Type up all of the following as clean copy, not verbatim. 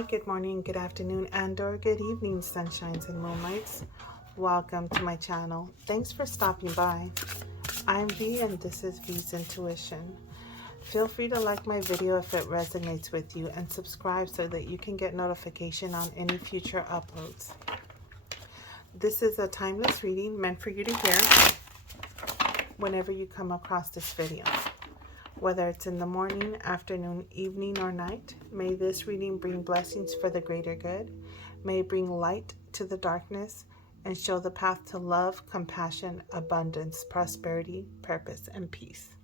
Hi, good morning, good afternoon, and or good evening, sunshines and moonlights. Welcome to my channel. Thanks for stopping by. I'm V and this is V's Intuition. Feel free to like my video if it resonates with you and subscribe so that you can get notification on any future uploads. This is a timeless reading meant for you to hear whenever you come across this video. Whether it's in the morning, afternoon, evening, or night, may this reading bring blessings for the greater good. May it bring light to the darkness and show the path to love, compassion, abundance, prosperity, purpose, and peace.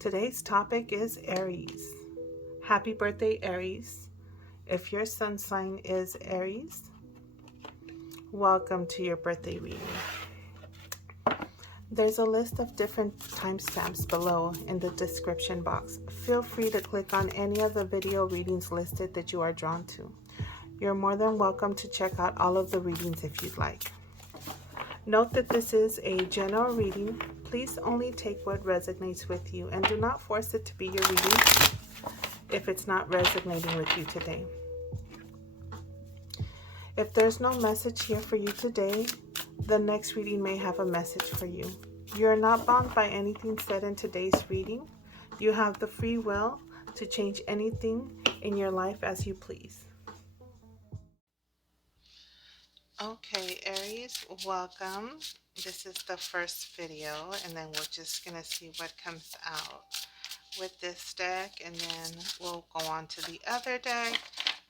Today's topic is Aries. Happy birthday, Aries. If your sun sign is Aries, welcome to your birthday reading. There's a list of different timestamps below in the description box. Feel free to click on any of the video readings listed that you are drawn to. You're more than welcome to check out all of the readings if you'd like. Note that this is a general reading. Please only take what resonates with you and do not force it to be your reading if it's not resonating with you today. If there's no message here for you today, the next reading may have a message for you. You're not bound by anything said in today's reading. You have the free will to change anything in your life as you please. Okay, Aries, welcome. This is the first video, and then we're just going to see what comes out with this deck, and then we'll go on to the other deck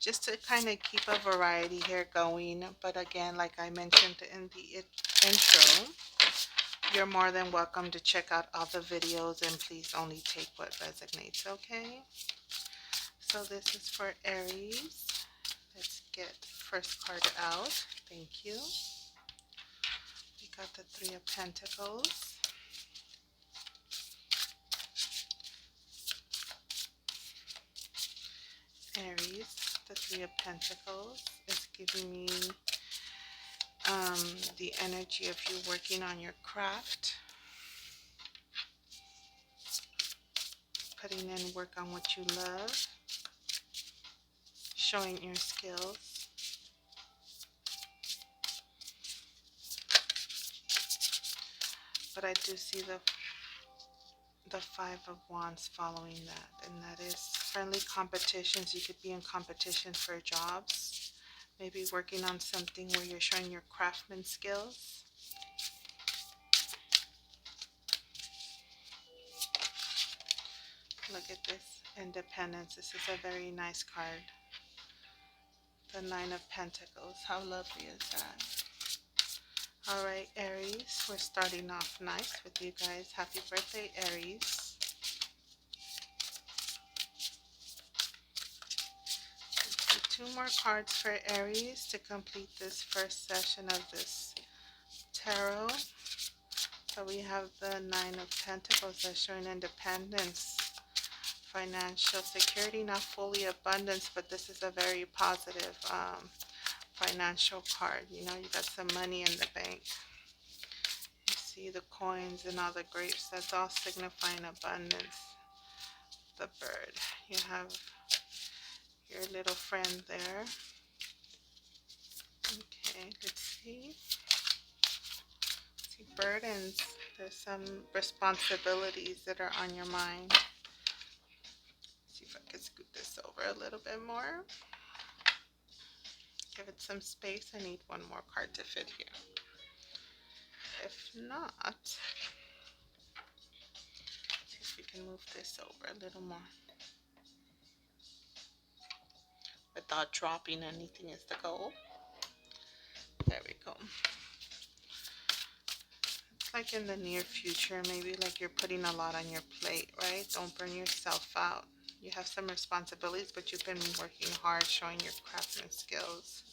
just to kind of keep a variety here going. But again, like I mentioned in the intro, you're more than welcome to check out all the videos, and please only take what resonates, okay? So this is for Aries. Let's get the first card out. Thank you. We got the Three of Pentacles. Aries, the Three of Pentacles is giving me the energy of you working on your craft, putting in work on what you love, showing your skills. But I do see the Five of Wands following that, and that is friendly competitions. You could be in competition for jobs, maybe working on something where you're showing your craftsman skills. Look at this, Independence. This is a very nice card. The Nine of Pentacles. How lovely is that? Alright, Aries, we're starting off nice with you guys. Happy birthday, Aries. Let's do 2 more cards for Aries to complete this first session of this tarot. So we have the Nine of Pentacles that's showing independence, financial security, not fully abundance, but this is a very positive financial card. You know, you got some money in the bank. You see the coins and all the grapes. That's all signifying abundance. The bird. You have your little friend there. Okay, let's see. See burdens. There's some responsibilities that are on your mind. See if I can scoot this over a little bit more. Give it some space. I need 1 more card to fit here. If not, see if we can move this over a little more without dropping anything is the goal. There we go. It's like in the near future, maybe like you're putting a lot on your plate, right? Don't burn yourself out. You have some responsibilities, but you've been working hard, showing your craftsman skills.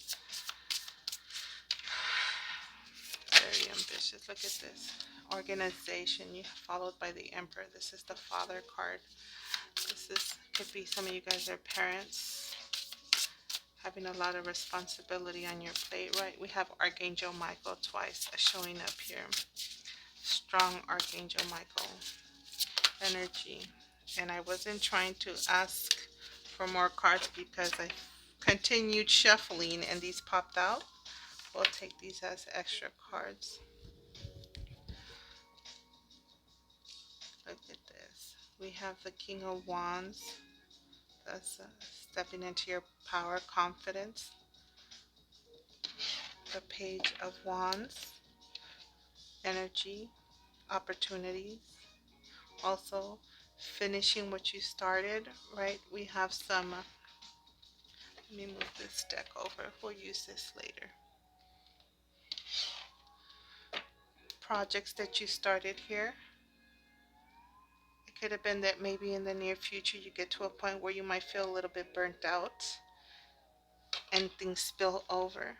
Very ambitious. Look at this. Organization. You followed by the Emperor. This is the Father card. Could be some of you guys are parents, having a lot of responsibility on your plate, right? We have Archangel Michael twice showing up here. Strong Archangel Michael energy. And I wasn't trying to ask for more cards because I continued shuffling and these popped out. We'll take these as extra cards. Look at this. We have the King of Wands. That's stepping into your power, confidence. The Page of Wands, energy, opportunities. Also, finishing what you started, right? We have some, let me move this deck over. We'll use this later. Projects that you started here. It could have been that maybe in the near future you get to a point where you might feel a little bit burnt out and things spill over.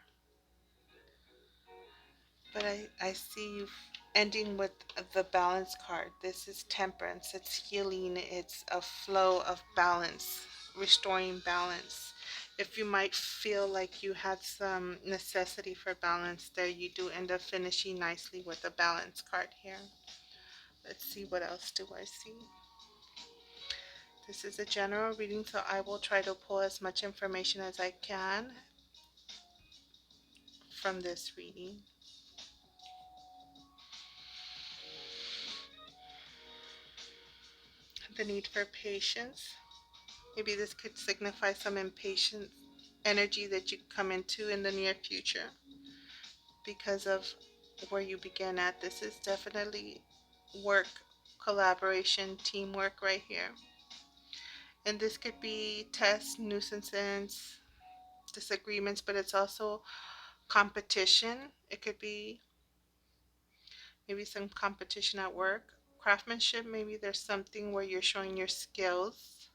But I see you ending with the balance card. This is temperance, it's healing, it's a flow of balance, restoring balance. If you might feel like you had some necessity for balance there, you do end up finishing nicely with the balance card here. Let's see, what else do I see? This is a general reading, so I will try to pull as much information as I can from this reading. The need for patience. Maybe this could signify some impatient energy that you come into in the near future because of where you began at. This is definitely work, collaboration, teamwork right here. And this could be tests, nuisances, disagreements, but it's also competition. It could be maybe some competition at work. Craftsmanship, maybe there's something where you're showing your skills.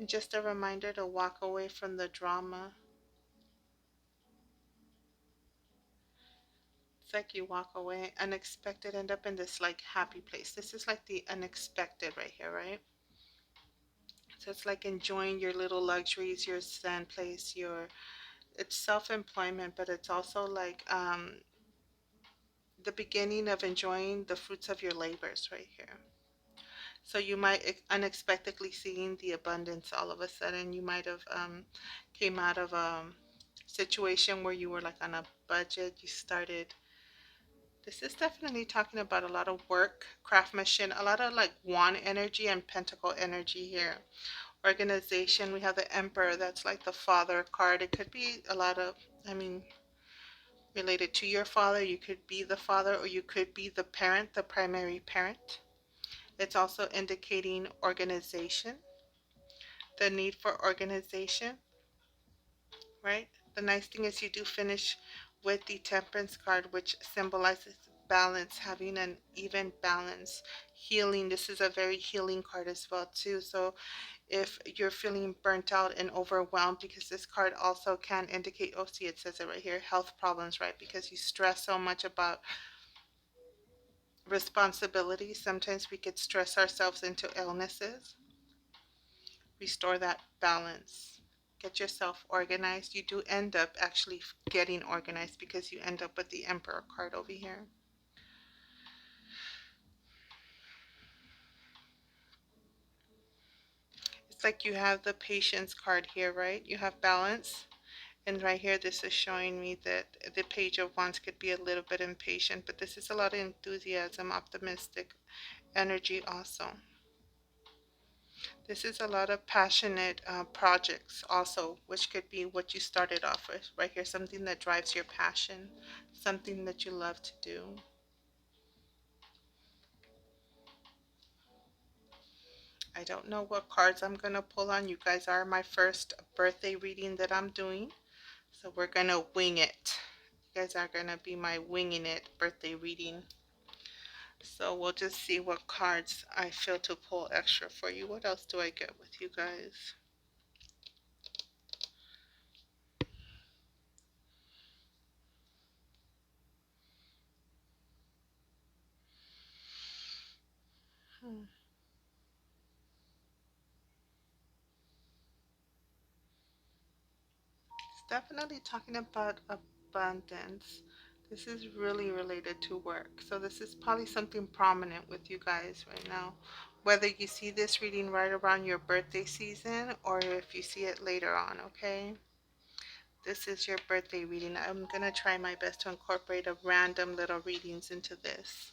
And just a reminder to walk away from the drama. It's like you walk away unexpected, end up in this like happy place. This is like the unexpected right here, right? So it's like enjoying your little luxuries, your zen place, your, it's self-employment, but it's also like the beginning of enjoying the fruits of your labors right here. So you might unexpectedly seeing the abundance all of a sudden. You might have came out of a situation where you were like on a budget. You started. This is definitely talking about a lot of work, craftsmanship, a lot of like wand energy and pentacle energy here. Organization, we have the Emperor, that's like the father card. It could be a lot of, I mean, related to your father. You could be the father or you could be the parent, the primary parent. It's also indicating organization, the need for organization, right? The nice thing is you do finish with the Temperance card, which symbolizes balance, having an even balance, healing. This is a very healing card as well too. So if you're feeling burnt out and overwhelmed, because this card also can indicate, oh see, it says it right here, health problems, right? Because you stress so much about responsibility, sometimes we could stress ourselves into illnesses. Restore that balance, get yourself organized. You do end up actually getting organized because you end up with the Emperor card over here. It's like you have the Patience card here, right? You have balance. And right here, this is showing me that the Page of Wands could be a little bit impatient, but this is a lot of enthusiasm, optimistic energy also. This is a lot of passionate projects also, which could be what you started off with. Right here, something that drives your passion, something that you love to do. I don't know what cards I'm going to pull on. You guys are my first birthday reading that I'm doing. So we're going to wing it. You guys are going to be my winging it birthday reading. So we'll just see what cards I feel to pull extra for you. What else do I get with you guys? It's definitely talking about abundance. This is really related to work. So this is probably something prominent with you guys right now. Whether you see this reading right around your birthday season or if you see it later on, okay? This is your birthday reading. I'm going to try my best to incorporate a random little readings into this.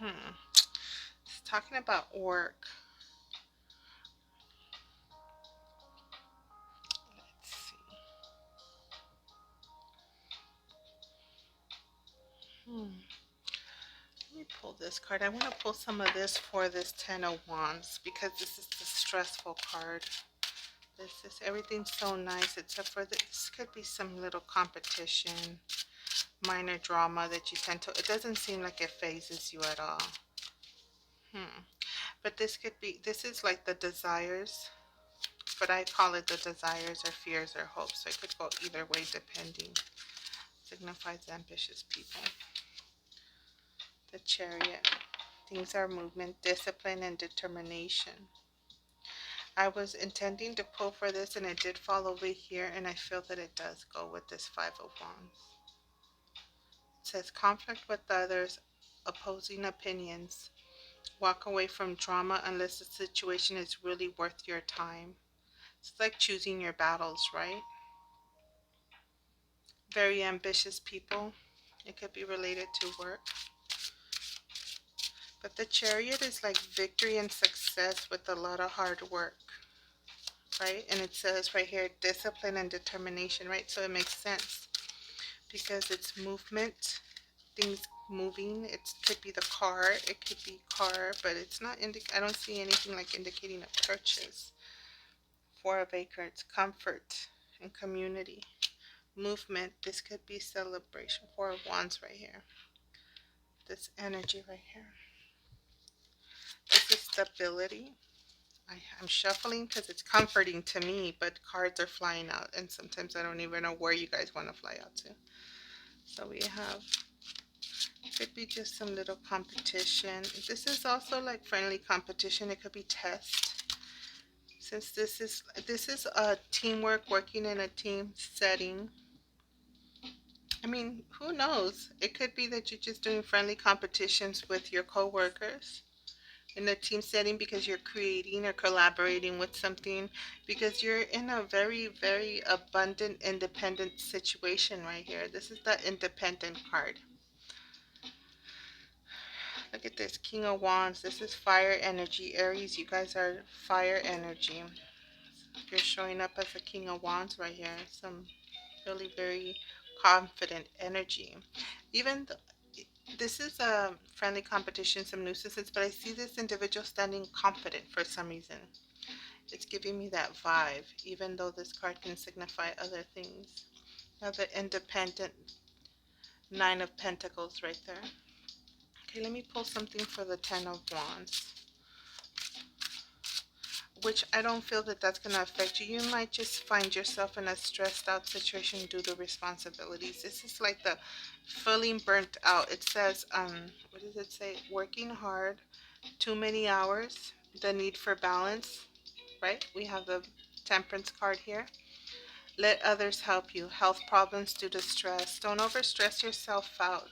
It's talking about work. Let's see. Let me pull this card. I want to pull some of this for this Ten of Wands because this is the stressful card. This is everything's so nice except for this could be some little competition, minor drama that you tend to. It doesn't seem like it phases you at all. But this could be. This is like the desires, but I call it the desires or fears or hopes. So it could go either way depending. Signifies ambitious people. The Chariot. Things are movement, discipline, and determination. I was intending to pull for this and it did fall over here, and I feel that it does go with this Five of Wands. It says conflict with others, opposing opinions. Walk away from drama unless the situation is really worth your time. It's like choosing your battles, right? Very ambitious people. It could be related to work. But the Chariot is like victory and success with a lot of hard work, right? And it says right here, discipline and determination, right? So it makes sense because it's movement, things moving. It could be the car, it could be car, but it's not I don't see anything like indicating a purchase. Four of Acres, comfort and community. Movement, this could be celebration. Four of Wands right here. This energy right here. This is stability. I'm shuffling because it's comforting to me, but cards are flying out, and sometimes I don't even know where you guys want to fly out to. So we have, could be just some little competition. This is also like friendly competition. It could be test. Since this is a teamwork, working in a team setting. I mean, who knows? It could be that you're just doing friendly competitions with your coworkers in a team setting because you're creating or collaborating with something, because you're in a very, very abundant, independent situation right here. This is the independent card. Look at this, King of Wands. This is fire energy. Aries, you guys are fire energy. You're showing up as a King of Wands right here. Some really very confident energy. Even this is a friendly competition, some nuisances, but I see this individual standing confident for some reason. It's giving me that vibe, even though this card can signify other things. Now the independent Nine of Pentacles right there. Okay, let me pull something for the Ten of Wands. Which I don't feel that that's going to affect you. You might just find yourself in a stressed out situation due to responsibilities. This is like the feeling burnt out. It says, what does it say? Working hard, too many hours, the need for balance, right? We have the Temperance card here. Let others help you. Health problems due to stress. Don't overstress yourself out.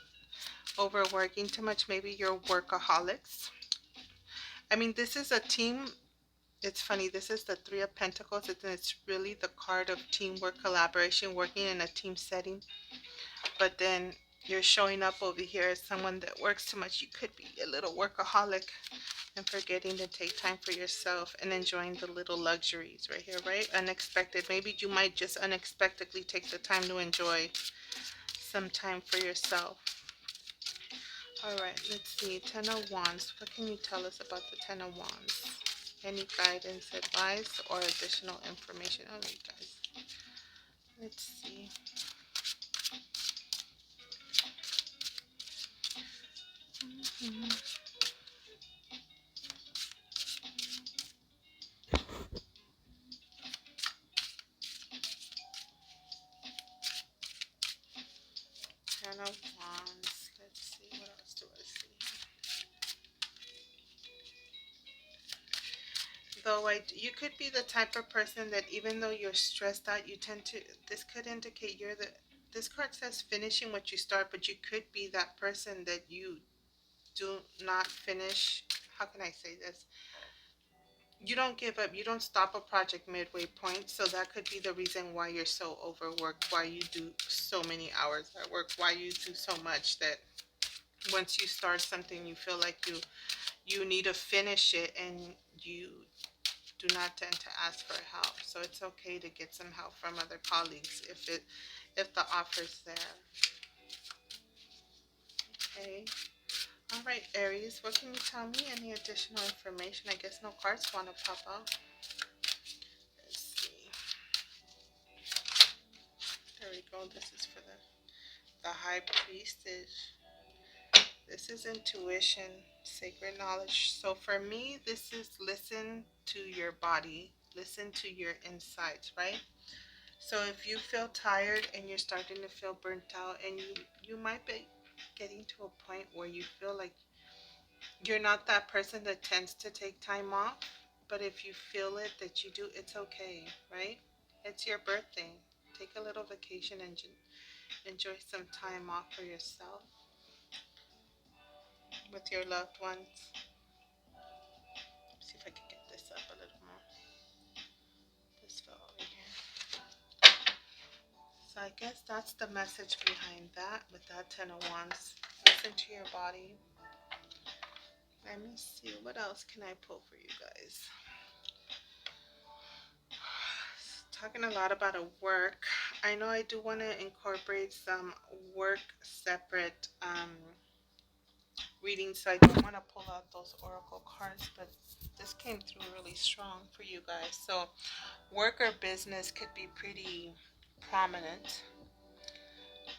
Overworking too much. Maybe you're workaholics. I mean, this is a team. It's funny, this is the Three of Pentacles, and it's really the card of teamwork, collaboration, working in a team setting. But then you're showing up over here as someone that works too much. You could be a little workaholic and forgetting to take time for yourself and enjoying the little luxuries right here, right? Unexpected. Maybe you might just unexpectedly take the time to enjoy some time for yourself. All right, let's see. Ten of Wands. What can you tell us about the Ten of Wands? Any guidance, advice, or additional information? Oh, you guys. Let's see. Ten of Wands. Let's see. What else do I see? Though you could be the type of person that even though you're stressed out, you tend to. This could indicate you're this card says finishing what you start, but you could be that person that you do not finish. How can I say this? You don't give up. You don't stop a project midway point. So that could be the reason why you're so overworked, why you do so many hours at work, why you do so much that once you start something, you feel like you need to finish it, and you do not tend to ask for help. So it's okay to get some help from other colleagues if the offer's there. Okay. All right, Aries, what can you tell me? Any additional information? I guess no cards want to pop out. Let's see. There we go. This is for the High Priestess. This is intuition, sacred knowledge. So for me, this is listen to your body, listen to your insides, right? So if you feel tired and you're starting to feel burnt out, and you might be getting to a point where you feel like you're not that person that tends to take time off, but if you feel it that you do, it's okay, right? It's your birthday. Take a little vacation and enjoy some time off for yourself with your loved ones. See if I can get this up a little more. This fell over here. So I guess that's the message behind that with that Ten of Wands. Listen to your body. Let me see. What else can I pull for you guys? Talking a lot about a work. I know I do want to incorporate some work separate readings, so I don't want to pull out those oracle cards, but this came through really strong for you guys. So work or business could be pretty prominent.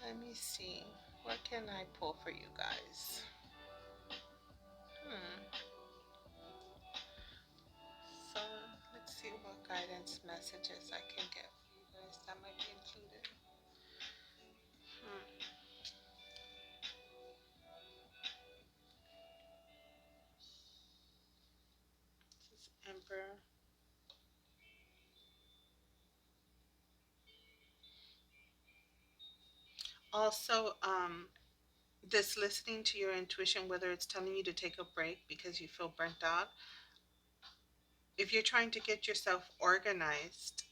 Let me see. What can I pull for you guys? So let's see what guidance messages I can get for you guys that might be included. This is Emperor. Also, this listening to your intuition, whether it's telling you to take a break because you feel burnt out, if you're trying to get yourself organized,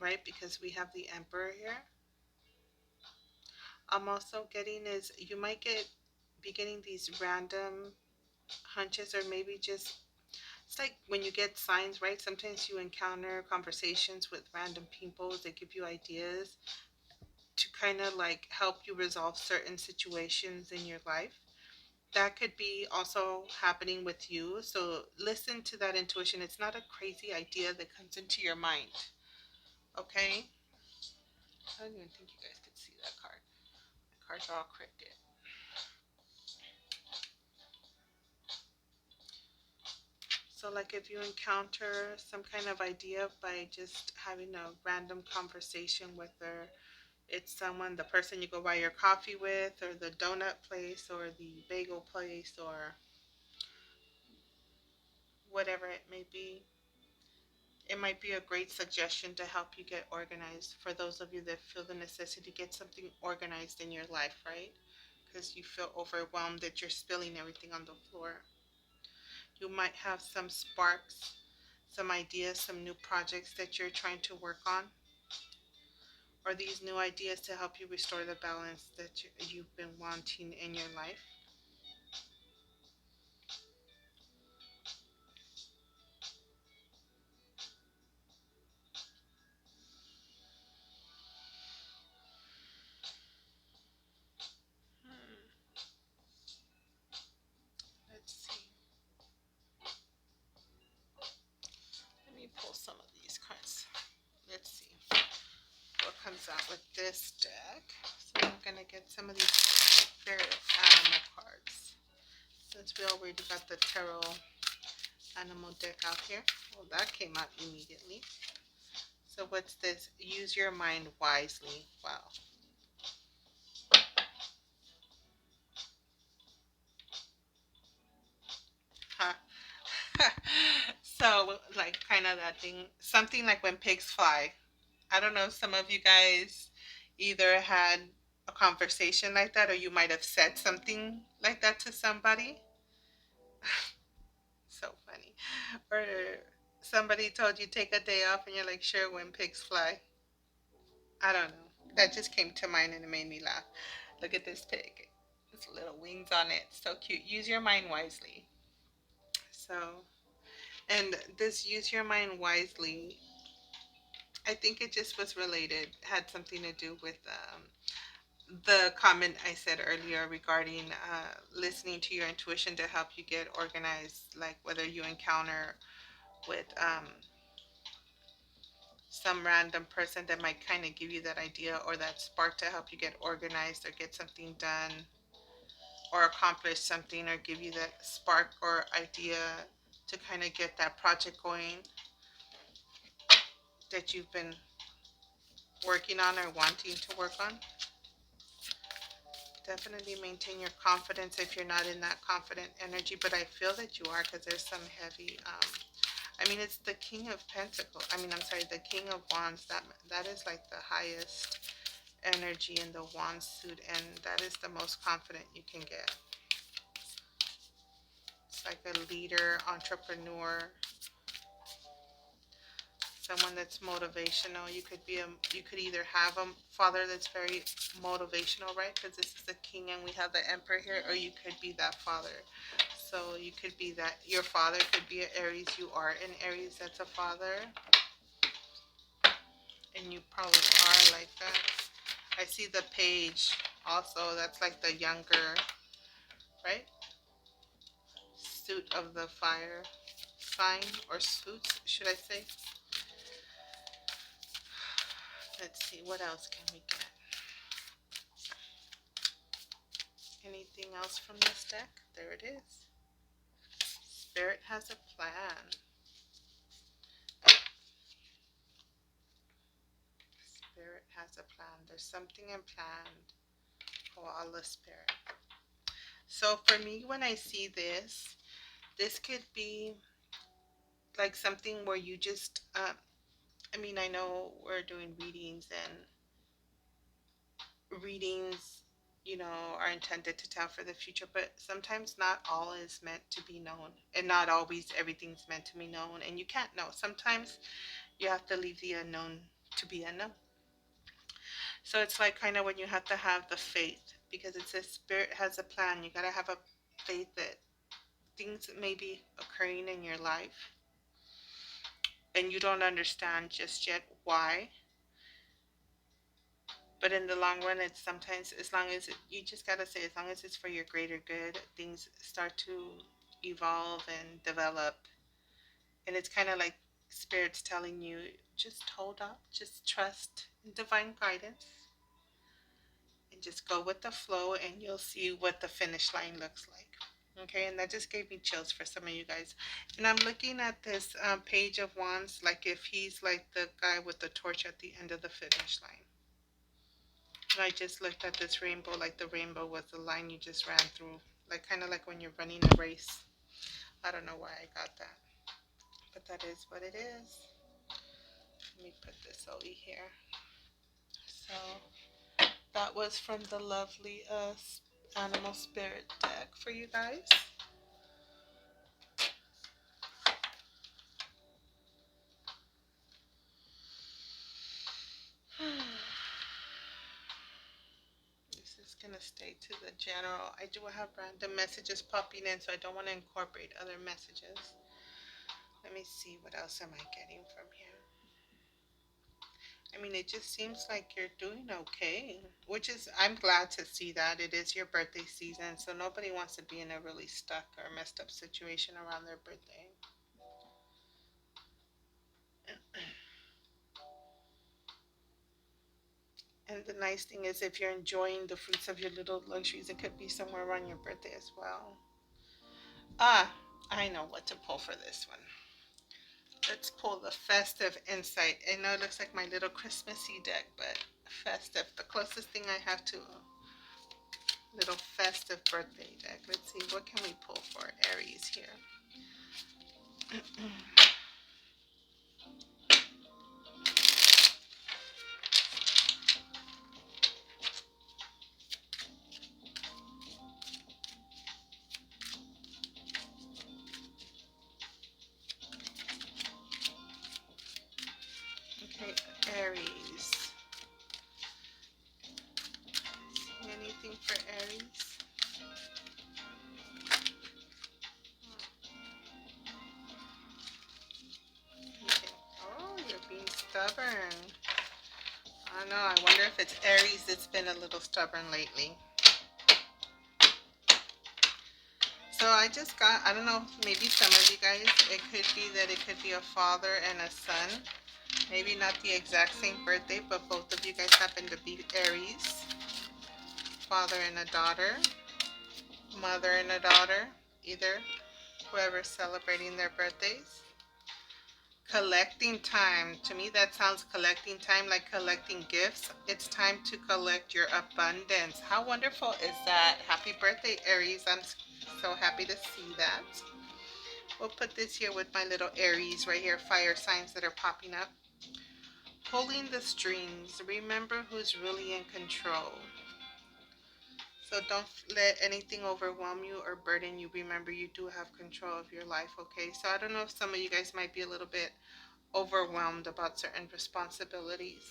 right? Because we have the Emperor here. I'm also getting is you might be getting these random hunches, or maybe just it's like when you get signs, right? Sometimes you encounter conversations with random people that give you ideas to kind of like help you resolve certain situations in your life. That could be also happening with you. So listen to that intuition. It's not a crazy idea that comes into your mind. Okay? I don't even think you guys could see that card. The cards are all crooked. So like if you encounter some kind of idea by just having a random conversation with her, it's someone, the person you go buy your coffee with, or the donut place, or the bagel place, or whatever it may be. It might be a great suggestion to help you get organized for those of you that feel the necessity to get something organized in your life, right? Because you feel overwhelmed that you're spilling everything on the floor. You might have some sparks, some ideas, some new projects that you're trying to work on, or these new ideas to help you restore the balance that you've been wanting in your life. Hmm. Let's see. Let me pull some of these cards. Let's see what comes out with this deck. So I'm going to get some of these spirit animal cards. Since we already got the tarot animal deck out here. Well, that came out immediately. So what's this? Use your mind wisely. Wow. Huh. So, like, kind of that thing, something like when pigs fly. I don't know if some of you guys either had a conversation like that, or you might have said something like that to somebody. So funny. Or somebody told you take a day off and you're like, sure, when pigs fly. I don't know. That just came to mind and it made me laugh. Look at this pig. It's little wings on it. So cute. Use your mind wisely. So, and this use your mind wisely, I think it just was related, had something to do with the comment I said earlier regarding listening to your intuition to help you get organized, like whether you encounter with some random person that might kind of give you that idea or that spark to help you get organized or get something done or accomplish something or give you that spark or idea to kind of get that project going that you've been working on or wanting to work on. Definitely maintain your confidence if you're not in that confident energy, but I feel that you are because there's some heavy. I mean, it's the King of Pentacles. I mean, I'm sorry, the King of Wands. That is like the highest energy in the Wand suit, and that is the most confident you can get. It's like a leader, entrepreneur, someone that's motivational. You could either have a father that's very motivational, right? Because this is the king and we have the emperor here, or you could be that father. So you could be that, your father could be an Aries. You are an Aries that's a father, and you probably are like that. I see the page also. That's like the younger, right? Suit of the fire sign, or suits, should I say. Let's see, what else can we get? Anything else from this deck? There it is. Spirit has a plan. Spirit has a plan. There's something in plan for all the spirit. So for me, when I see this could be like something where you just, I mean, I know we're doing readings, and readings, are intended to tell for the future, but sometimes not all is meant to be known, and not always everything's meant to be known, and you can't know. Sometimes you have to leave the unknown to be unknown. So it's like kind of when you have to have the faith, because it says spirit has a plan. You got to have a faith that things may be occurring in your life and you don't understand just yet why. But in the long run, it's sometimes, as long as you just got to say, as long as it's for your greater good, things start to evolve and develop. And it's kind of like spirits telling you, just hold up, just trust in divine guidance, and just go with the flow, and you'll see what the finish line looks like. Okay, and that just gave me chills for some of you guys. And I'm looking at this page of wands, like if he's like the guy with the torch at the end of the finish line. And I just looked at this rainbow, like the rainbow was the line you just ran through, like kind of like when you're running a race. I don't know why I got that, but that is what it is. Let me put this OE here. So that was from the lovely animal spirit deck for you guys. This is going to stay to the general. I do have random messages popping in, so I don't want to incorporate other messages. Let me see, what else am I getting from here? I mean, it just seems like you're doing okay, which is, I'm glad to see that. It is your birthday season, so nobody wants to be in a really stuck or messed up situation around their birthday. And the nice thing is, if you're enjoying the fruits of your little luxuries, it could be somewhere around your birthday as well. Ah, I know what to pull for this one. Let's pull the festive insight. I know it looks like my little Christmassy deck, but festive. The closest thing I have to a little festive birthday deck. Let's see, what can we pull for Aries here? stubborn. I don't know. I wonder if it's Aries that's been a little stubborn lately. So I just got, I don't know, maybe some of you guys, it could be that it could be a father and a son. Maybe not the exact same birthday, but both of you guys happen to be Aries. Father and a daughter, mother and a daughter, either, whoever's celebrating their birthdays. Collecting time. To me, that sounds collecting time, like collecting gifts. It's time to collect your abundance. How wonderful is that? Happy birthday, Aries. I'm so happy to see that. We'll put this here with my little Aries right here, fire signs that are popping up. Pulling the strings. Remember who's really in control. So don't let anything overwhelm you or burden you. Remember, you do have control of your life, okay? So I don't know if some of you guys might be a little bit overwhelmed about certain responsibilities.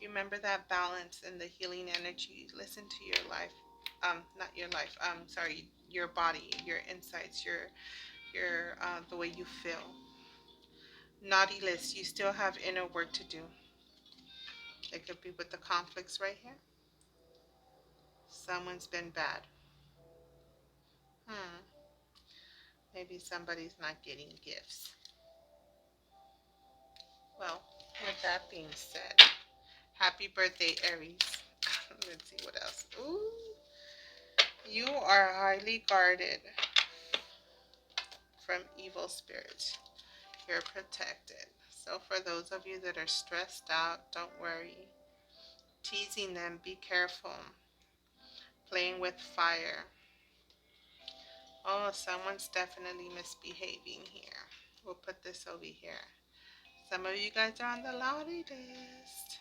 Remember that balance and the healing energy. Listen to your life. Not your life. Sorry, your body, your insights, your the way you feel. Naughty list. You still have inner work to do. It could be with the conflicts right here. Someone's been bad. Maybe somebody's not getting gifts. Well, with that being said, happy birthday, Aries. Let's see what else. Ooh, you are highly guarded from evil spirits. You're protected. So for those of you that are stressed out, don't worry. Teasing them, be careful. Playing with fire. Oh, someone's definitely misbehaving here. We'll put this over here. Some of you guys are on the naughty list.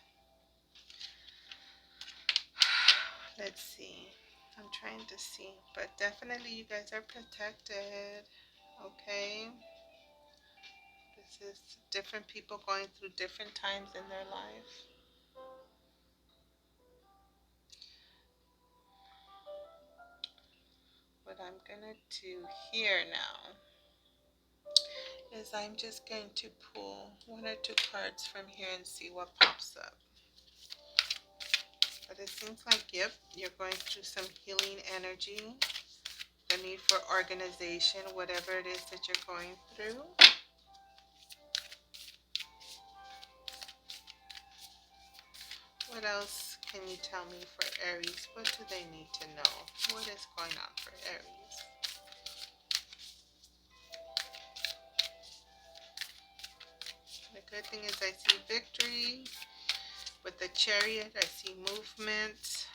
Let's see. I'm trying to see. But definitely you guys are protected. Okay. This is different people going through different times in their life. What I'm going to do here now is I'm just going to pull one or two cards from here and see what pops up. But it seems like, yep, you're going through some healing energy, the need for organization, whatever it is that you're going through. What else can you tell me for Aries? What do they need to know? What is going on for Aries? The good thing is I see victory. With the Chariot, I see movement.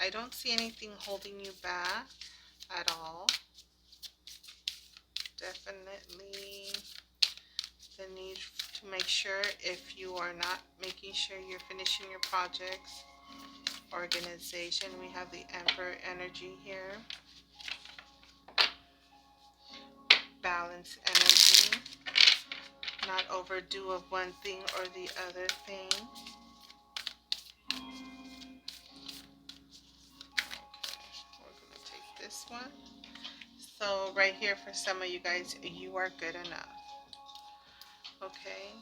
I don't see anything holding you back at all. Definitely the need to make sure, if you are not making sure you're finishing your projects. Organization, we have the Emperor energy here. Balance energy. Not overdue of one thing or the other thing. Okay, we're going to take this one. So right here for some of you guys, you are good enough. Okay?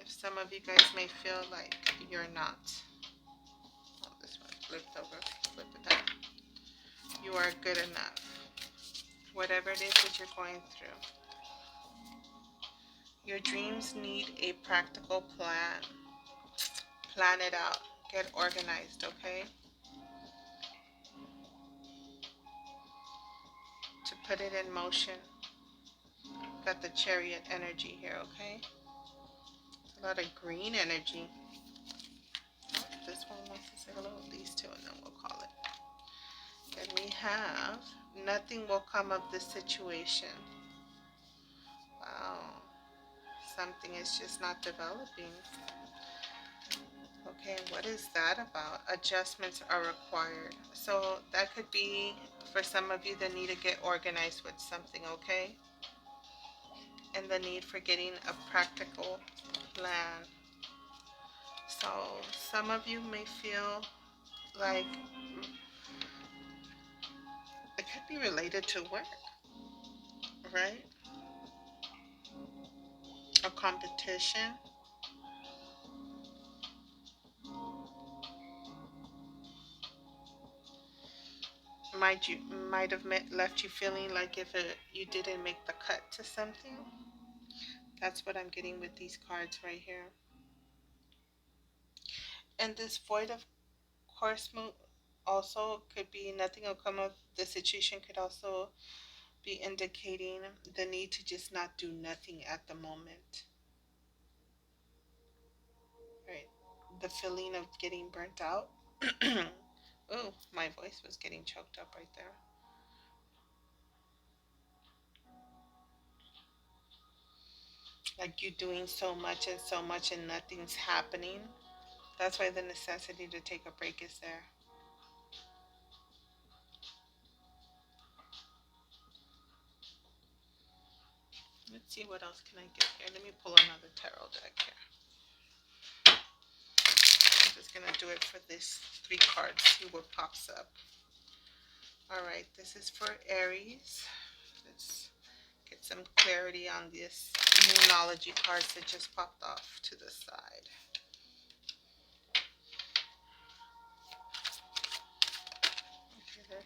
If some of you guys may feel like you're not. Oh, this one flipped over. Flip it back. You are good enough. Whatever it is that you're going through. Your dreams need a practical plan. Plan it out. Get organized, okay? To put it in motion. Got the Chariot energy here, okay? A lot of green energy. Oh, this one wants to say hello. These two, and then we'll call it. And we have, nothing will come of this situation. Wow. Something is just not developing. Okay, what is that about? Adjustments are required. So that could be for some of you the need to get organized with something, okay? And the need for getting a practical plan. So some of you may feel like it could be related to work, right? a competition. Might have left you feeling like if you didn't make the cut to something. That's what I'm getting with these cards right here. And this void of course move also could be nothing will come of the situation, could also be indicating the need to just not do nothing at the moment. Right? The feeling of getting burnt out. Oh, my voice was getting choked up right there. Like you doing so much and nothing's happening. That's why the necessity to take a break is there. Let's see what else can I get here. Let me pull another tarot deck here. I'm just gonna do it for this 3 cards. See what pops up. All right, this is for Aries. Let's get some clarity on this numerology cards that just popped off to the side. Okay, there.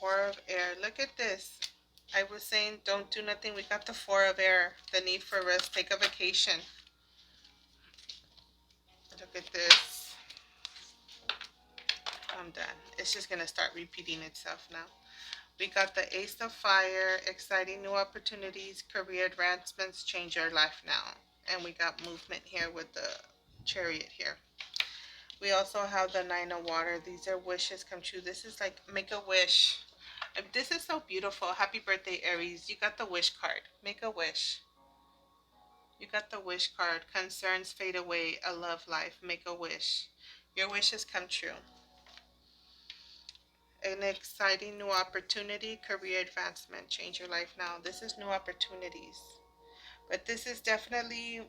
4 of Air. Look at this. I was saying don't do nothing. We got the 4 of Air. The need for rest. Take a vacation. Look at this. I'm done. It's just going to start repeating itself now. We got the Ace of Fire. Exciting new opportunities. Career advancements. Change your life now. And we got movement here with the Chariot here. We also have the 9 of Water. These are wishes come true. This is like make a wish. This is so beautiful. Happy birthday, Aries. You got the wish card. Make a wish. You got the wish card. Concerns fade away. A love life. Make a wish. Your wishes come true. An exciting new opportunity. Career advancement. Change your life now. This is new opportunities. But this is definitely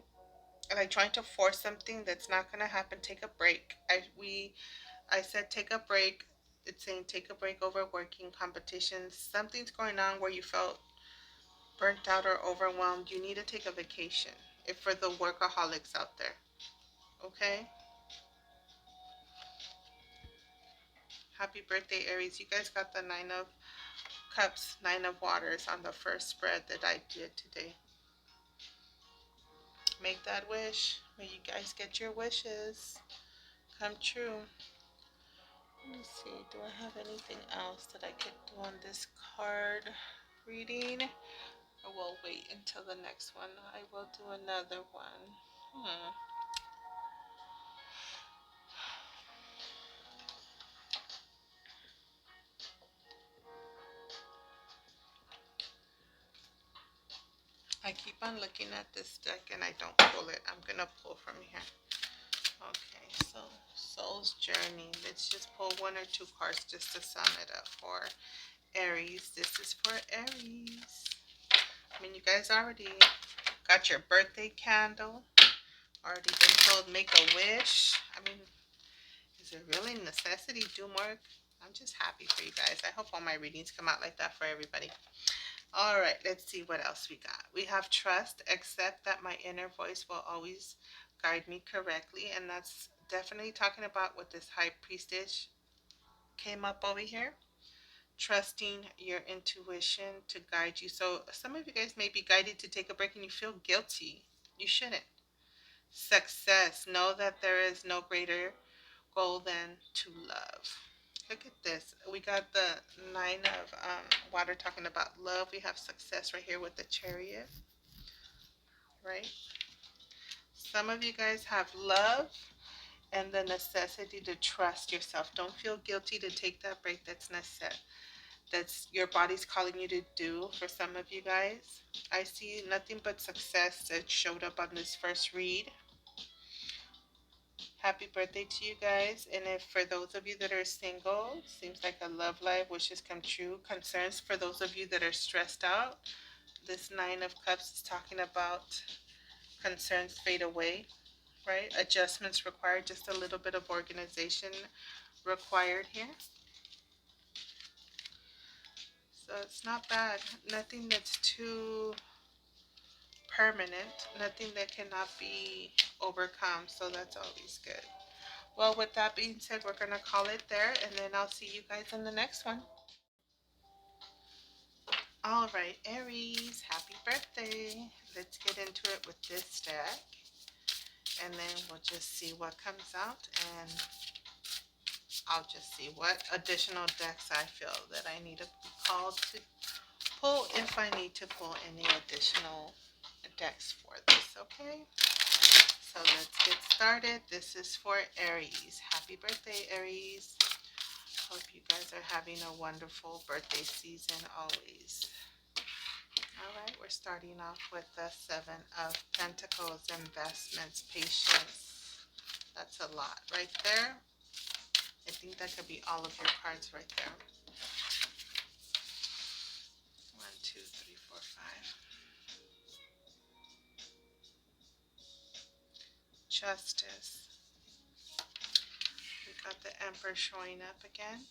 like trying to force something that's not going to happen. Take a break. I said take a break. It's saying take a break over working competitions. Something's going on where you felt burnt out or overwhelmed. You need to take a vacation. If for the workaholics out there. Okay? Happy birthday, Aries. You guys got the 9 of Cups, 9 of Waters on the first spread that I did today. Make that wish. May you guys get your wishes come true. Let me see. Do I have anything else that I could do on this card reading? Or we'll wait until the next one. I will do another one. I keep on looking at this deck and I don't pull it. I'm going to pull from here. Okay, so Soul's Journey. Let's just pull 1 or 2 cards just to sum it up for Aries. This is for Aries. I mean, you guys already got your birthday candle. Already been told make a wish. I mean, is it really necessity? Do more? I'm just happy for you guys. I hope all my readings come out like that for everybody. All right, let's see what else we got. We have trust. Accept that my inner voice will always guide me correctly. And that's definitely talking about what this High Priestess came up over here. Trusting your intuition to guide you. So some of you guys may be guided to take a break and you feel guilty. You shouldn't. Success. Know that there is no greater goal than to love. Look at this. We got the 9 of Water talking about love. We have success right here with the Chariot, right? Some of you guys have love and the necessity to trust yourself. Don't feel guilty to take that break that's necessary. That's your body's calling you to do. For some of you guys, I see nothing but success that showed up on this first read. Happy birthday to you guys. And if for those of you that are single, seems like a love life, wishes come true. Concerns for those of you that are stressed out. This 9 of Cups is talking about concerns fade away, right? Adjustments required, just a little bit of organization required here. So it's not bad. Nothing that's too permanent, nothing that cannot be overcome, so that's always good. Well, with that being said, we're going to call it there, and then I'll see you guys in the next one. All right, Aries, happy birthday. Let's get into it with this deck, and then we'll just see what comes out, and I'll just see what additional decks I feel that I need to be called to pull if I need to pull any additional decks for this, okay? So let's get started. This is for Aries. Happy birthday, Aries. Hope you guys are having a wonderful birthday season always. All right, we're starting off with the Seven of Pentacles, investments, patience. That's a lot right there. I think that could be all of your cards right there. 1, 2, 3, 4, 5. Justice. We got the Emperor showing up again.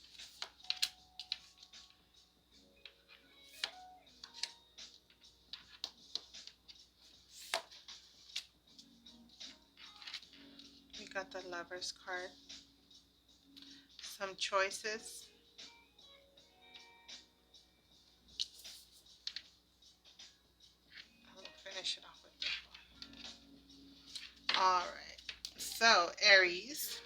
We got the Lover's card. Some choices. I'll finish it off with this one. All right. So, Aries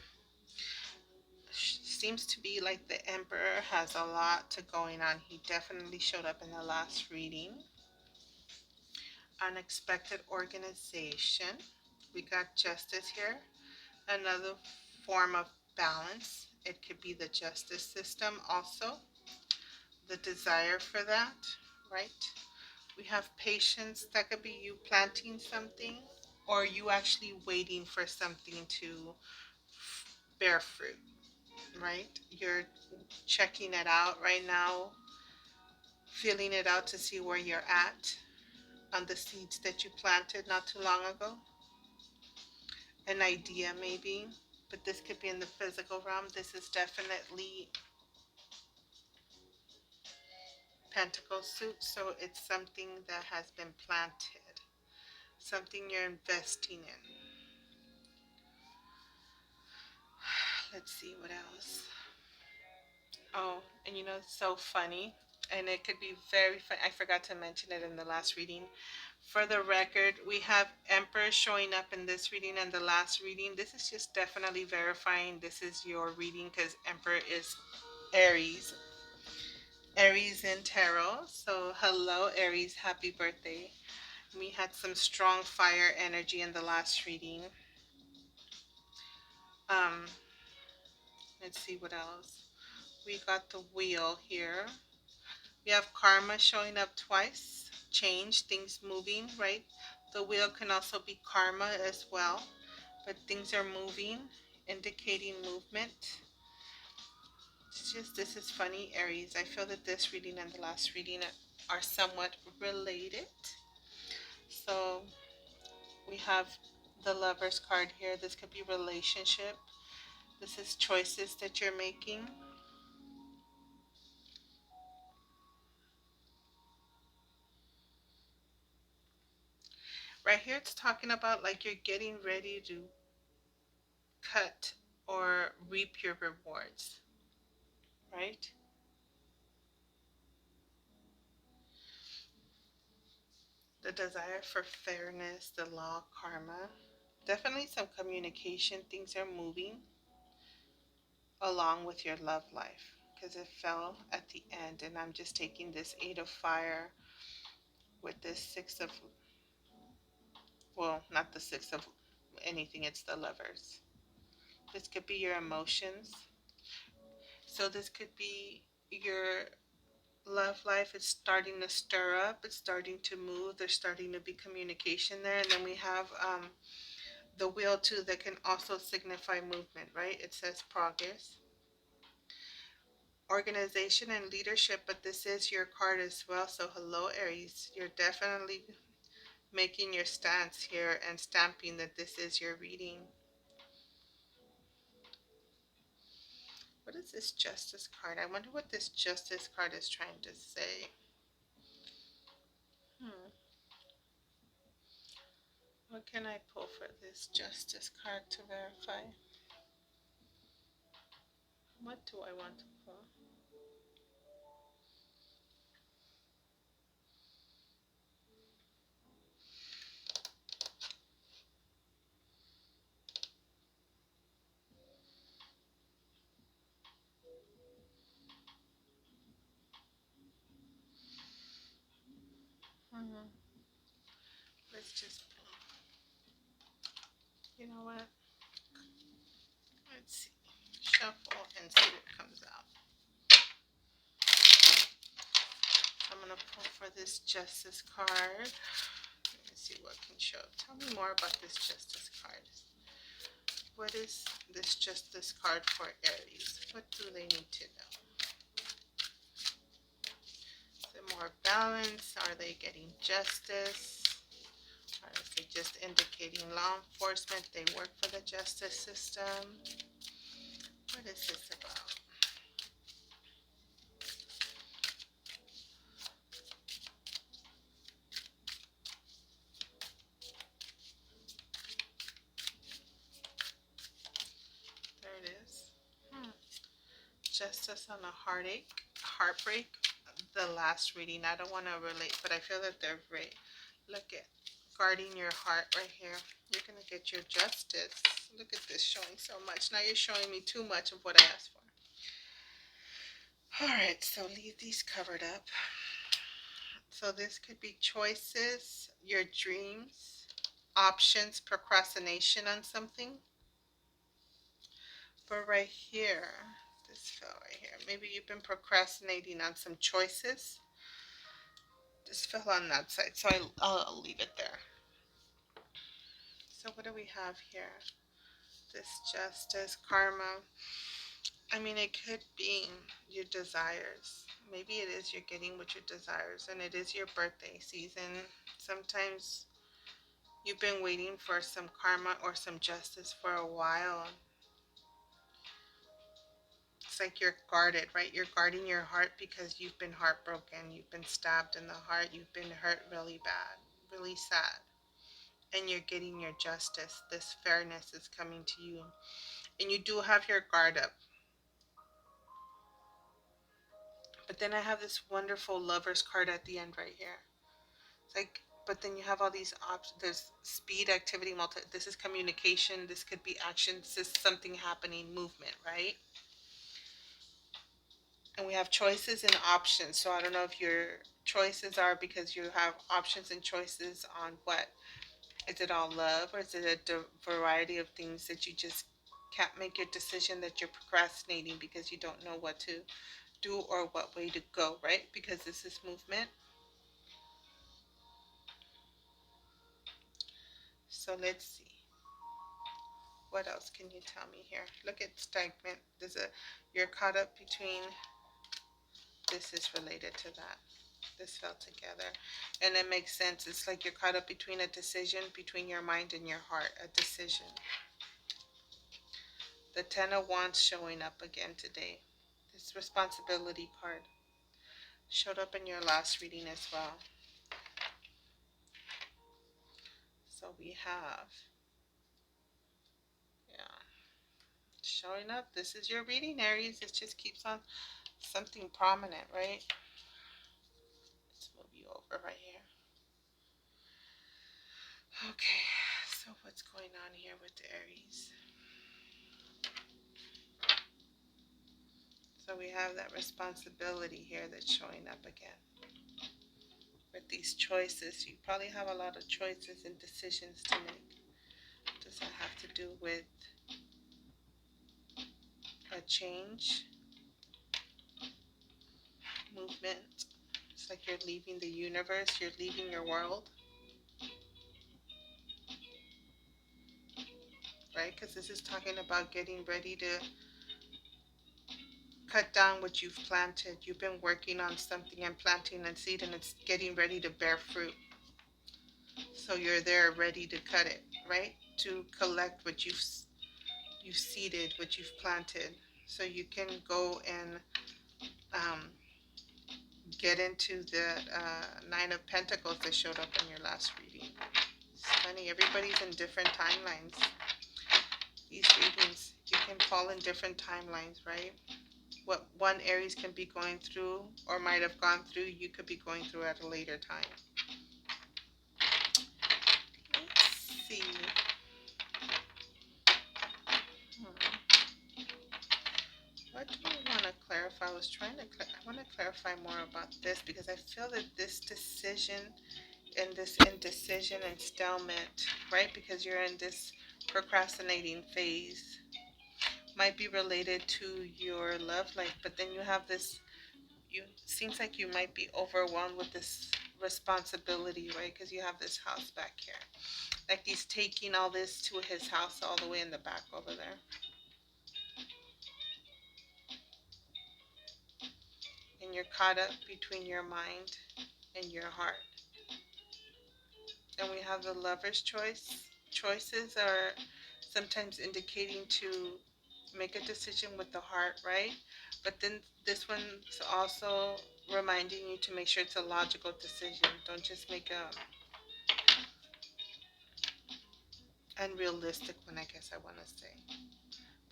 seems to be like the Emperor has a lot to going on. He definitely showed up in the last reading. Unexpected organization. We got Justice here. Another form of balance. It could be the justice system also. The desire for that, right? We have patience. That could be you planting something or you actually waiting for something to bear fruit, right? You're checking it out right now, feeling it out to see where you're at on the seeds that you planted not too long ago. An idea maybe, but this could be in the physical realm. This is definitely Pentacle suit, so it's something that has been planted, something you're investing in. Let's see what else. Oh, and you know, it's so funny, and it could be very fun. I forgot to mention it in the last reading. For the record, we have Emperor showing up in this reading and the last reading. This is just definitely verifying this is your reading because Emperor is Aries. Aries in tarot. So hello, Aries. Happy birthday. We had some strong fire energy in the last reading. Um, let's see what else. We got the wheel here. We have karma showing up twice. Change, things moving, right? The wheel can also be karma as well, but things are moving, indicating movement. It's just, this is funny, Aries. I feel that this reading and the last reading are somewhat related. So we have the Lover's card here. This could be relationship. This is choices that you're making. Right here, it's talking about like you're getting ready to cut or reap your rewards, right? The desire for fairness, the law, karma. Definitely some communication. Things are moving along with your love life because it fell at the end. And I'm just taking this Eight of Fire with this Six of, well, not the Six of anything, it's the Lovers. This could be your emotions. So this could be your love life is starting to stir up. It's starting to move. There's starting to be communication there. And then we have the wheel too that can also signify movement, right? It says progress, organization, and leadership. But this is your card as well. So hello, Aries. You're definitely making your stance here and stamping that this is your reading. What is this Justice card? I wonder what this Justice card is trying to say. Hmm. What can I pull for this Justice card to verify? What do I want to pull? Let's just pull. You know what? Let's see. Shuffle and see what comes out. I'm going to pull for this Justice card. Let's see what can show up. Tell me more about this Justice card. What is this Justice card for Aries? What do they need to know? Is it more balance? Are they getting justice? Or is it just indicating law enforcement? They work for the justice system? What is this about? There it is. Justice on a heartbreak. The last reading, I don't want to relate, but I feel that they're right. Look at guarding your heart right here. You're going to get your justice. Look at this showing so much. Now you're showing me too much of what I asked for. All right, so leave these covered up. So this could be choices, your dreams, options, procrastination on something. But right here, this fell right here. Maybe you've been procrastinating on some choices. This fell on that side, so I'll leave it there. So what do we have here? This justice, karma. I mean, it could be your desires. Maybe it is you're getting what your desires, and it is your birthday season. Sometimes you've been waiting for some karma or some justice for a while. It's like you're guarded, right? You're guarding your heart because you've been heartbroken. You've been stabbed in the heart. You've been hurt really bad, really sad. And you're getting your justice. This fairness is coming to you. And you do have your guard up. But then I have this wonderful lover's card at the end right here. It's like, but then you have all these options. There's speed, activity, this is communication. This could be action. This is something happening, movement, right? And we have choices and options. So I don't know if your choices are because you have options and choices on what. Is it all love, or is it a variety of things that you just can't make your decision, that you're procrastinating because you don't know what to do or what way to go, right? Because this is movement. So let's see. What else can you tell me here? Look at stagnant. You're caught up between, this is related to that. This fell together. And it makes sense. It's like you're caught up between a decision, between your mind and your heart, a decision. The Ten of Wands showing up again today. This responsibility card showed up in your last reading as well. So we have, yeah, showing up. This is your reading, Aries. It just keeps on something prominent, right? Let's move you over right here. Okay, so what's going on here with the Aries? So we have that responsibility here that's showing up again. With these choices, you probably have a lot of choices and decisions to make. Does that have to do with a change, movement? It's like you're leaving the universe, you're leaving your world, right? Because this is talking about getting ready to cut down what you've planted. You've been working on something and planting a seed, and it's getting ready to bear fruit. So you're there ready to cut it, right? To collect what you've seeded, what you've planted. So you can go and get into the Nine of Pentacles that showed up in your last reading. It's funny, everybody's in different timelines. These readings, you can fall in different timelines, right? What one Aries can be going through or might have gone through, you could be going through at a later time. Let's see. What do I want to clarify? I want to clarify more about this because I feel that this decision and this indecision and stalemate, right? Because you're in this procrastinating phase, might be related to your love life, but then you have this, you seems like you might be overwhelmed with this responsibility, right? Because you have this house back here. Like he's taking all this to his house all the way in the back over there. And you're caught up between your mind and your heart. And we have the lover's choice. Choices are sometimes indicating to make a decision with the heart, right? But then this one's also reminding you to make sure it's a logical decision. Don't just make a unrealistic one, I guess I want to say.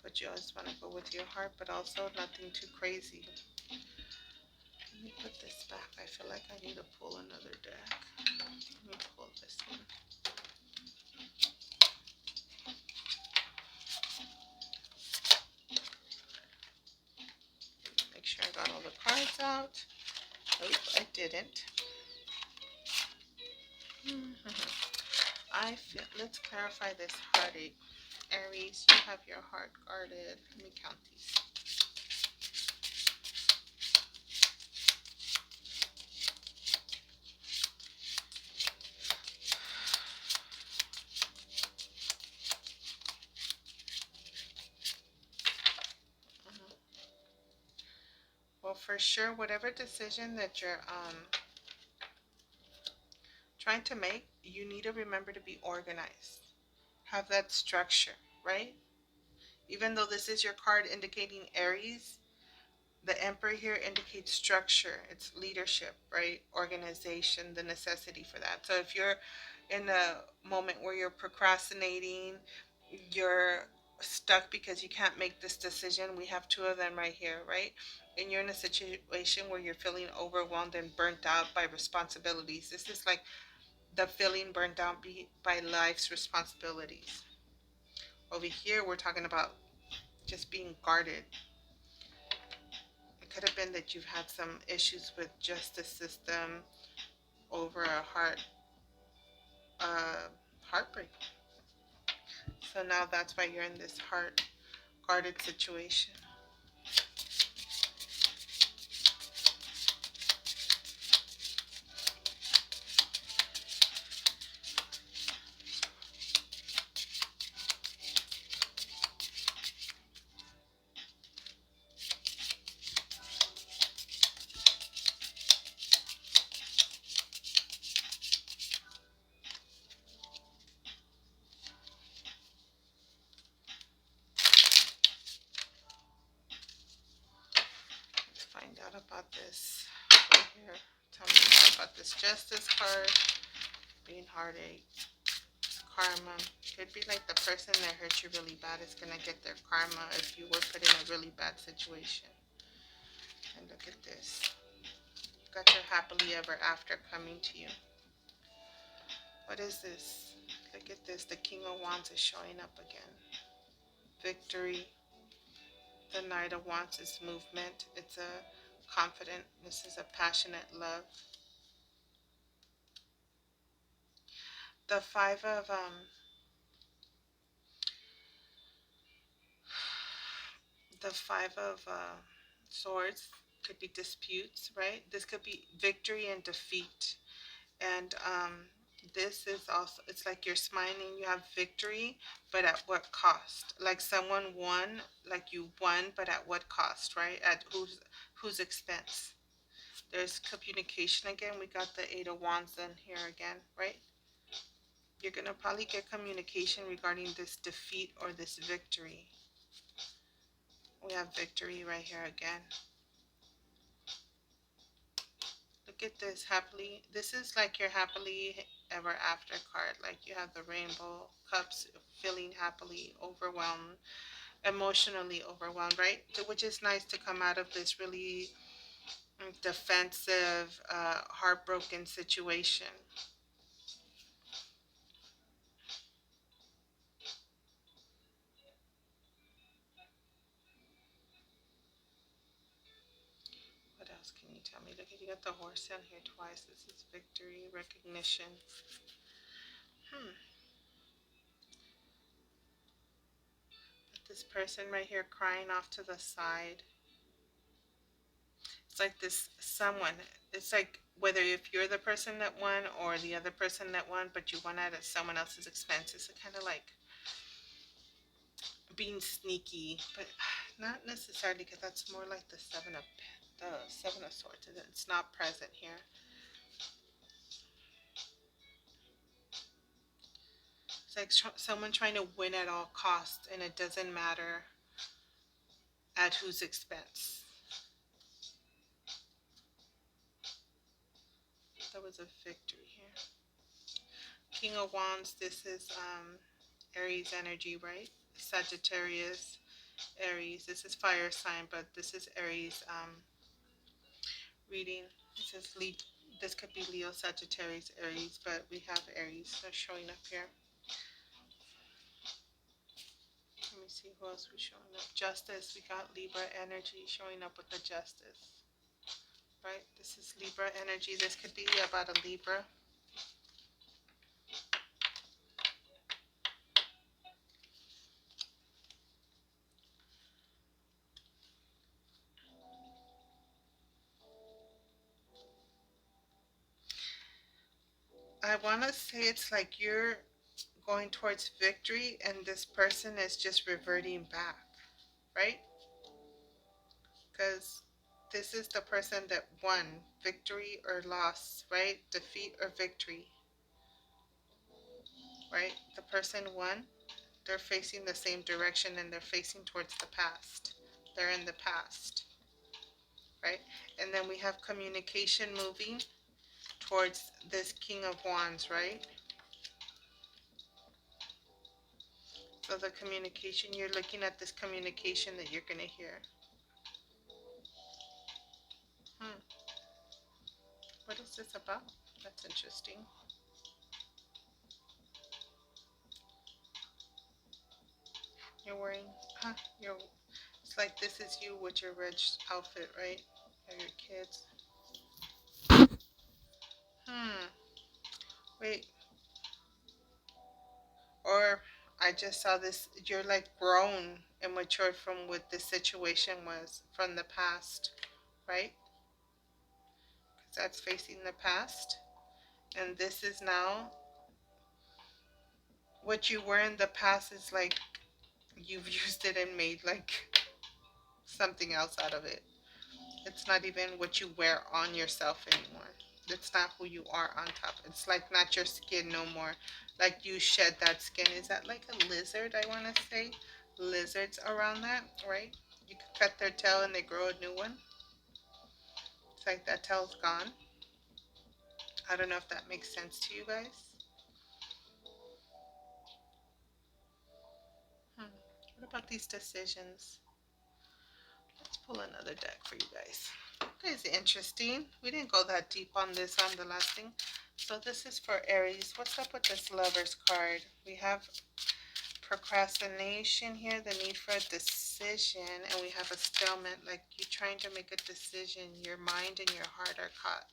But you always want to go with your heart, but also nothing too crazy. Let me put this back. I feel like I need to pull another deck. Let me pull this one. Make sure I got all the cards out. Nope, I didn't. I feel, let's clarify this heartache. Aries, you have your heart guarded. Let me count these. Well, for sure, whatever decision that you're trying to make, you need to remember to be organized. Have that structure, right? Even though this is your card indicating Aries, the Emperor here indicates structure. It's leadership, right? Organization, the necessity for that. So if you're in a moment where you're procrastinating, you're stuck because you can't make this decision. We have two of them right here, right? And you're in a situation where you're feeling overwhelmed and burnt out by responsibilities. This is like the feeling burnt out by life's responsibilities. Over here, we're talking about just being guarded. It could have been that you've had some issues with justice system over a uh, heartbreak. So now that's why you're in this heart guarded situation. Let's find out about this right here. Tell me more about this justice card. Being heartache. Karma. Could be like the person that hurt you really bad is going to get their karma if you were put in a really bad situation. And look at this. You got your happily ever after coming to you. What is this? Look at this. The King of Wands is showing up again. Victory. The Knight of Wands is movement. It's a confident. This is a passionate love. The Five of Swords could be disputes, right? This could be victory and defeat. And this is also, it's like you're smiling, you have victory, but at what cost? Like someone won, like you won, but at what cost, right? At whose expense? There's communication again. We got the Eight of Wands in here again, right? You're going to probably get communication regarding this defeat or this victory. We have victory right here again. Look at this, happily. This is like you're happily ever after card. Like you have the Rainbow Cups, feeling happily overwhelmed, emotionally overwhelmed, right? Which is nice to come out of this really defensive, heartbroken situation. What else can you tell me? Look, you got the horse down here twice. This is victory, recognition. Hmm. This person right here crying off to the side. It's like this someone. It's like whether if you're the person that won or the other person that won, but you won at someone else's expense. It's kind of like being sneaky, but not necessarily, because that's more like the Seven of Swords. It's not present here. It's like someone trying to win at all costs, and it doesn't matter at whose expense. That was a victory here. King of Wands, this is Aries energy, right? Sagittarius, Aries. This is fire sign, but this is Aries reading. This is this could be Leo, Sagittarius, Aries, but we have Aries showing up here. Let me see who else we're showing up. Justice, we got Libra energy showing up with the Justice. Right? This is Libra energy. This could be about a Libra. I want to say it's like you're going towards victory and this person is just reverting back, right? Because this is the person that won, victory or loss, right? Defeat or victory, right? The person won, they're facing the same direction and they're facing towards the past. They're in the past, right? And then we have communication moving towards this King of Wands, right? So the communication, you're looking at this communication that you're going to hear. Hmm. What is this about? That's interesting. You're wearing, huh? It's like this is you with your red outfit, right? Or your kids. Hmm. Wait. Or I just saw this. You're like grown and matured from what this situation was from the past, right? Because that's facing the past. And this is now what you were in the past is like you've used it and made like something else out of it. It's not even what you wear on yourself anymore. It's not who you are on top. It's like not your skin no more. Like you shed that skin. Is that like a lizard, I want to say? Lizards around that, right? You could cut their tail and they grow a new one. It's like that tail's gone. I don't know if that makes sense to you guys. Hmm. What about these decisions? Let's pull another deck for you guys. That is interesting. We didn't go that deep on this on the last thing. So this is for Aries. What's up with this Lover's card? We have procrastination here, the need for a decision, and we have a stalemate, like you're trying to make a decision. Your mind and your heart are caught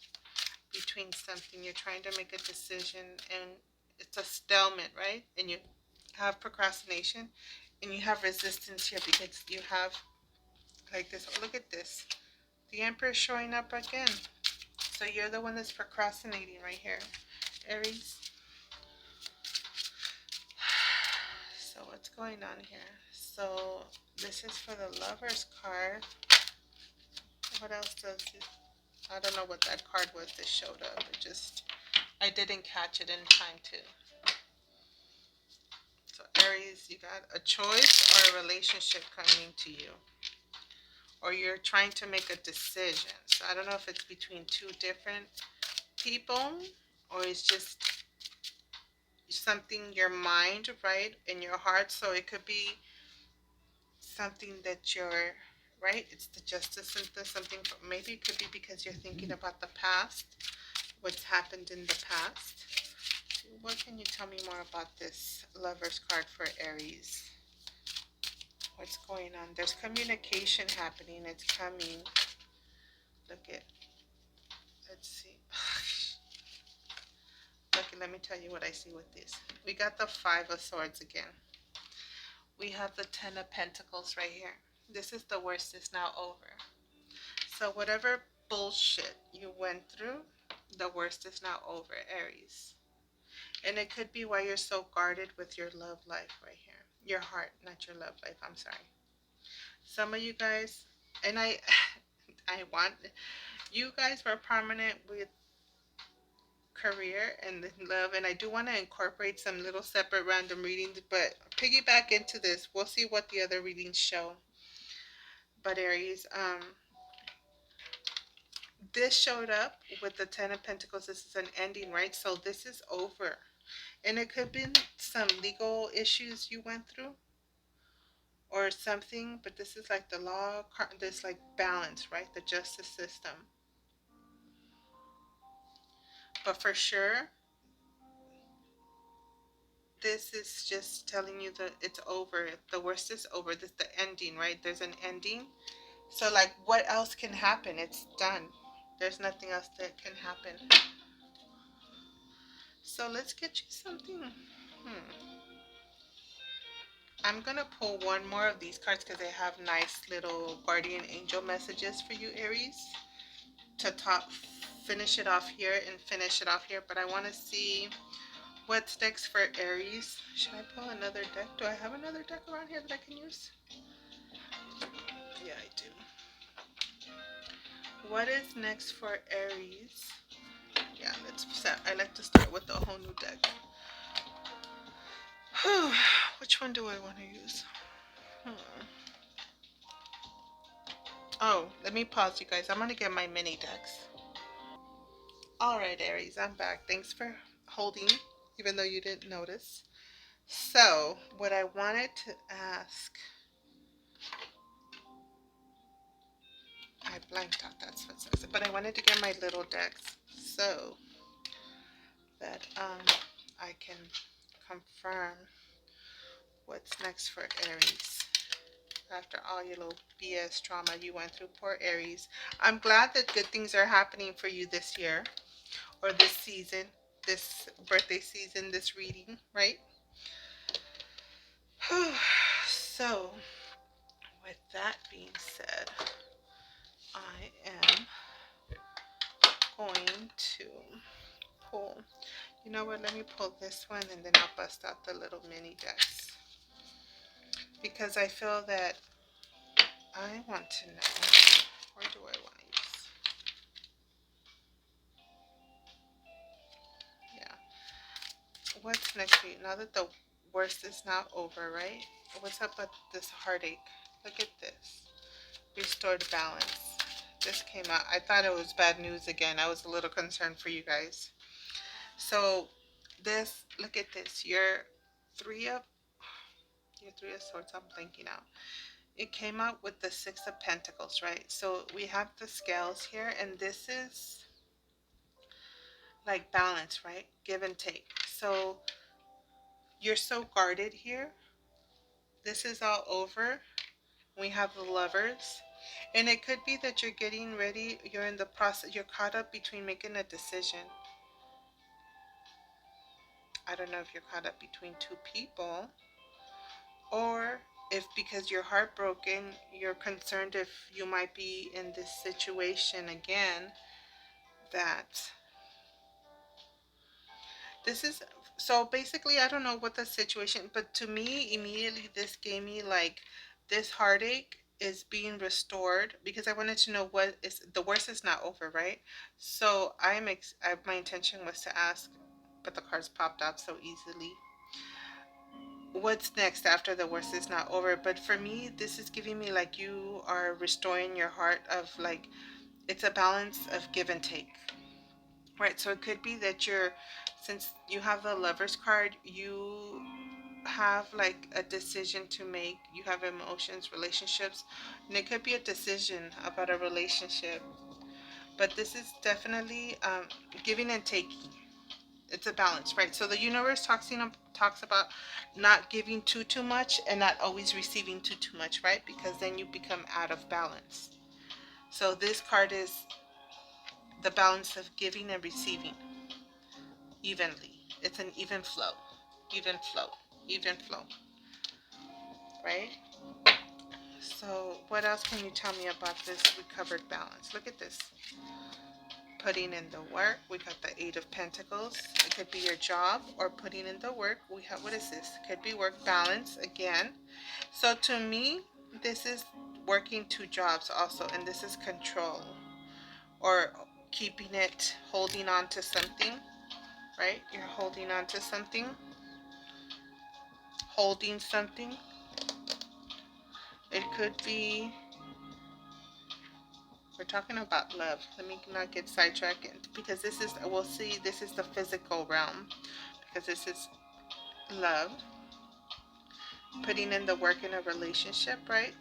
between something. You're trying to make a decision, and it's a stalemate, right? And you have procrastination, and you have resistance here because you have like this. Oh, look at this. The Emperor showing up again. So you're the one that's procrastinating right here, Aries. So what's going on here? So this is for the Lover's card. What else does it? I don't know what that card was that showed up. I didn't catch it in time to. So Aries, you got a choice or a relationship coming to you. Or you're trying to make a decision. So I don't know if it's between two different people or it's just something, your mind, right, in your heart. So it could be something that you're, right, it's the justice center, something, maybe it could be because you're thinking about the past, what's happened in the past. What can you tell me more about this Lover's card for Aries? What's going on? There's communication happening. It's coming. Look at, let's see. Okay, let me tell you what I see with this. We got the Five of Swords again. We have the Ten of Pentacles right here. This is the worst is now over. So whatever bullshit you went through, the worst is now over, Aries. And it could be why you're so guarded with your love life right here. Your heart, not your love life. I'm sorry. Some of you guys, and I want, you guys were prominent with career and love, and I do want to incorporate some little separate random readings, but piggyback into this. We'll see what the other readings show. But Aries, this showed up with the Ten of Pentacles. This is an ending, right? So this is over. And it could have been some legal issues you went through or something, but this is like the law, this like balance, right? The justice system. But for sure, this is just telling you that it's over. The worst is over. This is the ending, right? There's an ending. So like what else can happen? It's done. There's nothing else that can happen. So let's get you something. I'm going to pull one more of these cards because they have nice little guardian angel messages for you, Aries. To finish it off here and finish it off here. But I want to see what's next for Aries. Should I pull another deck? Do I have another deck around here that I can use? Yeah, I do. What is next for Aries? Yeah, let's set. I like to start with a whole new deck. Which one do I want to use? Oh, let me pause, you guys. I'm going to get my mini decks. Alright, Aries, I'm back. Thanks for holding, even though you didn't notice. So, what I wanted to ask... I blanked out, that's what says it. But I wanted to get my little decks so that I can confirm what's next for Aries. After all your little BS trauma you went through, poor Aries. I'm glad that good things are happening for you this year. Or this season. This birthday season, this reading, right? So, with that being said, I am going to pull. You know what? Let me pull this one and then I'll bust out the little mini decks. Because I feel that I want to know, where do I want to use? Yeah. What's next for you? Now that the worst is now over, right? What's up with this heartache? Look at this. Restored balance. This came out. I thought it was bad news again. I was a little concerned for you guys. So this, look at this. Your three of swords, I'm blanking out. It came out with the Six of Pentacles, right? So we have the scales here, and this is like balance, right? Give and take. So you're so guarded here. This is all over. We have the Lovers. And it could be that you're getting ready. You're in the process. You're caught up between making a decision. I don't know if you're caught up between two people. Or if because you're heartbroken, you're concerned if you might be in this situation again. That this is, so basically I don't know what the situation, but to me immediately this gave me like this heartache is being restored because I wanted to know what is the worst is not over, right? So my intention was to ask, but the cards popped up so easily. What's next after the worst is not over? But for me, this is giving me like you are restoring your heart of like, it's a balance of give and take. right? So it could be that since you have the Lover's card, you have like a decision to make. You have emotions, relationships, and it could be a decision about a relationship. But this is definitely giving and taking. It's a balance, right? So the universe talks about not giving too much and not always receiving too much, right? Because then you become out of balance. So this card is the balance of giving and receiving evenly. It's an even flow, even flow, right? So what else can you tell me about this recovered balance? Look at this. Putting in the work. We got the Eight of Pentacles. It could be your job or putting in the work. We have, what is this? Could be work balance again. So to me, this is working two jobs also, and this is control or keeping it, holding on to something, right? You're holding on to something, holding something. It could be, we're talking about love. Let me not get sidetracked because this is, we'll see, this is the physical realm because this is love. Putting in the work in a relationship, right?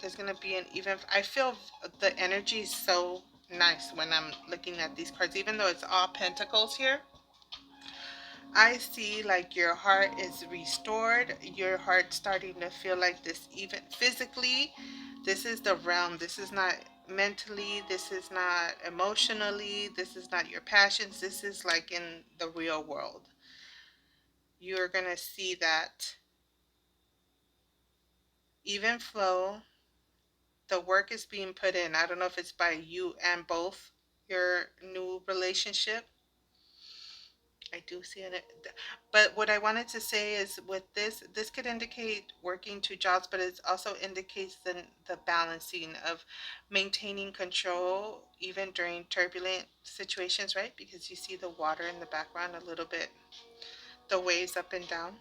There's going to be an even, I feel the energy is so nice when I'm looking at these cards, even though it's all pentacles here. I see like your heart is restored, your heart starting to feel like this, even physically. This is the realm. This is not mentally, this is not emotionally, this is not your passions. This is like in the real world. You're going to see that even flow. The work is being put in. I don't know if it's by you and both your new relationship. I do see it. But what I wanted to say is with this could indicate working two jobs, but it also indicates the balancing of maintaining control even during turbulent situations, right? Because you see the water in the background a little bit, the waves up and down.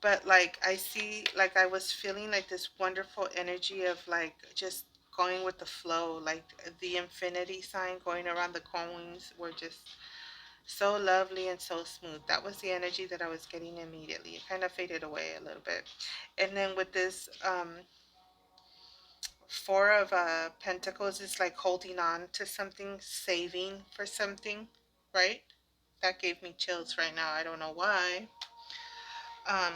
But like I see, like I was feeling like this wonderful energy of like just going with the flow, like the infinity sign going around the coins were just so lovely and so smooth. That was the energy that I was getting immediately. It kind of faded away a little bit. And then with this Four of Pentacles is like holding on to something, saving for something, right? That gave me chills right now. I don't know why. Um,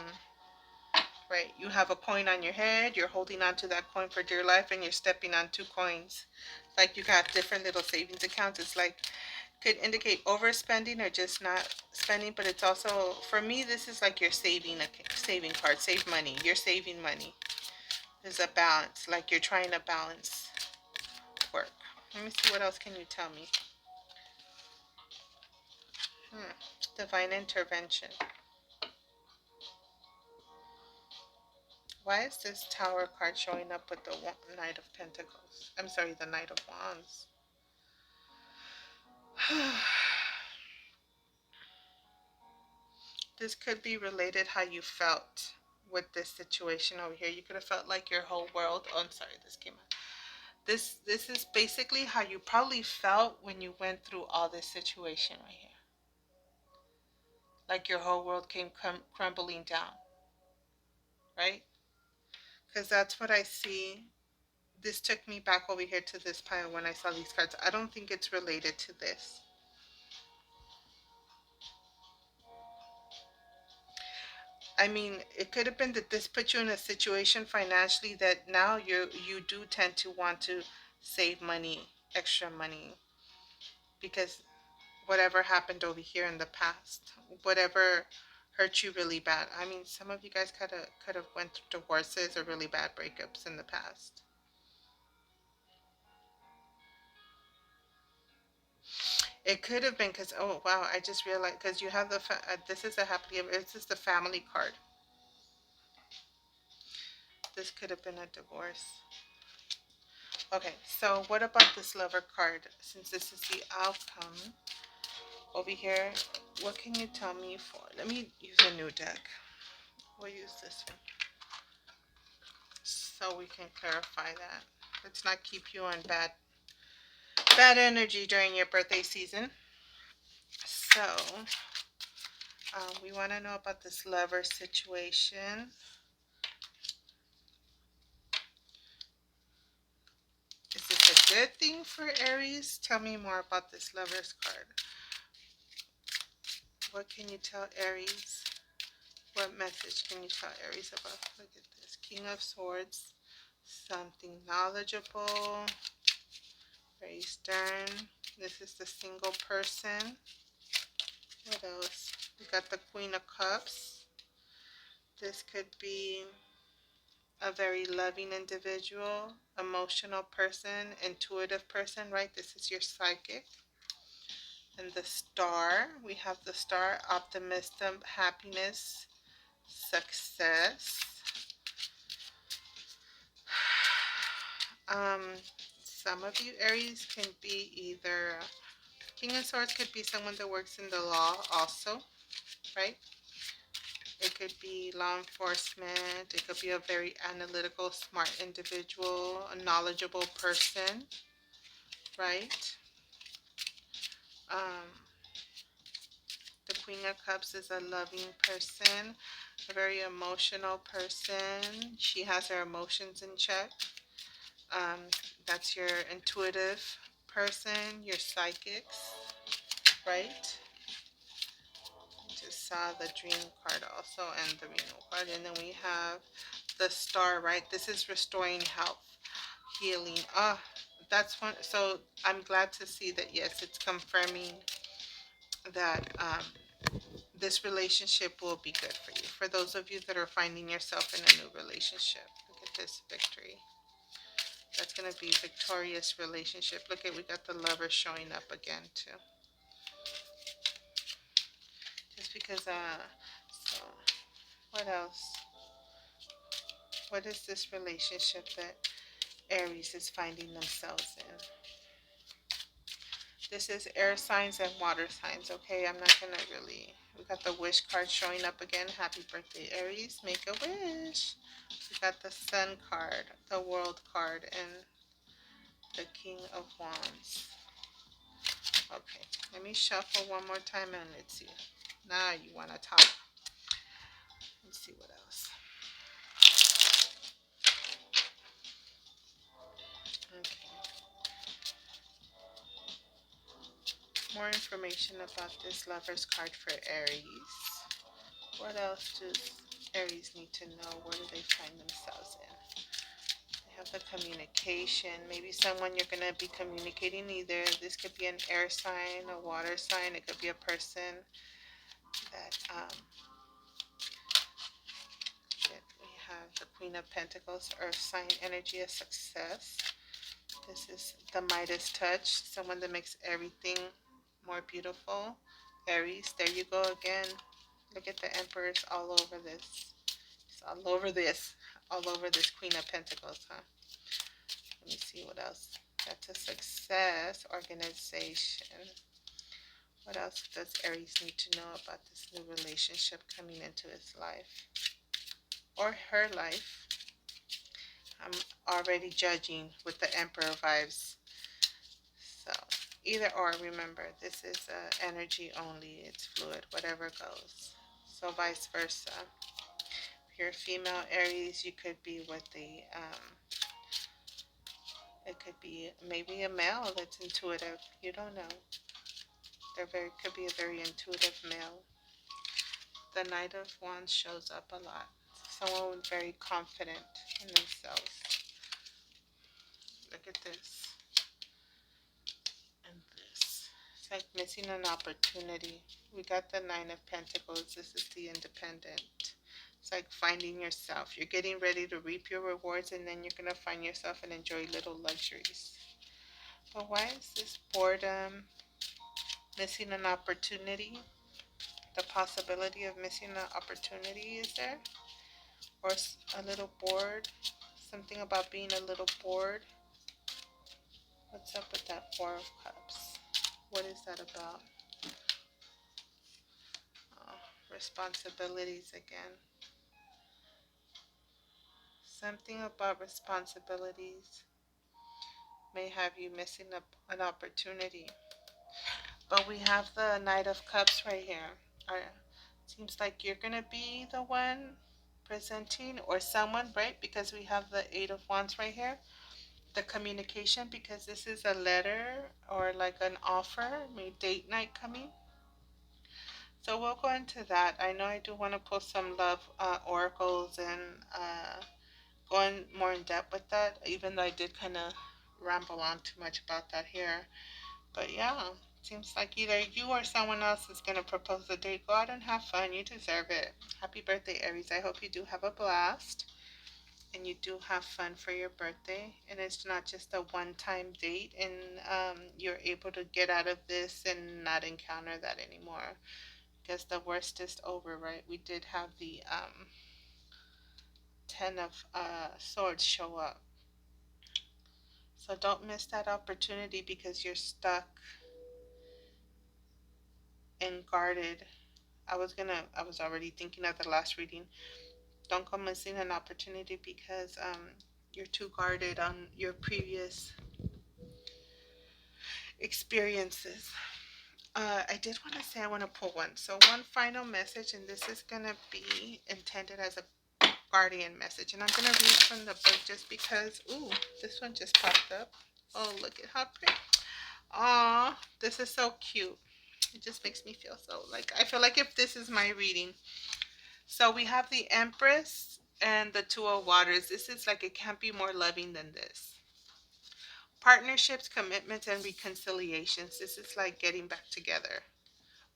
right, you have a coin on your head, you're holding on to that coin for dear life, and you're stepping on two coins. Like you got different little savings accounts. It's like, could indicate overspending or just not spending, but it's also, for me, this is like you're saving, a saving card, save money. You're saving money. There's a balance, like you're trying to balance work. Let me see, what else can you tell me? Divine intervention. Why is this Tower card showing up with the Knight of Pentacles? I'm sorry, the Knight of Wands. This could be related how you felt with this situation over here. You could have felt like your whole world. Oh, I'm sorry, this came out. This is basically how you probably felt when you went through all this situation right here. Like your whole world came crumbling down, right? Because that's what I see. This took me back over here to this pile when I saw these cards. I don't think it's related to this. I mean, it could have been that this put you in a situation financially that now you do tend to want to save money, extra money, because whatever happened over here in the past, whatever hurt you really bad. I mean, some of you guys could have went through divorces or really bad breakups in the past. It could have been because, oh wow, I just realized, because you have this is a happily, this is the family card. This could have been a divorce. Okay, so what about this lover card? Since this is the outcome over here, what can you tell me for? Let me use a new deck. We'll use this one so we can clarify that. Let's not keep you on bad bad energy during your birthday season. So, we want to know about this lover situation. Is this a good thing for Aries? Tell me more about this Lover's card. What can you tell Aries? What message can you tell Aries about? Look at this. King of Swords. Something knowledgeable. Very stern. This is the single person. What else? We got the Queen of Cups. This could be a very loving individual, emotional person, intuitive person, right? This is your psychic. And the Star, we have the Star, optimism, happiness, success. Um, some of you Aries can be either King of Swords could be someone that works in the law also, right? It could be law enforcement. It could be a very analytical, smart individual, a knowledgeable person, right? Um, the Queen of Cups is a loving person, a very emotional person. She has her emotions in check. That's your intuitive person, your psychics, right? Just saw the dream card also and the renewal card. And then we have the Star, right? This is restoring health, healing. That's one. So I'm glad to see that, yes, it's confirming that this relationship will be good for you. For those of you that are finding yourself in a new relationship, look at this victory. That's going to be victorious relationship. Look at, we got the Lover showing up again too. Just because, so what else? What is this relationship that Aries is finding themselves in? This is air signs and water signs, okay? I'm not going to really... We got the wish card showing up again. Happy birthday, Aries. Make a wish. We got the Sun card, the World card, and the King of Wands. Okay, let me shuffle one more time and let's see. Now you want to talk. Let's see what else. Okay. More information about this Lover's card for Aries. What else does Aries need to know? Where do they find themselves in? They have the communication. Maybe someone you're going to be communicating either. This could be an air sign, a water sign. It could be a person that we have the Queen of Pentacles, Earth sign energy of success. This is the Midas touch, someone that makes everything more beautiful. Aries, there you go again. Look at the Emperors all over this. It's all over this. All over this Queen of Pentacles, huh? Let me see what else. That's a success, organization. What else does Aries need to know about this new relationship coming into his life? Or her life? I'm already judging with the Emperor vibes. So, either or, remember, this is energy only. It's fluid, whatever goes. So, vice versa. If you're a female Aries, you could be with the, it could be maybe a male that's intuitive. You don't know. Could be a very intuitive male. The Knight of Wands shows up a lot. Someone very confident in themselves. Look at this. And this. It's like missing an opportunity. We got the Nine of Pentacles. This is the Independent. It's like finding yourself. You're getting ready to reap your rewards, and then you're going to find yourself and enjoy little luxuries. But why is this boredom? Missing an opportunity? The possibility of missing an opportunity is there? Or a little bored? Something about being a little bored? What's up with that Four of Cups? What is that about? Oh, responsibilities again. Something about responsibilities. may have you missing an opportunity. But we have the Knight of Cups right here. Seems like you're going to be the one presenting or someone, right? Because we have the Eight of Wands right here. The communication, because this is a letter or like an offer, maybe date night coming. So we'll go into that. I know I do want to pull some love oracles and go in more in depth with that, even though I did kind of ramble on too much about that here. But yeah, seems like either you or someone else is going to propose a date. Go out and have fun. You deserve it. Happy birthday, Aries. I hope you do have a blast and you do have fun for your birthday. And it's not just a one-time date and you're able to get out of this and not encounter that anymore. Because the worst is over, right? We did have the Ten of Swords show up. So don't miss that opportunity because you're stuck and guarded. I was already thinking of the last reading. Don't go missing an opportunity because you're too guarded on your previous experiences. I did want to say I want to pull one. So one final message, and this is going to be intended as a guardian message. And I'm going to read from the book just because, ooh, this one just popped up. Oh, look at how pretty. Aw, this is so cute. It just makes me feel so like, I feel like if this is my reading. So we have the Empress and the Two of Waters. This is like, it can't be more loving than this. Partnerships, commitments, and reconciliations. This is like getting back together,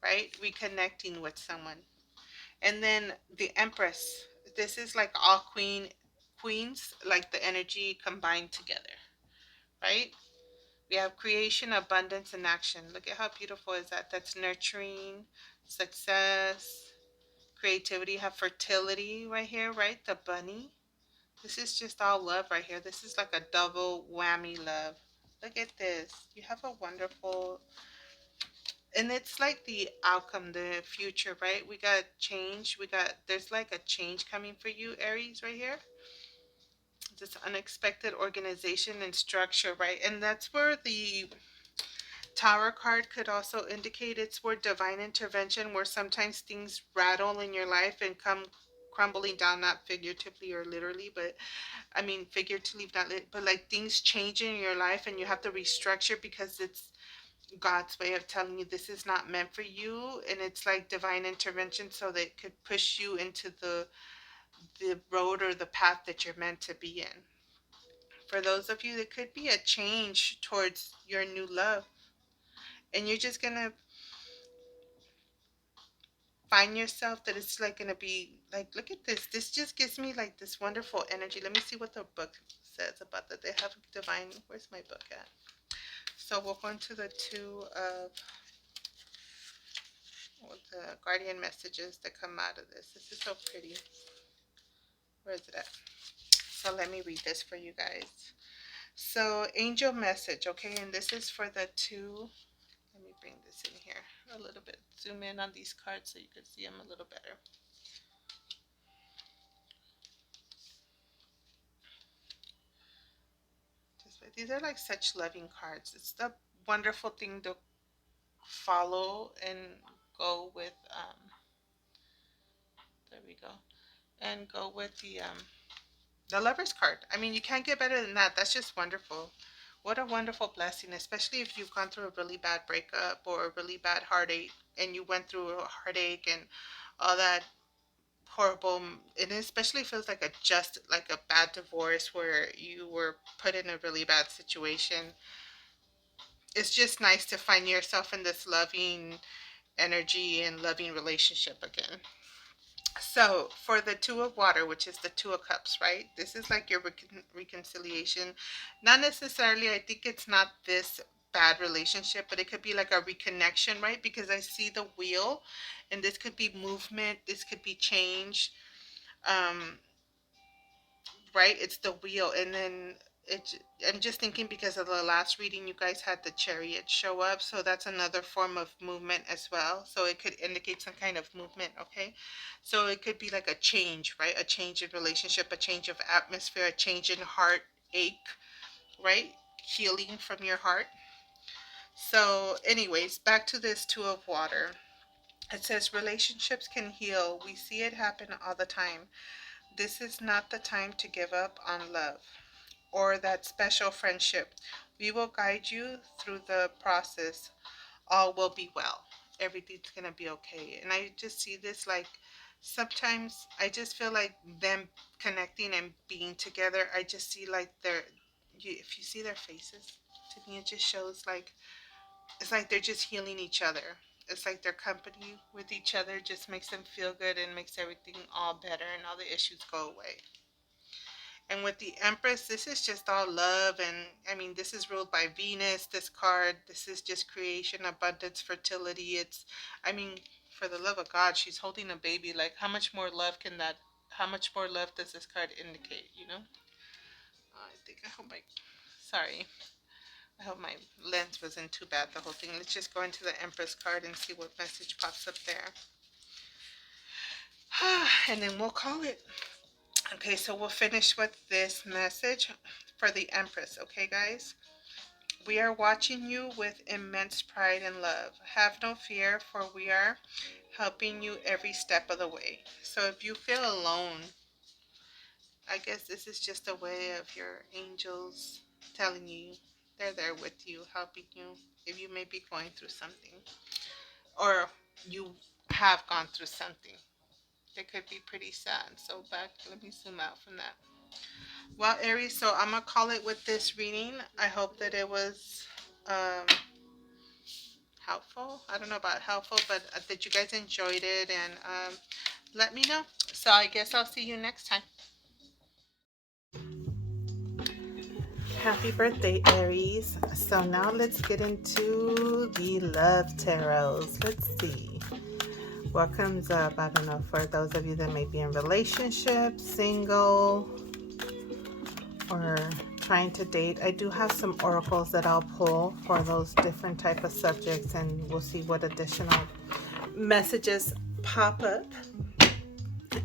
right? Reconnecting with someone. And then the Empress. This is like all queens, like the energy combined together, right? We have creation, abundance, and action. Look at how beautiful is that? That's nurturing, success, creativity. Have fertility right here, right? The bunny. This is just all love right here. This is like a double whammy love. Look at this. You have a wonderful, and it's like the outcome, the future, right? We got change. There's like a change coming for you, Aries, right here. This unexpected organization and structure, right? And that's where the Tower card could also indicate it's where divine intervention, where sometimes things rattle in your life and come crumbling down, not figuratively or literally, but I mean, figuratively, not but like things change in your life and you have to restructure because it's God's way of telling you this is not meant for you. And it's like divine intervention so that it could push you into the road or the path that you're meant to be in. For those of you, that could be a change towards your new love. And you're just going to find yourself that it's like going to be like, look at this. This just gives me like this wonderful energy. Let me see what the book says about that. They have divine, where's my book at? So we'll go into the two of the guardian messages that come out of this. This is so pretty. Where is it at? So let me read this for you guys. So angel message, okay, and this is for the two. Let me bring this in here a little bit. Zoom in on these cards so you can see them a little better. These are like such loving cards. It's the wonderful thing to follow and go with. There we go, and go with the Lover's card. I mean, you can't get better than that. That's just wonderful. What a wonderful blessing, especially if you've gone through a really bad breakup or a really bad heartache, and you went through a heartache and all that horrible. And it especially feels like like a bad divorce where you were put in a really bad situation. It's just nice to find yourself in this loving energy and loving relationship again. So for the Two of Water, which is the Two of Cups, right? This is like your reconciliation. Not necessarily, I think it's not this bad relationship, but it could be like a reconnection, right? Because I see the wheel, and this could be movement, this could be change. Um, right? It's the wheel, and then it. I'm just thinking because of the last reading, you guys had the Chariot show up, so that's another form of movement as well. So it could indicate some kind of movement, okay? So it could be like a change, right? A change in relationship, a change of atmosphere, a change in heartache, right? healing from your heart. So anyways, back to this Two of Water. It says relationships can heal. We see it happen all the time. This is not the time to give up on love or that special friendship. We will guide you through the process. All will be well. Everything's going to be okay. And I just see this like sometimes I just feel like them connecting and being together. I just see like if you see their faces, to me it just shows like it's like they're just healing each other. It's like their company with each other just makes them feel good and makes everything all better and all the issues go away. And with the Empress, this is just all love. And I mean, this is ruled by Venus, this card. This is just creation, abundance, fertility. I mean, for the love of God, she's holding a baby. Like, how much more love how much more love does this card indicate, you know? Sorry. I hope my lens wasn't too bad, the whole thing. Let's just go into the Empress card and see what message pops up there. And then we'll call it. Okay, so we'll finish with this message for the Empress, okay, guys? We are watching you with immense pride and love. Have no fear, for we are helping you every step of the way. So if you feel alone, I guess this is just a way of your angels telling you they're there with you, helping you if you may be going through something or you have gone through something. It could be pretty sad. So let me zoom out from that. Well, Aries, so I'm going to call it with this reading. I hope that it was helpful. I don't know about helpful, but that you guys enjoyed it, and let me know. So I guess I'll see you next time. Happy birthday, Aries. So now let's get into the love tarots. Let's see what comes up. I don't know, for those of you that may be in relationships, single, or trying to date. I do have some oracles that I'll pull for those different type of subjects, and we'll see what additional messages pop up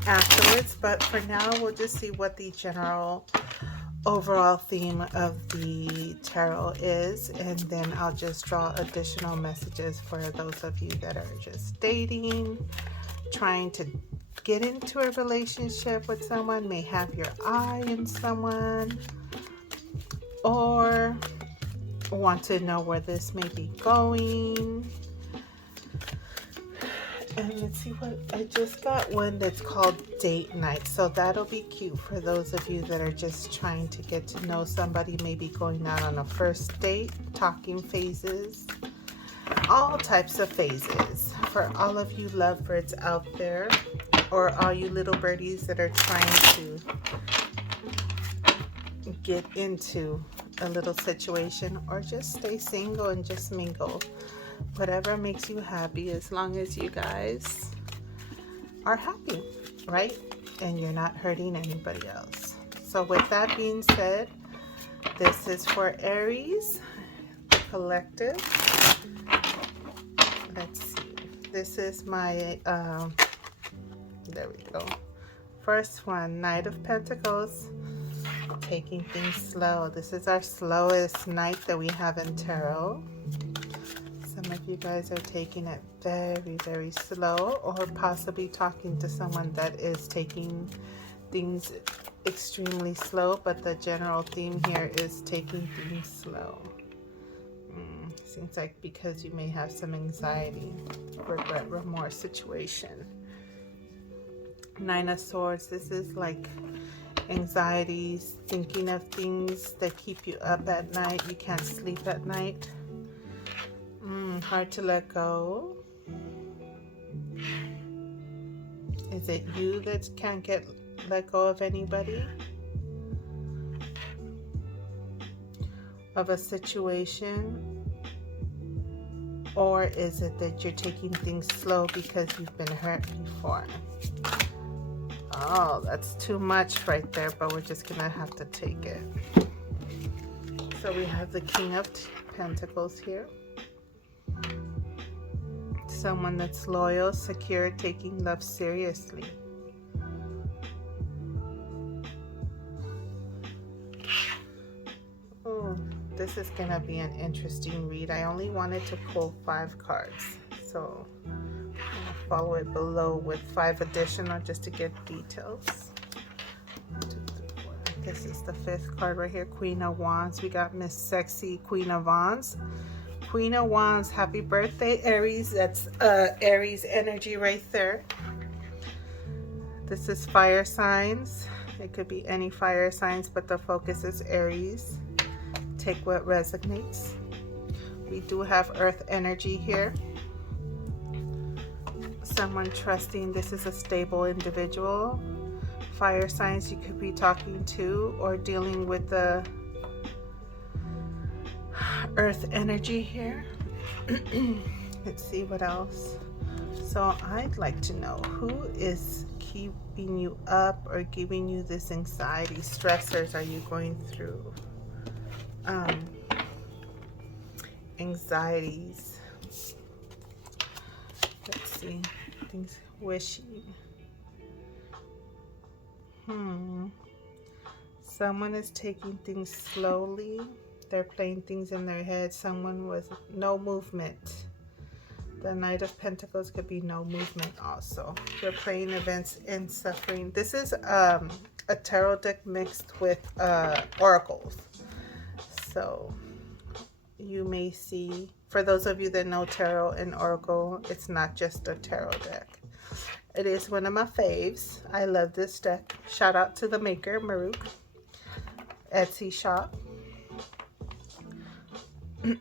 afterwards. But for now, we'll just see what the general overall theme of the tarot is, and then I'll just draw additional messages for those of you that are just dating, trying to get into a relationship with someone, may have your eye on someone, or want to know where this may be going. And let's see what I just got, one that's called date night, so that'll be cute for those of you that are just trying to get to know somebody, maybe going out on a first date, talking phases, all types of phases. For all of you lovebirds out there, or all you little birdies that are trying to get into a little situation, or just stay single and just mingle. Whatever makes you happy, as long as you guys are happy, right? And you're not hurting anybody else. So with that being said, this is for Aries, the collective. Let's see. This is my, there we go. First one, Knight of Pentacles, taking things slow. This is our slowest night that we have in tarot. Some of you guys are taking it very, very slow, or possibly talking to someone that is taking things extremely slow, but the general theme here is taking things slow. Seems like because you may have some anxiety, regret, remorse situation. Nine of Swords, this is like anxieties, thinking of things that keep you up at night. You can't sleep at night. Hard to let go. Is it you that can't let go of anybody? Of a situation? Or is it that you're taking things slow because you've been hurt before? Oh, that's too much right there, but we're just gonna have to take it. So we have the King of Pentacles here. Someone that's loyal, secure, taking love seriously. Oh, the this is going to be an interesting read. I only wanted to pull 5 cards, so I'm going to follow it below with 5 additional just to get details. 1, 2, 3, 4. This is the 5th card right here, Queen of Wands. We got Miss Sexy Queen of Wands. Queen of Wands, happy birthday, Aries. That's Aries energy right there. This is fire signs. It could be any fire signs, but the focus is Aries. Take what resonates. We do have earth energy here. Someone trusting this is a stable individual. Fire signs you could be talking to or dealing with the earth energy here. Let's see what else. So I'd like to know who is keeping you up or giving you this anxiety. Stressors are you going through? Anxieties. Let's see. Things wishy. Someone is taking things slowly. They're playing things in their head. Someone with no movement. The Knight of Pentacles could be no movement also. They're playing events in suffering. This is a tarot deck mixed with oracles. So you may see, for those of you that know tarot and oracle, it's not just a tarot deck. It is one of my faves. I love this deck. Shout out to the maker, Maruk. Etsy shop. We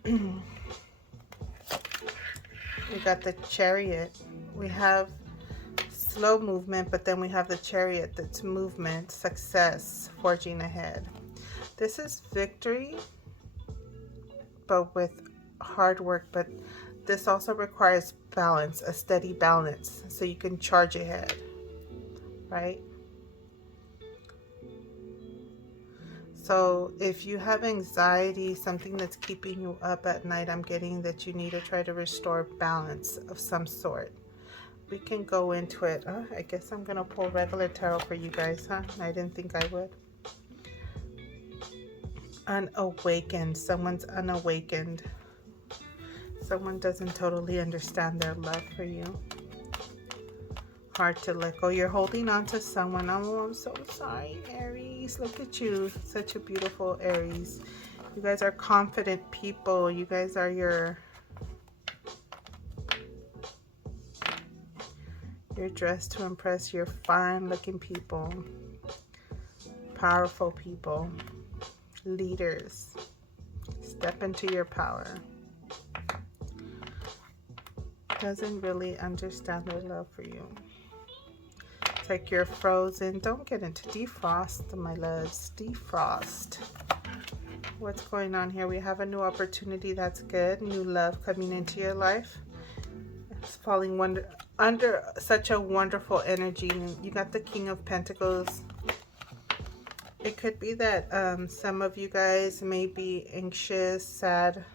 got the Chariot. We have slow movement, but then we have the Chariot that's movement, success, forging ahead. This is victory, but with hard work. But this also requires balance, a steady balance, so you can charge ahead, right? So if you have anxiety, something that's keeping you up at night, I'm getting that you need to try to restore balance of some sort. We can go into it. Oh, I guess I'm going to pull regular tarot for you guys, huh? I didn't think I would. Unawakened. Someone's unawakened. Someone doesn't totally understand their love for you. Hard to let go. You're holding on to someone. Oh, I'm so sorry, Aries. Look at you. Such a beautiful Aries. You guys are confident people. You guys are you're dressed to impress. You're fine looking people. Powerful people. Leaders. Step into your power. Doesn't really understand their love for you. It's like you're frozen. Don't get into defrost, my loves. Defrost. What's going on here? We have a new opportunity. That's good. New love coming into your life. It's falling under such a wonderful energy. You got the King of Pentacles. It could be that some of you guys may be anxious, sad,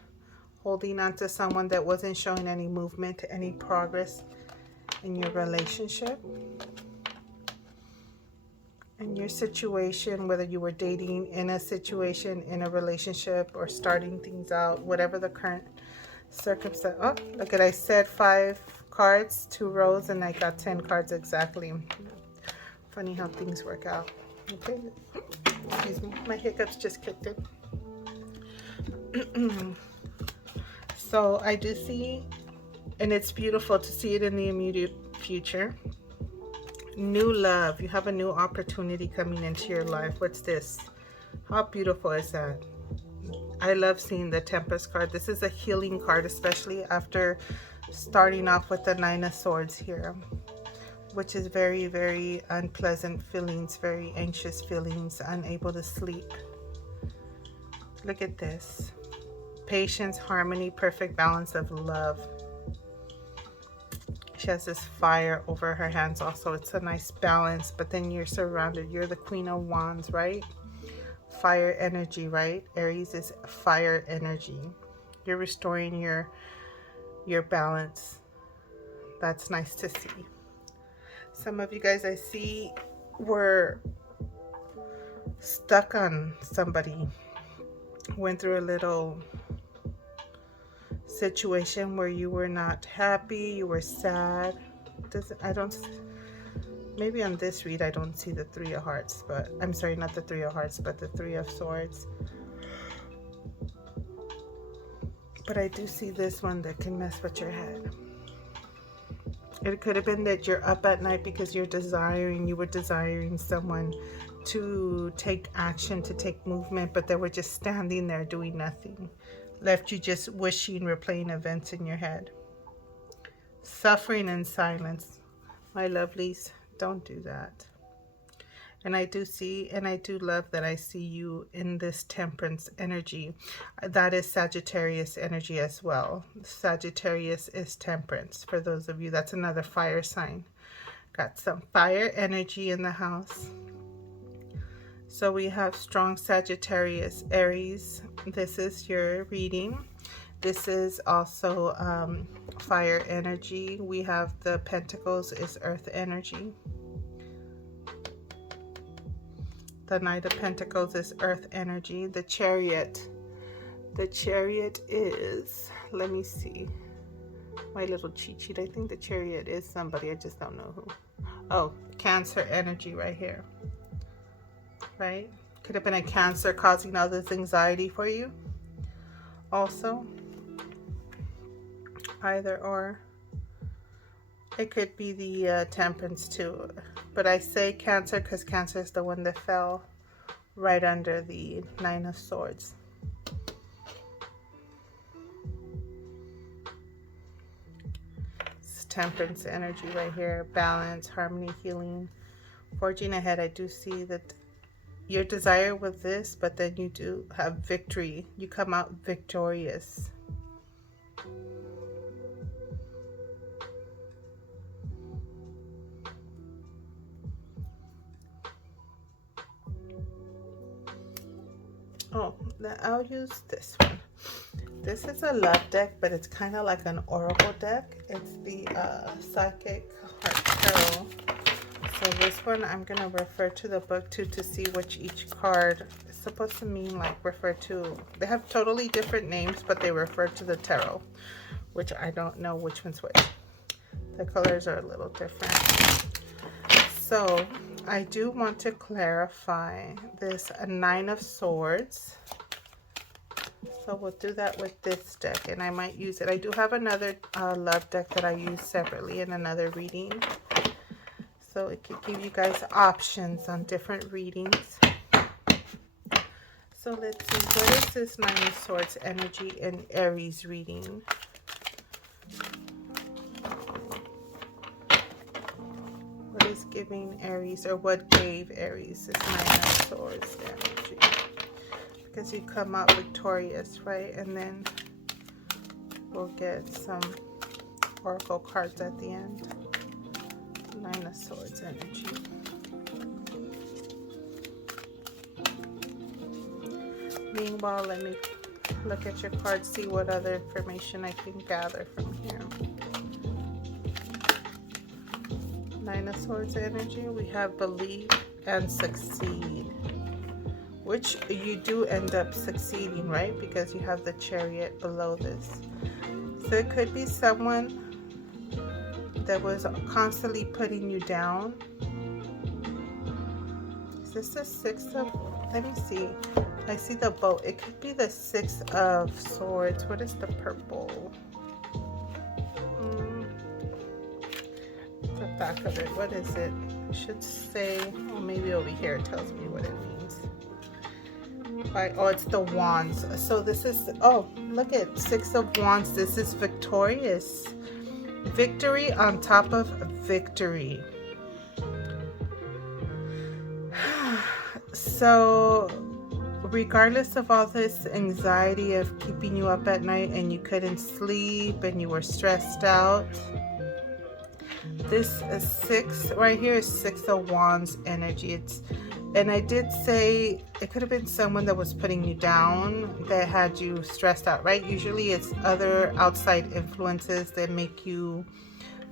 holding on to someone that wasn't showing any movement, any progress in your relationship. In your situation, whether you were dating, in a situation, in a relationship, or starting things out, whatever the current circumstance. Oh, look at, I said 5 cards, 2 rows, and I got 10 cards exactly. Funny how things work out. Okay, excuse me, my hiccups just kicked in. So I do see, and it's beautiful to see it in the immediate future. New love. You have a new opportunity coming into your life. What's this? How beautiful is that? I love seeing the Tempest card. This is a healing card, especially after starting off with the 9 of Swords here, which is very, very unpleasant feelings, very anxious feelings, unable to sleep. Look at this. Patience, harmony, perfect balance of love. She has this fire over her hands also. It's a nice balance, but then you're surrounded. You're the Queen of Wands, right? Fire energy, right? Aries is fire energy. You're restoring your balance. That's nice to see. Some of you guys I see were stuck on somebody. went through a little situation where you were not happy, you were sad. I don't, maybe on this read I don't see the Three of Hearts, but I'm sorry, not the Three of Hearts, but the Three of Swords. But I do see this one that can mess with your head. It could have been that you're up at night because you were desiring someone to take action, to take movement, but they were just standing there doing nothing. Left you just wishing, replaying events in your head. Suffering in silence. My lovelies, don't do that. And I do see, and I do love that I see you in this temperance energy. That is Sagittarius energy as well. Sagittarius is temperance. For those of you, that's another fire sign. Got some fire energy in the house. So we have strong Sagittarius, Aries. This is your reading. This is also fire energy. We have the Pentacles is earth energy. The Knight of Pentacles is earth energy. The Chariot. The Chariot is, let me see. My little cheat sheet. I think the Chariot is somebody. I just don't know who. Oh, Cancer energy right here. Right? Could have been a Cancer causing all this anxiety for you. Also, either or. It could be the Temperance too. But I say Cancer because Cancer is the one that fell right under the Nine of Swords. It's Temperance energy right here. Balance, harmony, healing. Forging ahead, I do see that your desire with this, but then you do have victory. You come out victorious. Oh, I'll use this one. This is a love deck, but it's kind of like an oracle deck. It's the Psychic Heart Tarot. So this one, I'm going to refer to the book to see which each card is supposed to mean, like refer to. They have totally different names, but they refer to the tarot, which I don't know which one's which. The colors are a little different. So I do want to clarify this Nine of Swords. So we'll do that with this deck, and I might use it. I do have another love deck that I use separately in another reading. So it could give you guys options on different readings. So let's see, what is this Nine of Swords energy in Aries reading? What is giving Aries, or what gave Aries this Nine of Swords energy? Because you come out victorious, right? And then we'll get some oracle cards at the end. Nine of Swords energy. Meanwhile, let me look at your cards, see what other information I can gather from here. Nine of Swords energy. We have believe and succeed, which you do end up succeeding, right? Because you have the Chariot below this. So it could be someone that was constantly putting you down. Is this the Six of, let me see. I see the boat. It could be the Six of Swords. What is the purple? The back of it. What is it? It should say, oh, maybe over here it tells me what it means. Right. Oh, it's the Wands. So this is, oh, look at Six of Wands. This is victorious. Victory on top of victory. So regardless of all this anxiety of keeping you up at night and you couldn't sleep and you were stressed out, this is six right here is Six of Wands energy. And I did say it could have been someone that was putting you down, that had you stressed out, right? Usually it's other outside influences that make you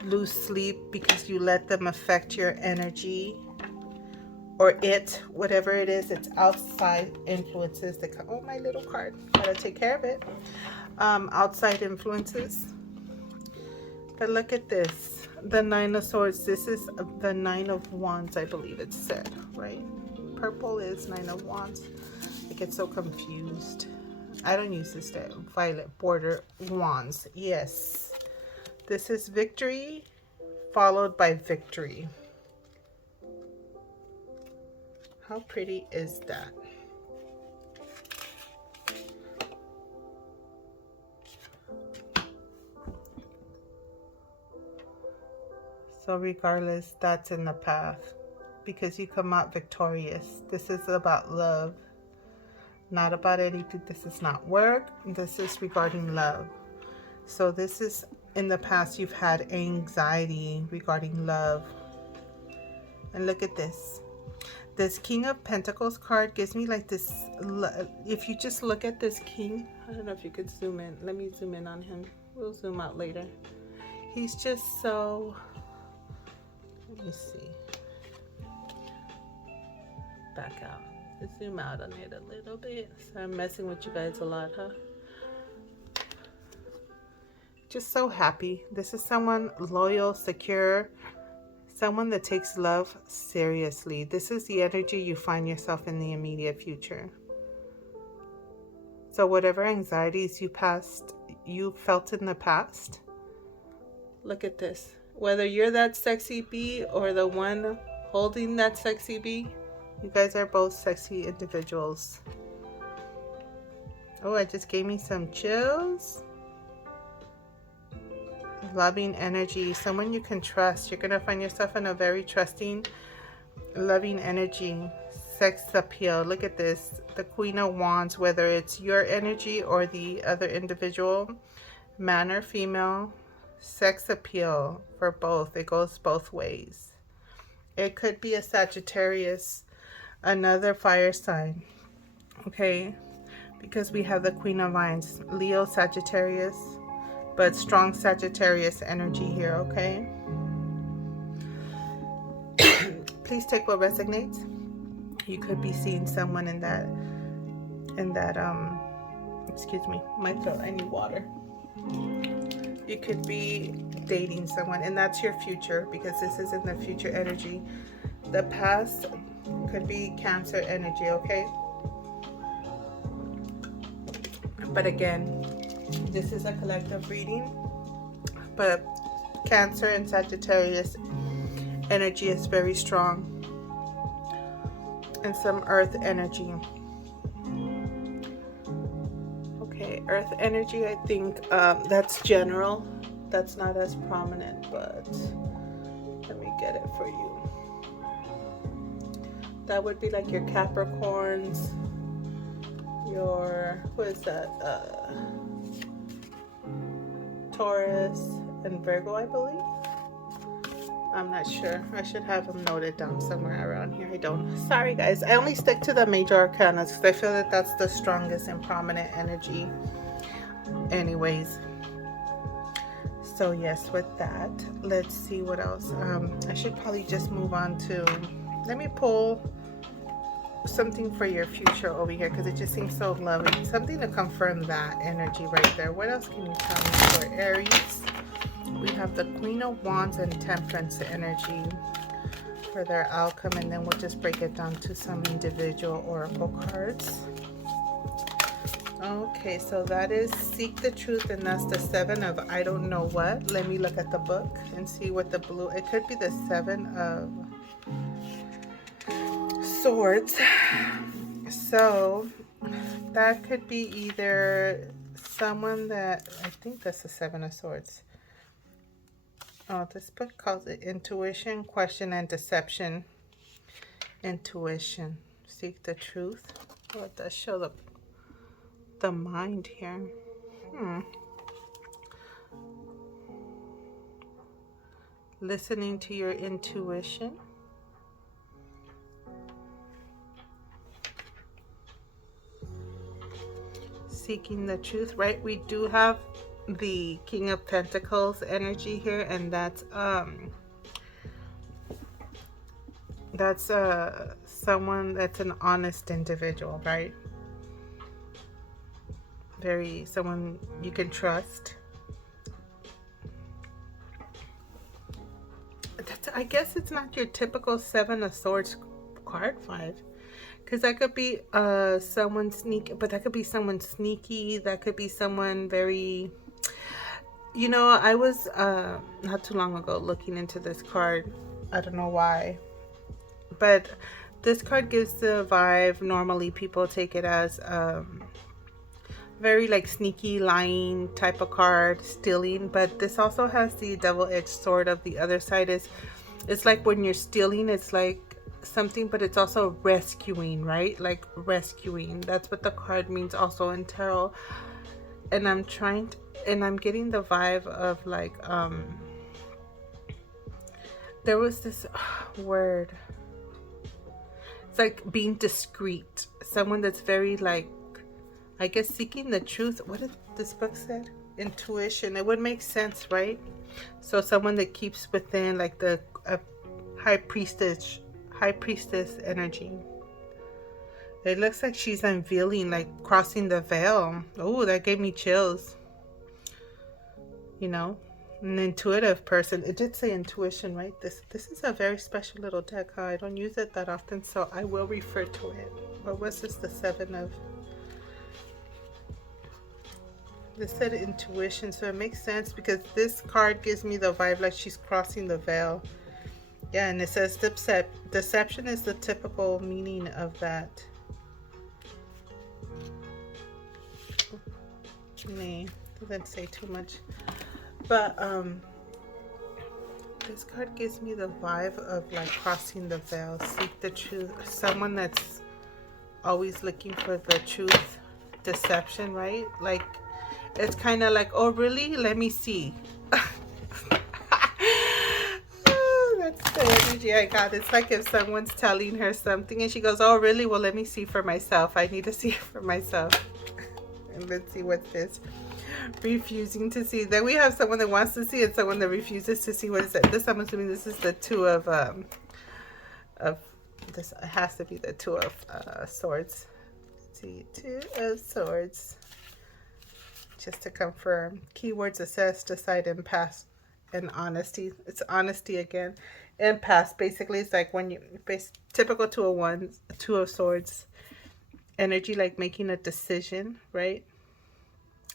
lose sleep because you let them affect your energy, or it, whatever it is, it's outside influences that come. Oh, my little card, gotta take care of it. Outside influences. But look at this, the Nine of Swords. This is the Nine of Wands, I believe it said, right? Purple is Nine of Wands. I get so confused. I don't use this term. Violet border wands. Yes. This is victory followed by victory. How pretty is that? So regardless, that's in the path because you come out victorious. This is about love, not about anything. This is not work. This is regarding love. So this is in the past you've had anxiety regarding love. And look at this. This King of Pentacles card gives me like this, if you just look at this king, I don't know if you could zoom in. Let me zoom in on him. We'll zoom out later. He's just so, let me see. Back out. Zoom out on it a little bit. So I'm messing with you guys a lot, huh? Just so happy. This is someone loyal, secure, someone that takes love seriously. This is the energy you find yourself in the immediate future. So whatever anxieties you felt in the past, look at this. Whether you're that sexy bee or the one holding that sexy bee, you guys are both sexy individuals. Oh, it just gave me some chills. Loving energy, someone you can trust. You're going to find yourself in a very trusting, loving energy. Sex appeal. Look at this. The Queen of Wands, whether it's your energy or the other individual, man or female, sex appeal for both. It goes both ways. It could be a Sagittarius, another fire sign, okay? Because we have the Queen of Wands, Leo, Sagittarius, but strong Sagittarius energy here, okay? Please take what resonates. You could be seeing someone in that, excuse me, my throat, I need water. You could be dating someone, and that's your future, because this is in the future energy. The past could be Cancer energy, okay? But again, this is a collective reading, but Cancer and Sagittarius energy is very strong, and some earth energy. Okay, earth energy, I think that's general. That's not as prominent, but let me get it for you. That would be like your Capricorns, your, who is that? Taurus and Virgo, I believe. I'm not sure. I should have them noted down somewhere around here. I don't. Sorry, guys. I only stick to the major arcana because I feel that that's the strongest and prominent energy. Anyways. So yes, with that, let's see what else. I should probably just move on to, let me pull something for your future over here because it just seems so lovely. Something to confirm that energy right there. What else can you tell me for Aries? We have the Queen of Wands and Temperance energy for their outcome, and then we'll just break it down to some individual oracle cards. Okay, so that is Seek the Truth, and that's the Seven of I don't know what. Let me look at the book and see what the blue, it could be the Seven of Swords. So that could be either someone that, I think that's the Seven of Swords. Oh, this book calls it Intuition, Question, and Deception. Intuition. Seek the truth. Oh, it does show the mind here. Listening to your intuition. Seeking the truth, right? We do have the King of Pentacles energy here, and that's That's someone that's an honest individual, right? Very someone you can trust. I guess it's not your typical Seven of Swords card five, because that could be someone sneaky, but that could be someone sneaky. That could be someone very. You know, I was not too long ago looking into this card. I don't know why, but this card gives the vibe. Normally, people take it as very like sneaky, lying type of card, stealing. But this also has the double-edged sword of the other side. It's like when you're stealing, it's like something, but it's also rescuing, right? Like rescuing. That's what the card means also in tarot. And I'm getting the vibe of like there was this word. It's like being discreet. Someone that's very like, I guess, seeking the truth. What did this book said? Intuition. It would make sense, right? So someone that keeps within like the high priestess energy. It looks like she's unveiling, like crossing the veil. Oh, that gave me chills. You know, an intuitive person. It did say intuition, right? This is a very special little deck. Huh? I don't use it that often, so I will refer to it. What was this? The Seven of. This said intuition, so it makes sense because this card gives me the vibe like she's crossing the veil. Yeah, and it says deception is the typical meaning of that. Me, doesn't say too much, but this card gives me the vibe of like crossing the veil, seek the truth. Someone that's always looking for the truth, deception, right? Like it's kind of like, oh really? Let me see. That's the energy I got. It's like if someone's telling her something and she goes, oh really? Well, let me see for myself. I need to see it for myself. And let's see what's this. Refusing to see. Then we have someone that wants to see and someone that refuses to see. What is it? This, I'm assuming this is the two of this has to be the two of swords. Let's see, two of swords. Just to confirm. Keywords: assess, decide, impasse, and honesty. It's honesty again. Impasse, basically, it's like when you typical two of swords energy, like making a decision, right?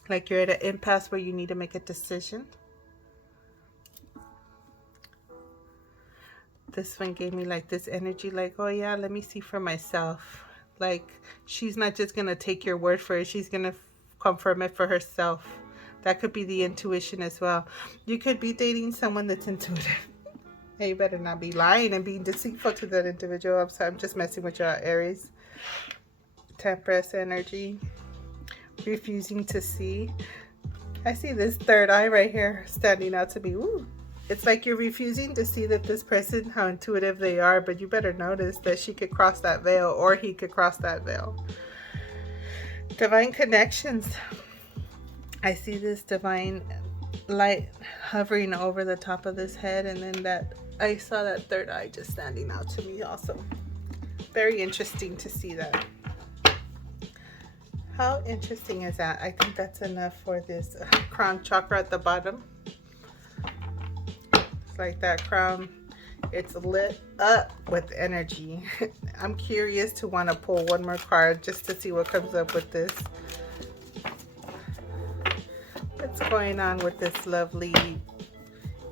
Like you're at an impasse where you need to make a decision. This one gave me like this energy, like, oh yeah, let me see for myself. Like she's not just gonna take your word for it, she's gonna confirm it for herself. That could be the intuition as well. You could be dating someone that's intuitive. Hey, you better not be lying and being deceitful to that individual. I'm sorry, I'm just messing with y'all, Aries. Temperance energy. Refusing to see. I see this third eye right here standing out to me. Ooh. It's like you're refusing to see that this person, how intuitive they are, but you better notice that she could cross that veil or he could cross that veil. Divine connections. I see this divine light hovering over the top of this head, and then that I saw that third eye just standing out to me also. Very interesting to see that. How interesting is that? I think that's enough for this crown chakra at the bottom. It's like that crown, it's lit up with energy. I'm curious to want to pull one more card just to see what comes up with this. What's going on with this lovely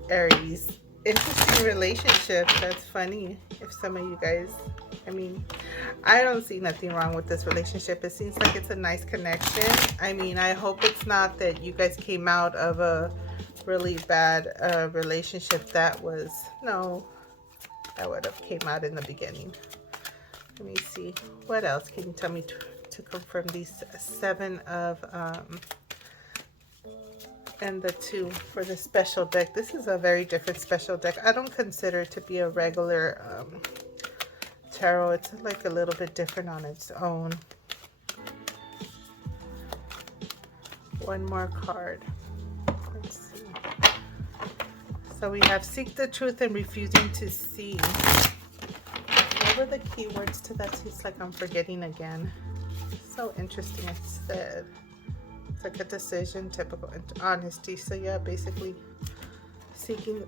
Aries? Interesting relationship. That's funny. If some of you guys, I mean, I don't see nothing wrong with this relationship. It seems like it's a nice connection. I mean, I hope it's not that you guys came out of a really bad relationship. That was, no, that would have came out in the beginning. Let me see. What else can you tell me to confirm these seven of and the two for the special deck? This is a very different special deck. I don't consider it to be a regular tarot. It's like a little bit different on its own. One more card. Let's see. So we have seek the truth and refusing to see. What were the keywords to that? It's like I'm forgetting again. So interesting. It said it's like a decision, typical honesty. So yeah, basically seeking,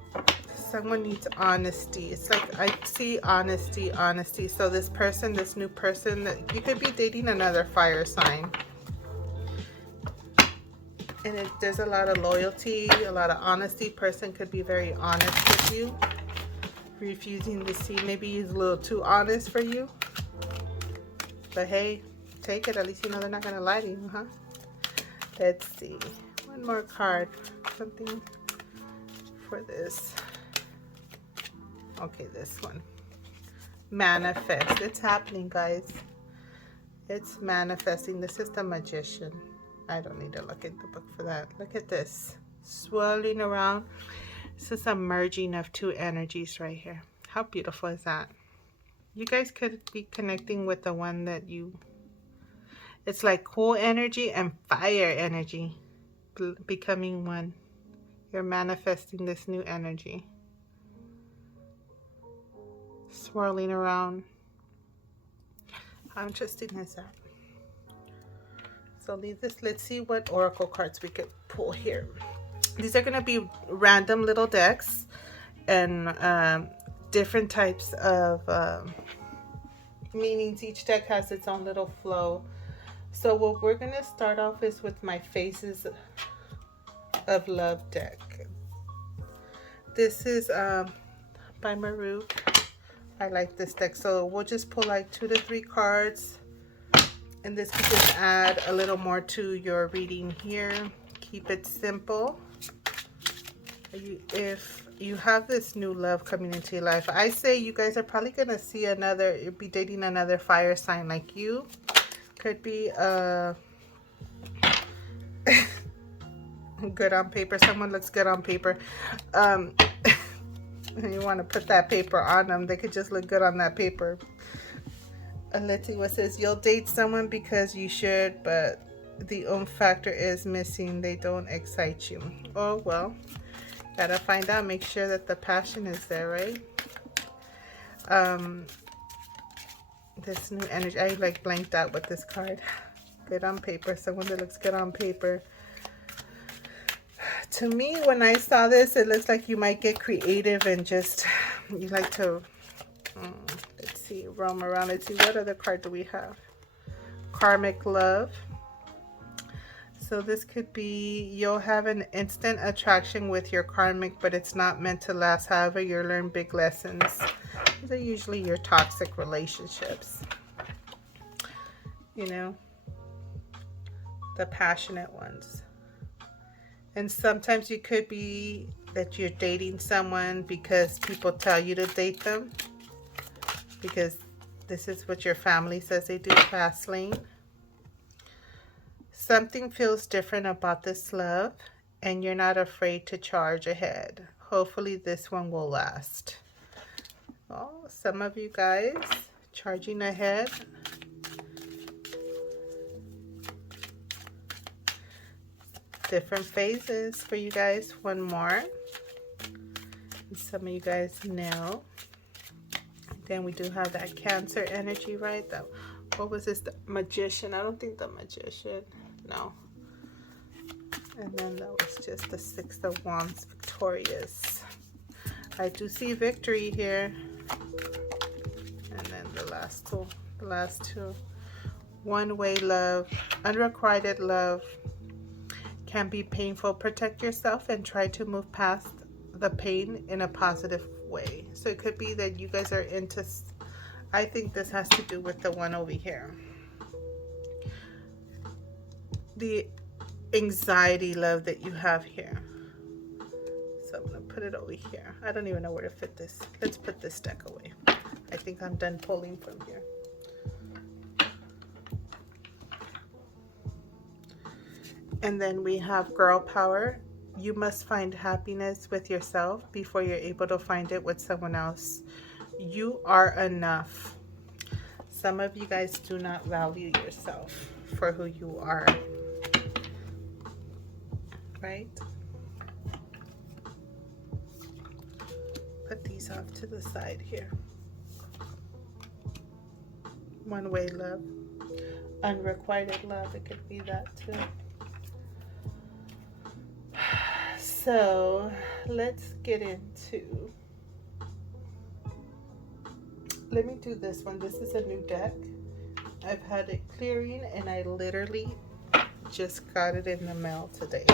someone needs honesty. It's like I see honesty. So this person, this new person, that you could be dating another fire sign. And there's a lot of loyalty, a lot of honesty. Person could be very honest with you. Refusing to see, maybe he's a little too honest for you. But hey, take it. At least you know they're not going to lie to you, huh? Let's see. One more card. Something for this. Okay, this one. Manifest. It's happening, guys. It's manifesting. This is the Magician. I don't need to look at the book for that. Look at this. Swirling around. This is a merging of two energies right here. How beautiful is that? You guys could be connecting with the one that you... It's like cool energy and fire energy becoming one. You're manifesting this new energy. Swirling around. How interesting is that? So leave this. Let's see what oracle cards we could pull here. These are going to be random little decks and different types of meanings. Each deck has its own little flow. So what we're going to start off is with my Faces of Love deck. This is by Maru. I like this deck. So we'll just pull like 2 to 3 cards. And this can just add a little more to your reading here. Keep it simple. If you have this new love coming into your life, I say you guys are probably going to see be dating another fire sign like you. Could be good on paper. Someone looks good on paper. And you want to put that paper on them. They could just look good on that paper. Let's see what says. You'll date someone because you should, but the factor is missing. They don't excite you. Oh, well. Gotta find out. Make sure that the passion is there, right? This new energy. I like blanked out with this card. Good on paper. Someone that looks good on paper. To me, when I saw this, it looks like you might get creative and just, you like to, let's see, roam around. Let's see, what other card do we have? Karmic Love. So this could be, you'll have an instant attraction with your karmic, but it's not meant to last. However, you'll learn big lessons. These are usually your toxic relationships. You know, the passionate ones. And sometimes you could be that you're dating someone because people tell you to date them. Because this is what your family says they do, fast lane. Something feels different about this love, and you're not afraid to charge ahead. Hopefully this one will last. Oh, some of you guys charging ahead. Different phases for you guys. One more. And some of you guys know. Then we do have that Cancer energy, right? What was this? The Magician. I don't think the Magician. No. And then that was just the 6 of Wands, victorious. I do see victory here. And then the last two. One-way love, unrequited love can be painful. Protect yourself and try to move past the pain in a positive way. So it could be that you guys are into, I think this has to do with the one over here. The anxiety love that you have here. So I'm going to put it over here. I don't even know where to fit this. Let's put this deck away. I think I'm done pulling from here. And then we have Girl Power. You must find happiness with yourself before you're able to find it with someone else. You are enough. Some of you guys do not value yourself for who you are. Right? Put these off to the side here. One-way love. Unrequited love, it could be that too. So let's get into, let me do this one. This is a new deck. I've had it clearing and I literally just got it in the mail today.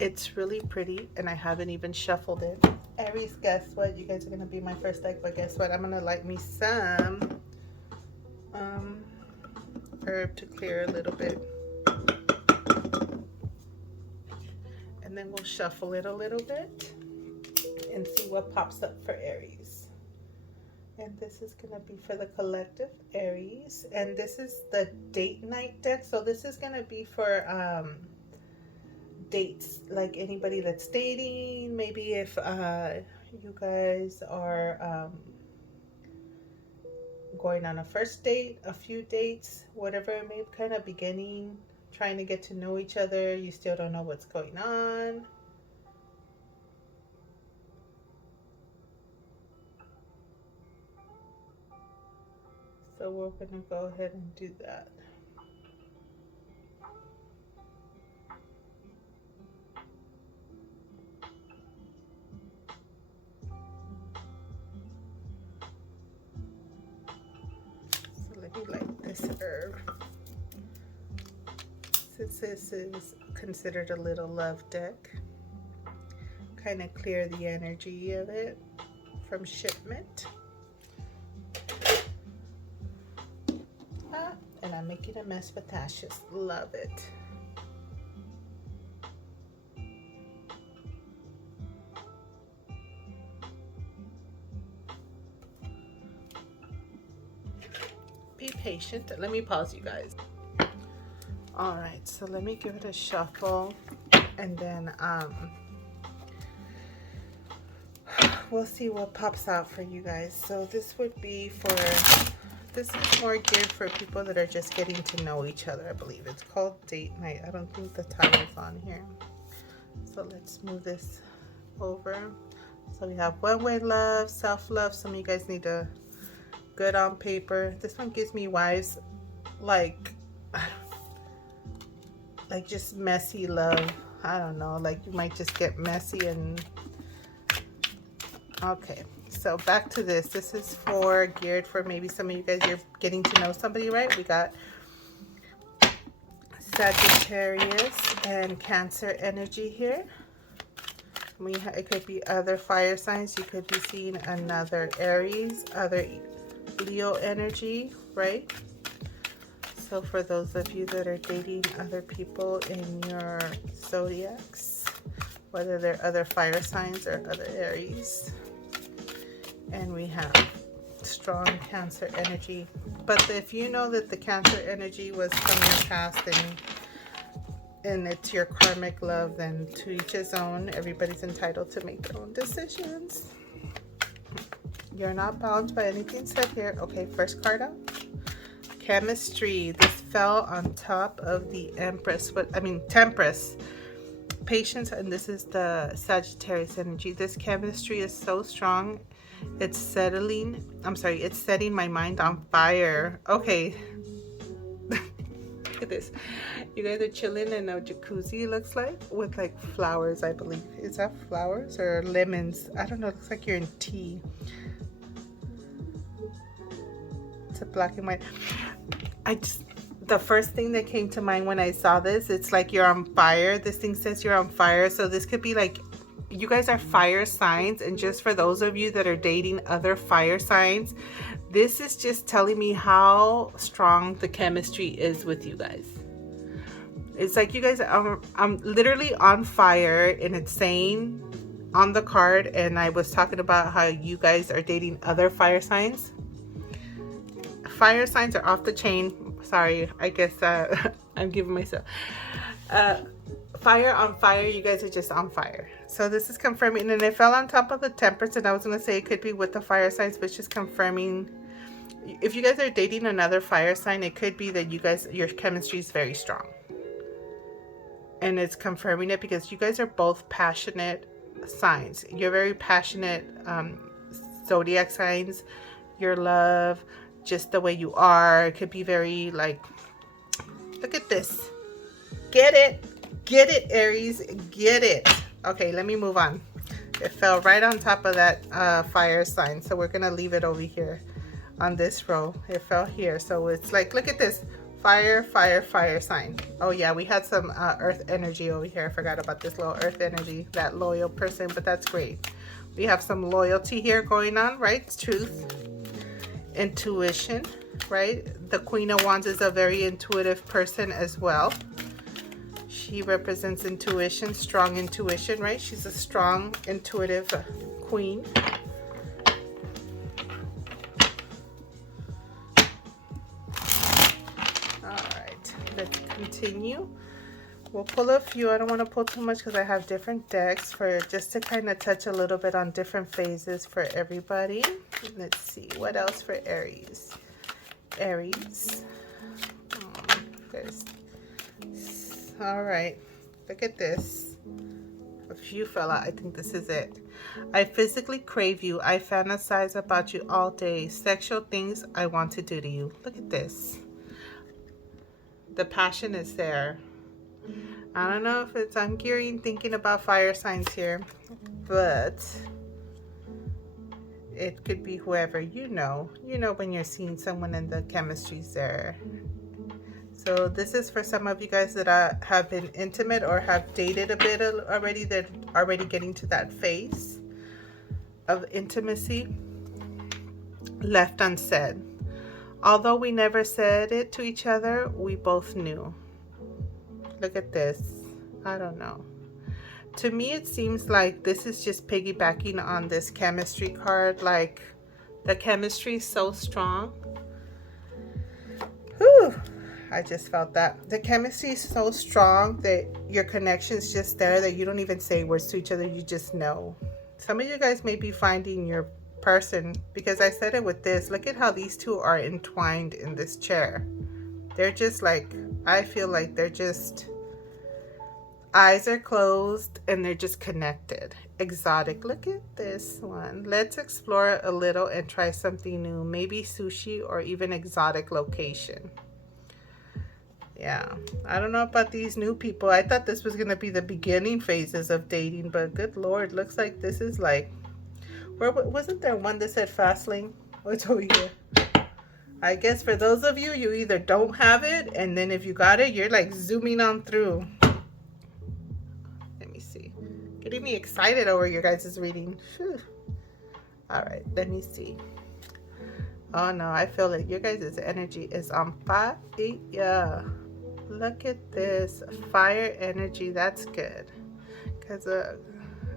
It's really pretty and I haven't even shuffled it. Aries, guess what? You guys are going to be my first deck, but guess what? I'm going to light me some herb to clear a little bit. And then we'll shuffle it a little bit and see what pops up for Aries. And this is going to be for the collective Aries. And this is the date night deck. So this is going to be for dates, like anybody that's dating. Maybe if you guys are going on a first date, a few dates, whatever it may kind of beginning, trying to get to know each other. You still don't know what's going on. So we're going to go ahead and do that. So let me light this herb. Since this is considered a little love deck, kind of clear the energy of it from shipment. And I'm making a mess with ashes. Love it. Be patient. Let me pause, you guys. All right, so let me give it a shuffle, and then we'll see what pops out for you guys. So this would be for, this is more geared for people that are just getting to know each other, I believe. It's called Date Night. I don't think the title's on here. So let's move this over. So we have one-way love, self-love. Some of you guys need a good on paper. This one gives me vibes like just messy love. I don't know, like you might just get messy and okay. So back to this. This is for geared for maybe some of you guys, you're getting to know somebody, right? We got Sagittarius and Cancer energy here. It could be other fire signs. You could be seeing another Aries, other Leo energy, right? So for those of you that are dating other people in your zodiacs, whether they're other fire signs or other Aries. And we have strong Cancer energy. But if you know that the Cancer energy was from your past and it's your karmic love, then to each his own. Everybody's entitled to make their own decisions. You're not bound by anything said here. Okay, first card out. Chemistry. This fell on top of the Empress, Temperance. Patience, and this is the Sagittarius energy. This chemistry is so strong. It's setting my mind on fire. Okay. Look at this. You guys are chilling in a jacuzzi, it looks like, with like flowers, I believe. Is that flowers or lemons? I don't know. It looks like you're in tea. It's a black and white. The first thing that came to mind when I saw this, it's like you're on fire. This thing says you're on fire. So this could be like, you guys are fire signs. And just for those of you that are dating other fire signs, this is just telling me how strong the chemistry is with you guys. It's like you guys are, I'm literally on fire, and it's saying on the card, and I was talking about how you guys are dating other fire signs. Fire signs are off the chain. Sorry, I guess I'm giving myself fire on fire. You guys are just on fire. So this is confirming, and it fell on top of the Temperance, and I was going to say it could be with the fire signs, but it's just confirming. If you guys are dating another fire sign, it could be that your chemistry is very strong, and it's confirming it because you guys are both passionate signs. You're very passionate zodiac signs. Your love, just the way you are. It could be very like, look at this. Get it? Get it, Aries. Get it. Okay, let me move on. It fell right on top of that fire sign. So we're going to leave it over here on this row. It fell here. So it's like, look at this. Fire, fire, fire sign. Oh yeah, we had some earth energy over here. I forgot about this little earth energy, that loyal person, but that's great. We have some loyalty here going on, right? Truth, intuition, right? The Queen of Wands is a very intuitive person as well. She represents intuition, strong intuition, right? She's a strong, intuitive queen. Let's continue. We'll pull a few. I don't want to pull too much because I have different decks for just to kind of touch a little bit on different phases for everybody. Let's see what else for Aries. Aries. There's. All right. Look at this. A few fell out. I think this is it. I physically crave you. I fantasize about you all day. Sexual things I want to do to you. Look at this. The passion is there. I don't know if it's, I'm gearing thinking about fire signs here, but it could be whoever, you know when you're seeing someone and the chemistry's there. So this is for some of you guys that have been intimate or have dated a bit already, that are already getting to that phase of intimacy. Left unsaid. Although we never said it to each other, we both knew. Look at this. I don't know. To me, it seems like this is just piggybacking on this chemistry card. Like, the chemistry is so strong. Whew. I just felt that. The chemistry is so strong that your connection is just there, that you don't even say words to each other. You just know. Some of you guys may be finding your person, because I said it with this. Look at how these two are entwined in this chair. They're just like, I feel like they're just, eyes are closed and they're just connected. Exotic. Look at this one. Let's explore a little and try something new. Maybe sushi or even exotic location. Yeah, I don't know about these new people. I thought this was going to be the beginning phases of dating, but good Lord, looks like this is like, where wasn't there one that said fast lane? What's over here? I guess for those of you, you either don't have it, and then if you got it, you're like zooming on through. Let me see. Getting me excited over your guys' reading. Whew. All right, let me see. Oh no, I feel it. Your guys' energy is on fire. Look at this. Fire energy. That's good. Because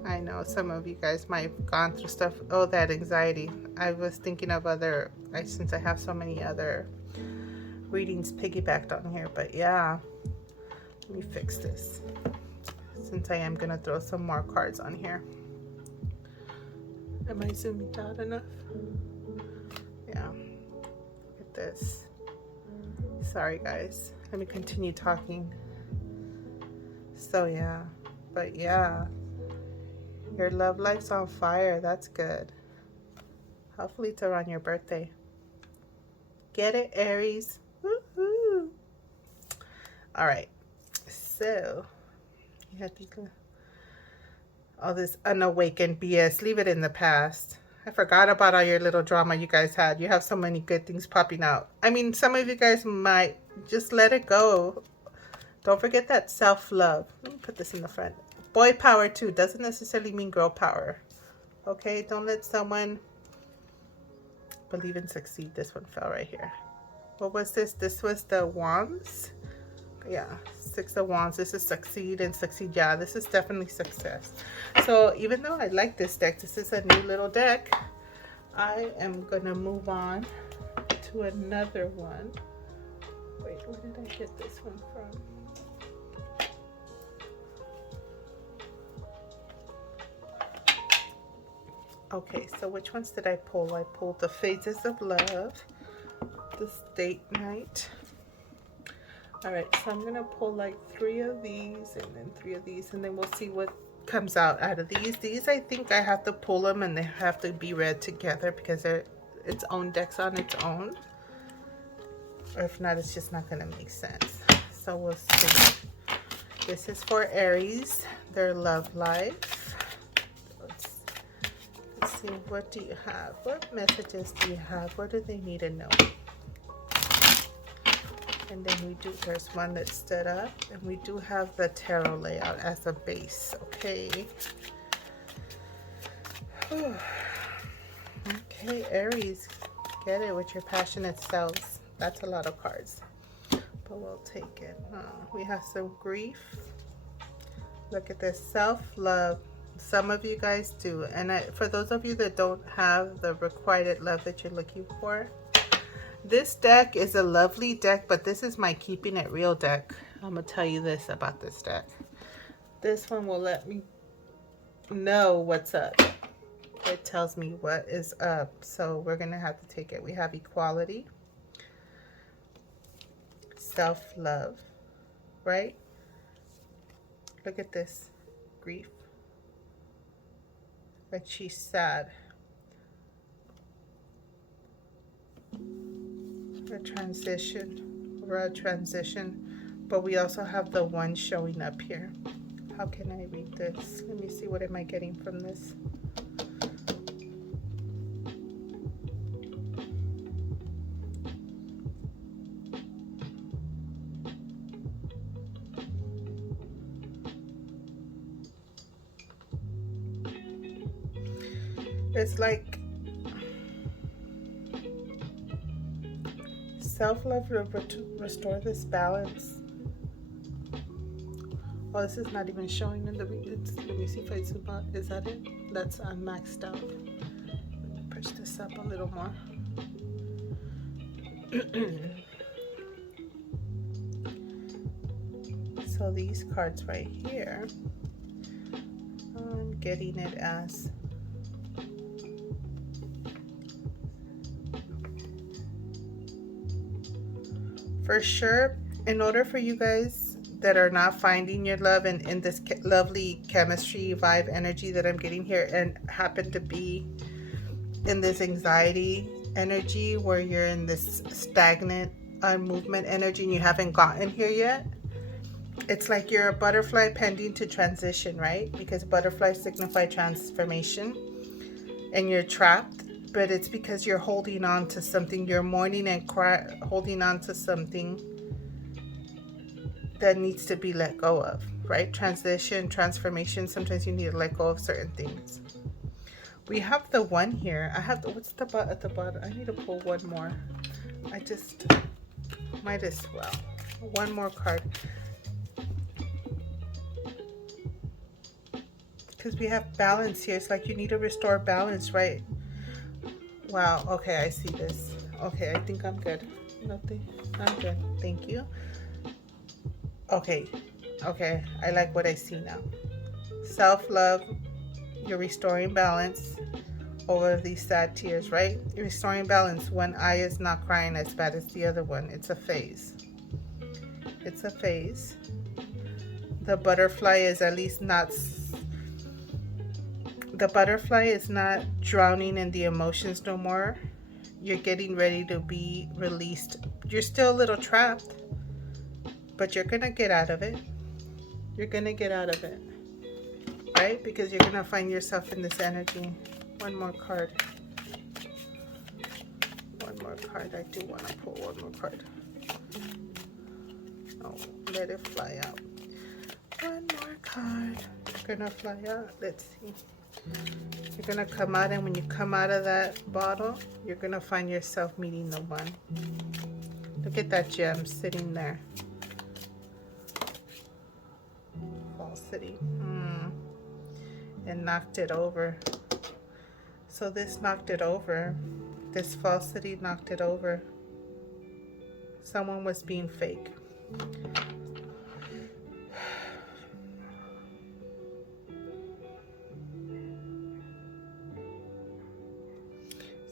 I know some of you guys might have gone through stuff. Oh, that anxiety. I was thinking of other, since I have so many other readings piggybacked on here. But yeah, let me fix this, since I am going to throw some more cards on here. Am I zooming out enough? Yeah. Look at this. Sorry, guys. Let me continue talking. So yeah. But yeah. Your love life's on fire. That's good. Hopefully it's around your birthday. Get it, Aries? Woohoo! All right. So, you have all this unawakened BS. Leave it in the past. I forgot about all your little drama you guys had. You have so many good things popping out. I mean, some of you guys might just let it go. Don't forget that self-love. Let me put this in the front. Boy power too doesn't necessarily mean girl power. Okay, don't let someone believe and succeed. This one fell right here. What was this? This was the wands. Yeah, 6 of wands. This is succeed and succeed. Yeah, this is definitely success. So even though I like this deck, this is a new little deck, I am gonna move on to another one. Wait, where did I get this one from? Okay, so which ones did I pull? I pulled the Phases of Love, the State Night. All right, so I'm gonna pull like 3 of these and then 3 of these, and then we'll see what comes out of these. These, I think I have to pull them and they have to be read together because they're its own decks on its own. Or if not, it's just not going to make sense. So we'll see. This is for Aries, their love life. Let's see, what do you have? What messages do you have? What do they need to know? And then we do, there's one that stood up, and we do have the tarot layout as a base, okay? Whew. Okay, Aries, get it with your passionate selves. That's a lot of cards, but we'll take it. We have some grief. Look at this, self-love. Some of you guys do, and for those of you that don't have the requited love that you're looking for, this deck is a lovely deck, but this is my keeping it real deck. I'm gonna tell you this about this deck. This one will let me know what's up. It tells me what is up, so we're gonna have to take it. We have equality, self-love, right? Look at this, grief, like she's sad. A transition, we're a transition, but we also have the one showing up here. How can I read this? Let me see, what am I getting from this? It's like self-love will restore this balance. Oh, this is not even showing in the let me see if I zoom out. Is that it? That's unmaxed out. Push this up a little more. So these cards right here, I'm getting it as for sure, in order for you guys that are not finding your love and in this lovely chemistry vibe energy that I'm getting here, and happen to be in this anxiety energy where you're in this stagnant movement energy and you haven't gotten here yet, it's like you're a butterfly pending to transition, right? Because butterflies signify transformation, and you're trapped, but it's because you're holding on to something. You're mourning and holding on to something that needs to be let go of, right? Transition, transformation, sometimes you need to let go of certain things. We have the one here. I have the, what's the at the bottom? I need to pull one more. I just might as well. One more card. Because we have balance here. It's like you need to restore balance, right? Wow, okay, I see this. Okay, I think I'm good. Nothing, I'm good. Thank you. Okay, okay, I like what I see now. Self-love, you're restoring balance over these sad tears, right? You're restoring balance. One eye is not crying as bad as the other one. It's a phase. It's a phase. The butterfly is at least not... The butterfly is not drowning in the emotions no more. You're getting ready to be released. You're still a little trapped, but you're gonna get out of it. You're gonna get out of it, right? Because you're gonna find yourself in this energy. One more card. One more card. I do want to pull one more card. Oh, let it fly out. One more card. You're gonna fly out. Let's see. You're gonna come out, and when you come out of that bottle, you're gonna find yourself meeting the one. Look at that gem sitting there. Falsity. And knocked it over. So this knocked it over. This falsity knocked it over. Someone was being fake.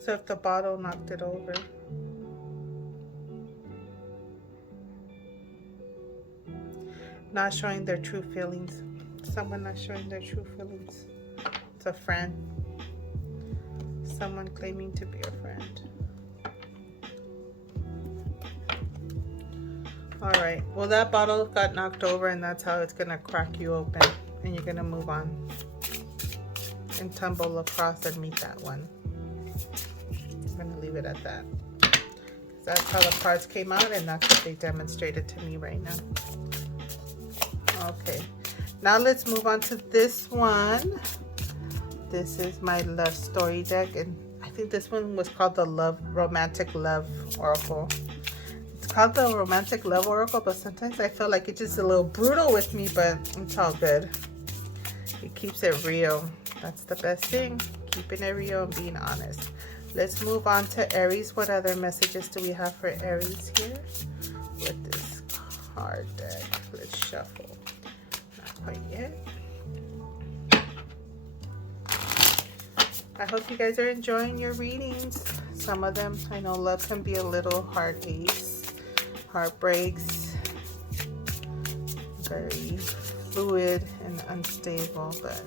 So if the bottle knocked it over, not showing their true feelings. Someone not showing their true feelings. It's a friend. Someone claiming to be a friend. All right. Well, that bottle got knocked over, and that's how it's gonna crack you open, and you're gonna move on and tumble across and meet that one. I'm gonna leave it at that. That's how the cards came out, and that's what they demonstrated to me right now. Okay. Now let's move on to this one. This is my love story deck, and I think this one was called the Romantic Love Oracle. Called the Romantic Love Oracle, but sometimes I feel like it's just a little brutal with me, but it's all good. It keeps it real. That's the best thing, keeping it real and being honest. Let's move on to Aries. What other messages do we have for Aries here with this card deck? Let's shuffle. Not quite yet. I hope you guys are enjoying your readings. Some of them, I know love can be a little heartaches, heartbreaks, very fluid and unstable, but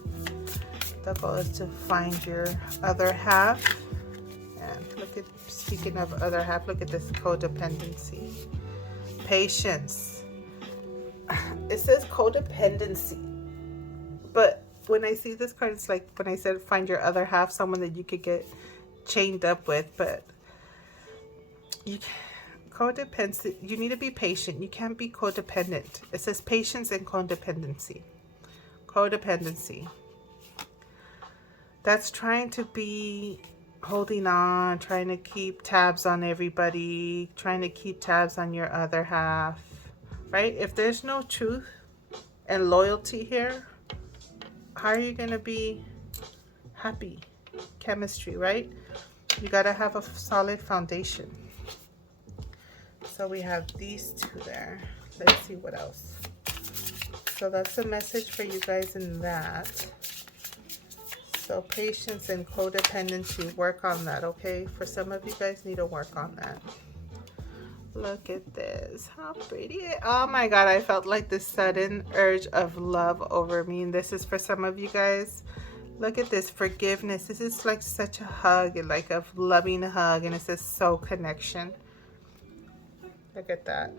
the goal is to find your other half. And look at, speaking of other half, look at this codependency, patience. It says codependency, but when I see this card, it's like when I said find your other half, someone that you could get chained up with, but you codependency, you need to be patient. You can't be codependent. It says patience and codependency. Codependency. That's trying to be holding on, trying to keep tabs on everybody, trying to keep tabs on your other half, right? If there's no truth and loyalty here, how are you going to be happy? Chemistry, right? You got to have a solid foundation. So we have these two there. Let's see what else. So that's a message for you guys in that. So patience and codependency, work on that, okay? For some of you guys need to work on that. Look at this. How pretty. Oh my God, I felt like this sudden urge of love over me. And this is for some of you guys. Look at this forgiveness. This is like such a hug, like a loving hug. And it says soul connection. Look at that.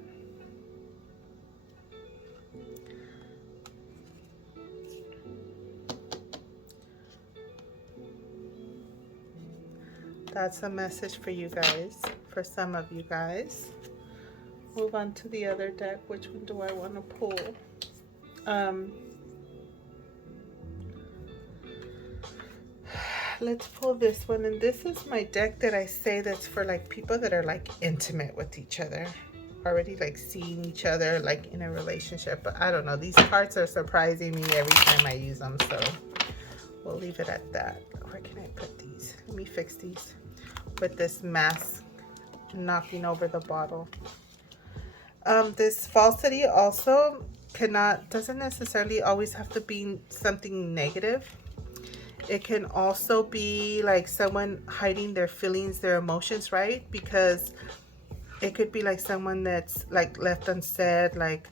That's a message for you guys, for some of you guys. Move on to the other deck. Which one do I want to pull? Let's pull this one. And this is my deck that I say that's for like people that are like intimate with each other. Already like seeing each other like in a relationship. But I don't know. These cards are surprising me every time I use them. So we'll leave it at that. Where can I put these? Let me fix these. With this mask knocking over the bottle. This falsity also doesn't necessarily always have to be something negative. It can also be like someone hiding their feelings, their emotions, right? Because it could be like someone that's like left unsaid, like,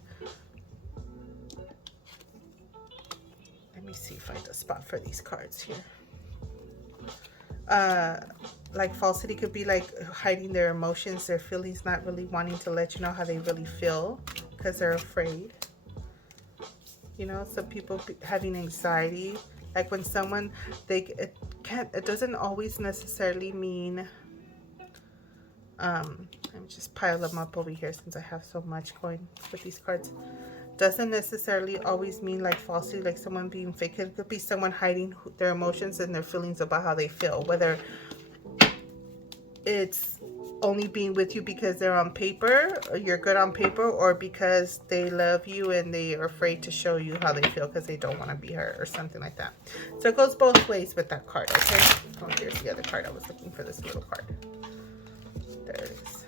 let me see, find a spot for these cards here. Like falsity could be like hiding their emotions, their feelings, not really wanting to let you know how they really feel because they're afraid. You know, some people having anxiety, like when someone, it doesn't always necessarily mean, let me just pile them up over here since I have so much going with these cards. Doesn't necessarily always mean like falsity, like someone being fake. It could be someone hiding their emotions and their feelings about how they feel, whether it's only being with you because they're on paper, or you're good on paper, or because they love you and they are afraid to show you how they feel because they don't want to be hurt or something like that. So it goes both ways with that card, okay? Oh, here's the other card. I was looking for this little card. There it is.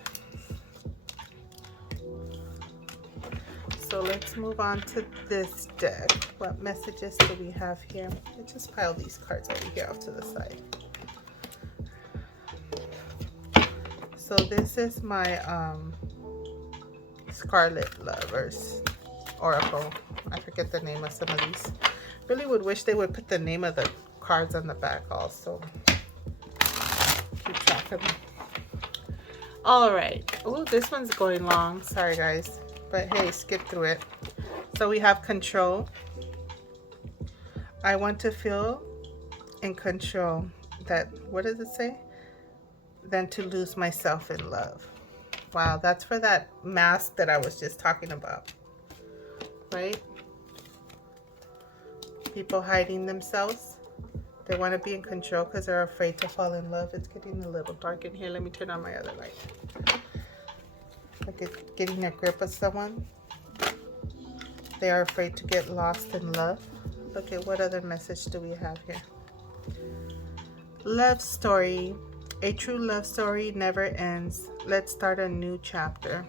So let's move on to this deck. What messages do we have here? Let's just pile these cards over here off to the side. So this is my Scarlet Lovers Oracle. I forget the name of some of these. Really would wish they would put the name of the cards on the back also. Keep track of them. All right. Oh, this one's going long. Sorry, guys. but hey, skip through it. So we have control. I want to feel in control. That, what does it say? Than to lose myself in love. Wow, that's for that mask that I was just talking about, right? People hiding themselves. They want to be in control because they're afraid to fall in love. It's getting a little dark in here. Let me turn on my other light. Like it's getting a grip of someone. They are afraid to get lost in love. Look at what other message do we have here. Love story. A true love story never ends. Let's start a new chapter.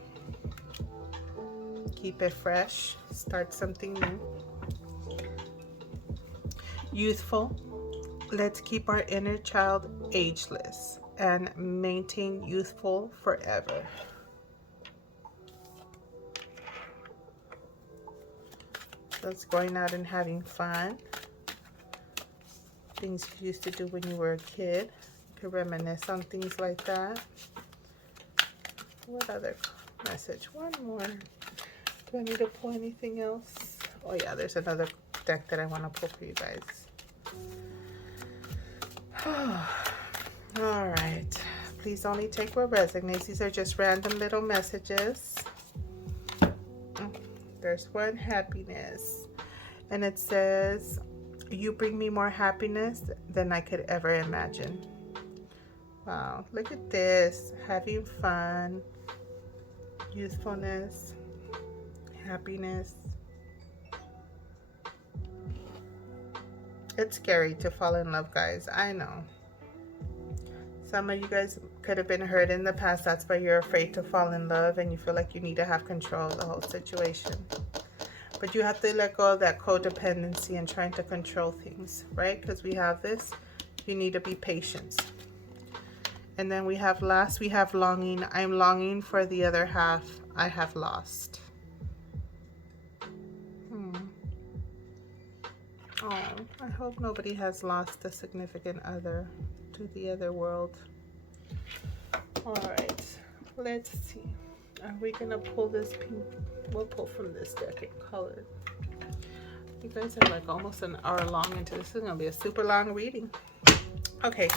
Keep it fresh. Start something new. Youthful. Let's keep our inner child ageless and maintain youthful forever. That's going out and having fun. Things you used to do when you were a kid. You could reminisce on things like that. What other message? One more. Do I need to pull anything else? Oh yeah, there's another deck that I want to pull for you guys. All right, please only take what resonates. These are just random little messages. There's one, happiness, and it says, you bring me more happiness than I could ever imagine. Wow, look at this. Having fun, youthfulness, happiness. It's scary to fall in love, guys. I know. Some of you guys could have been hurt in the past. That's why you're afraid to fall in love and you feel like you need to have control of the whole situation. But you have to let go of that codependency and trying to control things, right? Because we have this. You need to be patient. And then we have last, we have longing. I'm longing for the other half I have lost. Oh, I hope nobody has lost a significant other to the other world. All right, let's see. Are we gonna pull this pink? We'll pull from this deck and color. You guys are like almost an hour long into this. This is gonna be a super long reading. Okay,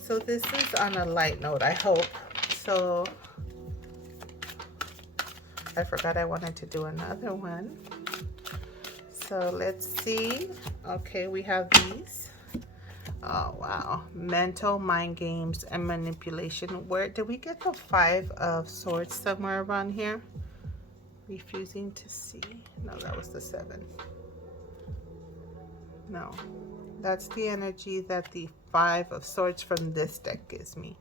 so this is on a light note, I hope. So I forgot I wanted to do another one. So let's see. Okay, we have these. Oh, wow. Mental mind games and manipulation. Where did we get the 5 of Swords somewhere around here? Refusing to see. No, that was the 7. No, that's the energy that the 5 of Swords from this deck gives me.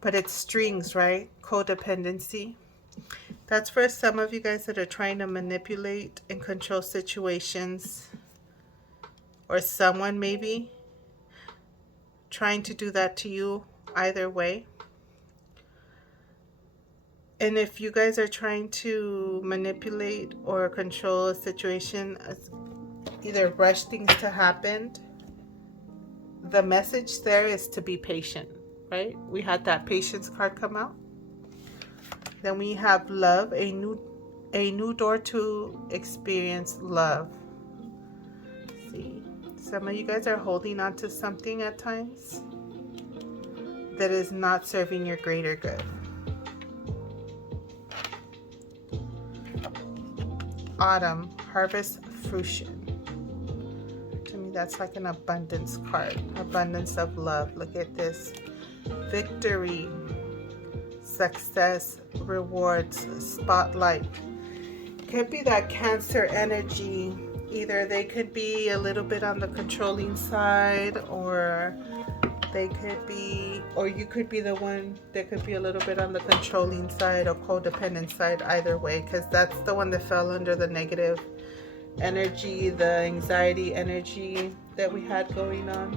But it's strings, right? Codependency. That's for some of you guys that are trying to manipulate and control situations, or someone maybe trying to do that to you, either way. And if you guys are trying to manipulate or control a situation, either rush things to happen, the message there is to be patient, right? We had that patience card come out. Then we have love, a new door to experience love. Let's see, some of you guys are holding on to something at times that is not serving your greater good. Autumn, harvest, fruition. To me, that's like an abundance card. Abundance of love. Look at this. Victory, success, rewards, spotlight. Could be that Cancer energy. Either they could be a little bit on the controlling side, or they could be, or you could be the one that could be a little bit on the controlling side or codependent side, either way, because that's the one that fell under the negative energy, the anxiety energy that we had going on.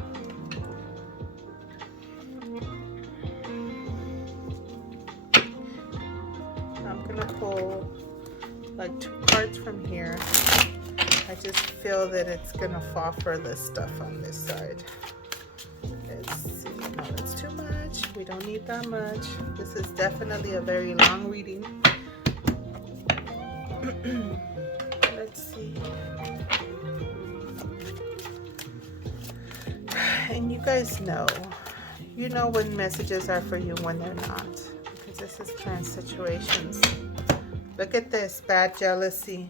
I'm gonna pull like 2 cards from here. I just feel that it's gonna fall for this stuff on this side. Let's see. No, it's too much. We don't need that much. This is definitely a very long reading. Let's see. And you guys know, you know when messages are for you, when they're not. Because this is current situations. Look at this, bad jealousy.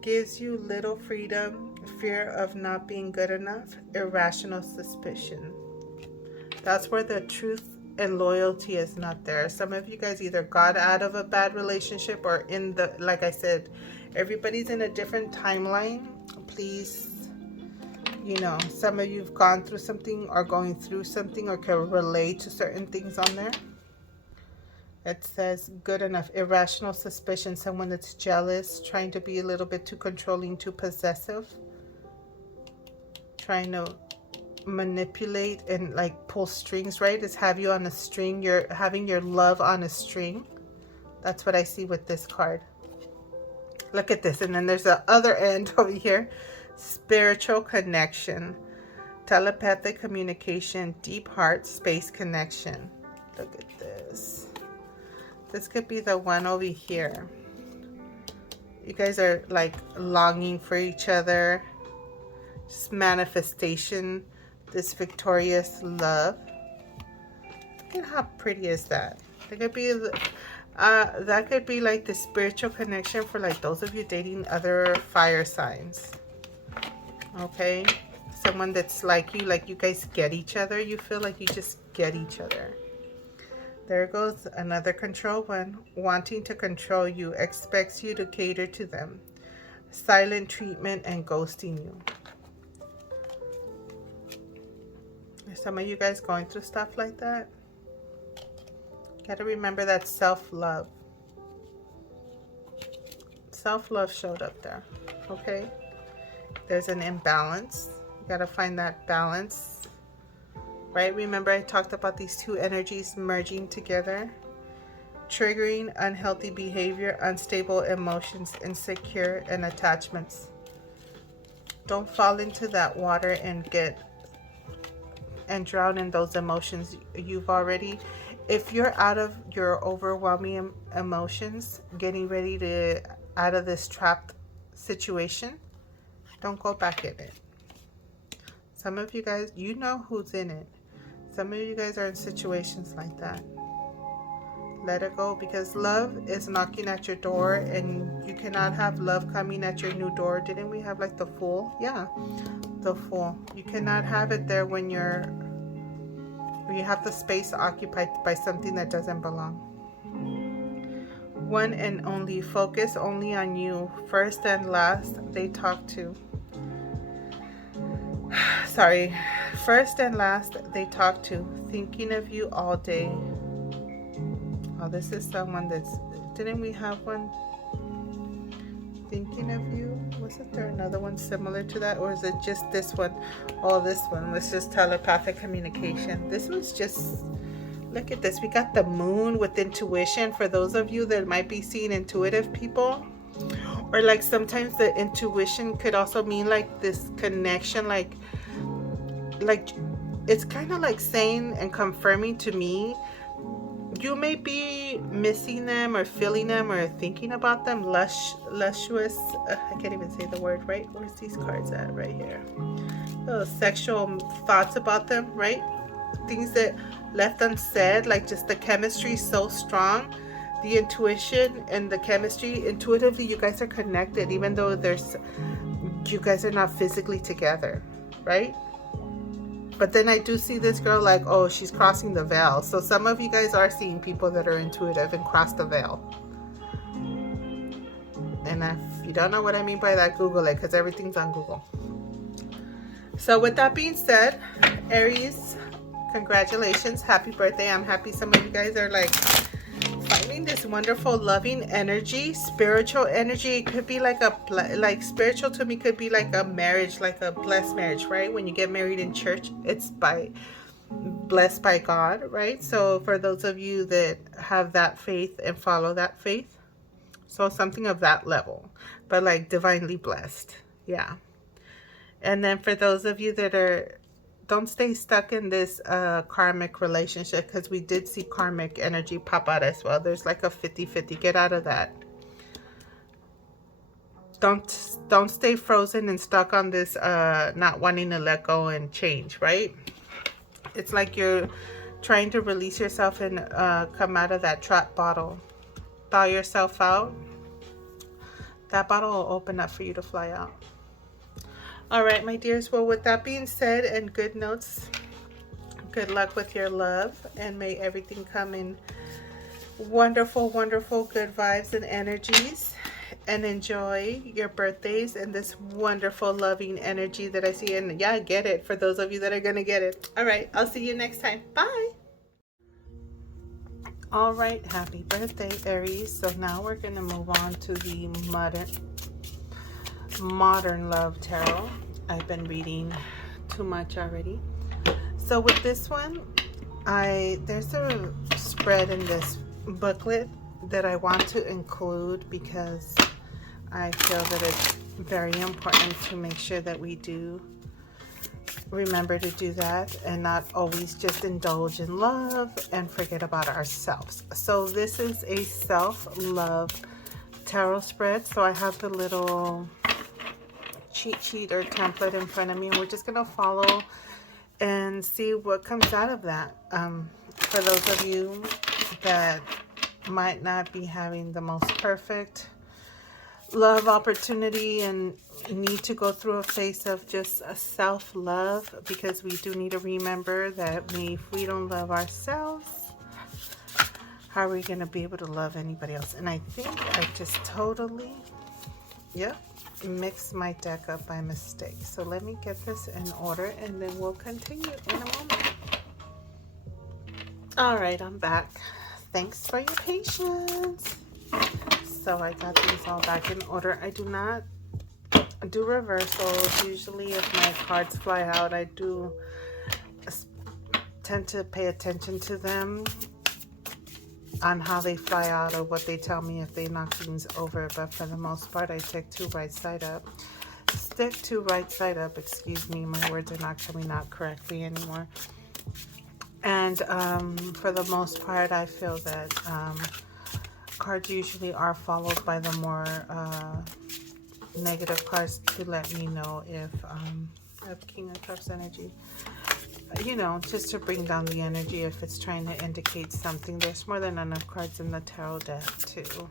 Gives you little freedom, fear of not being good enough, irrational suspicion. That's where the truth and loyalty is not there. Some of you guys either got out of a bad relationship or in the, like I said, everybody's in a different timeline. Please, you know, some of you've gone through something or going through something or can relate to certain things on there. It says good enough, irrational suspicion, someone that's jealous, trying to be a little bit too controlling, too possessive, trying to manipulate and like pull strings, right? It's have you on a string. You're having your love on a string. That's what I see with this card. Look at this. And then there's the other end over here. Spiritual connection, telepathic communication, deep heart space connection. Look at this. This could be the one over here. You guys are like longing for each other. Just manifestation, this victorious love. Look at how pretty is that? That could be like the spiritual connection for like those of you dating other fire signs. Okay, someone that's like you guys get each other. You feel like you just get each other. There goes another control one, wanting to control you, expects you to cater to them. Silent treatment and ghosting you. Are some of you guys going through stuff like that? Got to remember that self-love. Self-love showed up there, okay? There's an imbalance. You got to find that balance. Right? Remember I talked about these two energies merging together. Triggering unhealthy behavior, unstable emotions, insecure, and attachments. Don't fall into that water and drown in those emotions. You've already, if you're out of your overwhelming emotions, getting ready to out of this trapped situation, don't go back in it. Some of you guys, you know who's in it. Some of you guys are in situations like that. Let it go, because love is knocking at your door and you cannot have love coming at your new door. Didn't we have like the Fool? Yeah, the Fool. You cannot have it there when you have the space occupied by something that doesn't belong. One and only, focus only on you. First and last they talk to. Sorry, first and last they talk to, thinking of you all day. Oh, this is someone that's, didn't we have one? Thinking of you? Wasn't there another one similar to that? Or is it just this one? Oh, this one was just telepathic communication. This one's just, look at this. We got the moon with intuition for those of you that might be seeing intuitive people. Or like sometimes the intuition could also mean like this connection, like it's kind of like saying and confirming to me, you may be missing them or feeling them or thinking about them, luscious, I can't even say the word, right? Where's these cards at? Right here. Oh, sexual thoughts about them, right? Things that left unsaid, like just the chemistry so strong. The intuition and the chemistry, intuitively you guys are connected, even though you guys are not physically together, right? But then I do see this girl like, oh, she's crossing the veil. So some of you guys are seeing people that are intuitive and cross the veil. And if you don't know what I mean by that, Google it, because everything's on Google. So with that being said, Aries, congratulations. Happy birthday. I'm happy some of you guys are like finding this wonderful loving energy, spiritual energy. It could be like spiritual to me could be like a marriage, like a blessed marriage, right? When you get married in church, it's blessed by God, right? So for those of you that have that faith and follow that faith, so something of that level, but like divinely blessed. Yeah. And then for those of you that don't stay stuck in this karmic relationship, because we did see karmic energy pop out as well. There's like a 50-50. Get out of that. don't stay frozen and stuck on this not wanting to let go and change, right? It's like you're trying to release yourself and come out of that trap bottle. Thaw yourself out. That bottle will open up for you to fly out. All right, my dears. Well, with that being said, and good notes, good luck with your love, and may everything come in wonderful, wonderful, good vibes and energies. And enjoy your birthdays and this wonderful, loving energy that I see. And yeah, get it for those of you that are going to get it. All right, I'll see you next time. Bye. All right, happy birthday, Aries. So now we're going to move on to the modern love tarot. I've been reading too much already. So with this one, there's a spread in this booklet that I want to include because I feel that it's very important to make sure that we do remember to do that and not always just indulge in love and forget about ourselves. So this is a self-love tarot spread. So I have the little cheat sheet or template in front of me, and we're just going to follow and see what comes out of that. For those of you that might not be having the most perfect love opportunity and need to go through a phase of just a self-love, because we do need to remember that if we don't love ourselves, how are we going to be able to love anybody else? And I think I just totally, mixed my deck up by mistake. So let me get this in order and then we'll continue in a moment. All right, I'm back. Thanks for your patience. So I got these all back in order. I do not do reversals. Usually if my cards fly out, I do tend to pay attention to them on how they fly out or what they tell me if they knock things over. But for the most part, I stick to right side up. Excuse me, my words are not coming out correctly anymore. And for the most part, I feel that cards usually are followed by the more negative cards to let me know if I have King of Cups energy. You know, just to bring down the energy if it's trying to indicate something. There's more than enough cards in the tarot deck to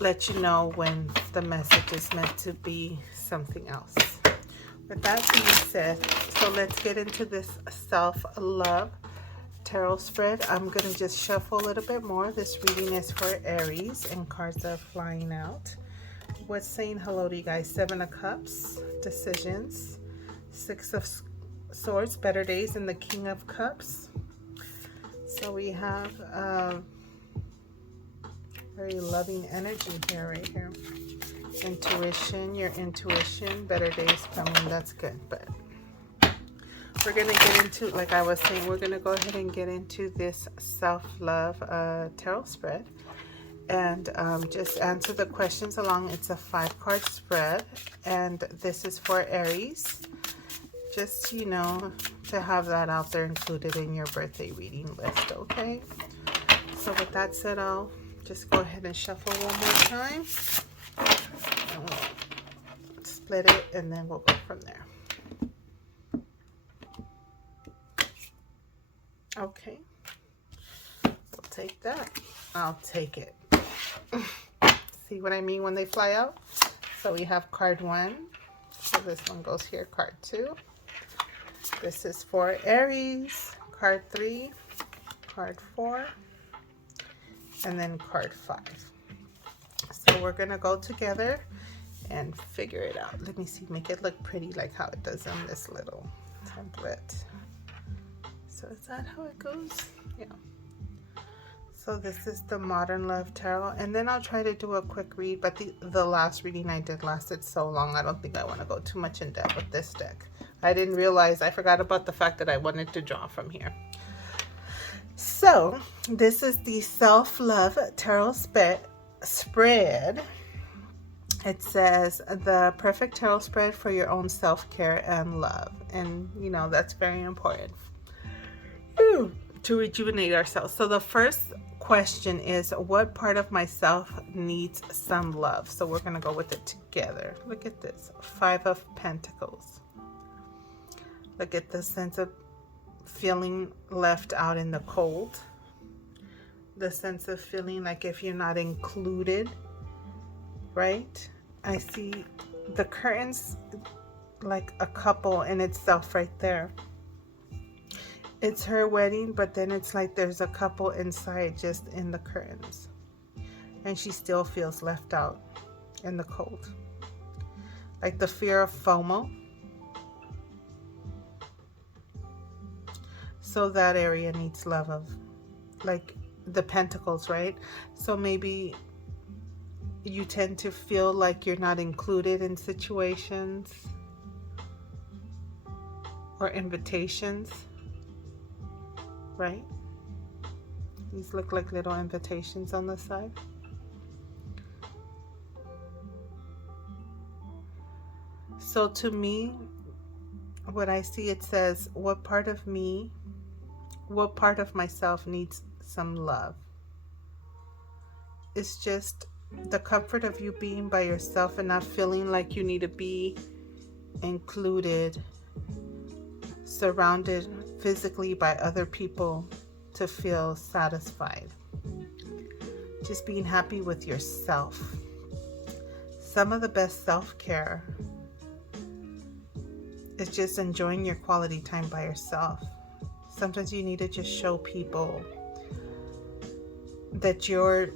let you know when the message is meant to be something else. With that being said, so let's get into this self-love tarot spread. I'm going to just shuffle a little bit more. This reading is for Aries and cards are flying out. What's saying hello to you guys? 7 of Cups, decisions. 6 of Swords, better days, and the King of Cups. So we have very loving energy here, right here. Intuition, your intuition, better days coming. That's good. But we're going to get into, like I was saying, we're going to go ahead and get into this self-love tarot spread. And just answer the questions along. It's a 5-card spread. And this is for Aries. Just, you know, to have that out there included in your birthday reading list, okay? So with that said, I'll just go ahead and shuffle one more time. And we'll split it, and then we'll go from there. Okay. We'll take that. I'll take it. See what I mean when they fly out? So we have card 1. So this one goes here, card 2. This is for Aries, card 3, card 4, and then card 5. So we're going to go together and figure it out. Let me see, make it look pretty like how it does in this little template. So is that how it goes? Yeah. So this is the Modern Love Tarot. And then I'll try to do a quick read, but the last reading I did lasted so long, I don't think I want to go too much in depth with this deck. I didn't realize, I forgot about the fact that I wanted to draw from here. So this is the Self-Love Tarot spread. It says the perfect tarot spread for your own self-care and love. And you know, that's very important. to rejuvenate ourselves. So the first question is, what part of myself needs some love? So we're going to go with it together. Look at this. 5 of Pentacles. Look at the sense of feeling left out in the cold. The sense of feeling like if you're not included, right? I see the curtains like a couple in itself right there. It's her wedding, but then it's like there's a couple inside just in the curtains. And she still feels left out in the cold. Like the fear of FOMO. So that area needs love of, like the pentacles, right? So maybe you tend to feel like you're not included in situations or invitations, right? These look like little invitations on the side. So to me, what I see, it says, what part of me, what part of myself needs some love? It's just the comfort of you being by yourself and not feeling like you need to be included, surrounded physically by other people to feel satisfied. Just being happy with yourself. Some of the best self-care is just enjoying your quality time by yourself. Sometimes you need to just show people that your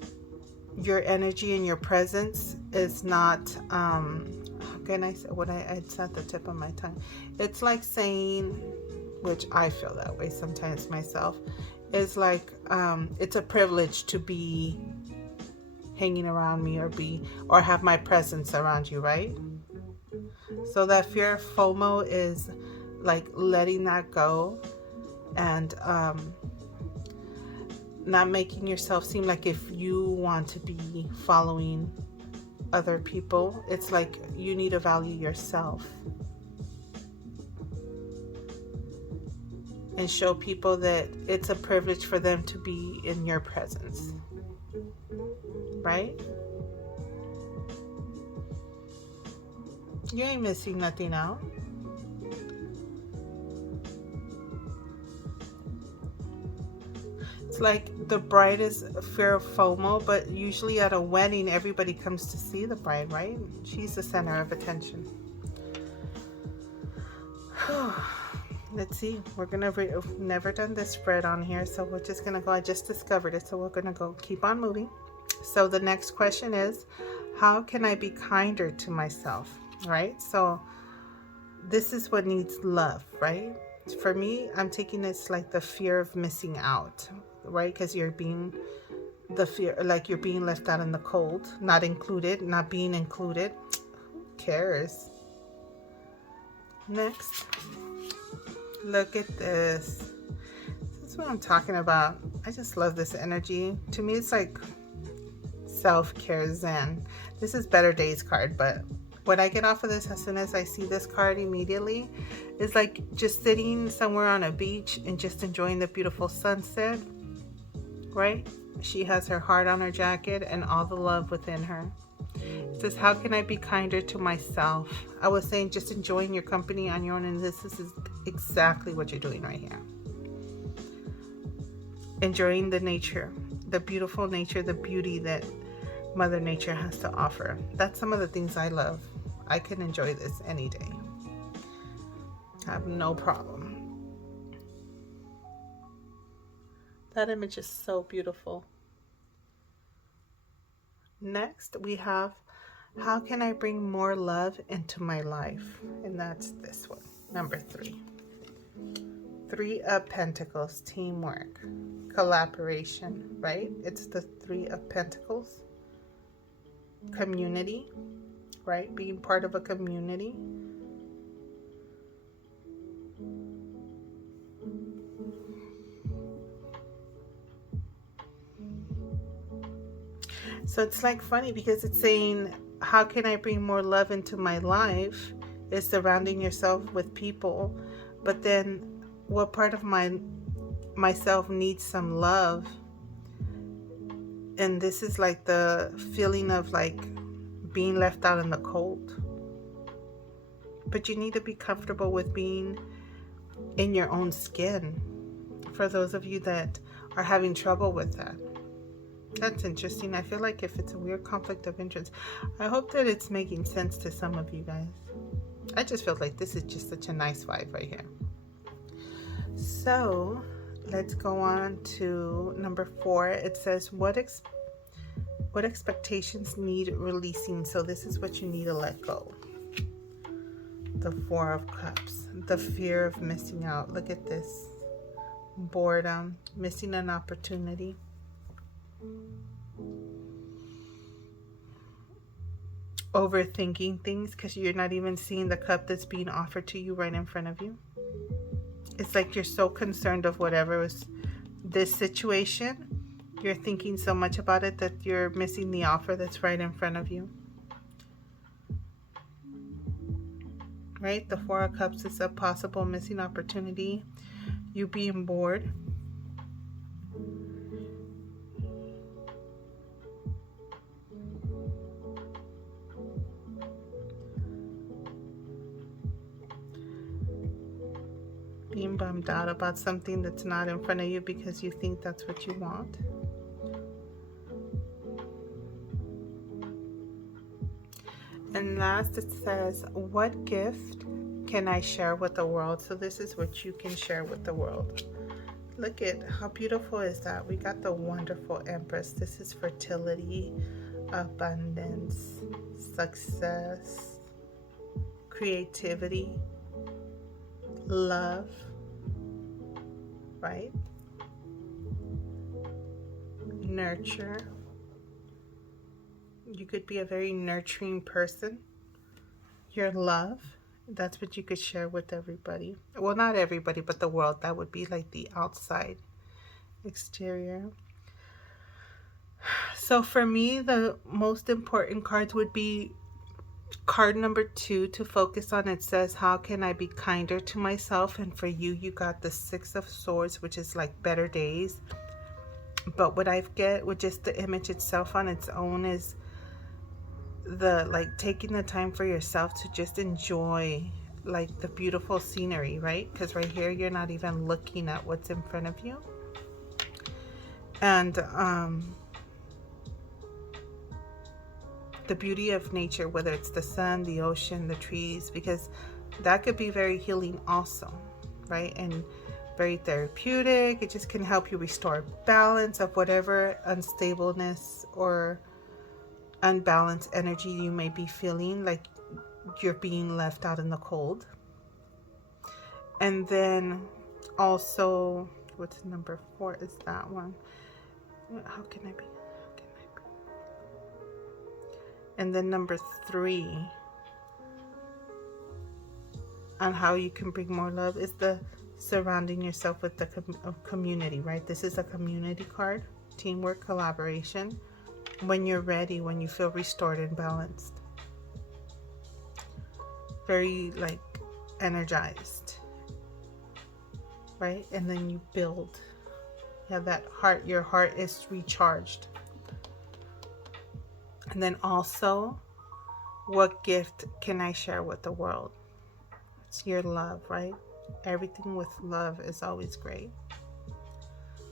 energy and your presence is not how can I say what it's at the tip of my tongue. It's like saying, which I feel that way sometimes myself, is like it's a privilege to be hanging around me or have my presence around you, right? So that fear of FOMO is like letting that go and not making yourself seem like if you want to be following other people, it's like you need to value yourself and show people that it's a privilege for them to be in your presence, right? You ain't missing nothing out. It's like the bride is fear of FOMO, but usually at a wedding, everybody comes to see the bride, right? She's the center of attention. Let's see. We're gonna we've never done this spread on here, so we're just gonna go. I just discovered it, so we're gonna go keep on moving. So the next question is, how can I be kinder to myself? Right? So this is what needs love, right? For me, I'm taking this like the fear of missing out, right? Because you're being the fear, like you're being left out in the cold, not included, not being included. Who cares? Next, look at this. This is what I'm talking about. I just love this energy. To me, it's like self-care zen. This is Better Days card, but what I get off of this as soon as I see this card immediately is like just sitting somewhere on a beach and just enjoying the beautiful sunset, right? She has her heart on her jacket and all the love within her. It says, how can I be kinder to myself? I was saying just enjoying your company on your own, and this is exactly what you're doing right here. Enjoying the nature, the beautiful nature, the beauty that Mother Nature has to offer. That's some of the things I love. I can enjoy this any day. I have no problem. That image is so beautiful. Next, we have, how can I bring more love into my life? And that's this one, number 3. 3 of Pentacles, teamwork, collaboration, right? It's the 3 of Pentacles. Community, right? Being part of a community. So it's like funny because it's saying, how can I bring more love into my life? Is surrounding yourself with people. But then what part of my myself need some love. And this is like the feeling of like being left out in the cold. But you need to be comfortable with being in your own skin. For those of you that are having trouble with that. That's interesting. I feel like if it's a weird conflict of interest, I hope that it's making sense to some of you guys. I just feel like this is just such a nice vibe right here. So let's go on to number 4. It says, what expectations need releasing? So this is what you need to let go. The 4 of Cups, the fear of missing out. Look at this. Boredom, missing an opportunity. Overthinking things because you're not even seeing the cup that's being offered to you right in front of you. It's like you're so concerned of whatever was this situation. You're thinking so much about it that you're missing the offer that's right in front of you. Right? The 4 of Cups is a possible missing opportunity. You being bored. Being bummed out about something that's not in front of you because you think that's what you want. And last it says, what gift can I share with the world? So this is what you can share with the world. Look at how beautiful is that. We got the wonderful Empress. This is fertility, abundance, success, creativity, love, right? Nurture. You could be a very nurturing person. Your love, that's what you could share with everybody. Well, not everybody, but the world. That would be like the outside, exterior. So for me, the most important cards would be card number 2 to focus on. It says, how can I be kinder to myself? And for you, you got the 6 of Swords, which is like better days. But what I get with just the image itself on its own is the like taking the time for yourself to just enjoy like the beautiful scenery, right? Because right here, you're not even looking at what's in front of you. And the beauty of nature, whether it's the sun, the ocean, the trees, because that could be very healing also, right? And very therapeutic. It just can help you restore balance of whatever unstableness or unbalanced energy you may be feeling, like you're being left out in the cold. And then also, what's number 4 is that one. How can I be? And then number 3 on how you can bring more love is the surrounding yourself with the community, right? This is a community card, teamwork, collaboration. When you're ready, when you feel restored and balanced. Very like energized, right? And then you build. You have that heart, your heart is recharged. And then also, what gift can I share with the world? It's your love, right? Everything with love is always great.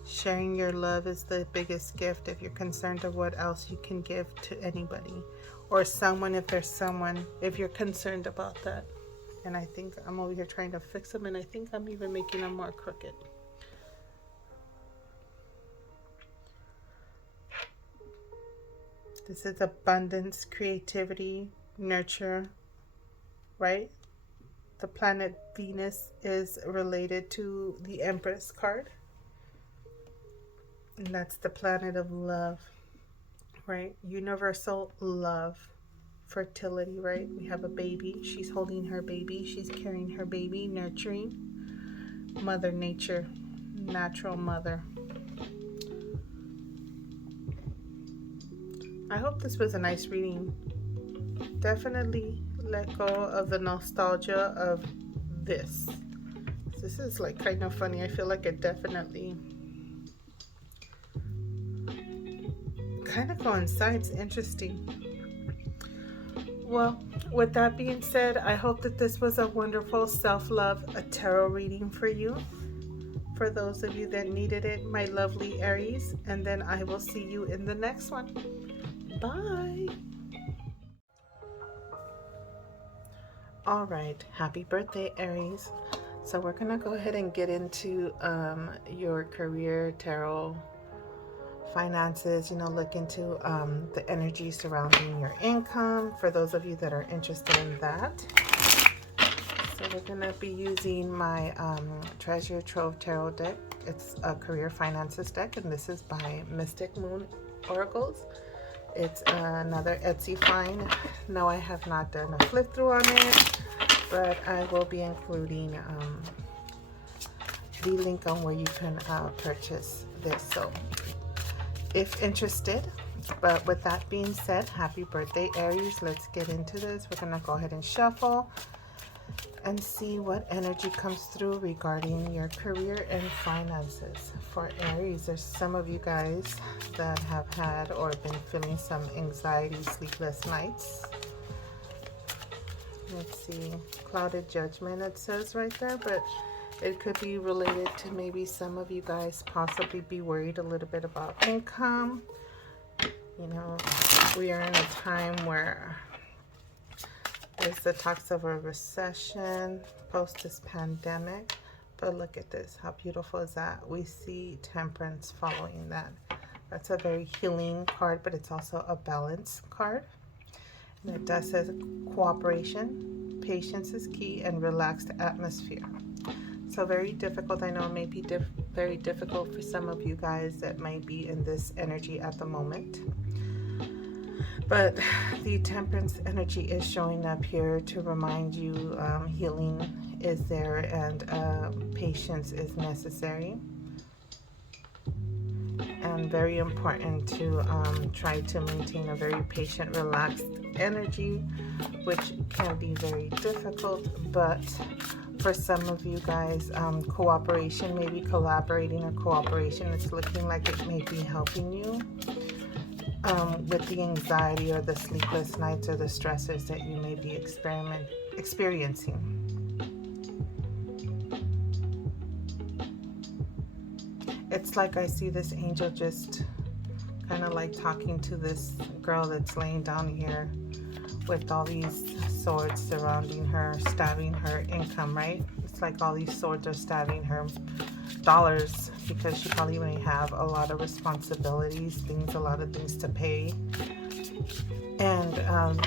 Sharing your love is the biggest gift if you're concerned of what else you can give to anybody. Or someone, if there's someone, if you're concerned about that. And I think I'm over here trying to fix them, and I think I'm even making them more crooked. This is abundance, creativity, nurture, right? The planet Venus is related to the Empress card. And that's the planet of love, right? Universal love, fertility, right? We have a baby. She's holding her baby. She's carrying her baby, nurturing. Mother Nature, natural mother. I hope this was a nice reading. Definitely let go of the nostalgia of this. This is like kind of funny. I feel like it definitely kind of coincides. Interesting. Well, with that being said, I hope that this was a wonderful self-love tarot reading for you. For those of you that needed it, my lovely Aries. And then I will see you in the next one. Bye. All right. Happy birthday, Aries. So we're going to go ahead and get into your career tarot, finances, look into the energy surrounding your income for those of you that are interested in that. So we're going to be using my Treasure Trove Tarot deck. It's a career finances deck, and this is by Mystic Moon Oracles. It's another Etsy find. No, I have not done a flip through on it, but I will be including the link on where you can purchase this. So if interested. But with that being said, happy birthday, Aries. Let's get into this. We're going to go ahead and shuffle and see what energy comes through regarding your career and finances. For Aries, there's some of you guys that have had or been feeling some anxiety, sleepless nights. Let's see, clouded judgment it says right there, but it could be related to maybe some of you guys possibly be worried a little bit about income. We are in a time where there's the talks of a recession post this pandemic. But look at this. How beautiful is that? We see Temperance following that. That's a very healing card, but it's also a balance card. And it does say cooperation, patience is key, and relaxed atmosphere. So very difficult. I know it may be very difficult for some of you guys that might be in this energy at the moment. But the Temperance energy is showing up here to remind you healing is there and patience is necessary. And very important to try to maintain a very patient, relaxed energy, which can be very difficult. But for some of you guys, cooperation, maybe collaborating or cooperation, it's looking like it may be helping you with the anxiety or the sleepless nights or the stressors that you may be experiencing. It's like I see this angel just kind of like talking to this girl that's laying down here with all these swords surrounding her, stabbing her income, right? It's like all these swords are stabbing her dollars because she probably may have a lot of responsibilities, a lot of things to pay. And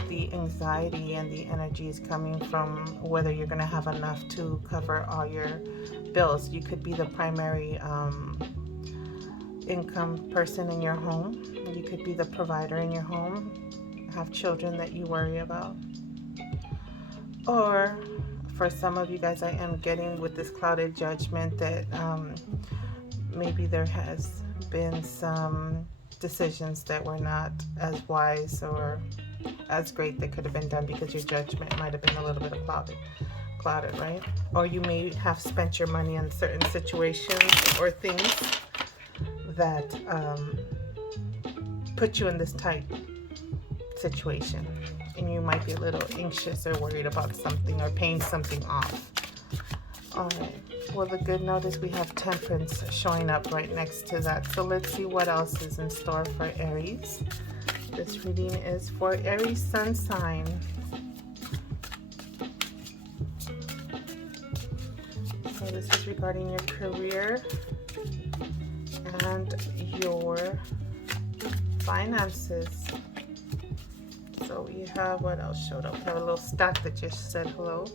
the anxiety and the energy is coming from whether you're going to have enough to cover all your bills. You could be the primary income person in your home. You could be the provider in your home, have children that you worry about. Or for some of you guys, I am getting with this clouded judgment that maybe there has been some decisions that were not as wise or as great that could have been done because your judgment might have been a little bit clouded, right? Or you may have spent your money on certain situations or things that put you in this tight situation, and you might be a little anxious or worried about something or paying something off. All right, well, the good note is we have Temperance showing up right next to that. So let's see what else is in store for Aries. This reading is for Aries sun sign. So this is regarding your career and your finances. So we have, what else showed up? We have a little stack that just said hello.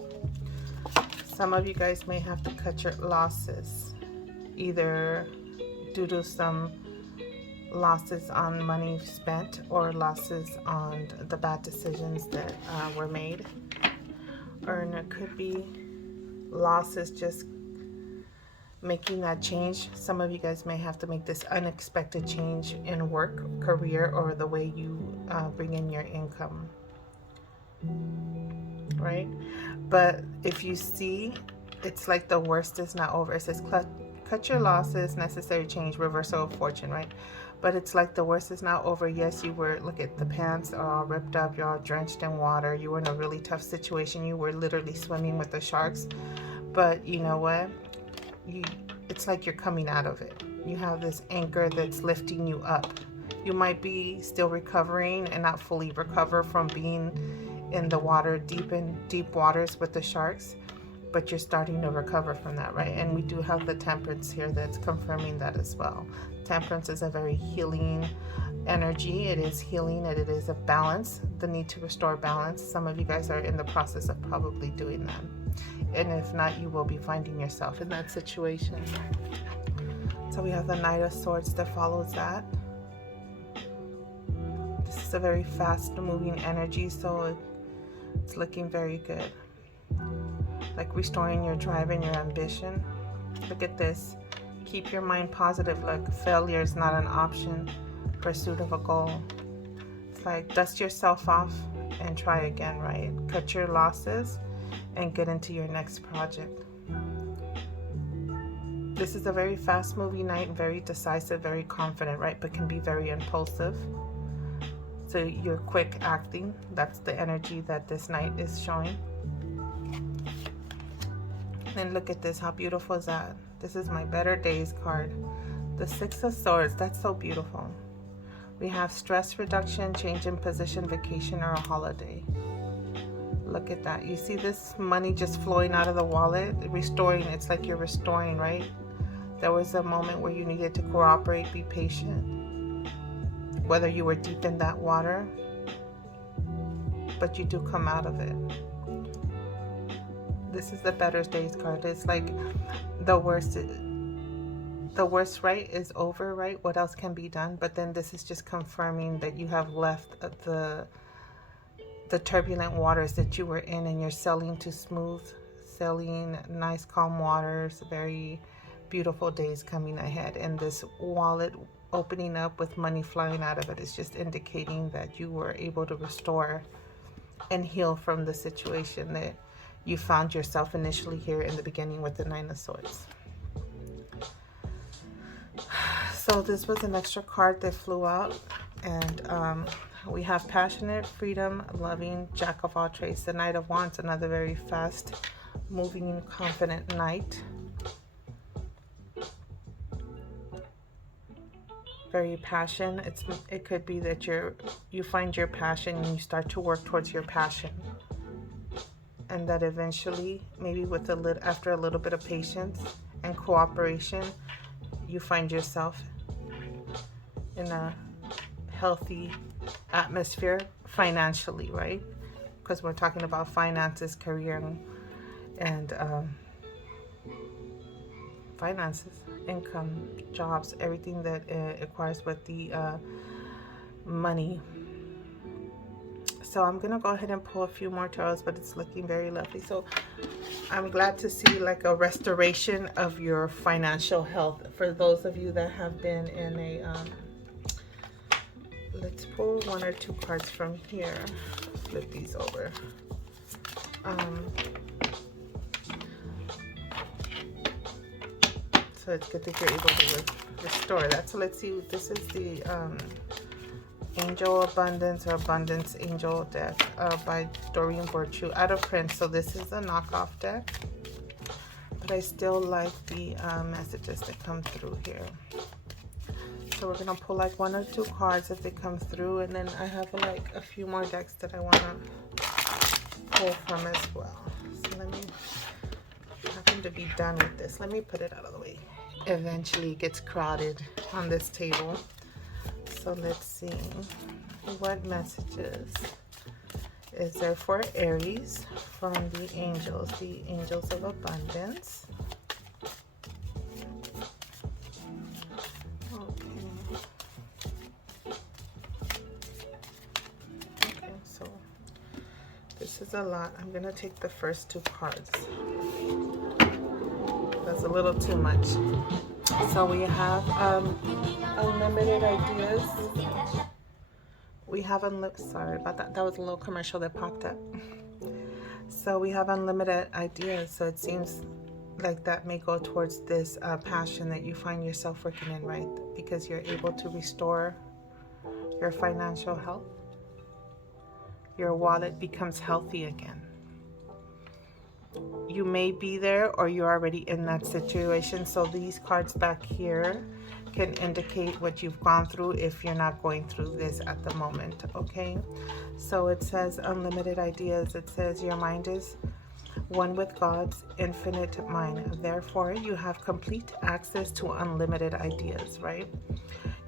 Some of you guys may have to cut your losses, either due to some losses on money spent or losses on the bad decisions that were made. Or it could be losses just making that change. Some of you guys may have to make this unexpected change in work, career, or the way you bring in your income, right? But if you see, it's like the worst is not over. It says cut your losses, necessary change, reversal of fortune, right? But it's like the worst is not over. Yes, you were, look at the pants are all ripped up, you're all drenched in water, you were in a really tough situation, you were literally swimming with the sharks. But you know what, it's like you're coming out of it. You have this anchor that's lifting you up. You might be still recovering and not fully recover from being in the water, deep waters with the sharks, but you're starting to recover from that, right? And we do have the Temperance here that's confirming that as well. Temperance is a very healing energy. It is healing, and it is a balance, the need to restore balance. Some of you guys are in the process of probably doing that, and if not, you will be finding yourself in that situation. So we have the Knight of Swords that follows that. This is a very fast moving energy, so it's looking very good. Like restoring your drive and your ambition. Look at this. Keep your mind positive. Like failure is not an option. Pursuit of a goal. It's like dust yourself off and try again, right? Cut your losses and get into your next project. This is a very fast moving night, very decisive, very confident, right? But can be very impulsive. So you're quick acting. That's the energy that this night is showing. And look at this, how beautiful is that? This is my Better Days card. The Six of Swords, that's so beautiful. We have stress reduction, change in position, vacation, or a holiday. Look at that. You see this money just flowing out of the wallet, restoring. It's like you're restoring, right? There was a moment where you needed to cooperate, be patient. Whether you were deep in that water, but you do come out of it. This is the Better Days card. It's like the worst, right, is over, right? What else can be done? But then this is just confirming that you have left the turbulent waters that you were in, and you're sailing to smooth sailing, nice calm waters, very beautiful days coming ahead. And this wallet opening up with money flying out of it is just indicating that you were able to restore and heal from the situation that you found yourself initially here in the beginning with the Nine of Swords. So this was an extra card that flew out, and we have passionate, freedom, loving, jack of all trades. The Knight of Wands, another very fast moving, confident knight. Very passion. It could be that you find your passion and you start to work towards your passion, and that eventually, maybe with after a little bit of patience and cooperation, you find yourself in a healthy atmosphere financially, right? Because we're talking about finances, career, and finances, income, jobs, everything that acquires with the money. So I'm gonna go ahead and pull a few more tarots, but it's looking very lovely. So I'm glad to see like a restoration of your financial health for those of you that have been in a let's pull one or two cards from here. Flip these over. So it's good that you're able to restore that. So let's see, this is the Angel Abundance or Abundance Angel deck by Doreen Virtue, out of print. So this is a knockoff deck, but I still like the messages that come through here. So we're gonna pull like one or two cards if they come through, and then I have like a few more decks that I wanna pull from as well. So let me, I happen to be done with this. Let me put it out of the way. Eventually it gets crowded on this table. So let's see, what messages is there for Aries from the angels of abundance. Okay, so this is a lot. I'm gonna take the first two cards. That's a little too much. So we have unlimited ideas. We have sorry about that. That was a little commercial that popped up. So we have unlimited ideas. So it seems like that may go towards this passion that you find yourself working in, right? Because you're able to restore your financial health. Your wallet becomes healthy again. You may be there or you're already in that situation. So these cards back here can indicate what you've gone through if you're not going through this at the moment, okay? So it says unlimited ideas. It says your mind is one with God's infinite mind. Therefore, you have complete access to unlimited ideas, right?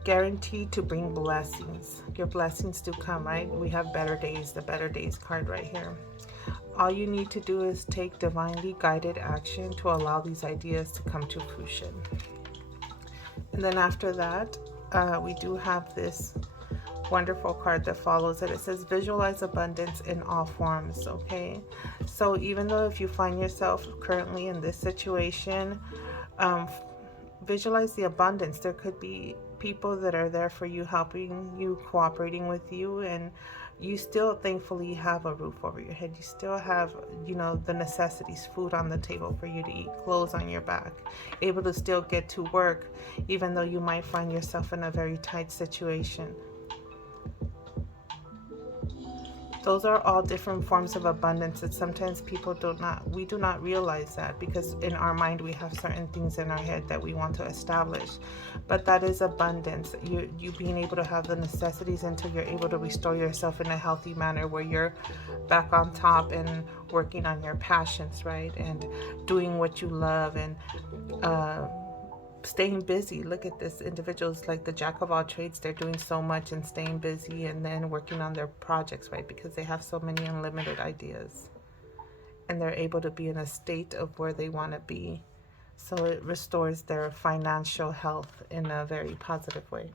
Guaranteed to bring blessings. Your blessings do come, right? We have better days, the better days card right here. All you need to do is take divinely guided action to allow these ideas to come to fruition. And then after that, we do have this wonderful card that follows it. It says visualize abundance in all forms, okay? So even though if you find yourself currently in this situation, visualize the abundance. There could be people that are there for you, helping you, cooperating with you, and you still thankfully have a roof over your head. You still have, you know, the necessities, food on the table for you to eat, clothes on your back, able to still get to work, even though you might find yourself in a very tight situation. Those are all different forms of abundance that sometimes people we do not realize that, because in our mind we have certain things in our head that we want to establish. But that is abundance. You being able to have the necessities until you're able to restore yourself in a healthy manner where you're back on top and working on your passions, right? And doing what you love and staying busy. Look at this, individuals like the jack of all trades. They're doing so much and staying busy and then working on their projects, right? Because they have so many unlimited ideas and they're able to be in a state of where they want to be. So it restores their financial health in a very positive way.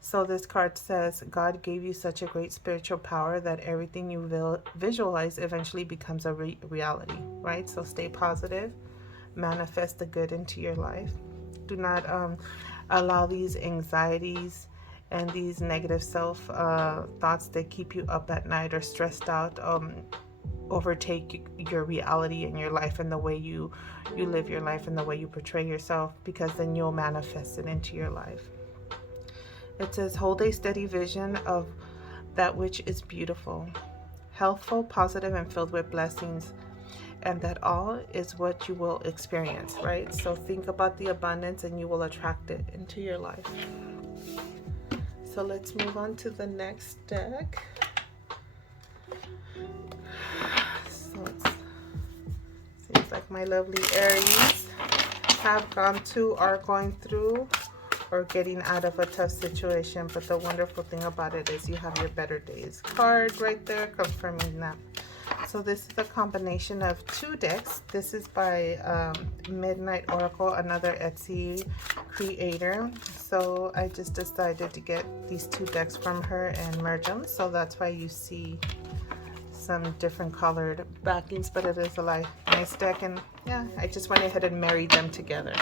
So this card says, God gave you such a great spiritual power that everything you visualize eventually becomes a reality, right? So stay positive. Manifest the good into your life. Do not allow these anxieties and these negative self thoughts that keep you up at night or stressed out overtake your reality in your life and the way you live your life and the way you portray yourself, because then you'll manifest it into your life. It says, hold a steady vision of that which is beautiful, healthful, positive, and filled with blessings, and that all is what you will experience, right? So think about the abundance and you will attract it into your life. So let's move on to the next deck. So it seems like my lovely Aries have gone to, are going through, or getting out of a tough situation. But the wonderful thing about it is you have your better days card right there confirming that. So this is a combination of two decks. This is by Midnight Oracle, another Etsy creator. So I just decided to get these two decks from her and merge them. So that's why you see some different colored backings, but it is a nice deck. And yeah, I just went ahead and married them together.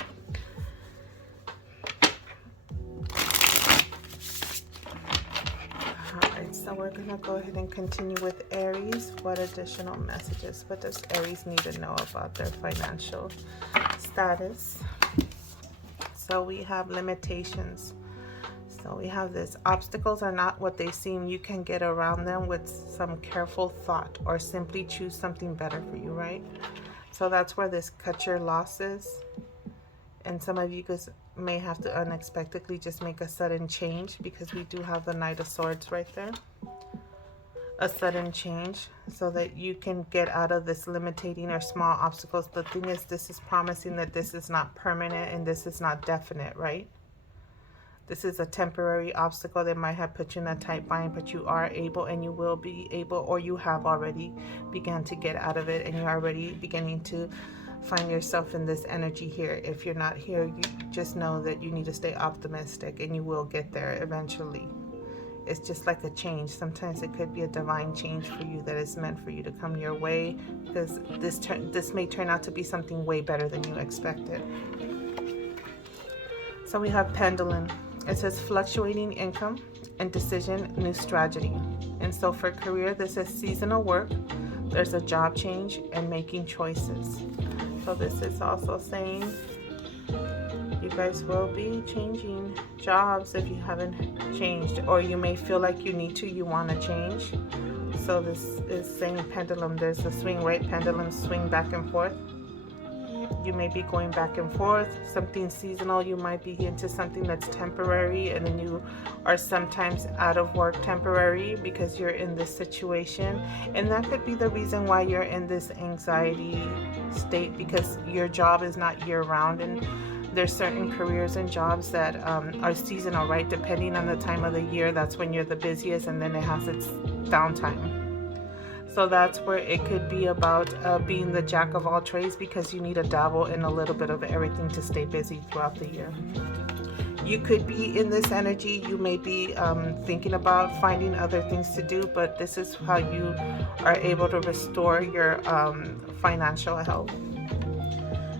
So we're going to go ahead and continue with Aries. What additional messages? What does Aries need to know about their financial status? So we have limitations. So we have this. Obstacles are not what they seem. You can get around them with some careful thought or simply choose something better for you, right? So that's where this cut your losses. And some of you guys may have to unexpectedly just make a sudden change, because we do have the Knight of Swords right there. A sudden change so that you can get out of this limiting or small obstacles. The thing is, this is promising that this is not permanent and this is not definite, right? This is a temporary obstacle that might have put you in a tight bind, but you are able and you will be able, or you have already begun to get out of it, and you're already beginning to find yourself in this energy here. If you're not here, you just know that you need to stay optimistic and you will get there eventually. It's just like a change. Sometimes it could be a divine change for you that is meant for you to come your way, because this may turn out to be something way better than you expected. So we have Pendulum. It says fluctuating income, indecision, new strategy. And so for career, this is seasonal work. There's a job change and making choices. So this is also saying you guys will be changing jobs if you haven't changed, or you may feel like you need to, you want to change. So this is saying pendulum. There's a swing, right? Pendulum swing back and forth. You may be going back and forth. Something seasonal. You might be into something that's temporary, and then you are sometimes out of work temporary because you're in this situation. And that could be the reason why you're in this anxiety state, because your job is not year-round, and there's certain careers and jobs that are seasonal, right? Depending on the time of the year, that's when you're the busiest, and then it has its downtime. So that's where it could be about being the jack of all trades, because you need to dabble in a little bit of everything to stay busy throughout the year. You could be in this energy. You may be thinking about finding other things to do, but this is how you are able to restore your financial health.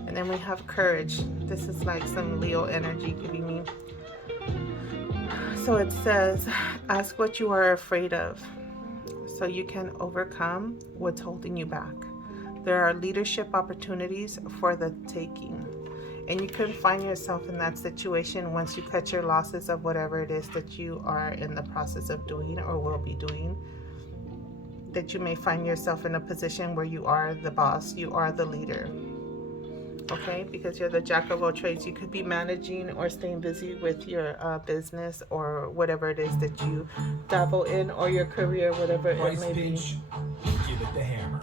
And then we have courage. This is like some Leo energy giving me. So it says, ask what you are afraid of, so you can overcome what's holding you back. There are leadership opportunities for the taking, and you could find yourself in that situation once you cut your losses of whatever it is that you are in the process of doing or will be doing, that you may find yourself in a position where you are the boss, you are the leader. Okay, because you're the jack of all trades. You could be managing or staying busy with your business or whatever it is that you dabble in, or your career, whatever it may be. Give it the hammer.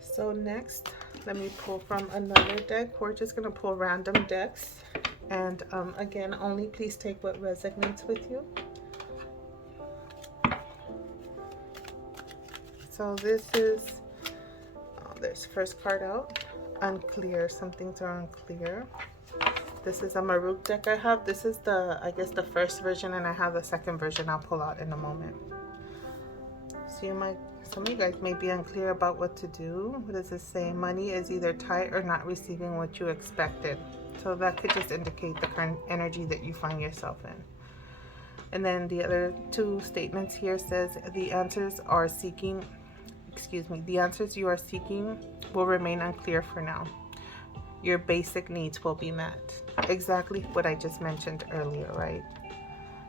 So next, let me pull from another deck. We're just going to pull random decks. And again, only please take what resonates with you. So this is, there's first card out. Unclear. Some things are unclear. This is a Maruk deck I have. This is the, I guess, the first version, and I have the second version I'll pull out in a moment. So you might, some of you guys may be unclear about what to do. What does this say? Money is either tight or not receiving what you expected. So that could just indicate the current energy that you find yourself in. And then the other two statements here says the answers are seeking, the answers you are seeking will remain unclear for now. Your basic needs will be met. Exactly what I just mentioned earlier, right?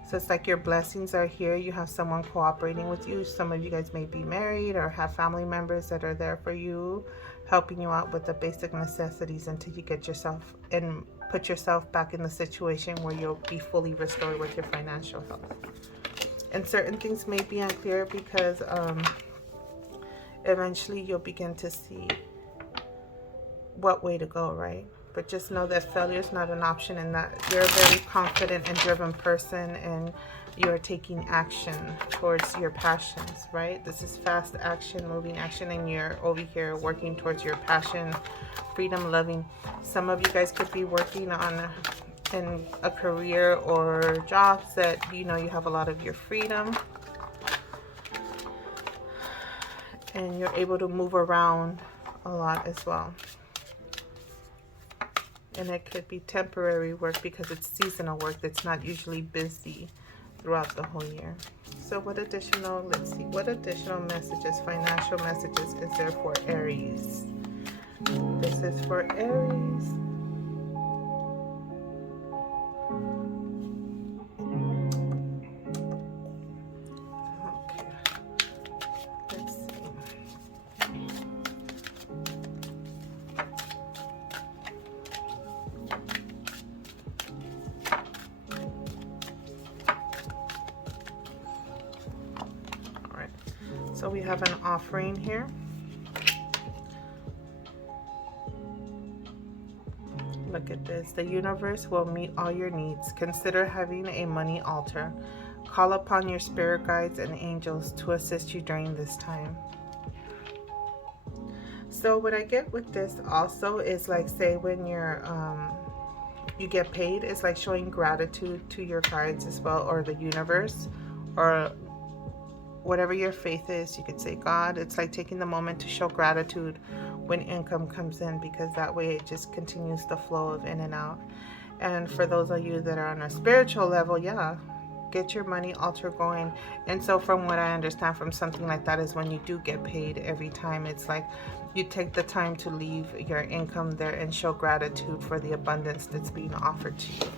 So it's like your blessings are here. You have someone cooperating with you. Some of you guys may be married or have family members that are there for you, helping you out with the basic necessities until you get yourself and put yourself back in the situation where you'll be fully restored with your financial health. And certain things may be unclear because eventually you'll begin to see what way to go, right? But just know that failure is not an option, and that you're a very confident and driven person, and you're taking action towards your passions, right? This is fast action, moving action, and you're over here working towards your passion, freedom loving. Some of you guys could be working on in a career or jobs that, you know, you have a lot of your freedom, and you're able to move around a lot as well. And it could be temporary work because it's seasonal work that's not usually busy throughout the whole year. So what additional, let's see, what additional messages, financial messages is there for Aries? This is for Aries. So we have an offering here. Look at this. The universe will meet all your needs. Consider having a money altar. Call upon your spirit guides and angels to assist you during this time. So what I get with this also is, like, say when you're you get paid, it's like showing gratitude to your guides as well, or the universe, or whatever your faith is. You could say God. It's like taking the moment to show gratitude when income comes in, because that way it just continues the flow of in and out. And for those of you that are on a spiritual level, yeah, get your money altar going. And so from what I understand from something like that is when you do get paid every time, it's like you take the time to leave your income there and show gratitude for the abundance that's being offered to you.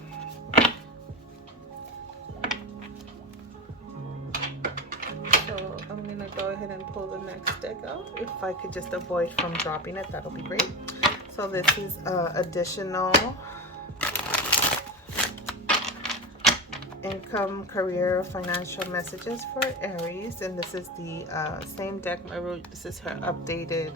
So I'm going to go ahead and pull the next deck out. If I could just avoid from dropping it, that'll be great. So this is additional income, career, financial messages for Aries. And this is the same deck. This is her updated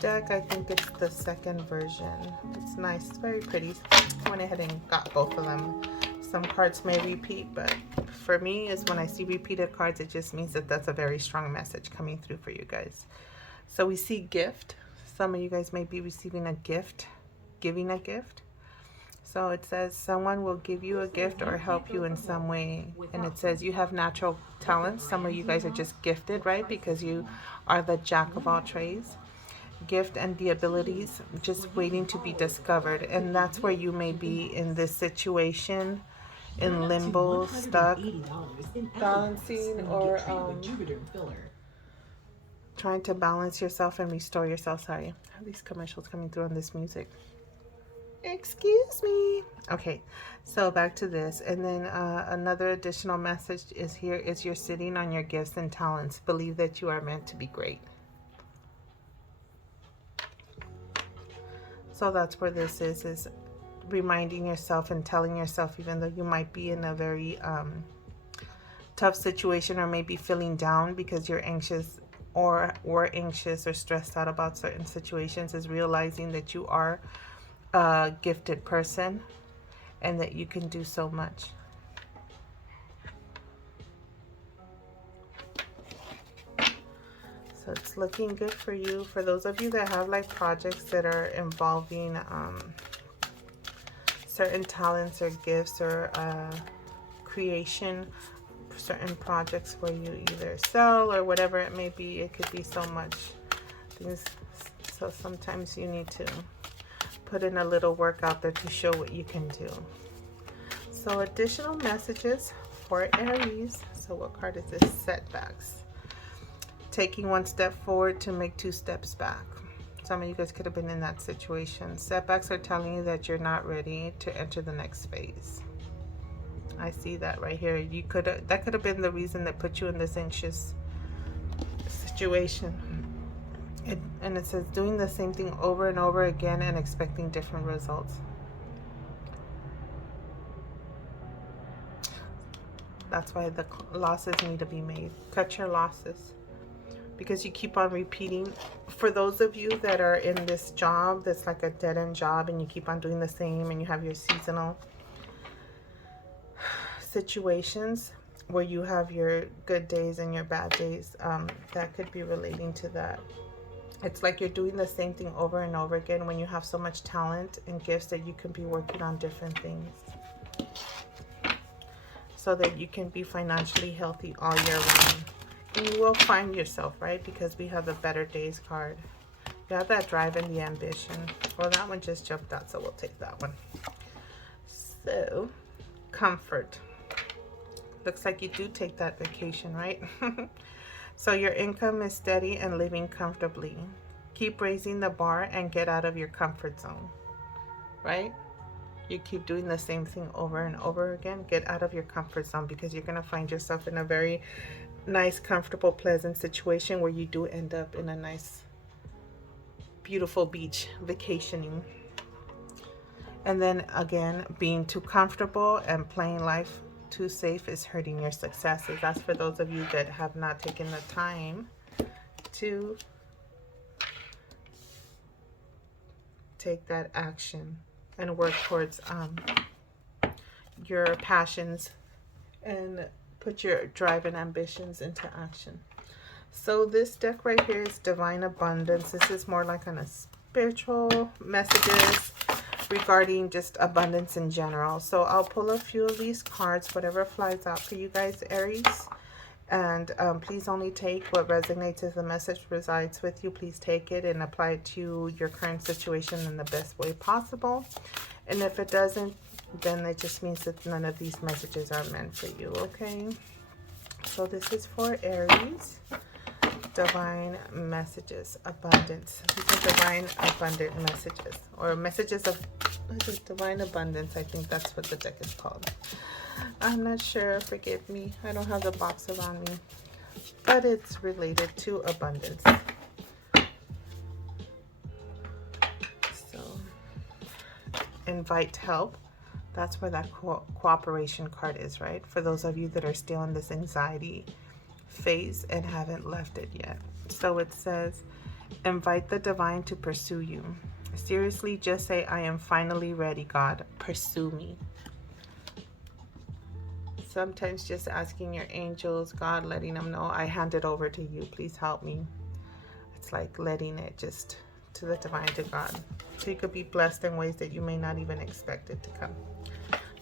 deck. I think it's the second version. It's nice. It's very pretty. I went ahead and got both of them. Some cards may repeat, but for me is when I see repeated cards, it just means that that's a very strong message coming through for you guys. So we see gift. Some of you guys may be receiving a gift, giving a gift. So it says someone will give you a gift or help you in some way. And it says you have natural talents. Some of you guys are just gifted, right? Because you are the jack of all trades. Gift and the abilities just waiting to be discovered. And that's where you may be in this situation, in limbo, stuck, balancing, or trying to balance yourself and restore yourself. Sorry, I have these commercials coming through on this music. Excuse me. Okay, so back to this. And then another additional message is here is you're sitting on your gifts and talents. Believe that you are meant to be great. So that's where this is reminding yourself and telling yourself, even though you might be in a very tough situation or maybe feeling down because you're anxious or anxious or stressed out about certain situations, is realizing that you are a gifted person and that you can do so much. So it's looking good for you. For those of you that have like projects that are involving certain talents or gifts or creation, certain projects where you either sell or whatever it may be, it could be so much things. So sometimes you need to put in a little work out there to show what you can do. So additional messages for Aries. So what card is this? Setbacks. Taking one step forward to make 2 steps back. Some of you guys could have been in that situation. Setbacks are telling you that you're not ready to enter the next phase. I see that right here. That could have been the reason that put you in this anxious situation. And it says doing the same thing over and over again and expecting different results. That's why the losses need to be made. Cut your losses, because you keep on repeating. For those of you that are in this job that's like a dead-end job and you keep on doing the same and you have your seasonal situations where you have your good days and your bad days, that could be relating to that. It's like you're doing the same thing over and over again when you have so much talent and gifts that you can be working on different things so that you can be financially healthy all year round. And you will find yourself, right? Because we have the Better Days card. You have that drive and the ambition. Well, that one just jumped out, so we'll take that one. So, comfort. Looks like you do take that vacation, right? So your income is steady and living comfortably. Keep raising the bar and get out of your comfort zone, right? You keep doing the same thing over and over again. Get out of your comfort zone, because you're going to find yourself in a very nice, comfortable, pleasant situation where you do end up in a nice, beautiful beach vacationing. And then again, being too comfortable and playing life too safe is hurting your successes. That's for those of you that have not taken the time to take that action and work towards your passions and put your drive and ambitions into action. So this deck right here is Divine Abundance. This is more like on a spiritual messages regarding just abundance in general. So I'll pull a few of these cards, whatever flies out for you guys, Aries. And please only take what resonates as the message resides with you. Please take it and apply it to your current situation in the best way possible. And if it doesn't, then it just means that none of these messages are meant for you, okay? So this is for Aries. Divine messages, abundance. These are divine abundant messages, or messages of divine abundance. I think that's what the deck is called. I'm not sure, forgive me. I don't have the box around me, but it's related to abundance. So, invite help. That's where that cooperation card is, right? For those of you that are still in this anxiety phase and haven't left it yet. So it says, invite the divine to pursue you. Seriously, just say, I am finally ready, God. Pursue me. Sometimes just asking your angels, God, letting them know, I hand it over to you. Please help me. It's like letting it just to the divine, to God. So you could be blessed in ways that you may not even expect it to come.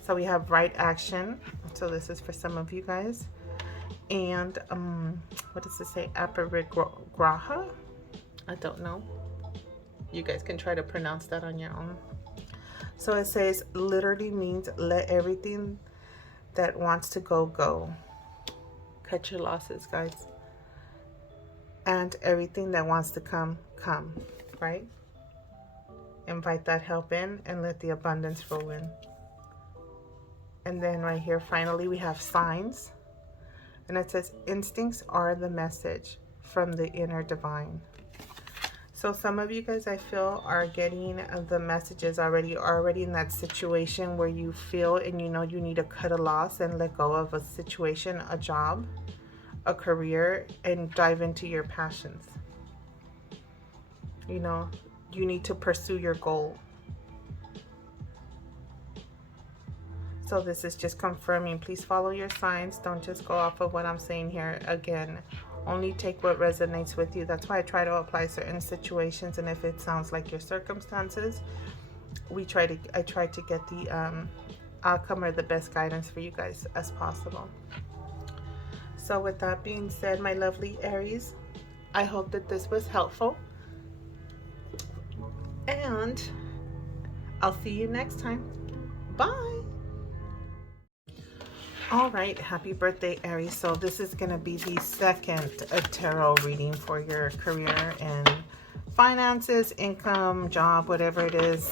So we have right action. So this is for some of you guys. And what does it say? Aparigraha? I don't know. You guys can try to pronounce that on your own. So it says, literally means let everything that wants to go, go. Cut your losses, guys. And everything that wants to come, come, right? Invite that help in and let the abundance roll in. And then right here, finally, we have signs. And it says, instincts are the message from the inner divine. So some of you guys, I feel, are getting the messages already in that situation where you feel and you know you need to cut a loss and let go of a situation, a job, a career, and dive into your passions. You know, you need to pursue your goal. So this is just confirming, please follow your signs. Don't just go off of what I'm saying here. Again, only take what resonates with you. That's why I try to apply certain situations, and if it sounds like your circumstances, I try to get the outcome or the best guidance for you guys as possible. So with that being said, my lovely Aries, I hope that this was helpful, and I'll see you next time. Bye. All right, happy birthday, Aries. So this is going to be the second tarot reading for your career and finances, income, job, whatever it is,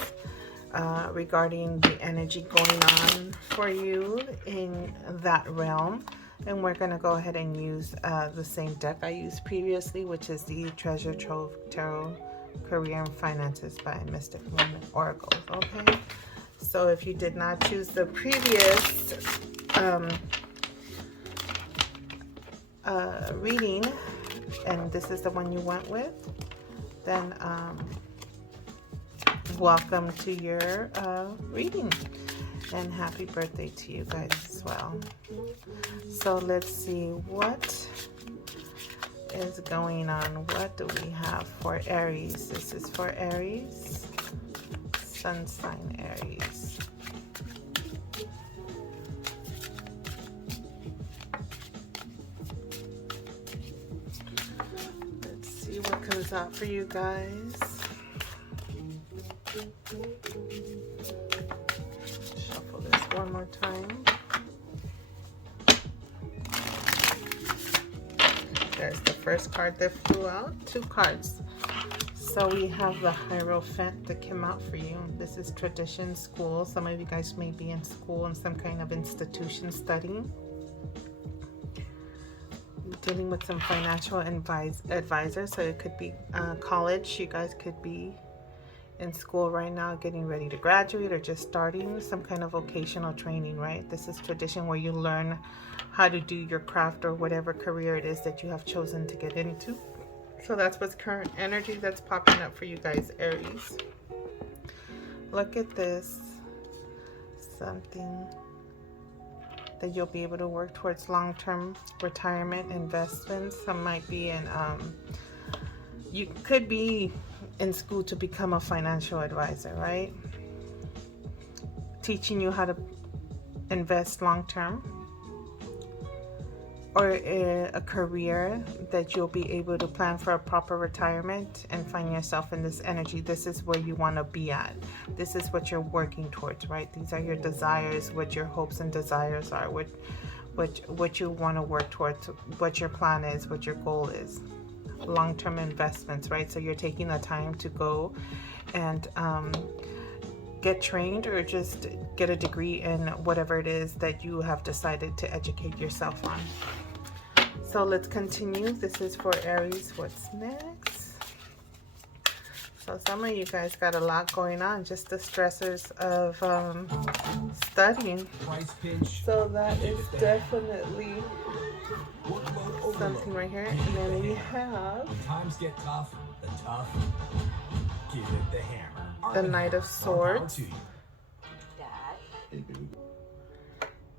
regarding the energy going on for you in that realm. And we're going to go ahead and use the same deck I used previously, which is the Treasure Trove Tarot Career and Finances by Mystic Moment Oracle. Okay, so if you did not choose the previous reading and this is the one you went with, then welcome to your reading, and happy birthday to you guys as well. So let's see what is going on. What do we have for Aries? This is for Aries, Sun sign Aries. What comes out for you guys? Shuffle this one more time. There's the first card that flew out. Two cards. So we have the Hierophant that came out for you. This is tradition, school. Some of you guys may be in school in some kind of institution studying. Dealing with some financial advisors, so it could be college. You guys could be in school right now, getting ready to graduate, or just starting some kind of vocational training, right? This is tradition where you learn how to do your craft or whatever career it is that you have chosen to get into. So that's what's current energy that's popping up for you guys, Aries. Look at this. Something that you'll be able to work towards long-term retirement investments. Some might be in, you could be in school to become a financial advisor, right? Teaching you how to invest long-term. or a career that you'll be able to plan for a proper retirement and find yourself in this energy. This is where you want to be at. This is what you're working towards, right? These are your desires, what your hopes and desires are, what you want to work towards, what your plan is, what your goal is. Long-term investments, right? So you're taking the time to go and get trained or just get a degree in whatever it is that you have decided to educate yourself on. So let's continue. This is for Aries. What's next? So some of you guys got a lot going on, just the stressors of studying. So that is definitely something right here. And then we have times get tough, the tough give it the hammer. The Knight of Swords.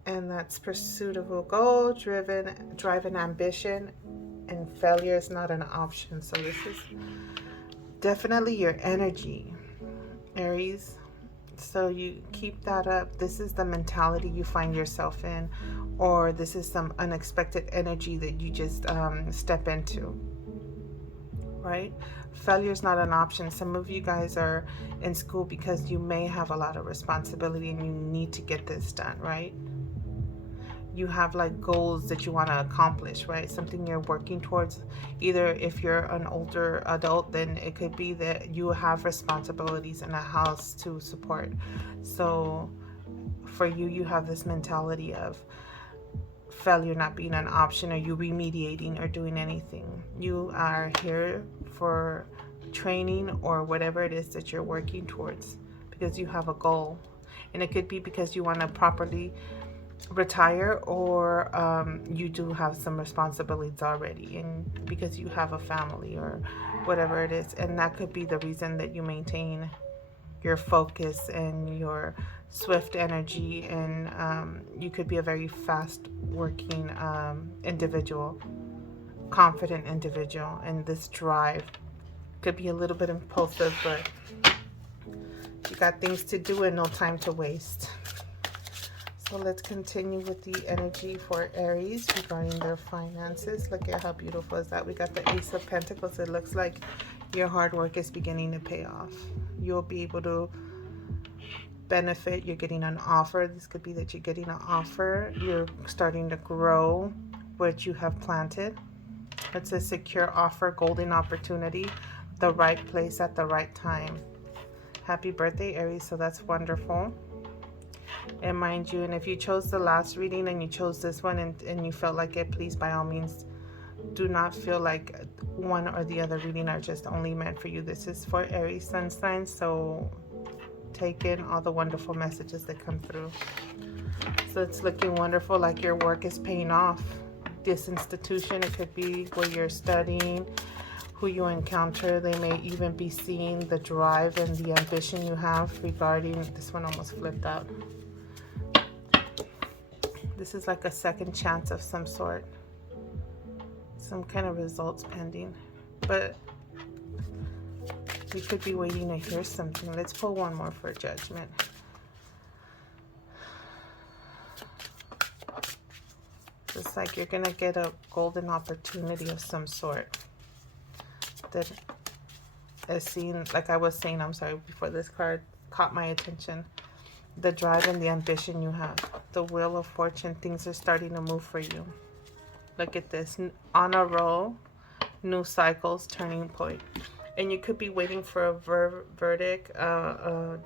And that's pursuit of a goal, drive and ambition, and failure is not an option. So this is definitely your energy, Aries. So you keep that up. This is the mentality you find yourself in, or this is some unexpected energy that you just step into, right? Failure is not an option. Some of you guys are in school because you may have a lot of responsibility and you need to get this done, right? You have like goals that you want to accomplish, right? Something you're working towards. Either if you're an older adult, then it could be that you have responsibilities in a house to support. So for you, you have this mentality of failure not being an option, or you remediating or doing anything. You are here for training or whatever it is that you're working towards because you have a goal. And it could be because you want to properly retire, or you do have some responsibilities already, and because you have a family or whatever it is. And that could be the reason that you maintain your focus and your swift energy, and you could be a very fast working individual, confident individual, and this drive could be a little bit impulsive, but you got things to do and no time to waste. So let's continue with the energy for Aries regarding their finances. Look at how beautiful is that. We got the Ace of Pentacles. It looks like your hard work is beginning to pay off. You'll be able to benefit. You're getting an offer. This could be that you're getting an offer. You're starting to grow what you have planted. It's a secure offer, golden opportunity, the right place at the right time. Happy birthday, Aries. So that's wonderful. And mind you, and if you chose the last reading and you chose this one and you felt like it, please by all means do not feel like one or the other reading are just only meant for you. This is for Aries sun signs, so take in all the wonderful messages that come through. So it's looking wonderful, like your work is paying off. This institution, it could be where you're studying, who you encounter. They may even be seeing the drive and the ambition you have regarding, this one almost flipped out. This is like a second chance of some sort. Some kind of results pending. But you could be waiting to hear something. Let's pull one more for judgment. It's like you're going to get a golden opportunity of some sort. That is seen, like I was saying, I'm sorry, before this card caught my attention. The drive and the ambition you have. The wheel of fortune. Things are starting to move for you. Look at this. On a roll. New cycles. Turning point. And you could be waiting for a verdict.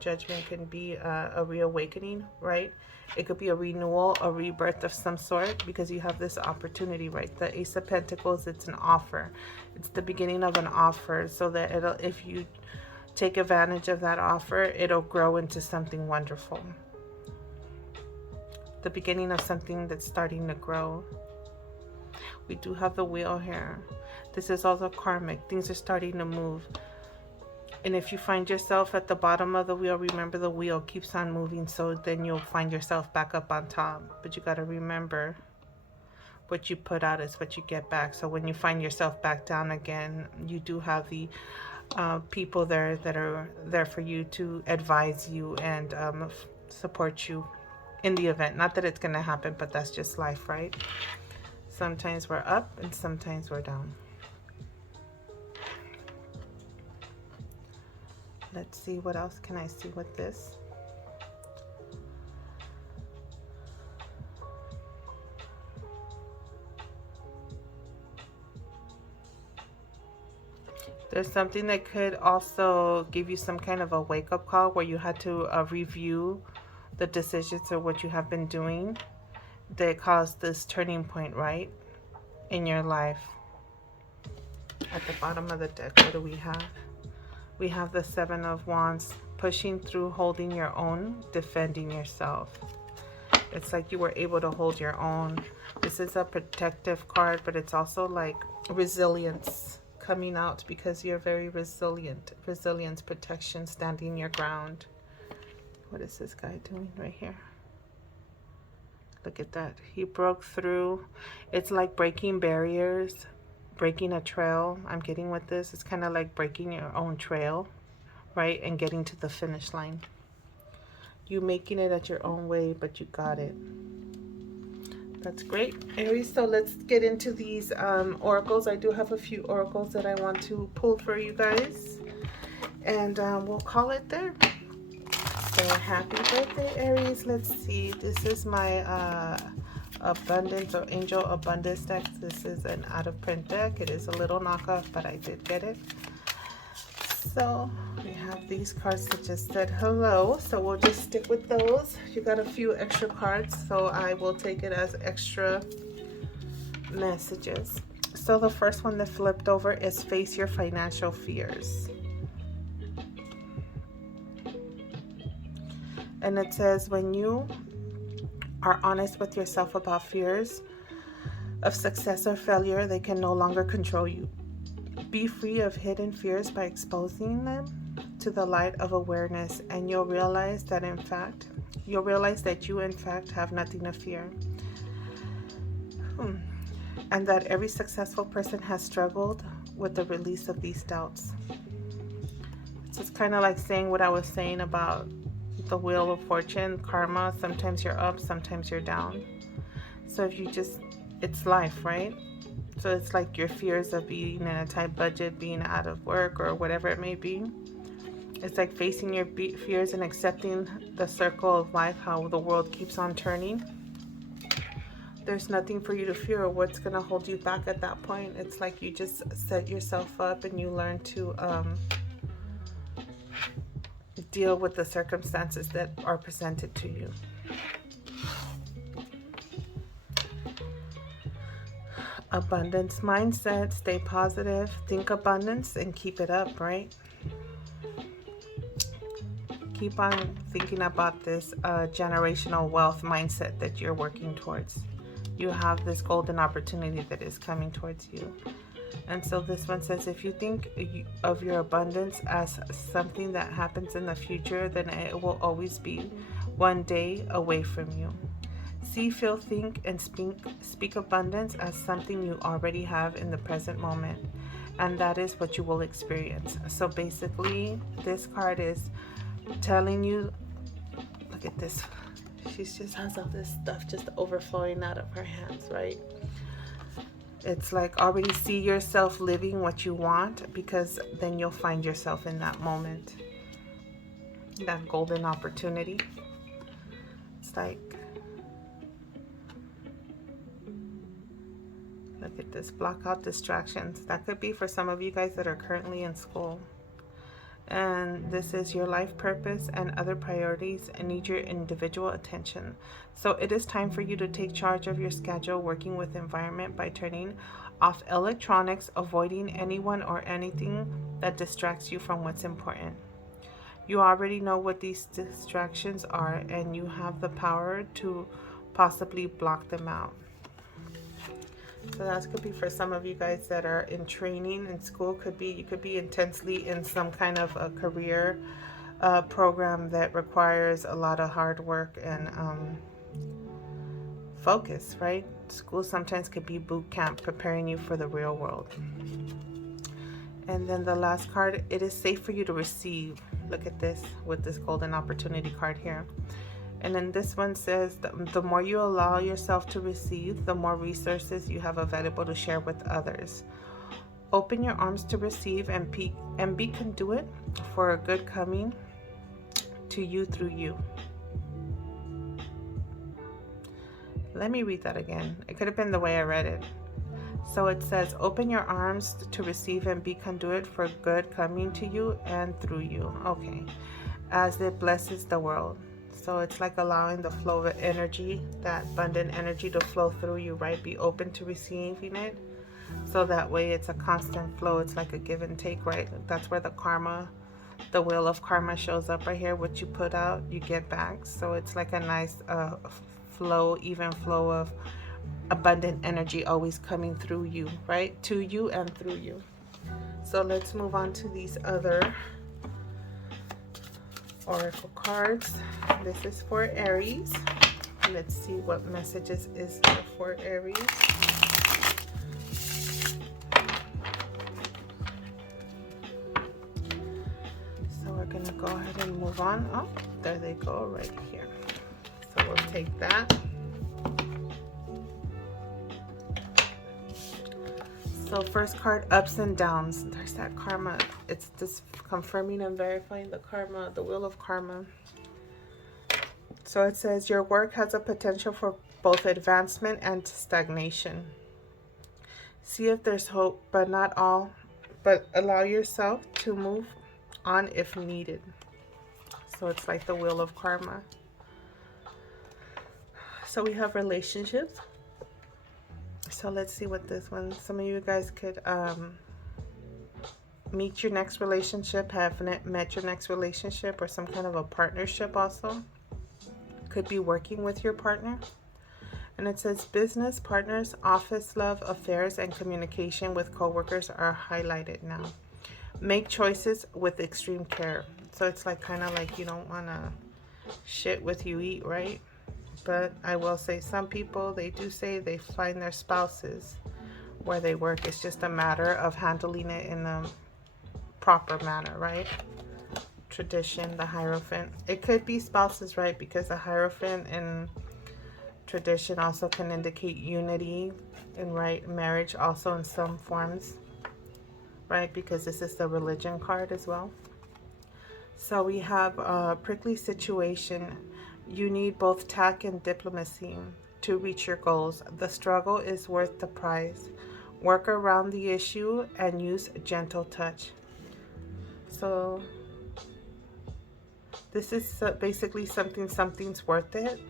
Judgment can be a reawakening, right? It could be a renewal, a rebirth of some sort, because you have this opportunity, right? The Ace of Pentacles, it's an offer. It's the beginning of an offer, so that it'll, if you take advantage of that offer, it'll grow into something wonderful. The beginning of something that's starting to grow. We do have the wheel here. This is also karmic. Things are starting to move. And if you find yourself at the bottom of the wheel, remember the wheel keeps on moving, so then you'll find yourself back up on top. But you got to remember, what you put out is what you get back. So when you find yourself back down again, you do have the people there that are there for you to advise you and support you in the event. Not that it's going to happen, but that's just life, right? Sometimes we're up and sometimes we're down. Let's see, what else can I see with this? There's something that could also give you some kind of a wake-up call where you had to review the decisions of what you have been doing that caused this turning point, right, in your life. At the bottom of the deck, what do we have? We have the Seven of Wands, pushing through, holding your own, defending yourself. It's like you were able to hold your own. This is a protective card, but it's also like resilience coming out because you're very resilient. Resilience, protection, standing your ground. What is this guy doing right here? Look at that. He broke through. It's like breaking barriers, breaking a trail. I'm getting with this. It's kind of like breaking your own trail, right? And getting to the finish line. You making it at your own way, but you got it. That's great, Aries. So let's get into these oracles. I do have a few oracles that I want to pull for you guys. And we'll call it there. So happy birthday, Aries. Let's see. This is my abundance or angel abundance deck. This is an out of print deck. It is a little knockoff, but I did get it. So we have these cards that just said hello, so we'll just stick with those. You got a few extra cards, so I will take it as extra messages. So the first one that flipped over is face your financial fears. And it says, when you are honest with yourself about fears of success or failure, they can no longer control you. Be free of hidden fears by exposing them to the light of awareness, and you'll realize that you in fact have nothing to fear. And that every successful person has struggled with the release of these doubts. So it's kind of like saying what I was saying about the Wheel of Fortune, karma. Sometimes you're up, sometimes you're down. So if you just, it's life, right? So it's like your fears of being in a tight budget, being out of work, or whatever it may be. It's like facing your fears and accepting the circle of life, how the world keeps on turning. There's nothing for you to fear or what's going to hold you back at that point. It's like you just set yourself up and you learn to deal with the circumstances that are presented to you. Abundance mindset, stay positive, think abundance and keep it up, right? Keep on thinking about this generational wealth mindset that you're working towards. You have this golden opportunity that is coming towards you. And so this one says, if you think of your abundance as something that happens in the future, then it will always be one day away from you. See, feel, think, and speak abundance as something you already have in the present moment. And that is what you will experience. So basically, this card is telling you, look at this. She just has all this stuff just overflowing out of her hands, right? It's like already see yourself living what you want, because then you'll find yourself in that moment. That golden opportunity. It's like, look at this, block out distractions. That could be for some of you guys that are currently in school. And this is your life purpose and other priorities and need your individual attention. So it is time for you to take charge of your schedule, working with environment by turning off electronics, avoiding anyone or anything that distracts you from what's important. You already know what these distractions are, and you have the power to possibly block them out. So that could be for some of you guys that are in training in school. Could be, you could be intensely in some kind of a career program that requires a lot of hard work and focus, right? School sometimes could be boot camp, preparing you for the real world. And then the last card, it is safe for you to receive. Look at this with this golden opportunity card here. And then this one says the more you allow yourself to receive, the more resources you have available to share with others. Open your arms to receive and be conduit for a good coming to you through you. Let me read that again. It could have been the way I read it. So it says, open your arms to receive and be conduit for good coming to you and through you. Okay. As it blesses the world. So it's like allowing the flow of energy, that abundant energy, to flow through you, right? Be open to receiving it. So that way it's a constant flow. It's like a give and take, right? That's where the karma, the wheel of karma shows up right here. What you put out, you get back. So it's like a nice flow, even flow of abundant energy always coming through you, right? To you and through you. So let's move on to these other oracle cards. This is for Aries. Let's see what messages is there for Aries. So we're gonna go ahead and move on. Oh, there they go right here. So we'll take that. So first card, ups and downs. There's that karma. It's just confirming and verifying the karma, the wheel of karma. So it says your work has a potential for both advancement and stagnation. See if there's hope, but not all. But allow yourself to move on if needed. So it's like the wheel of karma. So we have relationships. So let's see what this one, some of you guys could meet your next relationship, have met your next relationship, or some kind of a partnership also. Could be working with your partner. And it says business, partners, office, love, affairs, and communication with coworkers are highlighted now. Make choices with extreme care. So it's like kind of like you don't want to shit with you eat, right? But I will say some people, they do say they find their spouses where they work. It's just a matter of handling it in a proper manner, right? Tradition, the Hierophant. It could be spouses, right? Because the Hierophant in tradition also can indicate unity and right marriage also in some forms, right? Because this is the religion card as well. So we have a prickly situation. You need both tact and diplomacy to reach your goals. The struggle is worth the prize. Work around the issue and use gentle touch. So this is basically something's worth it.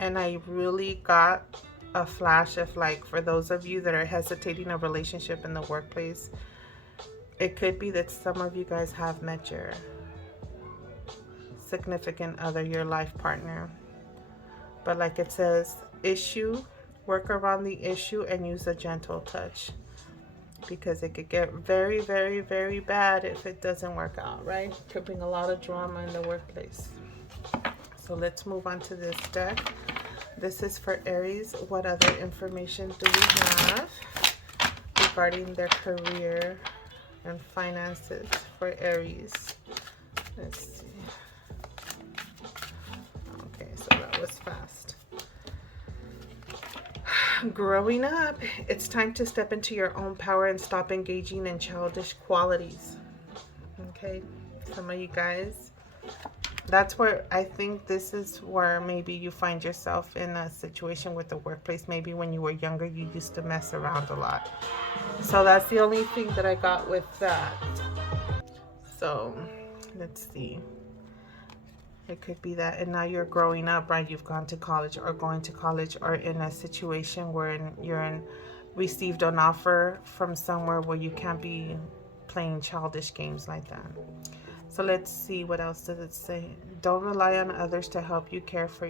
And I really got a flash of, like, for those of you that are hesitating a relationship in the workplace, it could be that some of you guys have met your significant other, your life partner. But like it says, work around the issue and use a gentle touch, because it could get very, very, very bad if it doesn't work out, right? It could bring a lot of drama in the workplace. So let's move on to this deck. This is for Aries. What other information do we have regarding their career and finances for Aries? Let's see. Okay, so that was fast. Growing up, it's time to step into your own power and stop engaging in childish qualities. Okay, some of you guys, that's where I think this is where maybe you find yourself in a situation with the workplace. Maybe when you were younger, you used to mess around a lot. So that's the only thing that I got with that. So let's see. It could be that, and now you're growing up, right? You've gone to college or going to college, or in a situation where received an offer from somewhere where you can't be playing childish games like that. So let's see, what else does it say? Don't rely on others to help you care for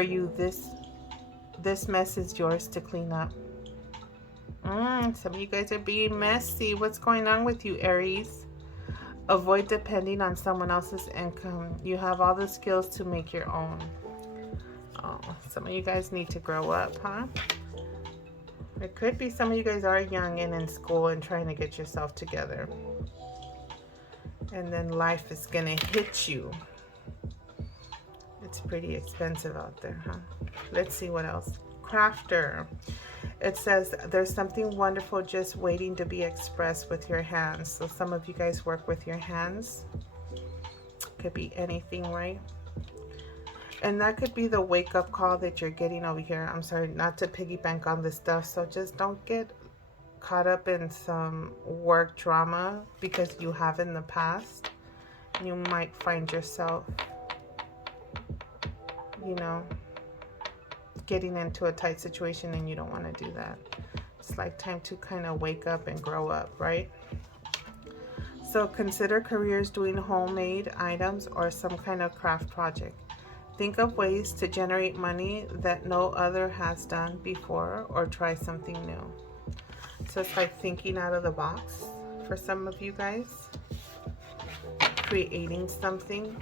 you. This mess is yours to clean up. Some of you guys are being messy. What's going on with you, Aries? Avoid depending on someone else's income. You have all the skills to make your own. Oh, some of you guys need to grow up, huh? It could be some of you guys are young and in school and trying to get yourself together. And then life is going to hit you. It It's pretty expensive out there, huh? Let's see what else. Crafter. It says there's something wonderful just waiting to be expressed with your hands. So some of you guys work with your hands. Could be anything, right? And that could be the wake-up call that you're getting over here. I'm sorry, not to piggyback on this stuff. So just don't get caught up in some work drama because you have in the past. You might find yourself, you know, getting into a tight situation and you don't want to do that. It's like time to kind of wake up and grow up, right? So consider careers doing homemade items or some kind of craft project. Think of ways to generate money that no other has done before, or try something new. So it's like thinking out of the box for some of you guys, creating something.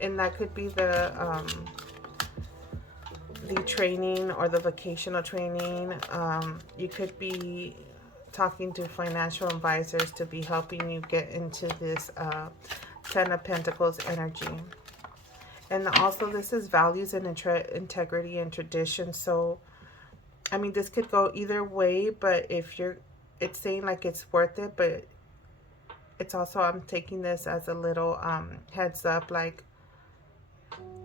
And that could be the training or the vocational training. You could be talking to financial advisors to be helping you get into this Ten of Pentacles energy. And also this is values and integrity and tradition. So, I mean, this could go either way, but if you're, it's saying like it's worth it, but it's also, I'm taking this as a little heads up, like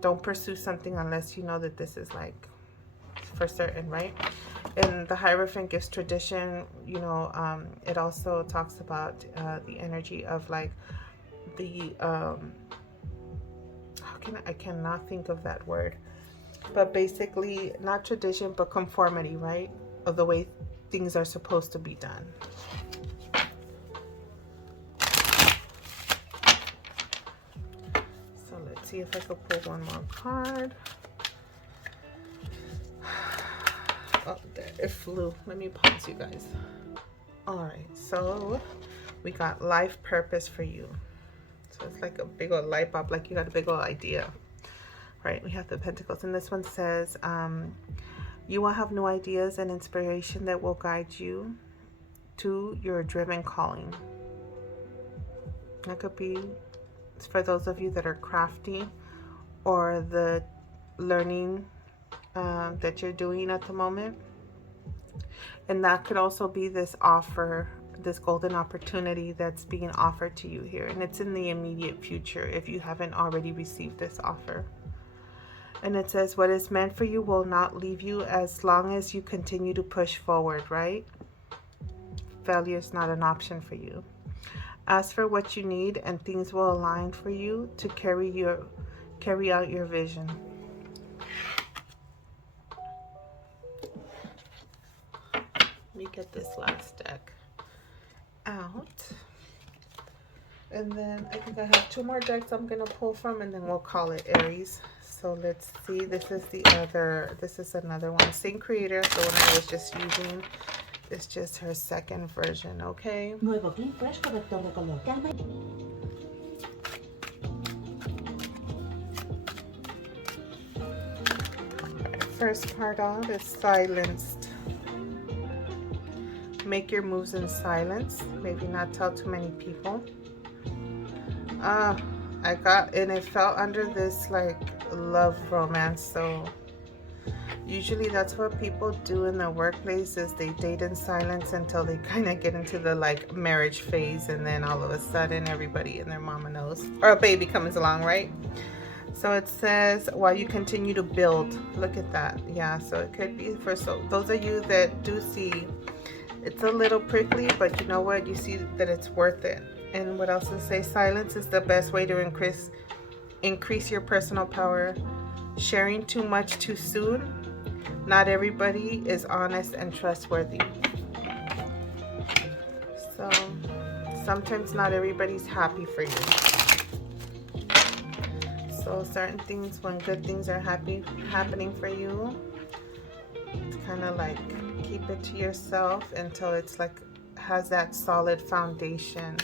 don't pursue something unless you know that this is like for certain, right? And the Hierophant gives tradition, you know. It also talks about the energy of like the I cannot think of that word, but basically not tradition but conformity, right, of the way things are supposed to be done. So let's see if I could pull one more card. Oh, there it flew. Let me pause, you guys. All right, so we got life purpose for you. So it's like a big old light bulb, like you got a big old idea, right? We have the Pentacles, and this one says you will have new ideas and inspiration that will guide you to your driven calling. That could be for those of you that are crafty, or the learning that you're doing at the moment. And that could also be this offer, this golden opportunity that's being offered to you here, and it's in the immediate future if you haven't already received this offer. And it says what is meant for you will not leave you as long as you continue to push forward, right? Failure is not an option for you. Ask for what you need and things will align for you to carry out your vision. Let me get this last deck out, and then I think I have two more decks I'm gonna pull from, and then we'll call it Aries. So let's see, this is another one, same creator. The one I was just using is just her second version. Okay, Nuevo Clean Fresh corrector de color calma. first card out is silenced. Make your moves in silence, maybe not tell too many people. I got, and it fell under this like love romance. So usually that's what people do in the workplace, is they date in silence until they kind of get into the like marriage phase, and then all of a sudden everybody and their mama knows, or a baby comes along, right? So it says while you continue to build. Look at that. Yeah, so it could be for those of you that do see it's a little prickly, but you know what, you see that it's worth it. And what else does it say? Silence is the best way to increase your personal power. Sharing too much too soon. Not everybody is honest and trustworthy. So sometimes not everybody's happy for you. So certain things, when good things are happening for you, it's kind of like keep it to yourself until it's like has that solid foundation,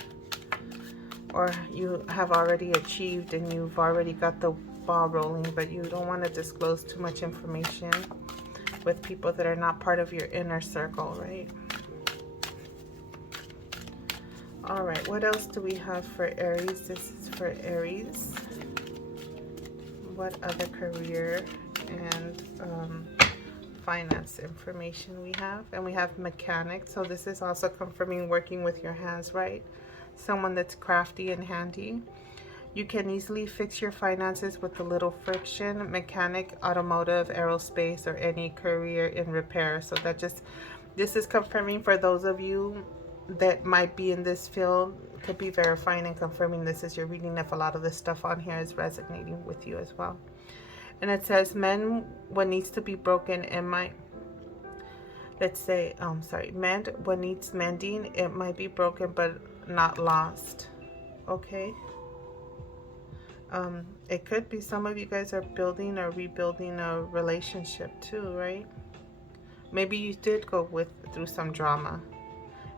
or you have already achieved and you've already got the ball rolling, but you don't want to disclose too much information with people that are not part of your inner circle, right? All right, what else do we have for Aries? This is for Aries. what other career and finance information we have. And we have mechanic, so this is also confirming working with your hands, right? Someone that's crafty and handy. You can easily fix your finances with a little friction. Mechanic, automotive, aerospace, or any career in repair. So this is confirming for those of you that might be in this field, could be verifying and confirming this is your reading if a lot of this stuff on here is resonating with you as well. And it says, men, what needs to be broken, it might, let's say, mend what needs mending, it might be broken but not lost. Okay. It could be some of you guys are building or rebuilding a relationship too, right? Maybe you did go through some drama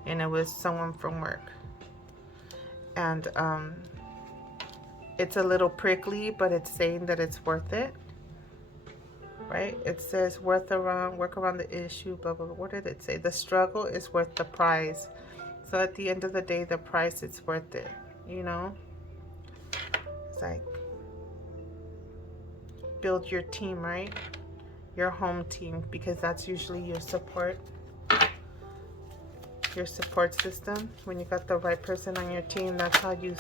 and it was someone from work. And it's a little prickly, but it's saying that it's worth it. Right? It says work around the issue, blah, blah, blah. What did it say? The struggle is worth the prize. So at the end of the day, the price, it's worth it, you know? It's like, build your team, right? Your home team, because that's usually your support system. When you got the right person on your team, that's how you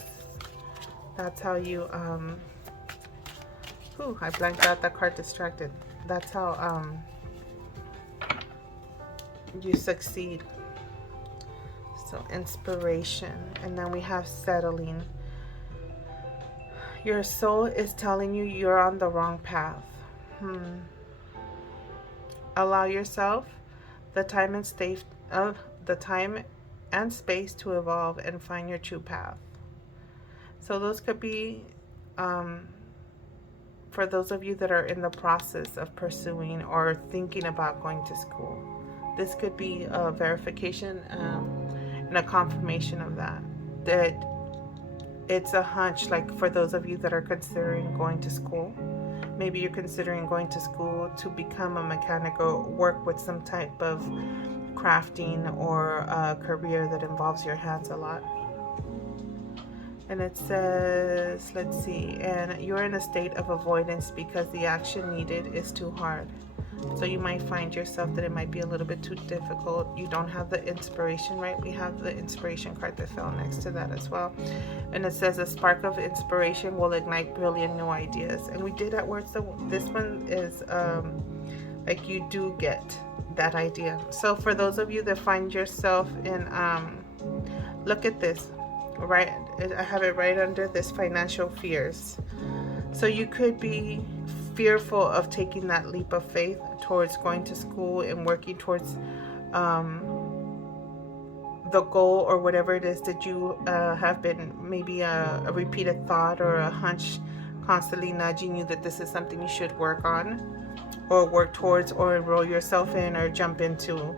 I blanked out that card, distracted. That's how you succeed. So inspiration, and then we have settling. Your soul is telling you you're on the wrong path. Allow yourself the time and space to evolve and find your true path. So those could be for those of you that are in the process of pursuing or thinking about going to school. This could be a verification and a confirmation of that it's a hunch, like for those of you that are considering going to school. Maybe you're considering going to school to become a mechanic or work with some type of crafting or a career that involves your hands a lot. And it says, let's see, and you're in a state of avoidance because the action needed is too hard. So you might find yourself that it might be a little bit too difficult. You don't have the inspiration, right? We have the inspiration card that fell next to that as well. And it says a spark of inspiration will ignite brilliant new ideas. And we did at words. So this one is like you do get that idea. So for those of you that find yourself in, look at this, right? I have it right under this financial fears. So you could be fearful of taking that leap of faith towards going to school and working towards the goal or whatever it is that you have been, maybe a repeated thought or a hunch constantly nudging you that this is something you should work on or work towards or enroll yourself in or jump into.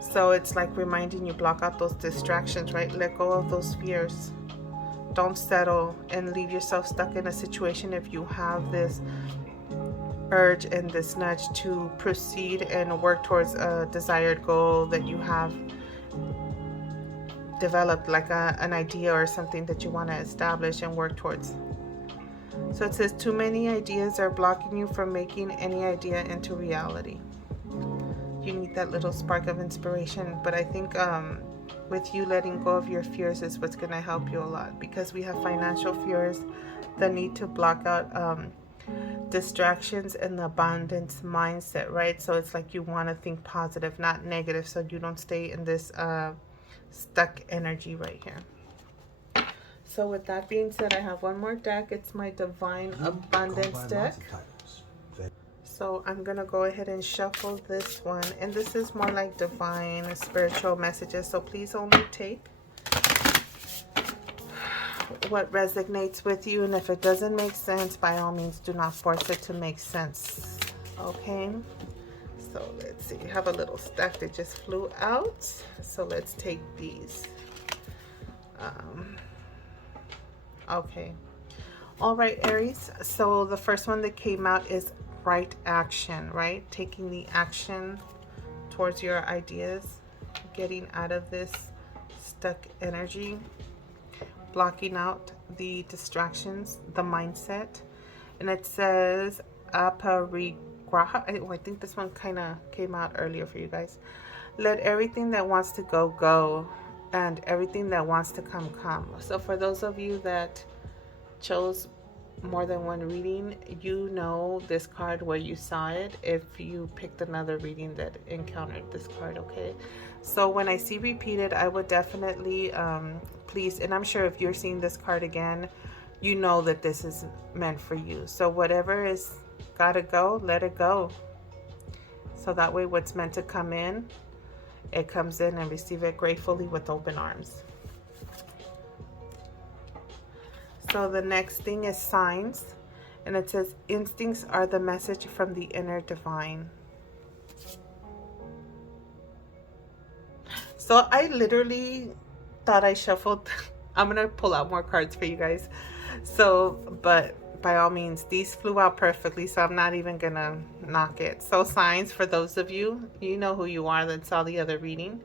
So it's like reminding you, block out those distractions, right? Let go of those fears. Don't settle and leave yourself stuck in a situation if you have this urge and this nudge to proceed and work towards a desired goal that you have developed, like an idea or something that you want to establish and work towards. So it says too many ideas are blocking you from making any idea into reality. You need that little spark of inspiration, but I think with you letting go of your fears is what's going to help you a lot, because we have financial fears, the need to block out distractions, and the abundance mindset, right? So it's like you want to think positive, not negative, so you don't stay in this stuck energy right here. So with that being said, I have one more deck. It's my Divine Abundance deck. So I'm going to go ahead and shuffle this one. And this is more like divine spiritual messages. So please only take what resonates with you. And if it doesn't make sense, by all means, do not force it to make sense. Okay? So let's see. I have a little stack that just flew out. So let's take these. Okay. All right, Aries. So the first one that came out is right action, right? Taking the action towards your ideas, getting out of this stuck energy, blocking out the distractions, the mindset, and it says aparigraha. I think this one kind of came out earlier for you guys. Let everything that wants to go, go, and everything that wants to come, come. So for those of you that chose more than one reading, you know this card where you saw it if you picked another reading that encountered this card. Okay, so when I see repeated, I would definitely please, and I'm sure if you're seeing this card again, you know that this is meant for you. So whatever is gotta go, let it go, so that way what's meant to come in, it comes in, and receive it gratefully with open arms. So the next thing is signs, and it says instincts are the message from the inner divine. So I literally thought I shuffled. I'm gonna pull out more cards for you guys. So, but by all means, these flew out perfectly, so I'm not even gonna knock it. So signs, for those of you, you know who you are that saw the other reading.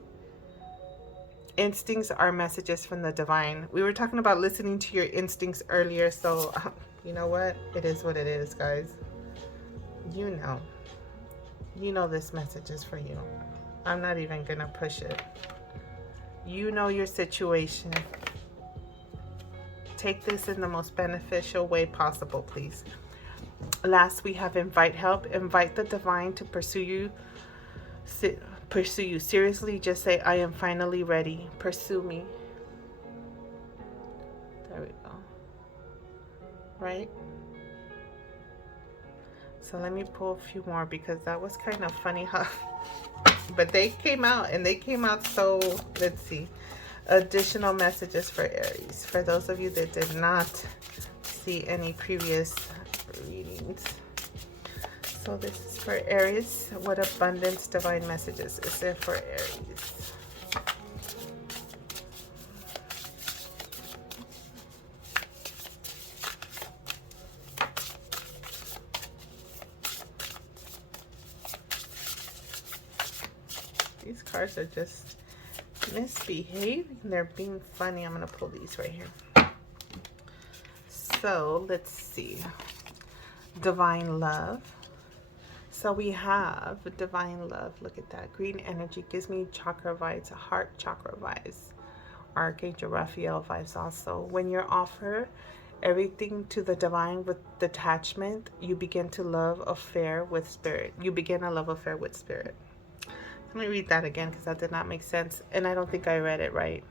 Instincts are messages from the divine. We were talking about listening to your instincts earlier, so you know what? It is what it is, guys. You know this message is for you. I'm not even gonna push it. You know your situation. Take this in the most beneficial way possible, please. Last, we have invite help. Invite the divine to pursue you. Seriously, just say, I am finally ready. Pursue me. There we go. Right? So let me pull a few more, because that was kind of funny how but they came out, and they came out. So let's see. Additional messages for Aries, for those of you that did not see any previous readings. So this is for Aries. What abundance divine messages is there for Aries? These cards are just misbehaving. They're being funny. I'm going to pull these right here. So let's see. Divine love. So we have divine love. Look at that. Green energy gives me chakra vibes, heart chakra vibes. Archangel Raphael vibes also. When you're offered everything to the divine with detachment, you begin to love affair with spirit. You begin a love affair with spirit. Let me read that again, because that did not make sense, and I don't think I read it right.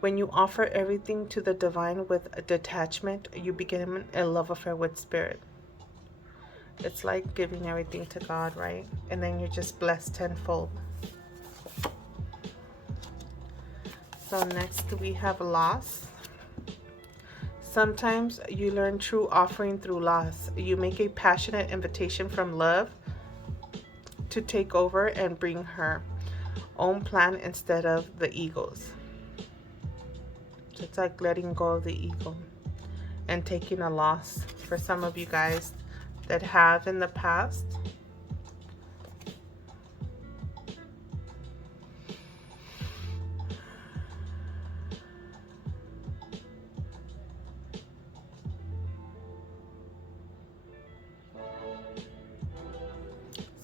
When you offer everything to the divine with detachment, you begin a love affair with spirit. It's like giving everything to God, right? And then you're just blessed tenfold. So next we have loss. Sometimes you learn true offering through loss. You make a passionate invitation from love to take over and bring her own plan instead of the ego's. So it's like letting go of the ego and taking a loss for some of you guys that have in the past.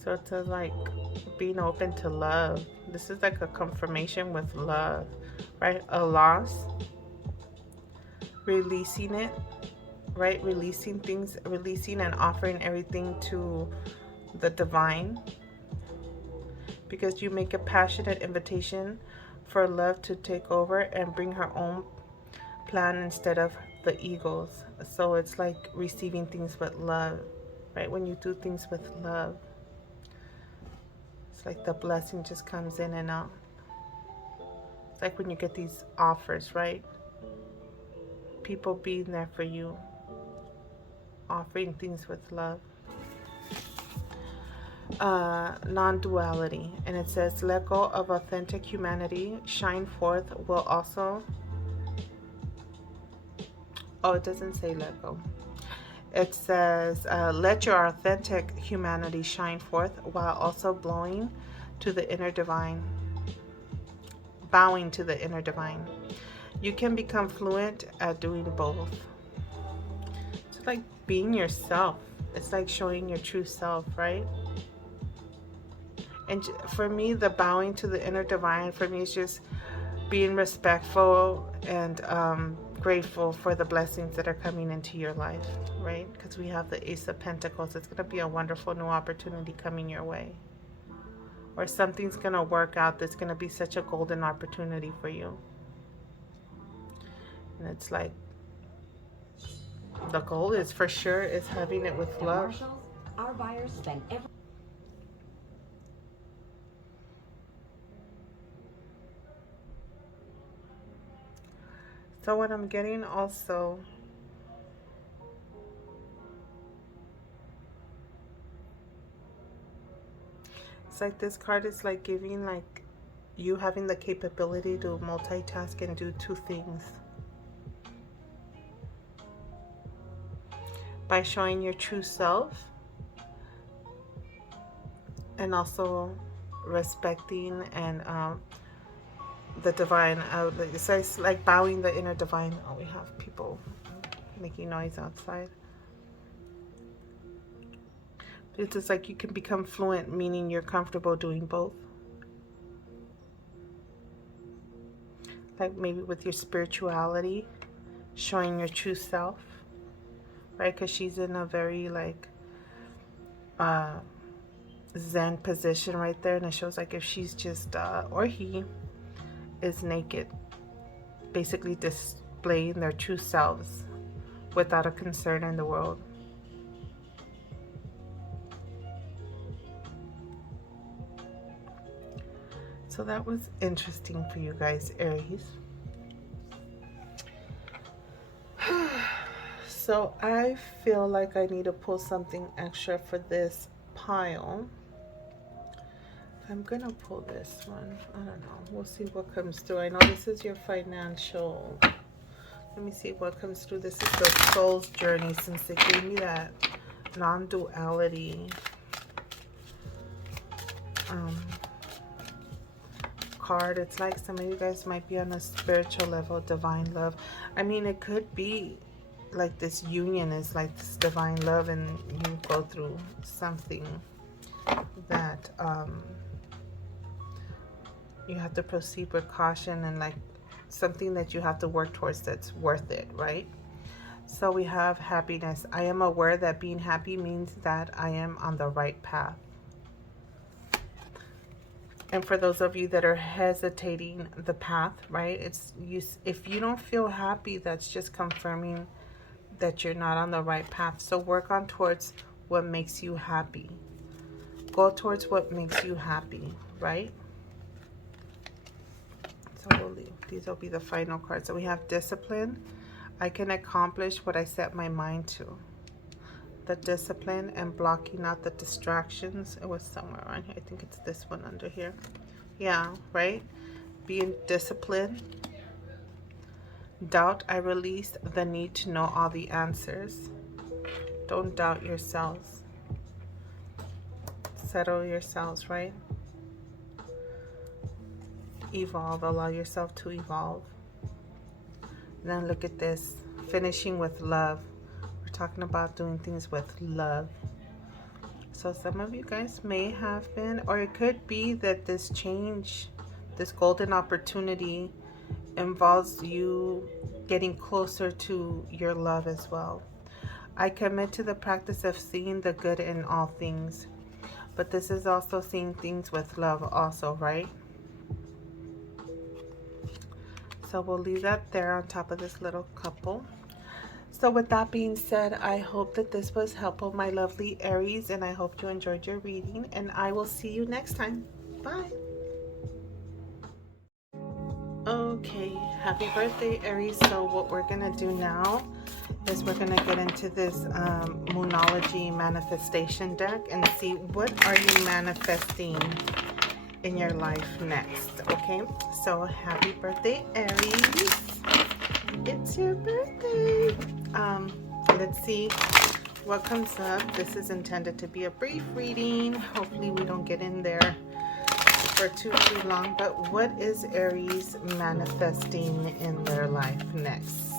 So it's like being open to love. This is like a confirmation with love, right? A loss, releasing it, right? Releasing things, releasing and offering everything to the divine, because you make a passionate invitation for love to take over and bring her own plan instead of the ego's. So it's like receiving things with love, right? When you do things with love, it's like the blessing just comes in and out. It's like when you get these offers, right? People being there for you, offering things with love. Non-duality, and it says let go of authentic humanity, shine forth will also. Oh, it doesn't say let go. It says let your authentic humanity shine forth while also bowing to the inner divine. You can become fluent at doing both. It's like being yourself. It's like showing your true self, right? And for me, the bowing to the inner divine, for me, is just being respectful and grateful for the blessings that are coming into your life, right? Because we have the Ace of Pentacles. It's going to be a wonderful new opportunity coming your way. Or something's going to work out that's going to be such a golden opportunity for you. And it's like, the goal is for sure is having it with love. Marshalls, our buyers spend every... So what I'm getting also, it's like this card is like giving like you having the capability to multitask and do two things. By showing your true self and also respecting and the divine. It's like bowing the inner divine. Oh, we have people making noise outside. It's just like you can become fluent, meaning you're comfortable doing both. Like maybe with your spirituality, showing your true self, right? Because she's in a very like Zen position right there, and it shows like if she's just or he is naked, basically displaying their true selves without a concern in the world. So that was interesting for you guys, Aries. So I feel like I need to pull something extra for this pile. I'm gonna pull this one. I don't know. We'll see what comes through. I know this is your financial. Let me see what comes through. This is the soul's journey, since they gave me that non-duality card. It's like some of you guys might be on a spiritual level, divine love. I mean, it could be like this union is like this divine love, and you go through something that you have to proceed with caution, and like something that you have to work towards that's worth it, right? So we have happiness. I am aware that being happy means that I am on the right path. And for those of you that are hesitating the path, right? If you don't feel happy, that's just confirming that you're not on the right path. So work on towards what makes you happy. Go towards what makes you happy, right? So we'll leave. These will be the final cards. So we have discipline. I can accomplish what I set my mind to. The discipline and blocking out the distractions. It was somewhere around here. I think it's this one under here. Yeah, right? Being disciplined. Doubt, I release the need to know all the answers. Don't doubt yourselves. Settle yourselves, right? Evolve, allow yourself to evolve. And then look at this, finishing with love. We're talking about doing things with love. So some of you guys may have been, or it could be that this change, this golden opportunity involves you getting closer to your love as well. I commit to the practice of seeing the good in all things. But this is also seeing things with love also, right? So we'll leave that there on top of this little couple. So with that being said, I hope that this was helpful, my lovely Aries, and I hope you enjoyed your reading, and I will see you next time. Bye. Okay, happy birthday, Aries. So what we're going to do now is we're going to get into this Moonology manifestation deck and see what are you manifesting in your life next. Okay, so happy birthday, Aries. It's your birthday. Let's see what comes up. This is intended to be a brief reading. Hopefully we don't get in there for too long, but what is Aries manifesting in their life next?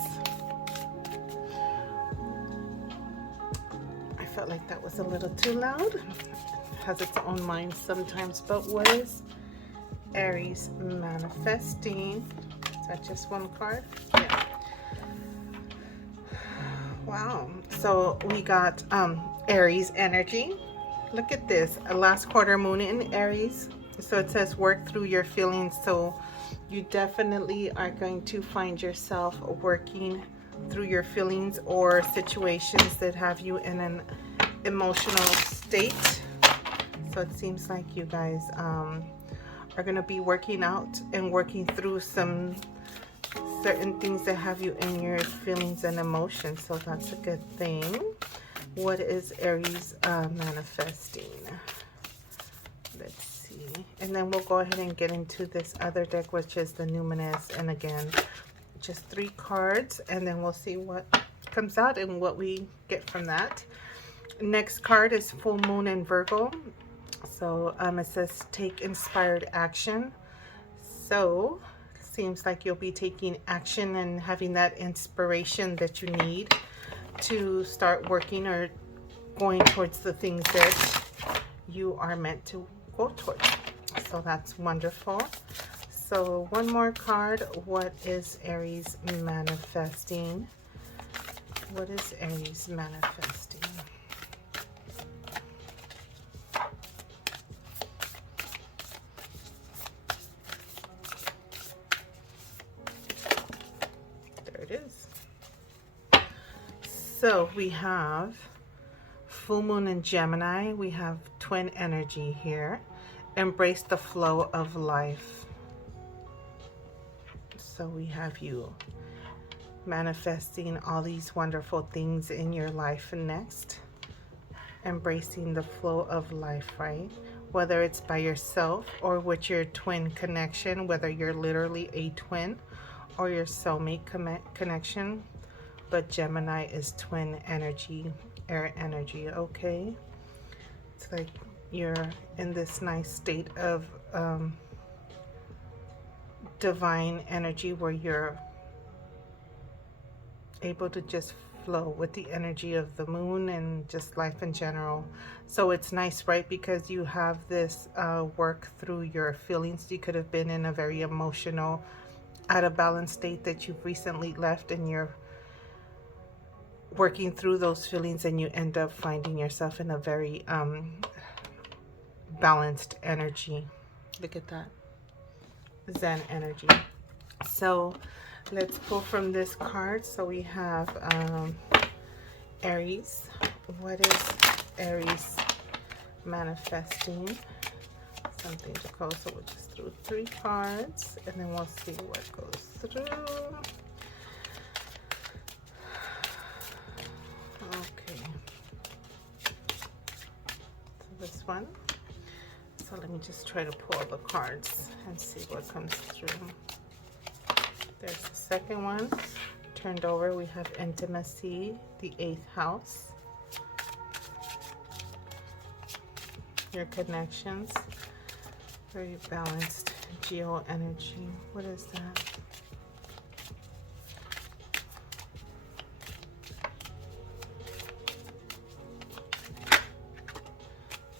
felt like that was a little too loud. It has its own mind sometimes. But what is Aries manifesting? Is that just one card? Yeah. Wow. So we got Aries energy. Look at this. A last quarter moon in Aries. So it says work through your feelings. So you definitely are going to find yourself working through your feelings or situations that have you in an emotional state. So it seems like you guys are going to be working out and working through some certain things that have you in your feelings and emotions. So that's a good thing. What is Aries manifesting? Let's see. And then we'll go ahead and get into this other deck, which is the Numinous. And again, just 3 cards, and then we'll see what comes out and what we get from that. Next card is Full Moon in Virgo. So it says take inspired action. So seems like you'll be taking action and having that inspiration that you need to start working or going towards the things that you are meant to go towards. So that's wonderful. So one more card. What is Aries manifesting? What is Aries manifesting? There it is. So we have full moon in Gemini. We have twin energy here. Embrace the flow of life. So we have you manifesting all these wonderful things in your life next. Embracing the flow of life, right? Whether it's by yourself or with your twin connection, whether you're literally a twin or your soulmate connection. But Gemini is twin energy, air energy, okay? It's like you're in this nice state of divine energy where you're able to just flow with the energy of the moon and just life in general. So it's nice, right? Because you have this work through your feelings. You could have been in a very emotional, out of balance state that you've recently left, and you're working through those feelings, and you end up finding yourself in a very balanced energy. Look at that. Zen energy. So let's pull from this card. So we have Aries. What is Aries manifesting? Something to close. So we'll just throw 3 cards, and then we'll see what goes through. Okay. So this one. So let me just try to pull the cards and see what comes through. There's the second one. Turned over, we have intimacy, the 8th house. Your connections. Very balanced geo energy. What is that?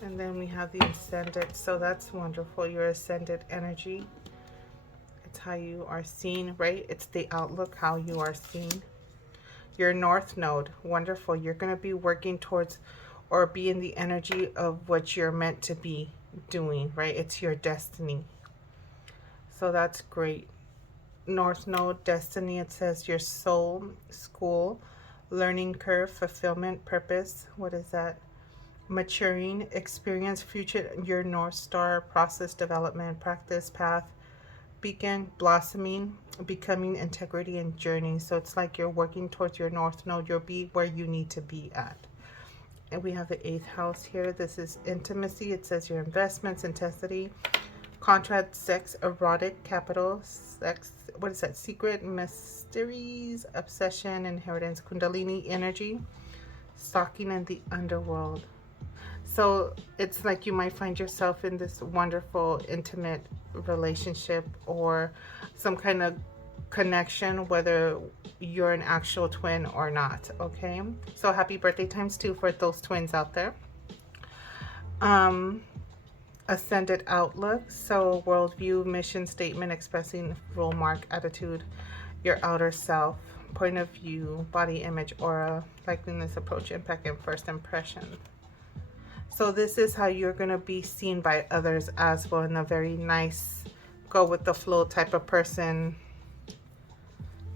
And then we have the ascendant. So that's wonderful. Your ascendant energy. It's how you are seen, right? It's the outlook, how you are seen. Your north node. Wonderful. You're going to be working towards or be in the energy of what you're meant to be doing, right? It's your destiny. So that's great. North node, destiny. It says your soul, school, learning curve, fulfillment, purpose. What is that? Maturing, experience, future, your North Star, process, development, practice, path, beacon, blossoming, becoming, integrity, and journey. So it's like you're working towards your North Node. You'll be where you need to be at. And we have the 8th house here. This is intimacy. It says your investments, intensity, contract, sex, erotic, capital, sex, what is that? Secret, mysteries, obsession, inheritance, kundalini energy, stalking, and the underworld. So it's like you might find yourself in this wonderful, intimate relationship or some kind of connection, whether you're an actual twin or not. Okay, so happy birthday times 2 for those twins out there. Ascended outlook, so worldview, mission statement, expressing role mark, attitude, your outer self, point of view, body image, aura, likeliness, approach, impact, and first impression. So this is how you're going to be seen by others as well, in a very nice, go with the flow type of person,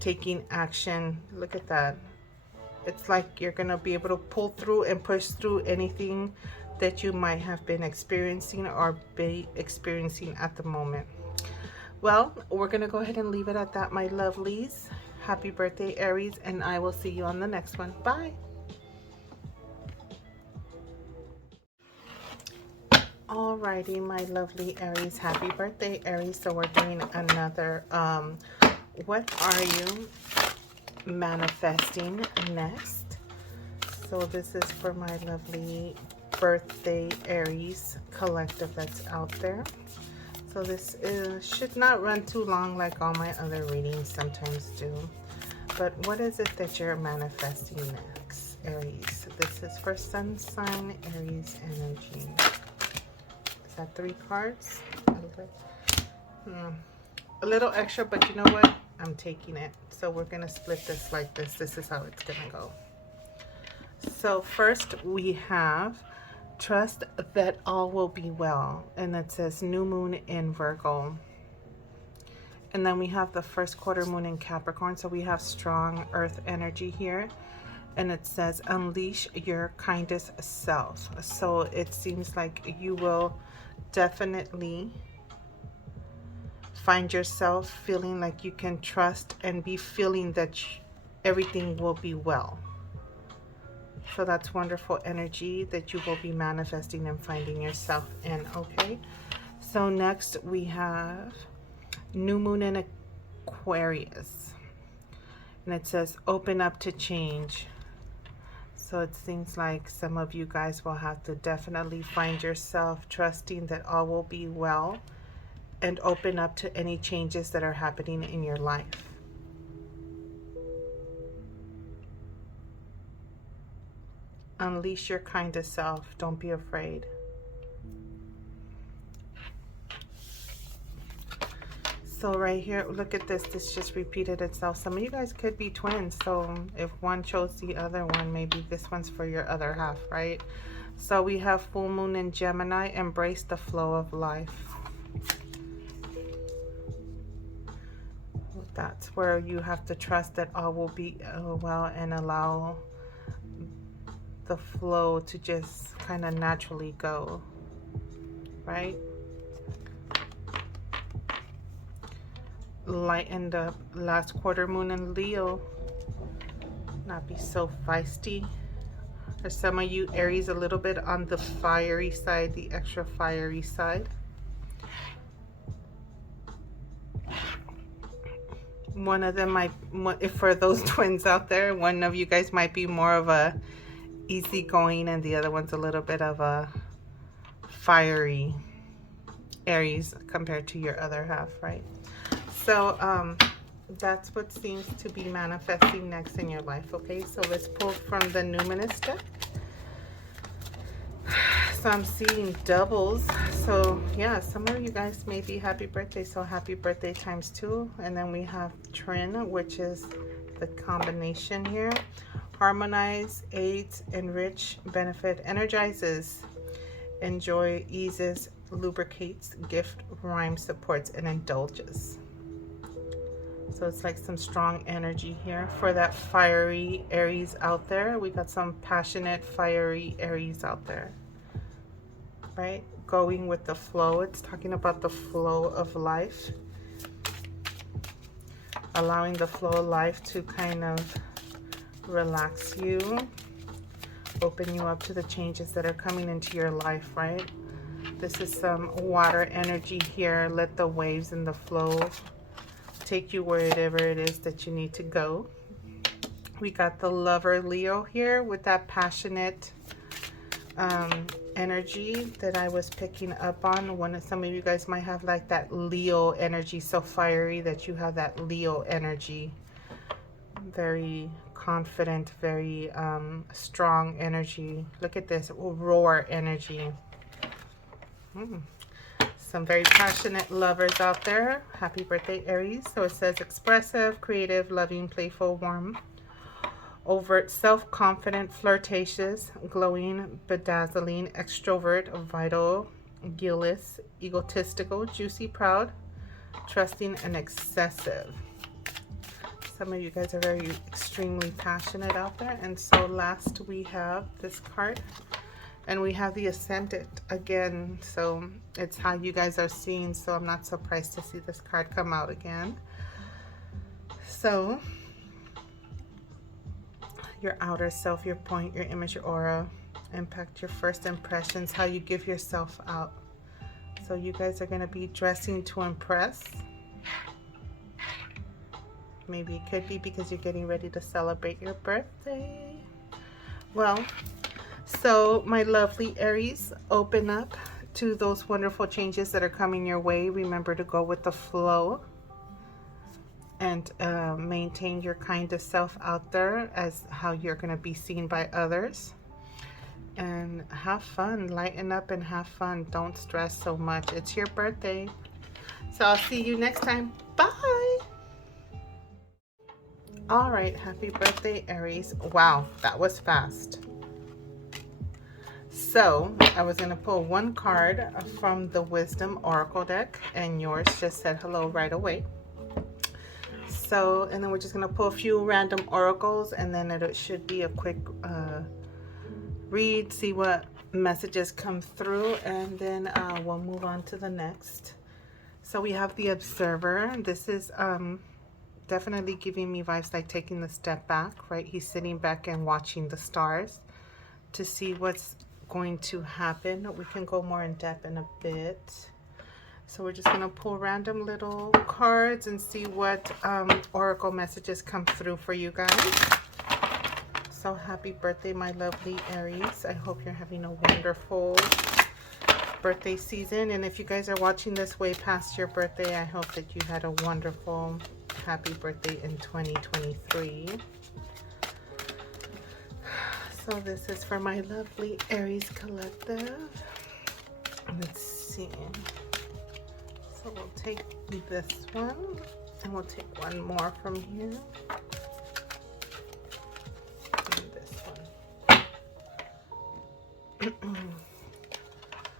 taking action. Look at that. It's like you're going to be able to pull through and push through anything that you might have been experiencing or be experiencing at the moment. Well, we're going to go ahead and leave it at that, my lovelies. Happy birthday, Aries, and I will see you on the next one. Bye. Alrighty, my lovely Aries. Happy birthday, Aries. So we're doing another, what are you manifesting next? So this is for my lovely birthday Aries collective that's out there. So this should not run too long like all my other readings sometimes do. But what is it that you're manifesting next, Aries? This is for Sun sign, Aries energy. Is that 3 cards? A little extra, but you know what? I'm taking it. So we're going to split this like this. This is how it's going to go. So first we have trust that all will be well, and it says new moon in Virgo. And then we have the first quarter moon in Capricorn, so we have strong earth energy here, and it says unleash your kindest self. So it seems like you will definitely find yourself feeling like you can trust and be feeling that everything will be well. So that's wonderful energy that you will be manifesting and finding yourself in. Okay, so next we have new moon in Aquarius, and it says open up to change. So it seems like some of you guys will have to definitely find yourself trusting that all will be well and open up to any changes that are happening in your life. Unleash your kindest self. Don't be afraid. So right here, look at this. This just repeated itself. Some of you guys could be twins. So if one chose the other one, maybe this one's for your other half, right? So we have full moon in Gemini. Embrace the flow of life. That's where you have to trust that all will be well and allow the flow to just kind of naturally go, right? Lightened up. Last quarter moon in Leo. Not be so feisty. Or some of you Aries a little bit on the fiery side, the extra fiery side. One of them might, if for those twins out there, one of you guys might be more of a easygoing and the other one's a little bit of a fiery Aries compared to your other half, right? So that's what seems to be manifesting next in your life. Okay, so let's pull from the numinous deck. So I'm seeing doubles. So yeah, some of you guys may be happy birthday. So happy birthday times 2. And then we have Trin, which is the combination here. Harmonize, aids, enrich, benefit, energizes, enjoy, eases, lubricates, gift, rhyme, supports, and indulges. So it's like some strong energy here for that fiery Aries out there. We got some passionate, fiery Aries out there, right? Going with the flow. It's talking about the flow of life. Allowing the flow of life to kind of relax you, open you up to the changes that are coming into your life, right? This is some water energy here. Let the waves and the flow take you wherever it is that you need to go. We got the lover Leo here with that passionate energy that I was picking up on. Some of you guys might have like that Leo energy, so fiery that you have that Leo energy. Very confident, very strong energy. Look at this, roar energy. Some very passionate lovers out there. Happy birthday, Aries. So it says expressive, creative, loving, playful, warm, overt, self-confident, flirtatious, glowing, bedazzling, extrovert, vital, guileless, egotistical, juicy, proud, trusting, and excessive. Some of you guys are very extremely passionate out there. And so last we have this card, and we have the Ascendant again. So it's how you guys are seeing, so I'm not surprised to see this card come out again. So your outer self, your point, your image, your aura, impact, your first impressions, how you give yourself out. So you guys are going to be dressing to impress. Maybe it could be because you're getting ready to celebrate your birthday. Well, so my lovely Aries, open up to those wonderful changes that are coming your way. Remember to go with the flow and maintain your kindest self out there as how you're going to be seen by others. And have fun, lighten up and have fun. Don't stress so much. It's your birthday. So I'll see you next time. Bye. All right, happy birthday, Aries. Wow, that was fast. So I was going to pull one card from the Wisdom Oracle deck, and yours just said hello right away. So, and then we're just going to pull a few random oracles, and then it should be a quick read, see what messages come through, and then we'll move on to the next. So we have the Observer. This is definitely giving me vibes like taking the step back, right? He's sitting back and watching the stars to see what's going to happen. We can go more in depth in a bit. So we're just going to pull random little cards and see what oracle messages come through for you guys. So happy birthday, my lovely Aries. I hope you're having a wonderful birthday season. And if you guys are watching this way past your birthday, I hope that you had a wonderful, happy birthday in 2023. So this is for my lovely Aries collective. Let's see. So we'll take this one, and we'll take one more from here. And this one.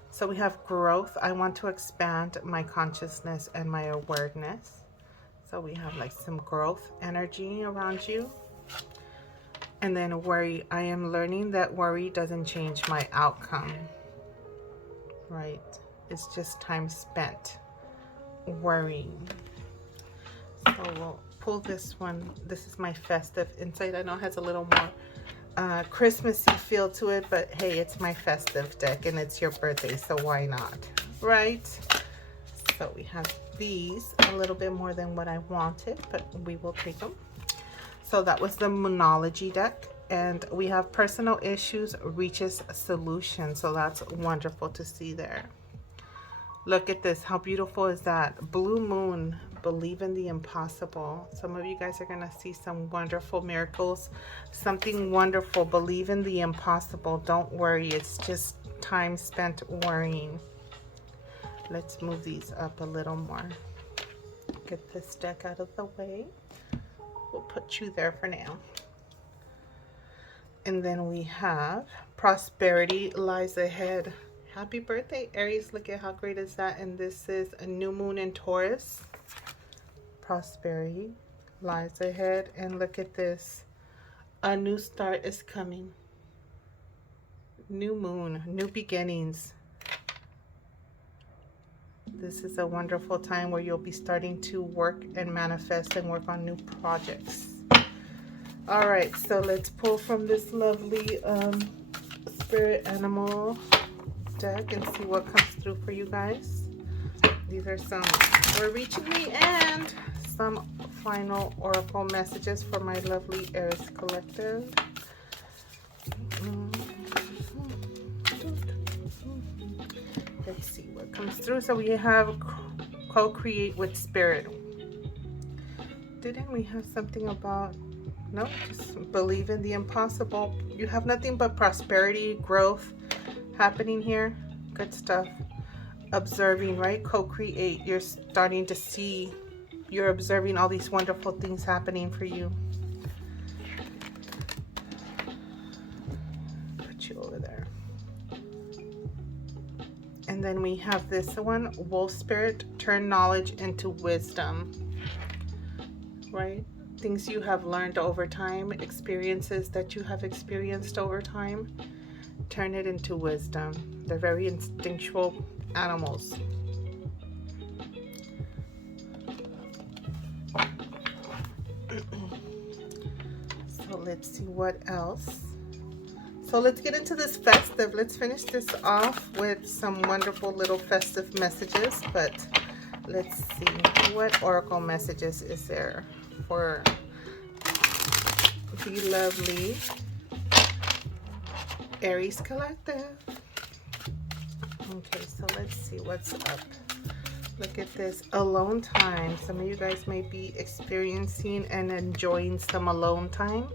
So we have growth. I want to expand my consciousness and my awareness. So we have like some growth energy around you. And then worry. I am learning that worry doesn't change my outcome. Right? It's just time spent worrying. So we'll pull this one. This is my festive insight. I know it has a little more Christmassy feel to it, but hey, it's my festive deck and it's your birthday, so why not, right? So we have these, a little bit more than what I wanted, but we will take them. So that was the Moonology deck, and we have personal issues reaches a solution. So that's wonderful to see there. Look at this. How beautiful is that? Blue moon, believe in the impossible. Some of you guys are going to see some wonderful miracles, something wonderful. Believe in the impossible. Don't worry. It's just time spent worrying. Let's move these up a little more. Get this deck out of the way. We'll put you there for now. And then we have prosperity lies ahead. Happy birthday, Aries. Look at how great is that. And this is a new moon in Taurus. Prosperity lies ahead. And look at this. A new start is coming. New moon, new beginnings. This is a wonderful time where you'll be starting to work and manifest and work on new projects. All right, so let's pull from this lovely spirit animal deck and see what comes through for you guys. These are some, we're reaching the end. Some final oracle messages for my lovely Aries collective. Let's see what comes through. So we have co-create with spirit. Didn't we have something about, no, just believe in the impossible. You have nothing but prosperity, growth happening here. Good stuff. Observing, right? Co-create. You're starting to see, you're observing all these wonderful things happening for you. Put you over there. And then we have this one, wolf spirit, turn knowledge into wisdom, right? Things you have learned over time, experiences that you have experienced over time, turn it into wisdom. They're very instinctual animals. So let's see what else. So let's get into this festive. Let's finish this off with some wonderful little festive messages. But let's see, what oracle messages is there for the lovely Aries collective? Okay, so let's see what's up. Look at this, alone time. Some of you guys may be experiencing and enjoying some alone time.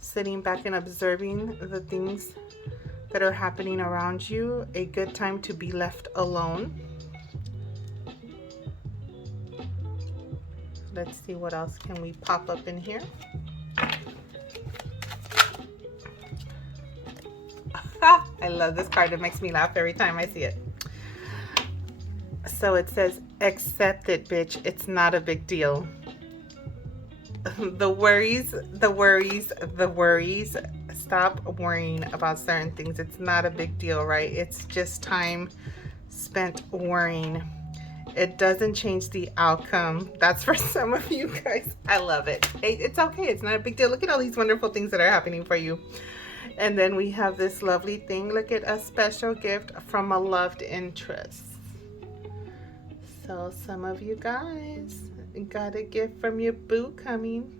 Sitting back and observing the things that are happening around you. A good time to be left alone. Let's see what else can we pop up in here. I love this card. It makes me laugh every time I see it. So it says, accept it, bitch. It's not a big deal. The worries. Stop worrying about certain things. It's not a big deal, right? It's just time spent worrying. It doesn't change the outcome. That's for some of you guys. I love it. It's okay. It's not a big deal. Look at all these wonderful things that are happening for you. And then we have this lovely thing. Look at a special gift from a loved interest. So some of you guys got a gift from your boo coming.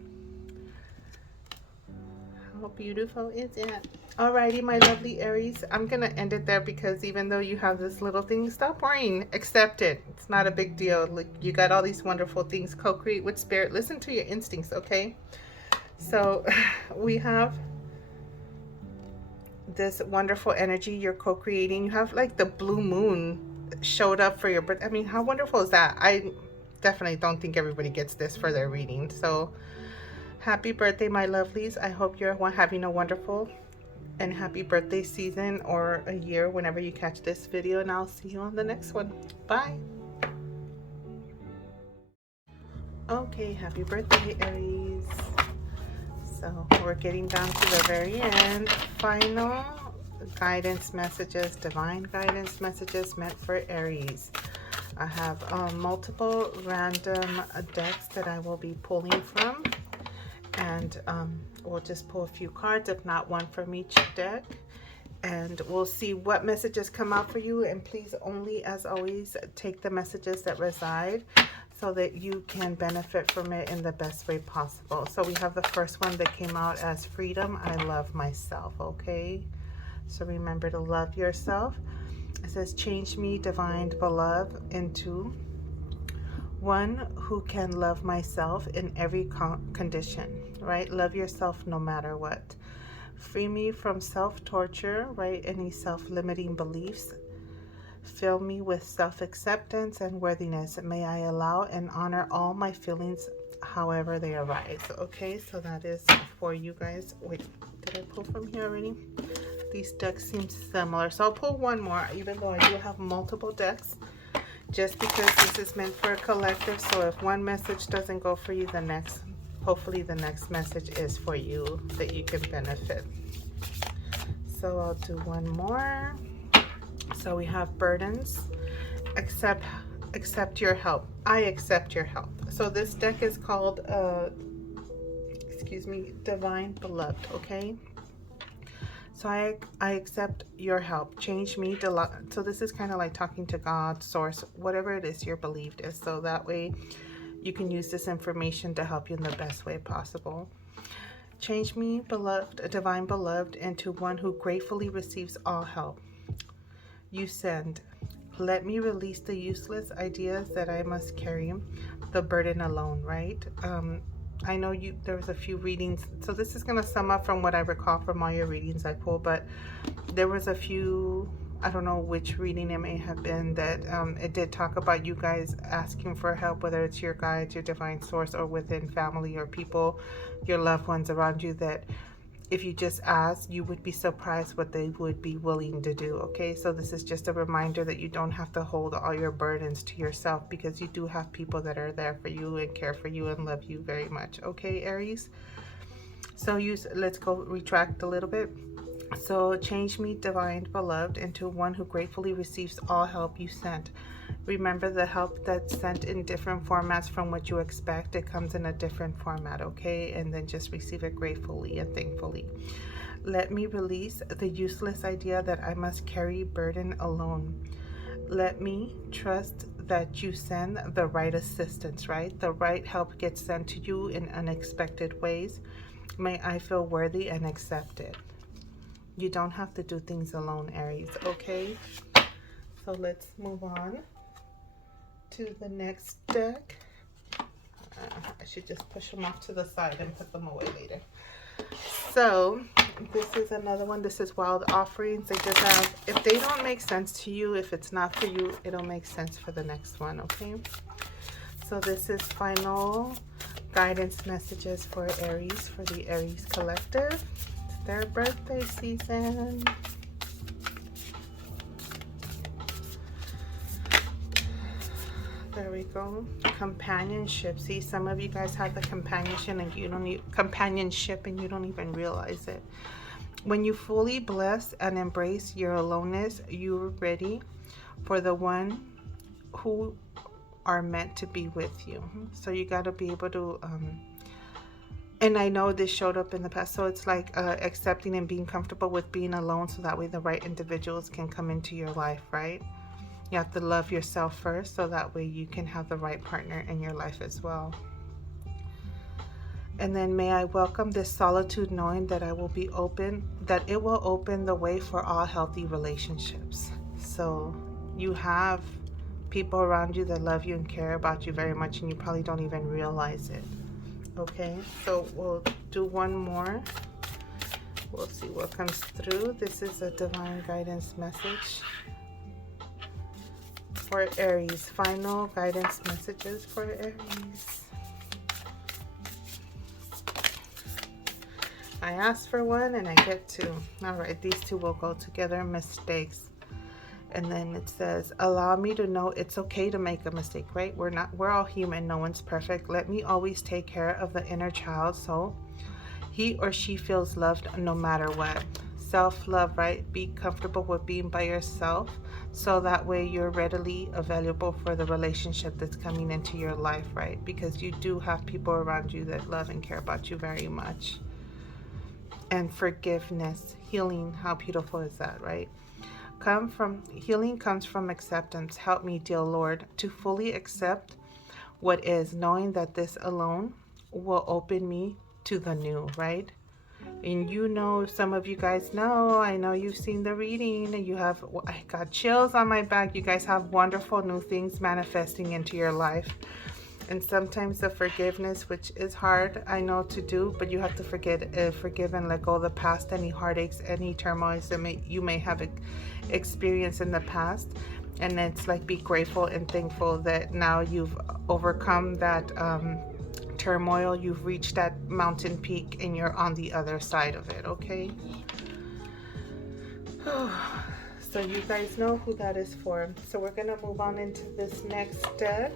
How beautiful is it? Alrighty, my lovely Aries, I'm gonna end it there because even though you have this little thing, stop worrying. Accept it. It's not a big deal. Like, you got all these wonderful things. Co-create with spirit. Listen to your instincts, okay? So we have this wonderful energy you're co-creating. You have like the blue moon showed up for your birth. I mean, how wonderful is that? I definitely don't think everybody gets this for their reading. So happy birthday, my lovelies. I hope you're having a wonderful and happy birthday season or a year whenever you catch this video, and I'll see you on the next one. Bye. Okay, happy birthday, Aries. So we're getting down to the very end. Final guidance messages, divine guidance messages meant for Aries. I have multiple random decks that I will be pulling from, and we'll just pull a few cards, if not one from each deck, and we'll see what messages come out for you. And please only, as always, take the messages that reside so that you can benefit from it in the best way possible. So we have the first one that came out as freedom. I love myself. Okay, so remember to love yourself. It says, change me, divine beloved, into one who can love myself in every condition, right? Love yourself no matter what. Free me from self-torture, right? Any self-limiting beliefs. Fill me with self-acceptance and worthiness. May I allow and honor all my feelings however they arise. Okay, so that is for you guys. Wait, did I pull from here already? These decks seem similar, so I'll pull one more, even though I do have multiple decks, just because this is meant for a collective. So if one message doesn't go for you, the next, hopefully the next message is for you, that you can benefit. So I'll do one more. So we have burdens. Accept your help. I accept your help. So this deck is called divine beloved. Okay, so I accept your help. Change me. So this is kind of like talking to God, source, whatever it is your belief is, so that way you can use this information to help you in the best way possible. Change me, beloved, divine beloved, into one who gratefully receives all help you send. Let me release the useless ideas that I must carry the burden alone, right? I know there was a few readings, so this is going to sum up from what I recall from all your readings I pulled, but there was a few, I don't know which reading it may have been, that it did talk about you guys asking for help, whether it's your guides, your divine source, or within family or people, your loved ones around you, that if you just ask, you would be surprised what they would be willing to do. Okay, so this is just a reminder that you don't have to hold all your burdens to yourself, because you do have people that are there for you and care for you and love you very much. Okay, Aries, so let's go retract a little bit. So change me, divine beloved, into one who gratefully receives all help you sent. Remember, the help that's sent in different formats from what you expect. It comes in a different format, okay? And then just receive it gratefully and thankfully. Let me release the useless idea that I must carry burden alone. Let me trust that you send the right assistance, right? The right help gets sent to you in unexpected ways. May I feel worthy and accepted. You don't have to do things alone, Aries, okay? So let's move on to the next deck. I should just push them off to the side and put them away later. So this is another one. This is Wild Offerings. They just have, if they don't make sense to you, if it's not for you, it'll make sense for the next one, okay? So this is final guidance messages for Aries, for the Aries collective. It's their birthday season. There we go. Companionship. See, some of you guys have the companionship and you don't even realize it. When you fully bless and embrace your aloneness, you're ready for the one who are meant to be with you. So you got to be able to and I know this showed up in the past, so it's like accepting and being comfortable with being alone, so that way the right individuals can come into your life, right? You have to love yourself first, so that way you can have the right partner in your life as well. And then may I welcome this solitude, knowing that it will open the way for all healthy relationships. So you have people around you that love you and care about you very much, and you probably don't even realize it. Okay, so we'll do one more. We'll see what comes through. This is a divine guidance message for Aries. Final guidance messages for Aries. I asked for one and I get two. All right, these two will go together. Mistakes. And then it says, allow me to know it's okay to make a mistake, right? We're all human. No one's perfect. Let me always take care of the inner child so he or she feels loved no matter what. Self-love, right? Be comfortable with being by yourself, so that way you're readily available for the relationship that's coming into your life, right? Because you do have people around you that love and care about you very much. And forgiveness, healing, how beautiful is that, right? Healing comes from acceptance. Help me, dear Lord, to fully accept what is, knowing that this alone will open me to the new, right? And you know, some of you guys know, I know you've seen the reading and I got chills on my back. You guys have wonderful new things manifesting into your life. And sometimes the forgiveness, which is hard, I know, to do, but you have to forgive and let go of the past, any heartaches, any turmoils that you may have experienced in the past. And it's like, be grateful and thankful that now you've overcome that turmoil, you've reached that mountain peak, and you're on the other side of it, okay? So you guys know who that is for. So we're gonna move on into this next deck.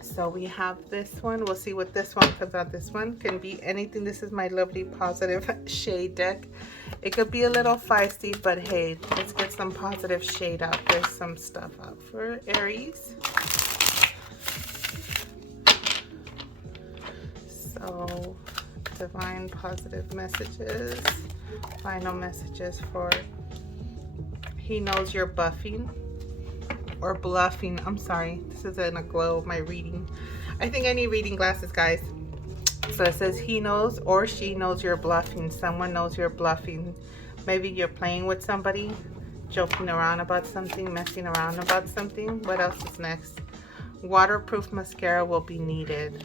So we have this one. We'll see what this one comes out. This one can be anything. This is my lovely positive shade deck. It could be a little feisty, but hey, let's get some positive shade out. There's some stuff out for Aries. So divine positive messages. Final messages for he knows you're buffing. Or bluffing. I'm sorry, this is in a glow of my reading. I think I need reading glasses, guys. So it says he knows or she knows you're bluffing. Someone knows you're bluffing. Maybe you're playing with somebody joking around about something, messing around about something. What else is next? Waterproof mascara will be needed.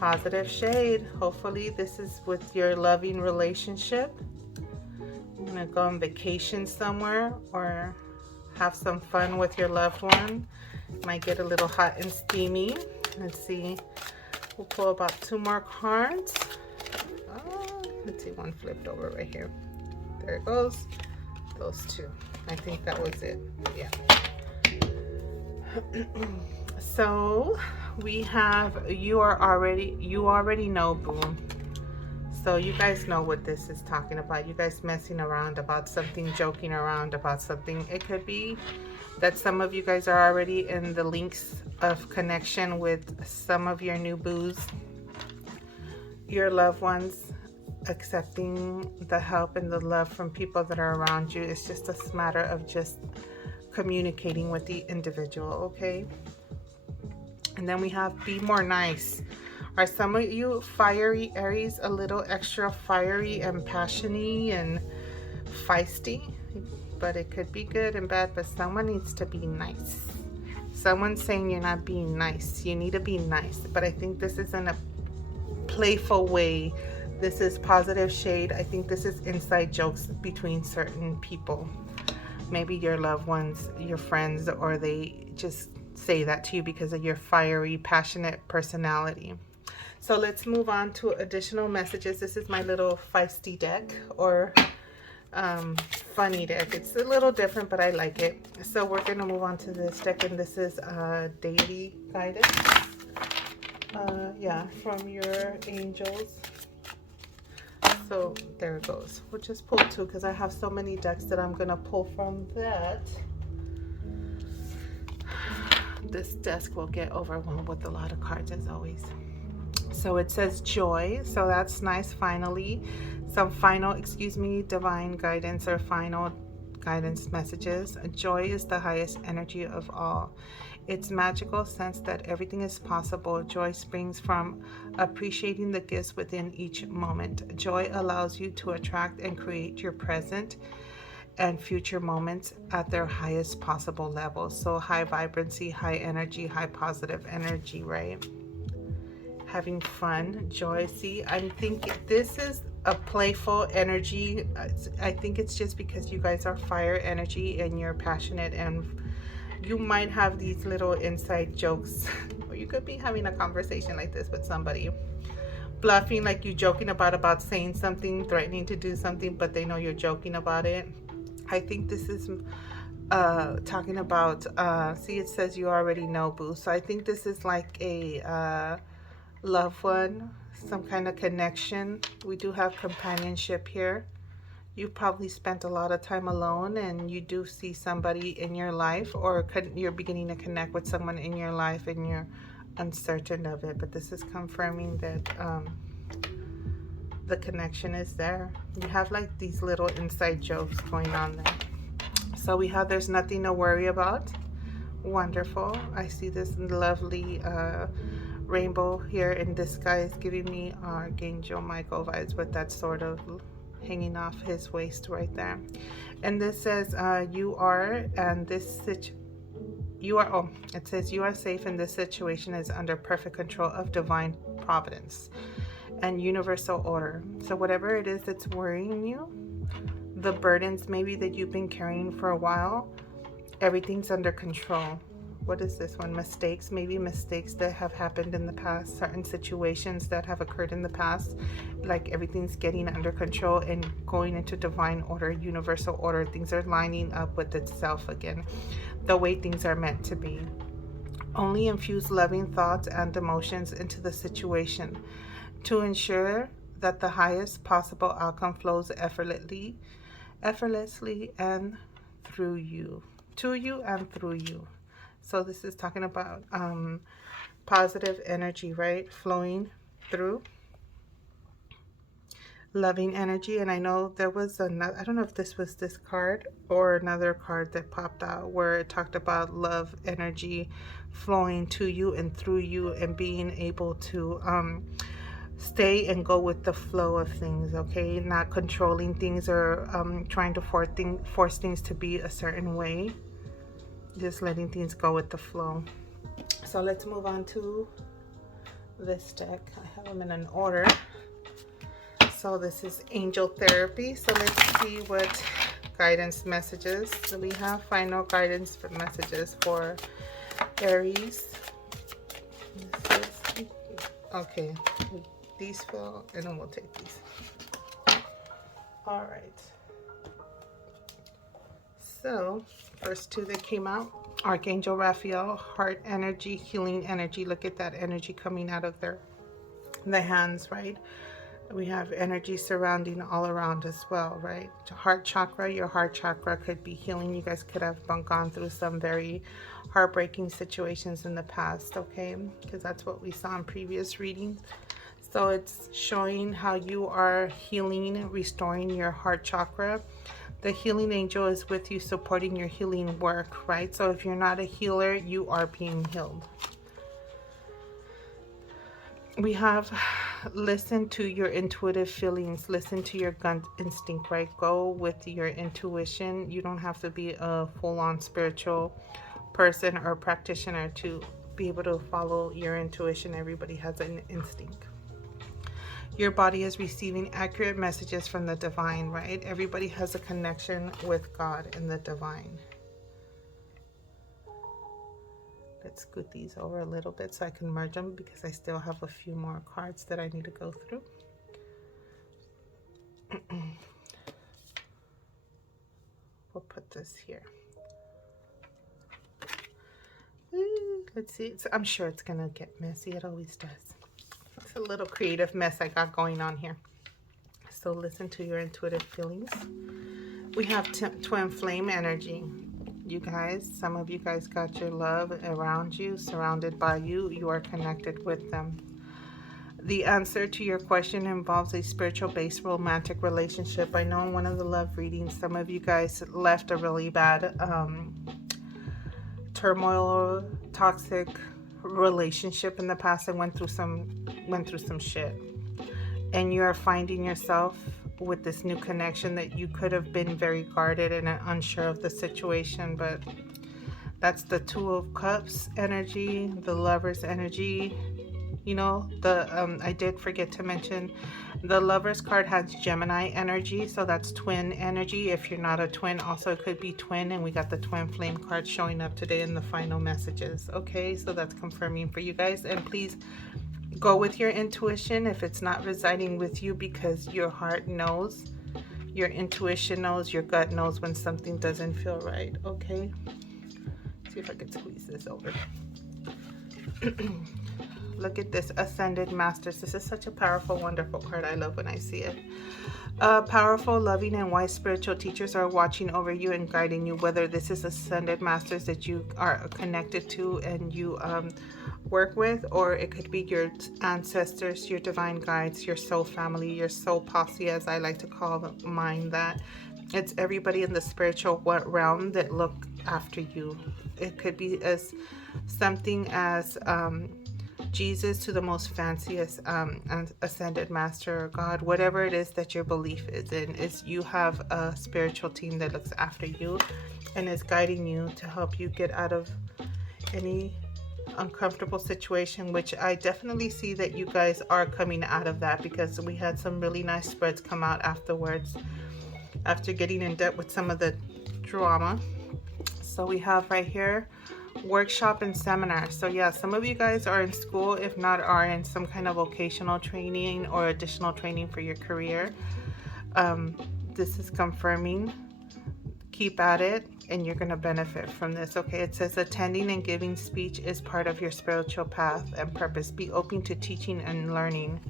Positive shade. Hopefully this is with your loving relationship. You're gonna go on vacation somewhere or have some fun with your loved one. Might get a little hot and steamy. Let's see. We'll pull about 2 more cards. Let's see, one flipped over right here. There it goes. Those 2. I think that was it. Yeah. So we have you already know, boo. So you guys know what this is talking about. You guys messing around about something, joking around about something. It could be that some of you guys are already in the links of connection with some of your new boos, your loved ones, accepting the help and the love from people that are around you. It's just a matter of just communicating with the individual, okay? And then we have be more nice. Are some of you fiery Aries a little extra fiery and passionate and feisty? But it could be good and bad, but someone needs to be nice. Someone's saying you're not being nice. You need to be nice. But I think this is in a playful way. This is positive shade. I think this is inside jokes between certain people. Maybe your loved ones, your friends, or they just say that to you because of your fiery, passionate personality. So let's move on to additional messages. This is my little feisty deck, or funny deck. It's a little different, but I like it. So we're going to move on to this deck, and this is daily guidance. Yeah, from your angels. So there it goes. We'll just pull 2 because I have so many decks that I'm going to pull from that. This desk will get overwhelmed with a lot of cards as always. So it says joy. So that's nice. Finally, some final, divine guidance or final guidance messages. Joy is the highest energy of all. Its magical sense that everything is possible. Joy springs from appreciating the gifts within each moment. Joy allows you to attract and create your present and future moments at their highest possible level. So high vibrancy, high energy, high positive energy, right? Having fun, joy. See, I'm thinking this is a playful energy. I think it's just because you guys are fire energy and you're passionate, and you might have these little inside jokes, or you could be having a conversation like this with somebody, bluffing, like you joking about saying something, threatening to do something, but they know you're joking about it. I think this is talking about, see, it says you already know, boo. So I think this is like a loved one, some kind of connection. We do have companionship here. You probably spent a lot of time alone, and you do see somebody in your life, or you're beginning to connect with someone in your life and you're uncertain of it. But this is confirming that the connection is there. You have like these little inside jokes going on there. So we have there's nothing to worry about. Wonderful. I see this lovely rainbow here, and this guy is giving me Archangel Michael vibes with that sort of hanging off his waist right there. And this says you are, and this it says you are safe, and this situation is under perfect control of divine providence and universal order. So whatever it is that's worrying you, the burdens maybe that you've been carrying for a while, everything's under control. What is this one? Mistakes, maybe mistakes that have happened in the past, certain situations that have occurred in the past, like everything's getting under control and going into divine order, universal order. Things are lining up with itself again, the way things are meant to be. Only infuse loving thoughts and emotions into the situation to ensure that the highest possible outcome flows effortlessly and through you, to you and through you. So this is talking about positive energy, right? Flowing through. Loving energy. And I know there was another, I don't know if this was this card or another card that popped out where it talked about love energy flowing to you and through you, and being able to stay and go with the flow of things, okay? Not controlling things or trying to force things to be a certain way. Just letting things go with the flow. So let's move on to this deck. I have them in an order. So this is Angel Therapy. So let's see what guidance messages do we have. Final guidance for messages for Aries. Okay, these fell, and then we'll take these. All right. So first two that came out, Archangel Raphael, heart energy, healing energy. Look at that energy coming out of the hands, right? We have energy surrounding all around as well, right? Heart chakra, your heart chakra could be healing. You guys could have gone through some very heartbreaking situations in the past, okay? Because that's what we saw in previous readings. So it's showing how you are healing, restoring your heart chakra. The healing angel is with you, supporting your healing work, right? So if you're not a healer, you are being healed. We have listen to your intuitive feelings, listen to your gut instinct, right? Go with your intuition. You don't have to be a full-on spiritual person or practitioner to be able to follow your intuition. Everybody has an instinct. Your body is receiving accurate messages from the divine, right? Everybody has a connection with God and the divine. Let's scoot these over a little bit so I can merge them because I still have a few more cards that I need to go through. We'll put this here. Let's see. I'm sure it's going to get messy. It always does. It's a little creative mess I got going on here. So listen to your intuitive feelings. We have twin flame energy. You guys, some of you guys got your love around you, surrounded by you. You are connected with them. The answer to your question involves a spiritual-based romantic relationship. I know in one of the love readings, some of you guys left a really bad turmoil, toxic relationship in the past and went through some shit. And you are finding yourself with this new connection that you could have been very guarded and unsure of the situation, but that's the Two of Cups energy, the Lover's energy. You know, I did forget to mention the Lover's card has Gemini energy, so that's twin energy. If you're not a twin, also it could be twin, and we got the twin flame card showing up today in the final messages. Okay, so that's confirming for you guys, and please go with your intuition if it's not residing with you, because your heart knows, your intuition knows, your gut knows when something doesn't feel right. Okay, see if I can squeeze this over. Look at this, Ascended Masters. This is such a powerful, wonderful card. I love when I see it. Powerful, loving, and wise spiritual teachers are watching over you and guiding you, whether this is Ascended Masters that you are connected to and you work with, or it could be your ancestors, your divine guides, your soul family, your soul posse, as I like to call mine. That it's everybody in the spiritual realm that look after you. It could be as something as Jesus to the most fanciest ascended master or God, whatever it is that your belief is in, is you have a spiritual team that looks after you and is guiding you to help you get out of any uncomfortable situation, which I definitely see that you guys are coming out of that, because we had some really nice spreads come out afterwards after getting in depth with some of the drama. So we have right here workshop and seminar. So yeah, some of you guys are in school, if not are in some kind of vocational training or additional training for your career. This is confirming, keep at it and you're going to benefit from this. Okay, it says attending and giving speech is part of your spiritual path and purpose. Be open to teaching and learning.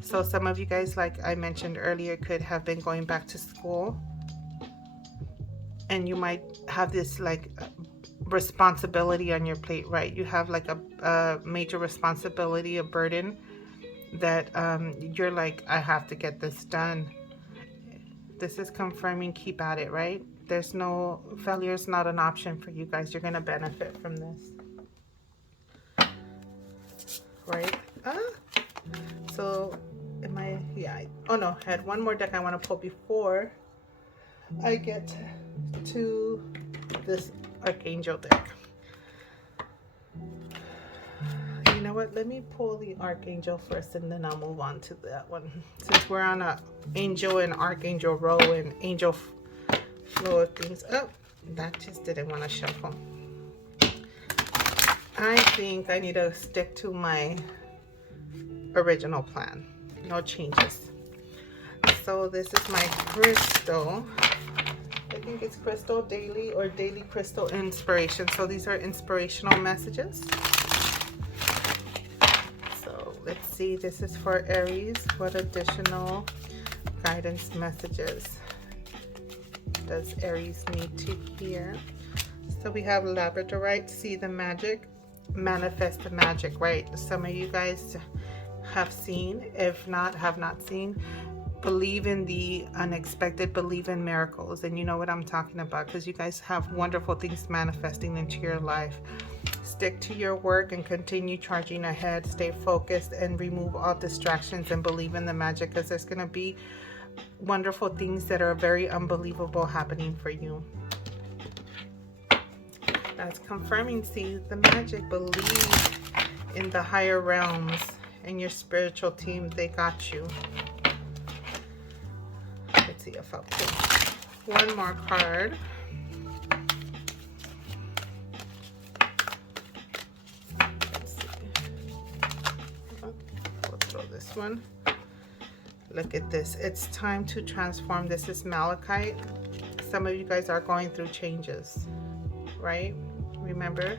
So some of you guys, like I mentioned earlier, could have been going back to school, and you might have this like responsibility on your plate, right? You have like a major responsibility, a burden that you're like, I have to get this done. This is confirming, keep at it, right? There's no failure, is not an option for you guys. You're going to benefit from this, right? So oh no, I had one more deck I want to pull before I get to this Archangel deck. You know what, let me pull the Archangel first and then I'll move on to that one, since we're on a Angel and Archangel row and Angel flow of things. Oh, that just didn't want to shuffle. I think I need to stick to my original plan, no changes. So this is my crystal. I think it's Crystal Daily or Daily Crystal Inspiration. So these are inspirational messages. So let's see, this is for Aries. What additional guidance messages does Aries need to hear? So we have Labradorite, see the magic, manifest the magic, right? Some of you guys have seen, if not, have not seen. Believe in the unexpected, believe in miracles, and you know what I'm talking about because you guys have wonderful things manifesting into your life. Stick to your work and continue charging ahead. Stay focused and remove all distractions and believe in the magic, because there's going to be wonderful things that are very unbelievable happening for you. That's confirming, see the magic. Believe in the higher realms and your spiritual team. They got you. Let's see if I'll pull one more card. Let's see. We'll throw this one. Look at this. It's time to transform. This is Malachite. Some of you guys are going through changes, right? Remember,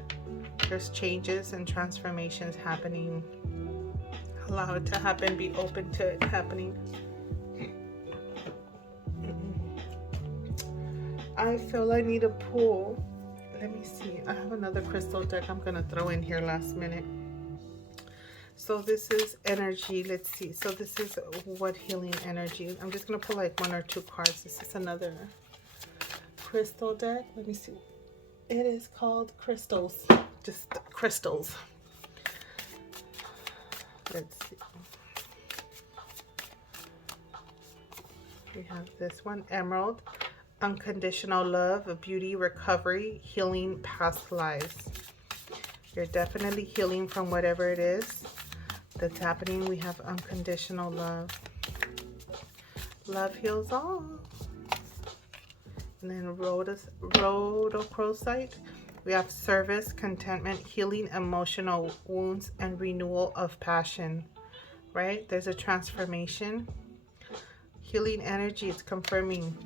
there's changes and transformations happening. Allow it to happen. Be open to it happening. I feel I need a pull. Let me see. I have another crystal deck I'm going to throw in here last minute. So this is energy. Let's see. So this is what healing energy. I'm just going to pull like one or two cards. This is another crystal deck. Let me see. It is called Crystals. Just crystals. Let's see. We have this one, Emerald. Unconditional love, beauty, recovery, healing past lives. You're definitely healing from whatever it is that's happening. We have unconditional love. Love heals all. And then rhodochrosite. We have service, contentment, healing emotional wounds, and renewal of passion. Right? There's a transformation. Healing energy, it's confirming.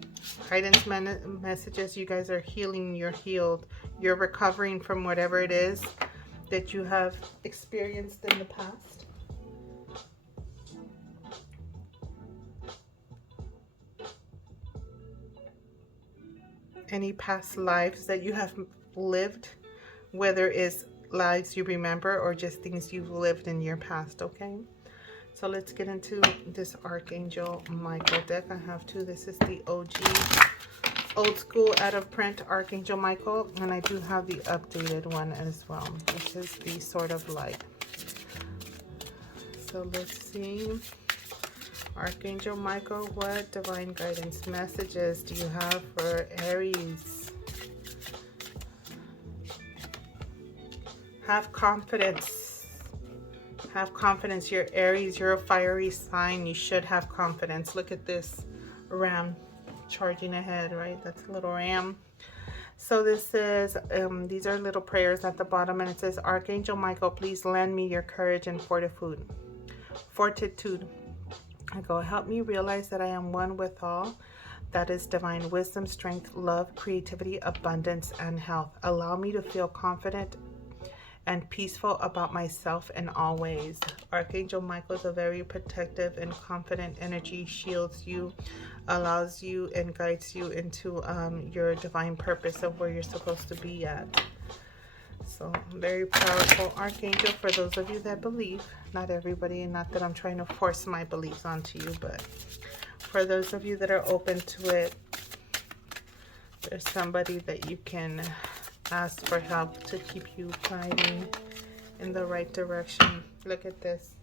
Guidance messages, you guys are healing, you're healed. You're recovering from whatever it is that you have experienced in the past. Any past lives that you have lived, whether it's lives you remember or just things you've lived in your past, okay? So let's get into this Archangel Michael deck. I have two. This is the OG, old school, out of print Archangel Michael. And I do have the updated one as well, which is the Sword of Light. So let's see. Archangel Michael, what divine guidance messages do you have for Aries? Have confidence. Have confidence. You're Aries, you're a fiery sign. You should have confidence. Look at this ram charging ahead, right? That's a little ram. So this is, these are little prayers at the bottom, and it says, Archangel Michael, please lend me your courage and fortitude. I go, help me realize that I am one with all. That is divine wisdom, strength, love, creativity, abundance, and health. Allow me to feel confident and peaceful about myself in all ways. Archangel Michael is a very protective and confident energy, shields you, allows you and guides you into your divine purpose of where you're supposed to be at. So very powerful Archangel for those of you that believe. Not everybody, and not that I'm trying to force my beliefs onto you, but for those of you that are open to it, there's somebody that you can ask for help to keep you guiding in the right direction. Look at this.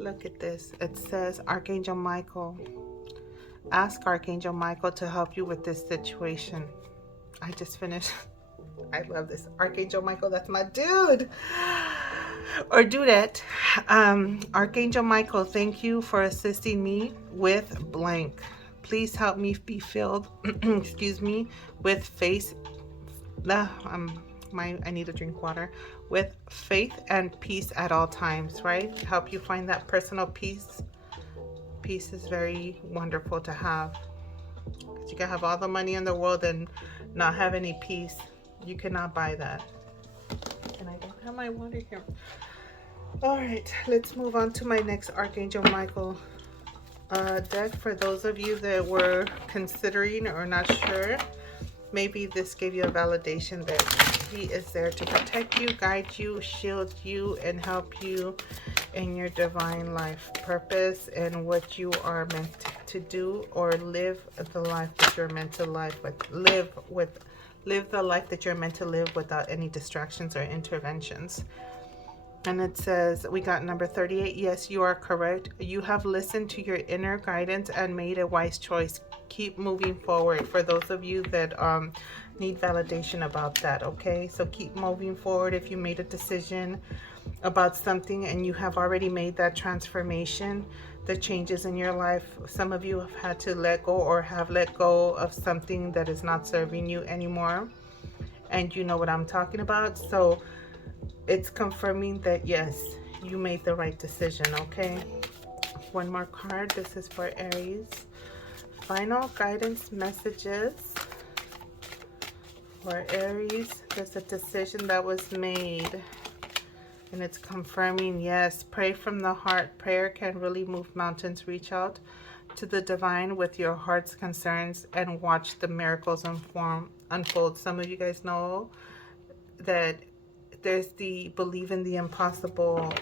Look at this. It says, Archangel Michael. Ask Archangel Michael to help you with this situation. I just finished. I love this. Archangel Michael, that's my dude. Or dudette. Archangel Michael, thank you for assisting me with blank. Please help me be filled, excuse me, with faith. I need to drink water. With faith and peace at all times, right? Help you find that personal peace. Peace is very wonderful to have. You can have all the money in the world and not have any peace. You cannot buy that. And I don't have my water here. All right, let's move on to my next Archangel Michael deck. For those of you that were considering or not sure, maybe this gave you a validation that he is there to protect you, guide you, shield you, and help you in your divine life purpose and what you are meant to do, or live the life that you're meant to live the life that you're meant to live without any distractions or interventions. And it says, we got number 38. Yes, you are correct. You have listened to your inner guidance and made a wise choice. Keep moving forward. For those of you that need validation about that, okay? So keep moving forward. If you made a decision about something and you have already made that transformation, the changes in your life, some of you have had to let go or have let go of something that is not serving you anymore. And you know what I'm talking about. So it's confirming that yes, you made the right decision, okay? One more card. This is for Aries. Final guidance messages for Aries. There's a decision that was made, and it's confirming, yes, pray from the heart. Prayer can really move mountains. Reach out to the divine with your heart's concerns and watch the miracles unfold. Some of you guys know that there's the believe in the impossible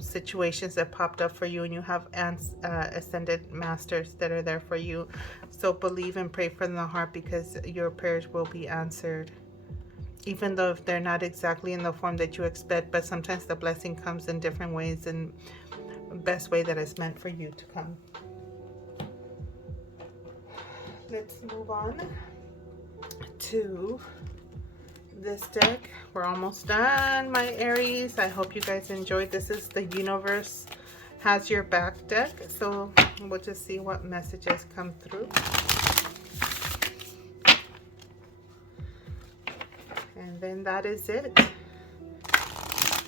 situations that popped up for you, and you have ascended masters that are there for you. So believe and pray from the heart, because your prayers will be answered, even though if they're not exactly in the form that you expect. But sometimes the blessing comes in different ways, and the best way that it's meant for you to come. Let's move on to this deck. We're almost done, my Aries. I hope you guys enjoyed. This is the Universe Has Your Back deck. So we'll just see what messages come through. And then that is it.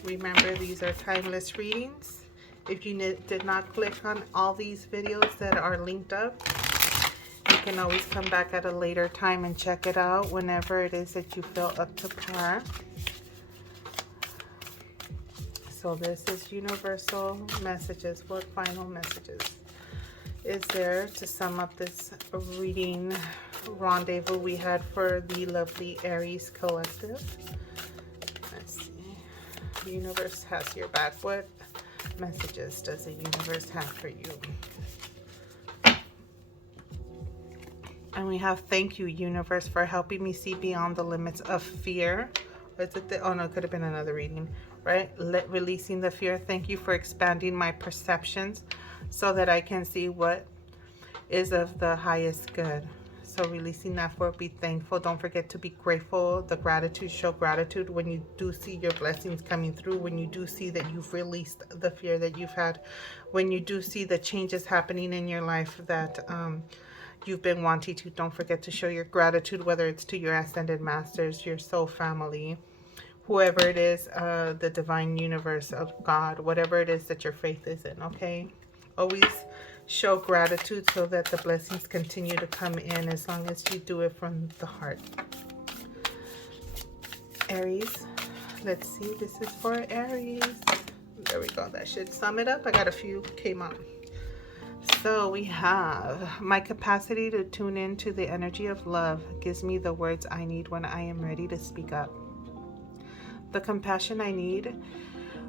Remember, these are timeless readings. If you did not click on all these videos that are linked up, you can always come back at a later time and check it out whenever it is that you feel up to par. So this is universal messages. What final messages is there to sum up this reading rendezvous we had for the lovely Aries collective? Let's see. The universe has your back. What messages does the universe have for you? And we have, thank you, universe, for helping me see beyond the limits of fear. Is it oh no, it could have been another reading, right? Releasing the fear. Thank you for expanding my perceptions so that I can see what is of the highest good. So releasing that for be thankful. Don't forget to be grateful. The gratitude, show gratitude when you do see your blessings coming through, when you do see that you've released the fear that you've had, when you do see the changes happening in your life that you've been wanting to. Don't forget to show your gratitude, whether it's to your ascended masters, your soul family, whoever it is, the divine universe of God, whatever it is that your faith is in, okay? Always show gratitude so that the blessings continue to come in, as long as you do it from the heart. Aries, let's see, this is for Aries. There we go, that should sum it up. I got a few came up. So we have, my capacity to tune into the energy of love gives me the words I need when I am ready to speak up. The compassion I need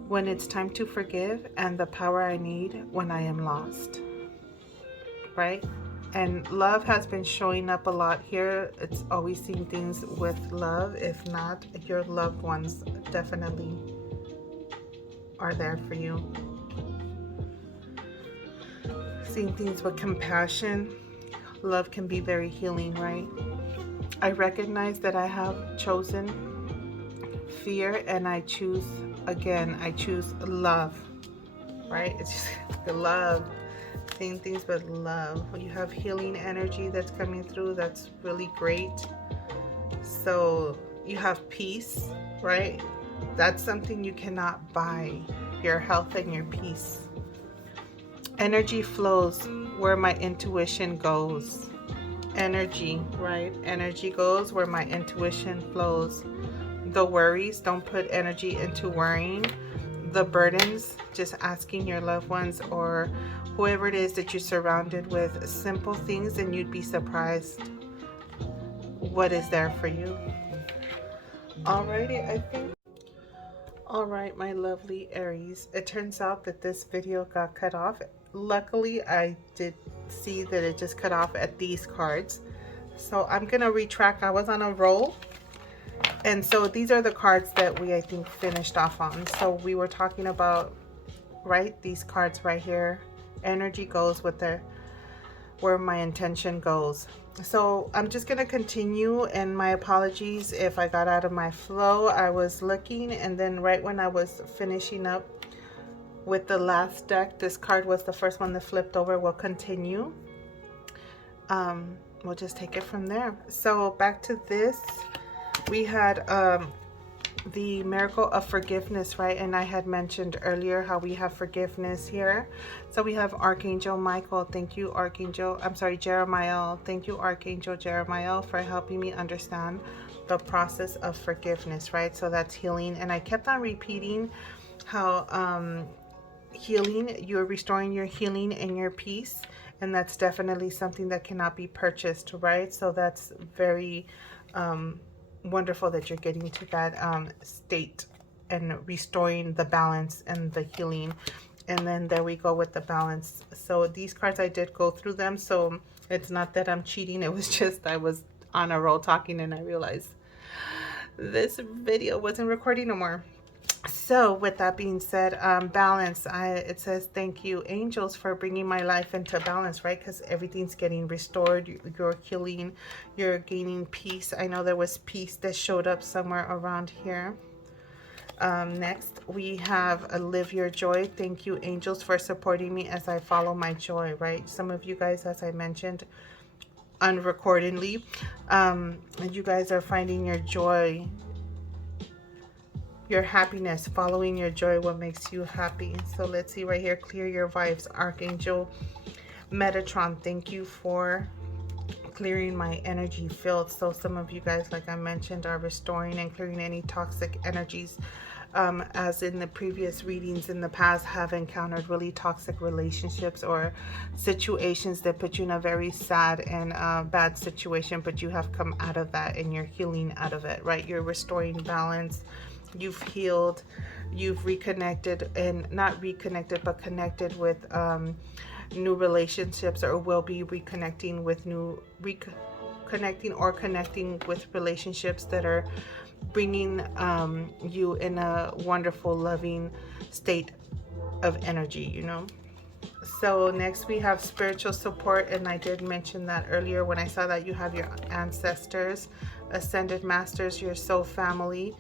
when it's time to forgive, and the power I need when I am lost. Right? And love has been showing up a lot here. It's always seeing things with love. If not, your loved ones definitely are there for you. Seeing things with compassion. Love can be very healing, right? I recognize that I have chosen fear and I choose, again, I choose love, right? It's just the love. Seeing things with love. You have healing energy that's coming through. That's really great. So you have peace, right? That's something you cannot buy. Your health and your peace. Energy flows where my intuition goes. Energy, right? Energy goes where my intuition flows. The worries, don't put energy into worrying. The burdens, just asking your loved ones or whoever it is that you're surrounded with simple things, and you'd be surprised what is there for you. Alrighty, I think. Alright, my lovely Aries. It turns out that this video got cut off. Luckily, I did see that it just cut off at these cards. So I'm going to retract. I was on a roll. And so these are the cards that we, I think, finished off on. So we were talking about, right, these cards right here. Energy goes with where my intention goes. So I'm just going to continue, and my apologies if I got out of my flow. I was looking, and then right when I was finishing up with the last deck, this card was the first one that flipped over. We'll continue. We'll just take it from there. So back to this. We had the miracle of forgiveness, right? And I had mentioned earlier how we have forgiveness here. So we have Archangel Michael. Thank you, Jeremiah. Thank you, Archangel Jeremiah, for helping me understand the process of forgiveness, right? So that's healing. And I kept on repeating how healing, you're restoring your healing and your peace. And that's definitely something that cannot be purchased, right? So that's very wonderful that you're getting to that state and restoring the balance and the healing. And then there we go with the balance. So these cards, I did go through them, so it's not that I'm cheating. It was just I was on a roll talking and I realized this video wasn't recording no more. So with that being said, balance, it says, thank you, angels, for bringing my life into balance, right? Because everything's getting restored. You're healing. You're gaining peace. I know there was peace that showed up somewhere around here. Next, we have live your joy. Thank you, angels, for supporting me as I follow my joy, right? Some of you guys, as I mentioned unrecordedly, you guys are finding your joy, your happiness, following your joy, what makes you happy. So let's see right here, clear your vibes. Archangel Metatron, thank you for clearing my energy field. So some of you guys, like I mentioned, are restoring and clearing any toxic energies, as in the previous readings in the past have encountered really toxic relationships or situations that put you in a very sad and bad situation, but you have come out of that and you're healing out of it, right? You're restoring balance. You've healed, you've reconnected, and not reconnected, but connected with new relationships, or will be reconnecting with connecting with relationships that are bringing you in a wonderful, loving state of energy, you know. So next we have spiritual support, and I did mention that earlier when I saw that you have your ancestors, ascended masters, your soul family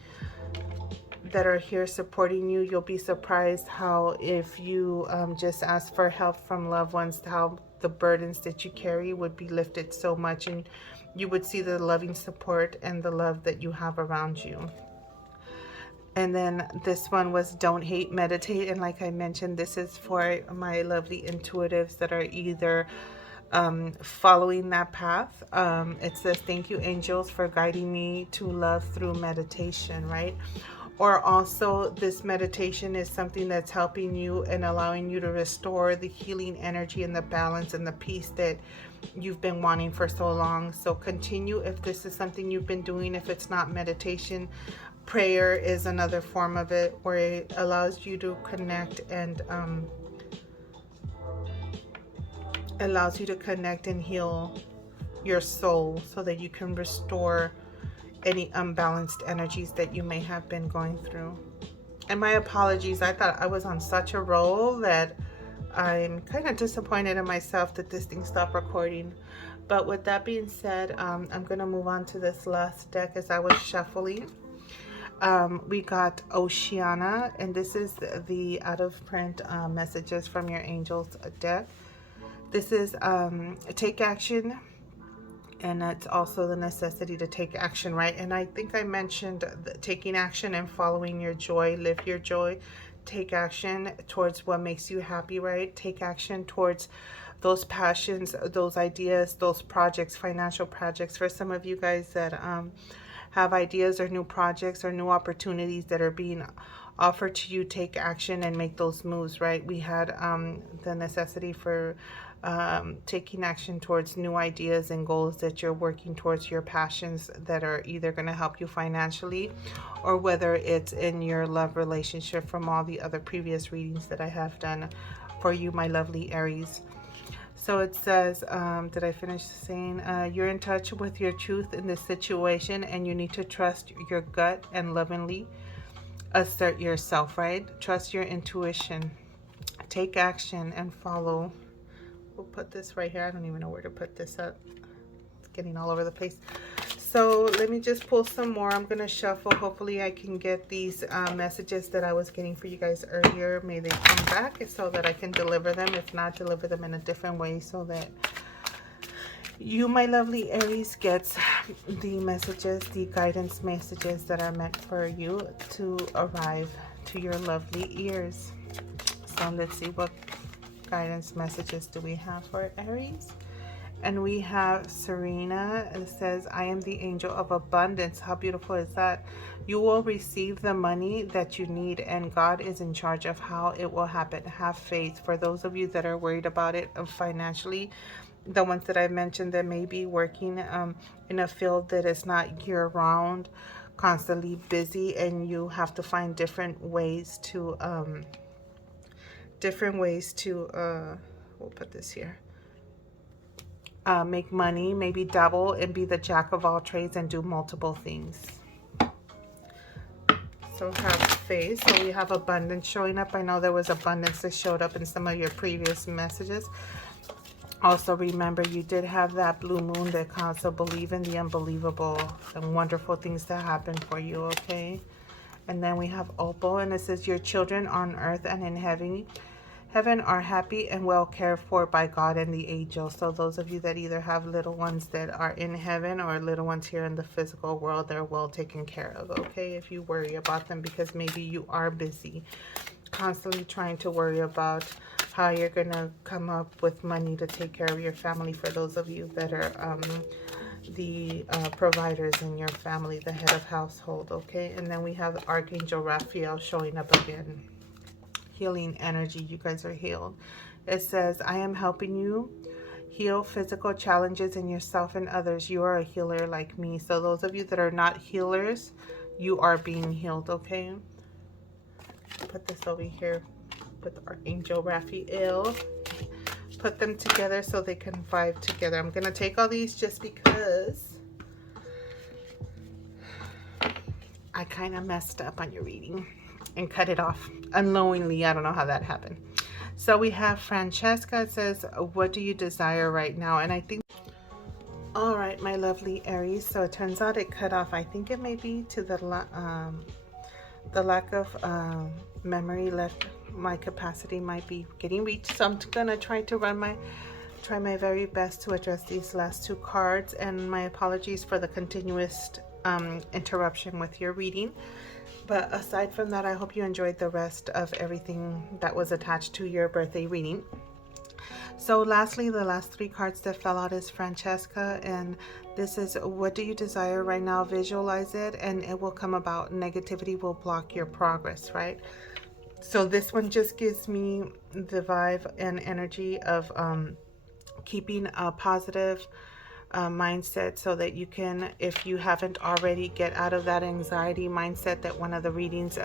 that are here supporting you. You'll be surprised how, if you just ask for help from loved ones, how the burdens that you carry would be lifted so much, and you would see the loving support and the love that you have around you. And then this one was don't hate, meditate. And like I mentioned, this is for my lovely intuitives that are either following that path. It says, thank you, angels, for guiding me to love through meditation, right? Or also this meditation is something that's helping you and allowing you to restore the healing energy and the balance and the peace that you've been wanting for so long. So continue if this is something you've been doing. If it's not meditation, prayer is another form of it, where it allows you to connect and and heal your soul so that you can restore any unbalanced energies that you may have been going through. And my apologies, I thought I was on such a roll that I'm kind of disappointed in myself that this thing stopped recording. But with that being said, I'm going to move on to this last deck as I was shuffling. We got Oceana, and this is the out of print messages from your angels deck. This is take action, and it's also the necessity to take action, right? And I think I mentioned taking action and following your joy. Live your joy. Take action towards what makes you happy, right? Take action towards those passions, those ideas, those projects, financial projects. For some of you guys that have ideas or new projects or new opportunities that are being offered to you, take action and make those moves, right? We had the necessity for taking action towards new ideas and goals that you're working towards, your passions that are either going to help you financially or whether it's in your love relationship, from all the other previous readings that I have done for you, my lovely Aries. So it says, did I finish saying, you're in touch with your truth in this situation and you need to trust your gut and lovingly assert yourself, right? Trust your intuition. Take action and follow. We'll put this right here. I don't even know where to put this up. It's getting all over the place. So let me just pull some more. I'm going to shuffle. Hopefully I can get these messages that I was getting for you guys earlier. May they come back so that I can deliver them. If not, deliver them in a different way so that you, my lovely Aries, gets the messages, the guidance messages that are meant for you to arrive to your lovely ears. So let's see, what guidance messages do we have for Aries? And we have Serena. It says, I am the angel of abundance. How beautiful is that? You will receive the money that you need, and God is in charge of how it will happen. Have faith. For those of you that are worried about it financially, the ones that I mentioned that may be working in a field that is not year-round, constantly busy, and you have to find different ways to we'll put this here, make money, maybe double and be the jack of all trades and do multiple things. So have faith. So we have abundance showing up. I know there was abundance that showed up in some of your previous messages. Also remember, you did have that blue moon that counts, so believe in the unbelievable and wonderful things to happen for you, okay? And then we have Opal, and it says, your children on earth and in heaven are happy and well cared for by God and the angels. So those of you that either have little ones that are in heaven or little ones here in the physical world, they're well taken care of, okay? If you worry about them, because maybe you are busy constantly trying to worry about how you're going to come up with money to take care of your family. For those of you that are the providers in your family, the head of household, okay? And then we have Archangel Raphael showing up again. Healing energy. You guys are healed. It says, I am helping you heal physical challenges in yourself and others. You are a healer like me. So those of you that are not healers, you are being healed, okay? Put this over here with Archangel Raphael. Put them together so they can vibe together. I'm going to take all these just because I kind of messed up on your reading and cut it off unknowingly. I don't know how that happened. So we have Francesca. It says, what do you desire right now? And I think, all right, my lovely Aries. So it turns out it cut off. I think it may be to the lack of memory left. My capacity might be getting reached. So I'm gonna try my very best to address these last two cards. And my apologies for the continuous interruption with your reading. But aside from that, I hope you enjoyed the rest of everything that was attached to your birthday reading. So lastly, the last three cards that fell out is Francesca, and this is, what do you desire right now? Visualize it and it will come about. Negativity will block your progress, right? So this one just gives me the vibe and energy of keeping a positive mindset so that you can, if you haven't already, get out of that anxiety mindset that one of the readings,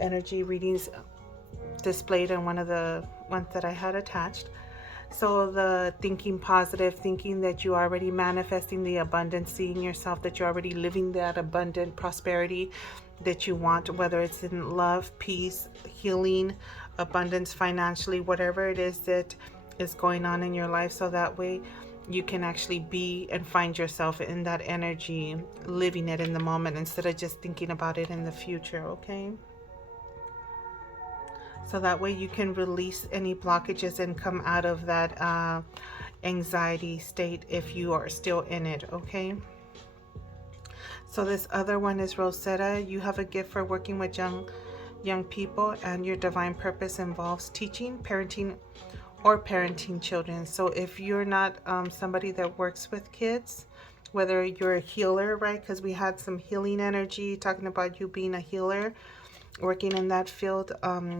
energy readings displayed in one of the ones that I had attached. So the thinking positive, thinking that you're already manifesting the abundance, seeing yourself that you're already living that abundant prosperity that you want, whether it's in love, peace, healing, abundance financially, whatever it is that is going on in your life, so that way you can actually be and find yourself in that energy, living it in the moment instead of just thinking about it in the future, okay? So that way you can release any blockages and come out of that anxiety state if you are still in it, okay? So this other one is Rosetta. You have a gift for working with young people, and your divine purpose involves teaching, parenting, or parenting children. So if you're not somebody that works with kids, whether you're a healer, right? Because we had some healing energy talking about you being a healer, working in that field,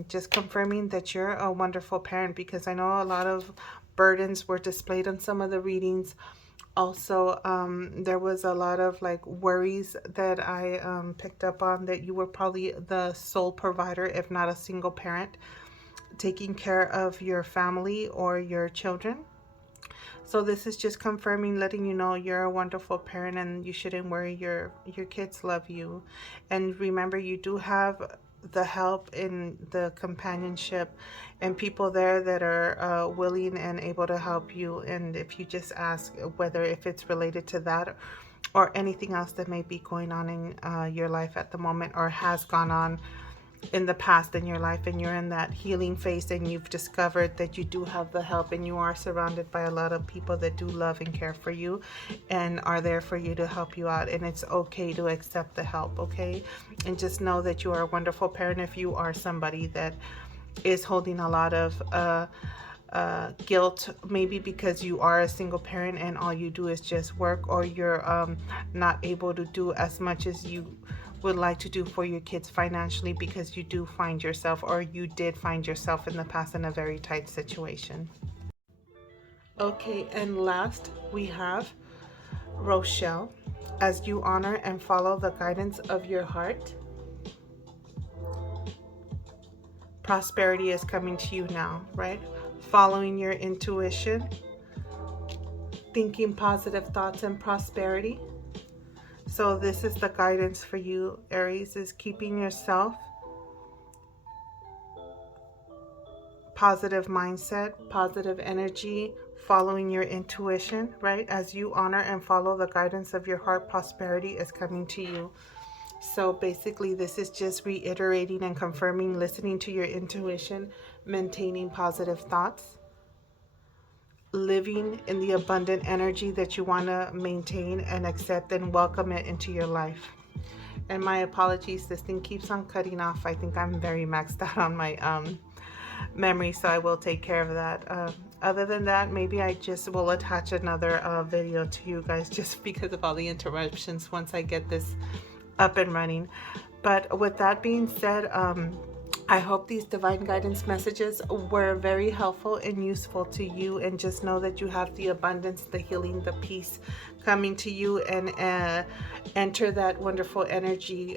just confirming that you're a wonderful parent, because I know a lot of burdens were displayed on some of the readings. Also, there was a lot of like worries that I picked up on, that you were probably the sole provider, if not a single parent, taking care of your family or your children. So this is just confirming, letting you know you're a wonderful parent and you shouldn't worry. Your kids love you. And remember, you do have the help in the companionship and people there that are willing and able to help you. And if you just ask, whether if it's related to that or anything else that may be going on in your life at the moment, or has gone on in the past in your life, and you're in that healing phase and you've discovered that you do have the help, and you are surrounded by a lot of people that do love and care for you and are there for you to help you out, and it's okay to accept the help, okay? And just know that you are a wonderful parent. If you are somebody that is holding a lot of guilt, maybe because you are a single parent and all you do is just work, or you're not able to do as much as you would like to do for your kids financially, because you do find yourself, or you did find yourself in the past, in a very tight situation. Okay, and last we have Rochelle. As you honor and follow the guidance of your heart, prosperity is coming to you now, right? Following your intuition, thinking positive thoughts and prosperity. So this is the guidance for you, Aries, is keeping yourself positive mindset, positive energy, following your intuition, right? As you honor and follow the guidance of your heart, prosperity is coming to you. So basically, this is just reiterating and confirming, listening to your intuition, maintaining positive thoughts, living in the abundant energy that you want to maintain and accept and welcome it into your life. And my apologies, this thing keeps on cutting off. I think I'm very maxed out on my memory, so I will take care of that. Other than that, maybe I just will attach another video to you guys, just because of all the interruptions, once I get this up and running. But with that being said, I hope these divine guidance messages were very helpful and useful to you, and just know that you have the abundance, the healing, the peace coming to you, and enter that wonderful energy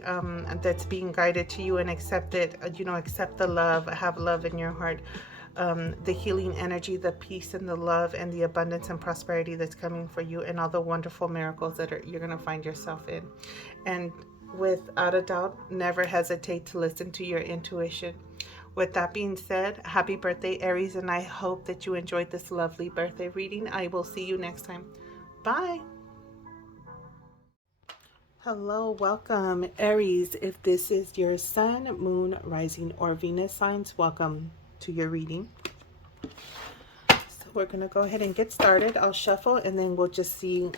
that's being guided to you, and accept it. Accept the love, have love in your heart, the healing energy, the peace and the love and the abundance and prosperity that's coming for you, and all the wonderful miracles that you're going to find yourself in. And without a doubt, never hesitate to listen to your intuition. With that being said, happy birthday, Aries, and I hope that you enjoyed this lovely birthday reading. I will see you next time. Bye. Hello, welcome, Aries. If this is your sun, moon, rising, or Venus signs, welcome to your reading. So we're going to go ahead and get started. I'll shuffle, and then we'll just see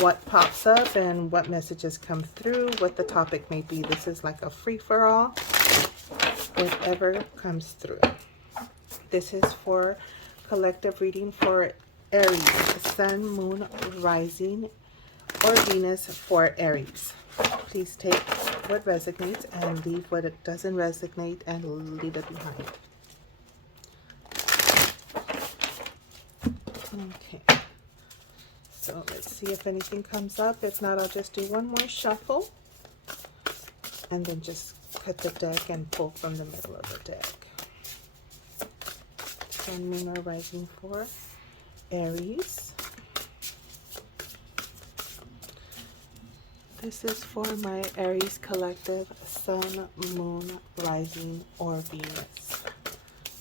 what pops up and what messages come through, what the topic may be. This is like a free-for-all, whatever comes through. This is for collective reading for Aries, sun, moon, rising, or Venus for Aries. Please take what resonates and leave what it doesn't resonate, and leave it behind. Okay. So let's see if anything comes up. If not, I'll just do one more shuffle and then just cut the deck and pull from the middle of the deck. Sun, moon, or rising for Aries. This is for my Aries collective, sun, moon, rising, or Venus.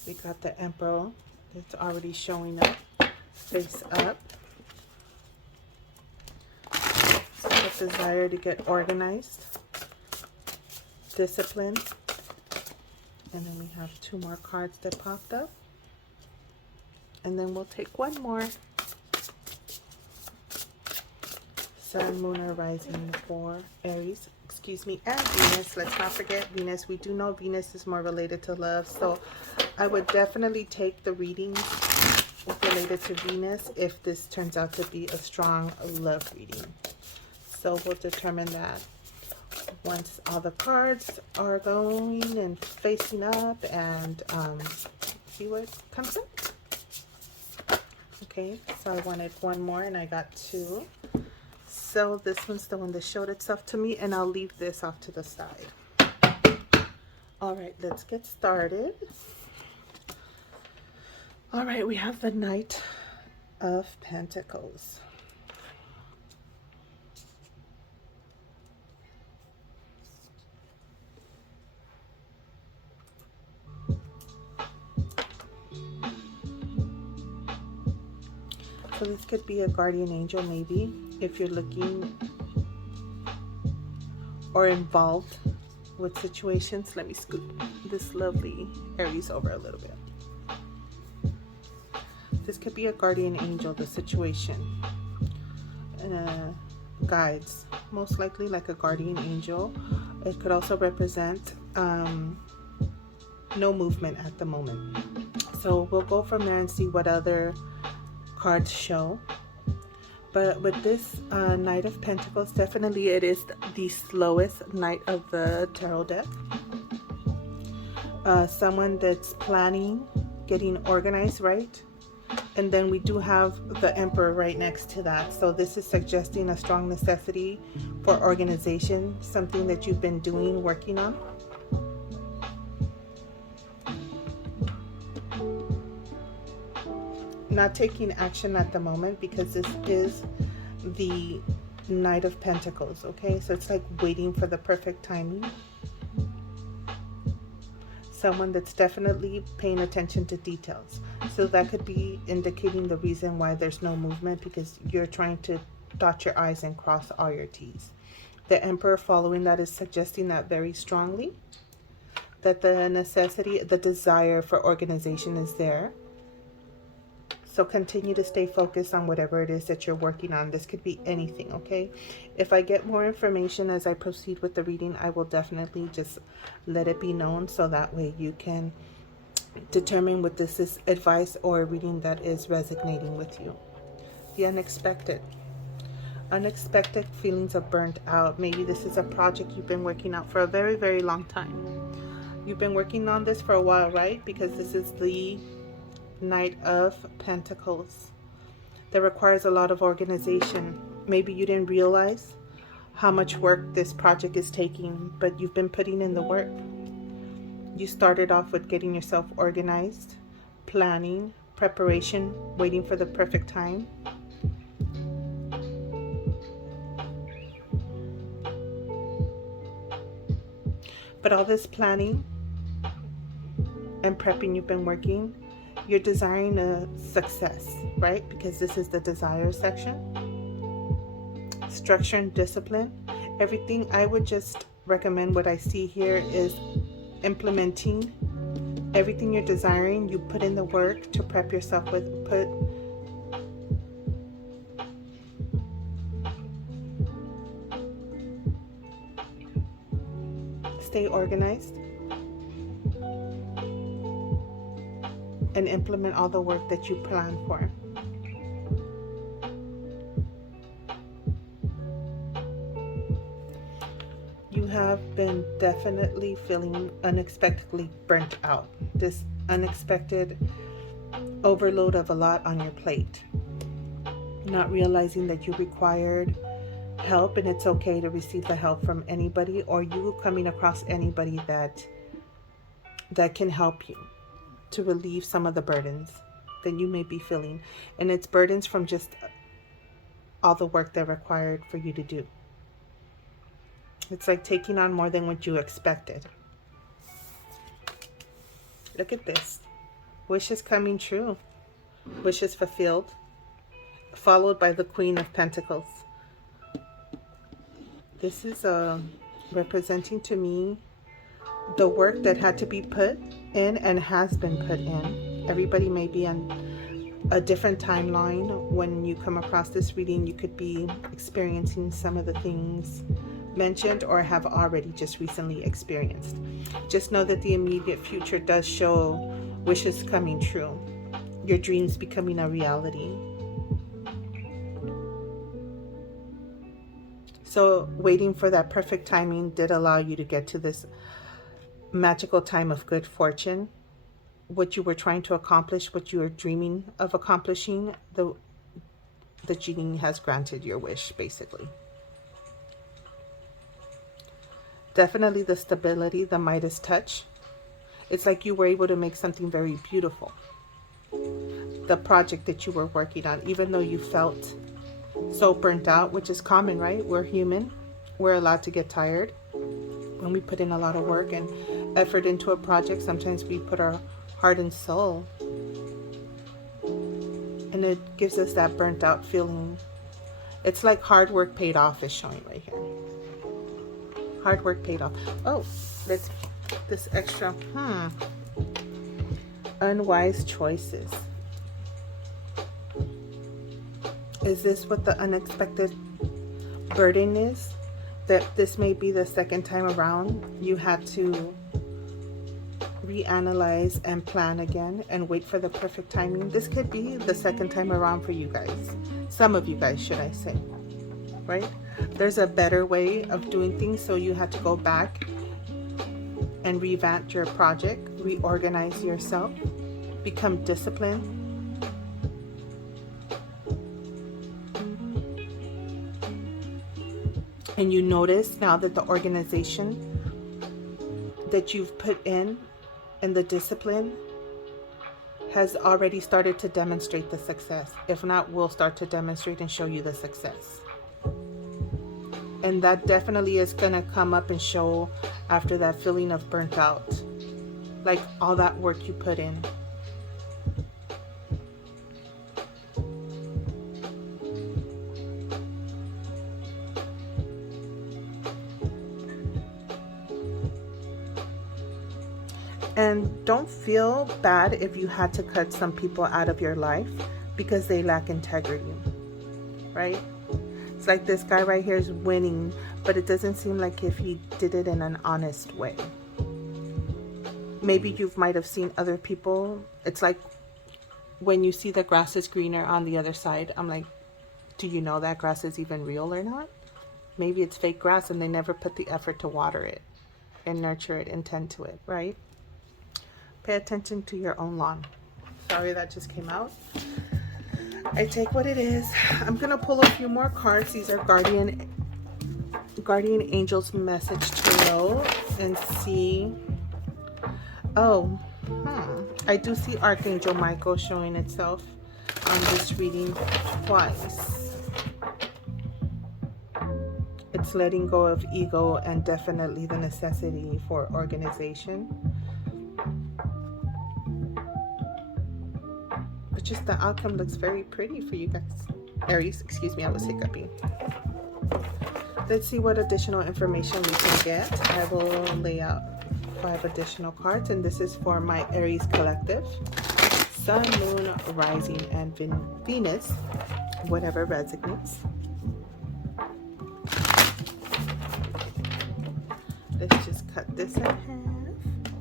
We got the Emperor. It's already showing up, face up. So the desire to get organized, discipline. And then we have 2 more cards that popped up. And then we'll take 1 more. Sun, Moon, or Rising for Aries, excuse me, and Venus. Let's not forget Venus. We do know Venus is more related to love, so I would definitely take the readings related to Venus if this turns out to be a strong love reading. So we'll determine that once all the cards are going and facing up, and see what comes up. Okay, so I wanted 1 more and I got 2. So this one's the one that showed itself to me, and I'll leave this off to the side. All right, let's get started. All right, we have the Knight of Pentacles. So this could be a guardian angel, maybe, if you're looking or involved with situations. Let me scoot this lovely Aries over a little bit. This could be a guardian angel, the situation. Guides, most likely like a guardian angel. It could also represent no movement at the moment. So we'll go from there and see what other cards show. But with this Knight of Pentacles, definitely it is the slowest Knight of the tarot deck. Someone that's planning, getting organized, right? And then we do have the Emperor right next to that. So this is suggesting a strong necessity for organization, something that you've been doing, working on. Not taking action at the moment because this is the Knight of Pentacles, okay? So it's like waiting for the perfect timing. Someone that's definitely paying attention to details. So that could be indicating the reason why there's no movement, because you're trying to dot your I's and cross all your T's. The Emperor following that is suggesting that very strongly, that the necessity, the desire for organization is there. So continue to stay focused on whatever it is that you're working on. This could be anything, okay? If I get more information as I proceed with the reading, I will definitely just let it be known, so that way you can determine what this is, advice or reading that is resonating with you. The unexpected. Unexpected feelings of burnt out. Maybe this is a project you've been working out for a very, very long time. You've been working on this for a while, right? Because this is the Knight of Pentacles that requires a lot of organization. Maybe you didn't realize how much work this project is taking, but you've been putting in the work. You started off with getting yourself organized, planning, preparation, waiting for the perfect time. But all this planning and prepping you've been working, you're desiring a success, right? Because this is the desire section. Structure and discipline. Everything, I would just recommend, what I see here is implementing everything you're desiring. You put in the work to prep yourself with, stay organized and implement all the work that you plan for. You have been definitely feeling unexpectedly burnt out. This unexpected overload of a lot on your plate. Not realizing that you required help, and it's okay to receive the help from anybody, or you coming across anybody that can help you to relieve some of the burdens that you may be feeling. And it's burdens from just all the work that required for you to do. It's like taking on more than what you expected. Look at this. Wishes coming true. Wishes fulfilled. Followed by the Queen of Pentacles. This is representing to me the work that had to be put in and has been put in. Everybody may be on a different timeline. When you come across this reading, you could be experiencing some of the things mentioned or have already just recently experienced. Just know that the immediate future does show wishes coming true, your dreams becoming a reality. So waiting for that perfect timing did allow you to get to this magical time of good fortune. What you were trying to accomplish, what you were dreaming of accomplishing, the genie has granted your wish, basically. Definitely the stability, the Midas touch. It's like you were able to make something very beautiful. The project that you were working on, even though you felt so burnt out, which is common, right? We're human. We're allowed to get tired. When we put in a lot of work and effort into a project, sometimes we put our heart and soul. And it gives us that burnt out feeling. It's like hard work paid off is showing right here. Hard work paid off. Oh, let's this extra. Unwise choices. Is this what the unexpected burden is? That this may be the second time around you had to reanalyze and plan again and wait for the perfect timing. This could be the second time around for you guys. Some of you guys, should I say, right? There's a better way of doing things, so you had to go back and revamp your project, reorganize yourself, become disciplined. And you notice now that the organization that you've put in and the discipline has already started to demonstrate the success. If not, we'll start to demonstrate and show you the success. And that definitely is going to come up and show after that feeling of burnt out. Like all that work you put in. And don't feel bad if you had to cut some people out of your life because they lack integrity, right? It's like this guy right here is winning, but it doesn't seem like if he did it in an honest way. Maybe you might have seen other people. It's like when you see the grass is greener on the other side. I'm like, do you know that grass is even real or not? Maybe it's fake grass and they never put the effort to water it and nurture it and tend to it, right? Pay attention to your own lawn. Sorry, that just came out. I take what it is. I'm gonna pull a few more cards. These are guardian angels message tarot and see. I do see Archangel Michael showing itself on this reading twice. It's letting go of ego and definitely the necessity for organization. But just the outcome looks very pretty for you guys. Aries, excuse me, I was hiccuping. Let's see what additional information we can get. I will lay out 5 additional cards, and this is for my Aries collective. Sun, Moon, Rising, and Venus, whatever resonates. Let's just cut this in half.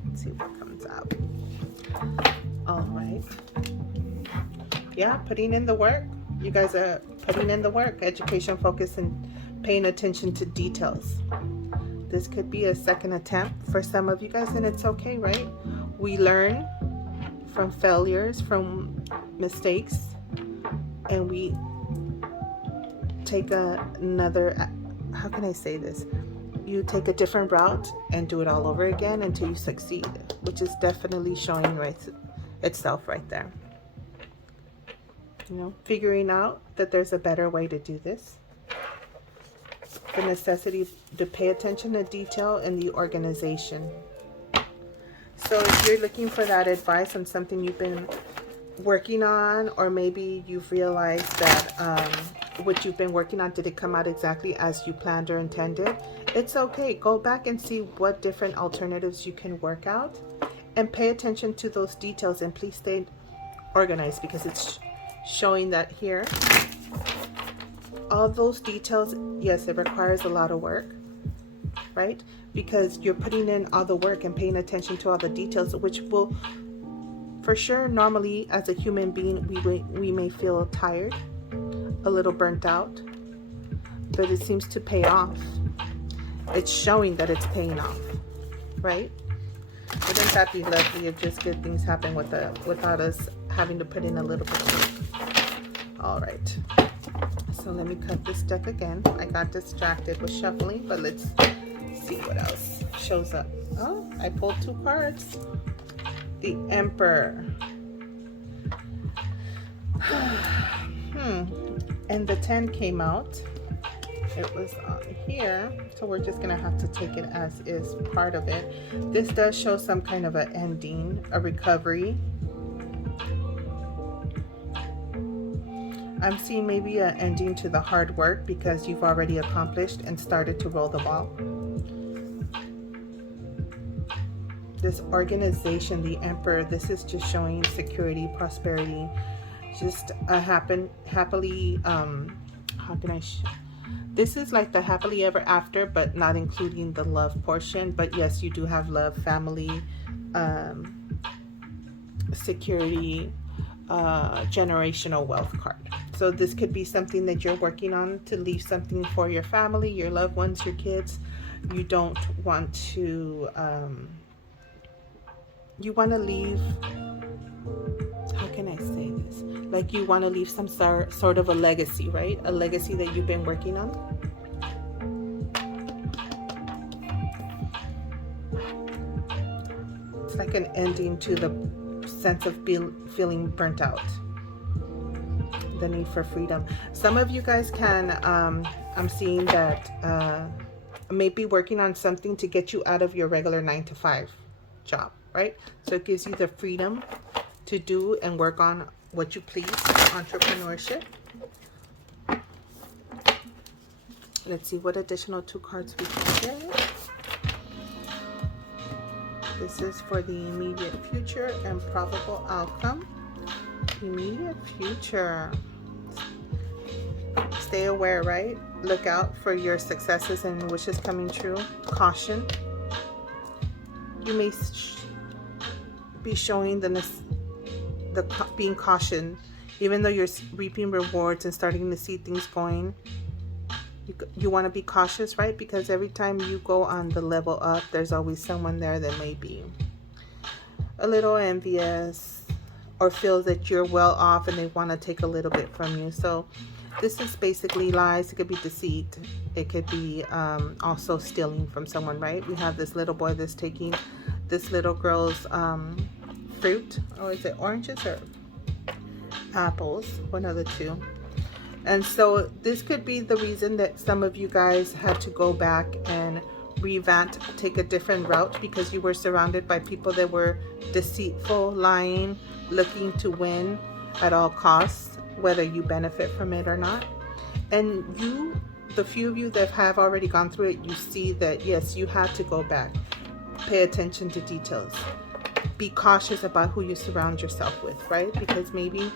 Let's see what comes out. All right. Yeah, putting in the work. You guys are putting in the work. Education, focus, and paying attention to details. This could be a second attempt for some of you guys, and it's okay, right? We learn from failures, from mistakes, and we take another, how can I say this? You take a different route and do it all over again until you succeed, which is definitely showing itself right there. You know, figuring out that there's a better way to do this. The necessity to pay attention to detail and the organization. So if you're looking for that advice on something you've been working on, or maybe you've realized that what you've been working on didn't come out exactly as you planned or intended, it's okay. Go back and see what different alternatives you can work out and pay attention to those details, and please stay organized, because it's showing that here all those details, yes, it requires a lot of work, right? Because you're putting in all the work and paying attention to all the details, which will for sure, normally as a human being, we may feel tired, a little burnt out, but it seems to pay off. It's showing that it's paying off, right? Wouldn't that be lovely if just good things happen without us having to put in a little bit of work? All right, so let me cut this deck again. I got distracted with shuffling, but let's see what else shows up. Oh, I pulled 2 cards. The Emperor. And the 10 came out. It was on here, so we're just gonna have to take it as is part of it. This does show some kind of an ending, a recovery. I'm seeing maybe an ending to the hard work because you've already accomplished and started to roll the ball. This organization, the Emperor, this is just showing security, prosperity, just a happily, how can I, this is like the happily ever after, but not including the love portion. But yes, you do have love, family, security, generational wealth card. So this could be something that you're working on to leave something for your family, your loved ones, your kids. You don't want to, you want to leave, how can I say this? Like you want to leave some sort of a legacy, right? A legacy that you've been working on. It's like an ending to the sense of feeling burnt out. The need for freedom. Some of you guys can, I'm seeing that maybe working on something to get you out of your regular 9-to-5 job, right? So it gives you the freedom to do and work on what you please, entrepreneurship. Let's see what additional 2 cards we can get. This is for the immediate future and probable outcome. Immediate future. Stay aware, right? Look out for your successes and wishes coming true. Caution. You may be showing the being caution, even though you're reaping rewards and starting to see things going. You want to be cautious, right? Because every time you go on the level up, there's always someone there that may be a little envious or feels that you're well off and they want to take a little bit from you. So this is basically lies. It could be deceit. It could be also stealing from someone, right? We have this little boy that's taking this little girl's fruit. Oh, is it oranges or apples? One of the two. And so this could be the reason that some of you guys had to go back and revamp, take a different route, because you were surrounded by people that were deceitful, lying, looking to win at all costs, whether you benefit from it or not. And you, the few of you that have already gone through it, you see that yes, you had to go back, pay attention to details, be cautious about who you surround yourself with, right? Because maybe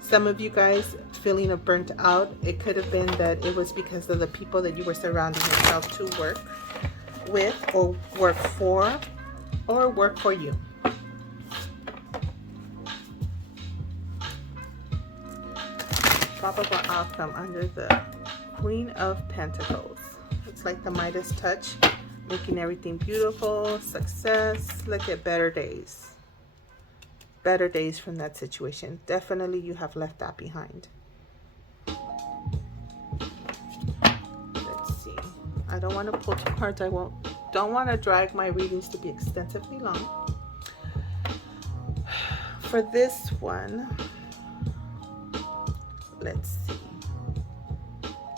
some of you guys feeling burnt out, it could have been that it was because of the people that you were surrounding yourself to work with or work for or work for you. Probable outcome under the Queen of Pentacles. It's like the Midas touch, making everything beautiful, success. Look at better days. Better days from that situation. Definitely you have left that behind. Let's see. I don't want to pull 2 cards. Don't want to drag my readings to be extensively long. For this one, let's see.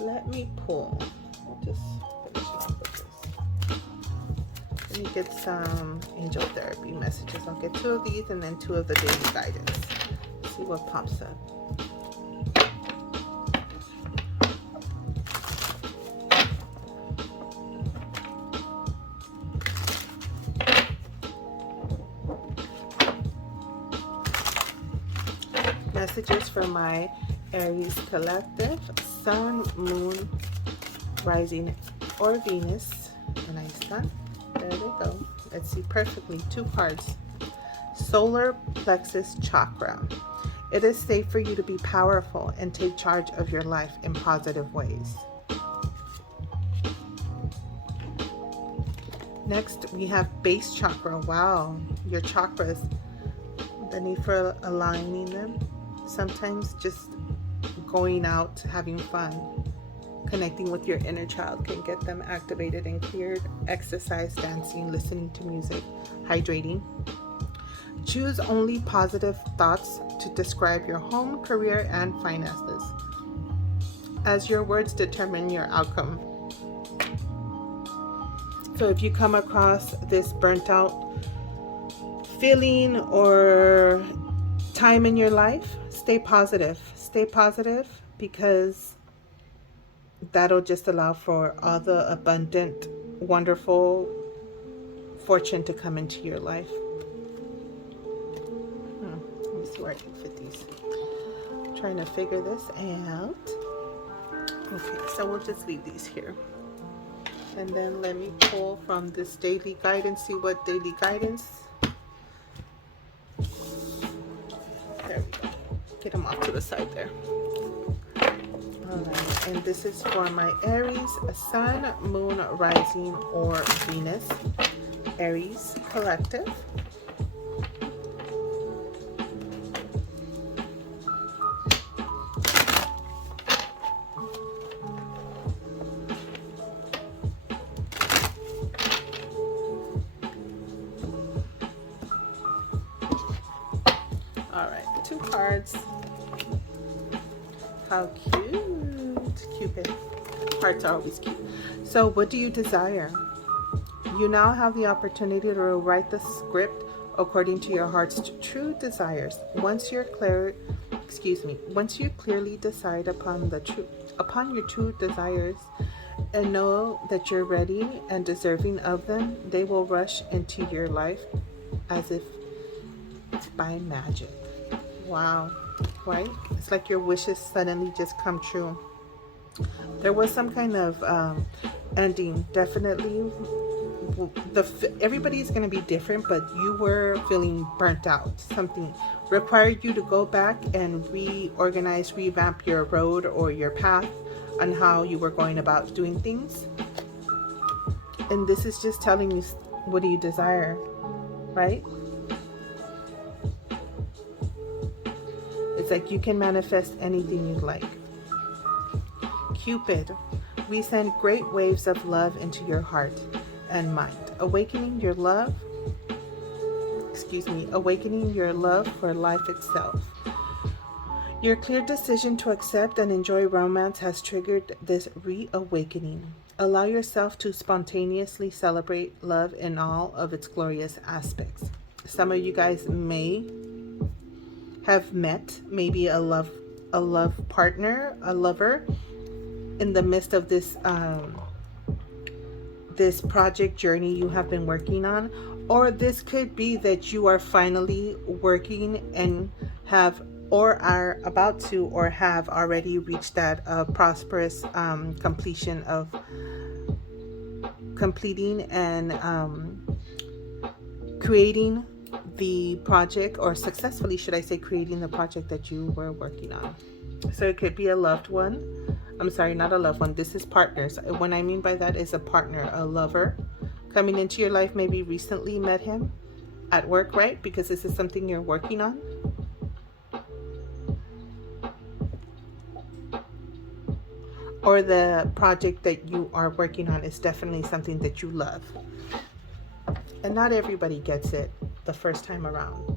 Let me pull. I'll just finish off with this. Let me get some angel therapy messages. I'll get 2 of these and then 2 of the daily guidance. See what pops up. Messages for my Aries collective, Sun, Moon, Rising, or Venus. A nice sun. There they go. Let's see perfectly. 2 cards. Solar plexus chakra. It is safe for you to be powerful and take charge of your life in positive ways. Next, we have base chakra. Wow, your chakras. The need for aligning them. Sometimes just going out, having fun, connecting with your inner child can get them activated and cleared. Exercise, dancing, listening to music, hydrating. Choose only positive thoughts to describe your home, career, and finances, as your words determine your outcome. So if you come across this burnt out feeling or time in your life, stay positive. Stay positive, because that'll just allow for all the abundant, wonderful fortune to come into your life. Let me see where I can fit these. I'm trying to figure this out. Okay, so we'll just leave these here. And then let me pull from this daily guidance, see what daily guidance. There we go. Get them off to the side there. Alright, and this is for my Aries, Sun, Moon, Rising, or Venus. Aries collective. Alright, 2 cards. How cute. Cupid. Hearts are always cute. So what do you desire? You now have the opportunity to write the script according to your heart's true desires. Once you clearly decide upon your true desires and know that you're ready and deserving of them, they will rush into your life as if it's by magic. Wow, right? It's like your wishes suddenly just come true. There was some kind of ending, definitely. Everybody's going to be different, but you were feeling burnt out. Something required you to go back and reorganize, revamp your road or your path on how you were going about doing things. And this is just telling you, what do you desire, right? It's like you can manifest anything you'd like. Cupid, we send great waves of love into your heart and mind, awakening your love for life itself. Your clear decision to accept and enjoy romance has triggered this reawakening. Allow yourself to spontaneously celebrate love in all of its glorious aspects. Some of you guys may have met maybe a love partner, a lover, in the midst of this this project journey you have been working on. Or this could be that you are finally working and have, or are about to, or have already reached that prosperous completion of completing and creating the project, or successfully, should I say, creating the project that you were working on. So it could be a loved one. I'm sorry, not a loved one. This is partners. What I mean by that is a partner, a lover coming into your life. Maybe recently met him at work, right? Because this is something you're working on. Or the project that you are working on is definitely something that you love. And not everybody gets it the first time around.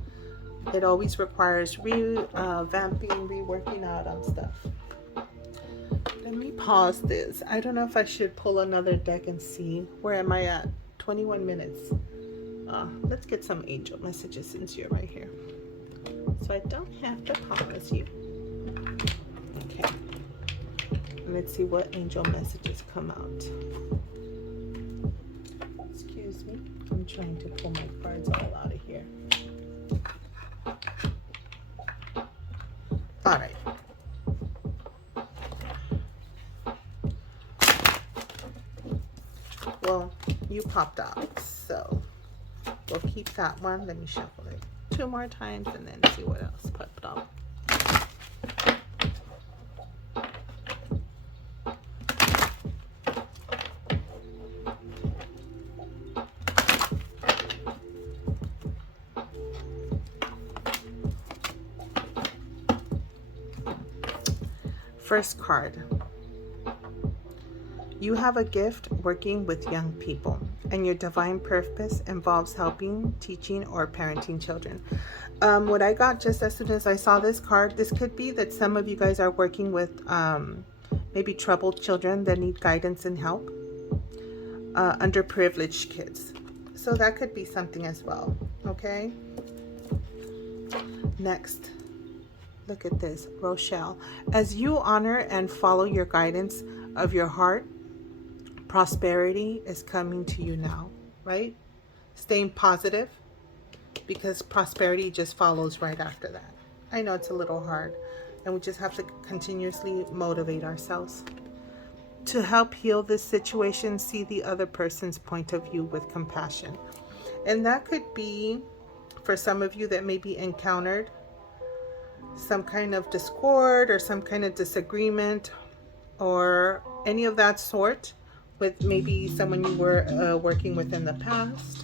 It always requires revamping, reworking out on stuff. Let me pause this. I don't know if I should pull another deck and see. Where am I at? 21 minutes. Let's get some angel messages since you're right here, so I don't have to pause you. Okay, let's see what angel messages come out. Excuse me, I'm trying to pull my cards all out of here. All right. Well, you popped out, so we'll keep that one. Let me shuffle it 2 more times and then see what else popped up. First card. You have a gift working with young people, and your divine purpose involves helping, teaching, or parenting children. What I got just as soon as I saw this card, this could be that some of you guys are working with maybe troubled children that need guidance and help, underprivileged kids. So that could be something as well, okay? Next, look at this, Rochelle. As you honor and follow your guidance of your heart, prosperity is coming to you now, right? Staying positive, because prosperity just follows right after that. I know it's a little hard, and we just have to continuously motivate ourselves to help heal this situation. See the other person's point of view with compassion. And that could be for some of you that maybe encountered some kind of discord or some kind of disagreement or any of that sort with maybe someone you were working with in the past.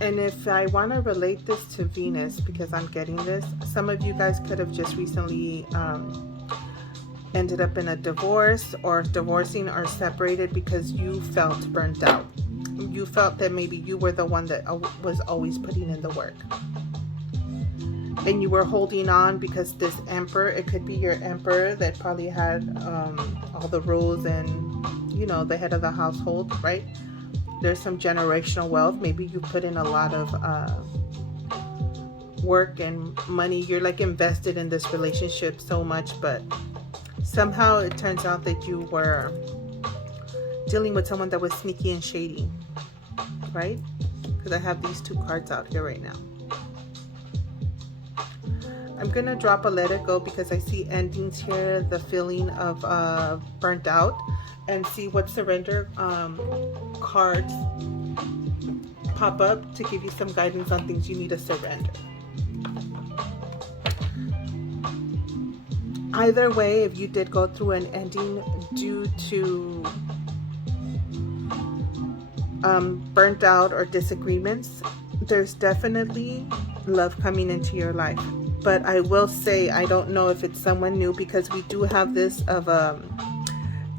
And if I want to relate this to Venus, because I'm getting this, some of you guys could have just recently ended up in a divorce or divorcing or separated because you felt burnt out. You felt that maybe you were the one that was always putting in the work. And you were holding on because this emperor, it could be your emperor that probably had all the rules and, you know, the head of the household, right? There's some generational wealth. Maybe you put in a lot of work and money. You're like invested in this relationship so much, but somehow it turns out that you were dealing with someone that was sneaky and shady, right? Because I have these 2 cards out here right now. I'm going to drop a let it go because I see endings here, the feeling of burnt out, and see what surrender cards pop up to give you some guidance on things you need to surrender. Either way, if you did go through an ending due to burnt out or disagreements, there's definitely love coming into your life. But I will say, I don't know if it's someone new, because we do have this of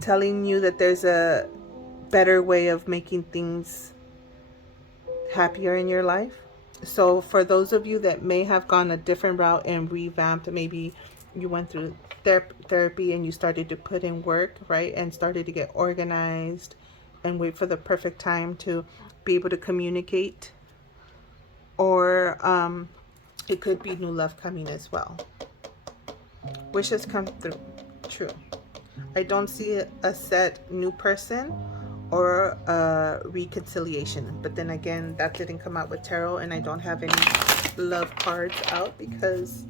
telling you that there's a better way of making things happier in your life. So for those of you that may have gone a different route and revamped, maybe you went through therapy and you started to put in work, right? And started to get organized and wait for the perfect time to be able to communicate. Or it could be new love coming as well. Wishes come through. True. I don't see a set new person or a reconciliation. But then again, that didn't come out with tarot, and I don't have any love cards out because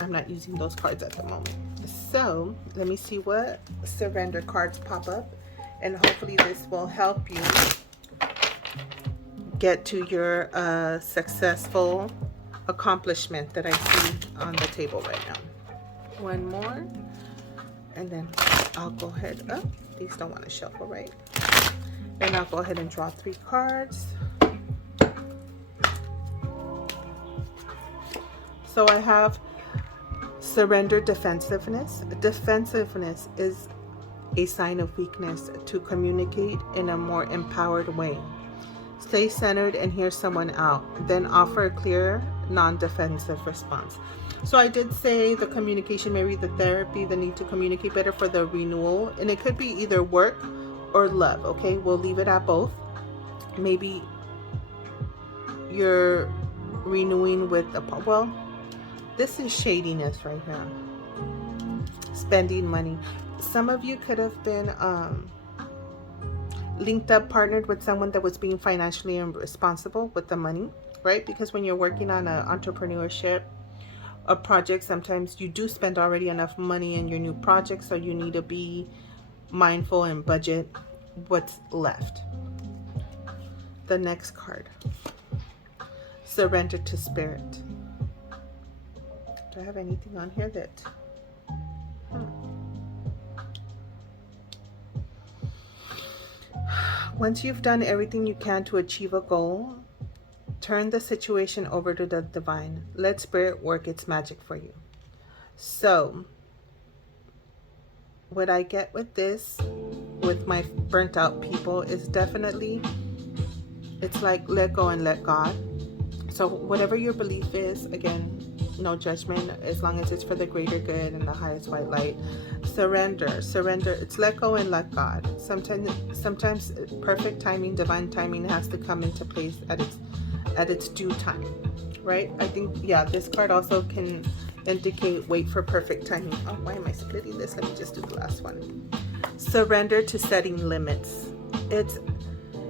I'm not using those cards at the moment. So let me see what surrender cards pop up, and hopefully this will help you get to your successful accomplishment that I see on the table right now. One more, and then I'll go ahead. Oh, these don't want to shuffle, right? And I'll go ahead and draw 3 cards. So I have surrender defensiveness. Defensiveness is a sign of weakness to communicate in a more empowered way. Stay centered and hear someone out. Then offer a clear, non-defensive response. So I did say the communication, maybe the therapy, the need to communicate better for the renewal. And it could be either work or love, okay? We'll leave it at both. Maybe you're renewing with a, well, this is shadiness right here. Spending money. Some of you could have been linked up, partnered with someone that was being financially irresponsible with the money, right? Because when you're working on an entrepreneurship, a project, sometimes you do spend already enough money in your new project, so you need to be mindful and budget what's left. The next card, surrender to spirit. Do I have anything on here that once you've done everything you can to achieve a goal, turn the situation over to the divine. Let spirit work its magic for you. So what I get with this, with my burnt out people, is definitely, it's like let go and let God. So whatever your belief is, again, no judgment, as long as it's for the greater good and the highest white light. Surrender. It's let go and let God. Sometimes perfect timing, divine timing has to come into place at its due time, right? I think, yeah, this card also can indicate wait for perfect timing. Oh, why am I splitting this? Let me just do the last one. Surrender to setting limits. It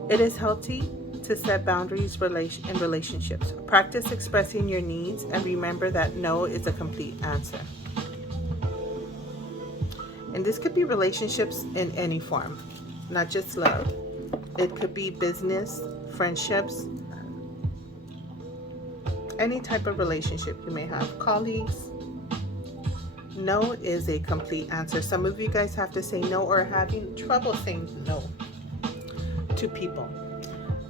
is healthy to set boundaries in relationships. Practice expressing your needs and remember that no is a complete answer. And this could be relationships in any form, not just love. It could be business, friendships, any type of relationship you may have, colleagues. No is a complete answer. Some of you guys have to say no or are having trouble saying no to people.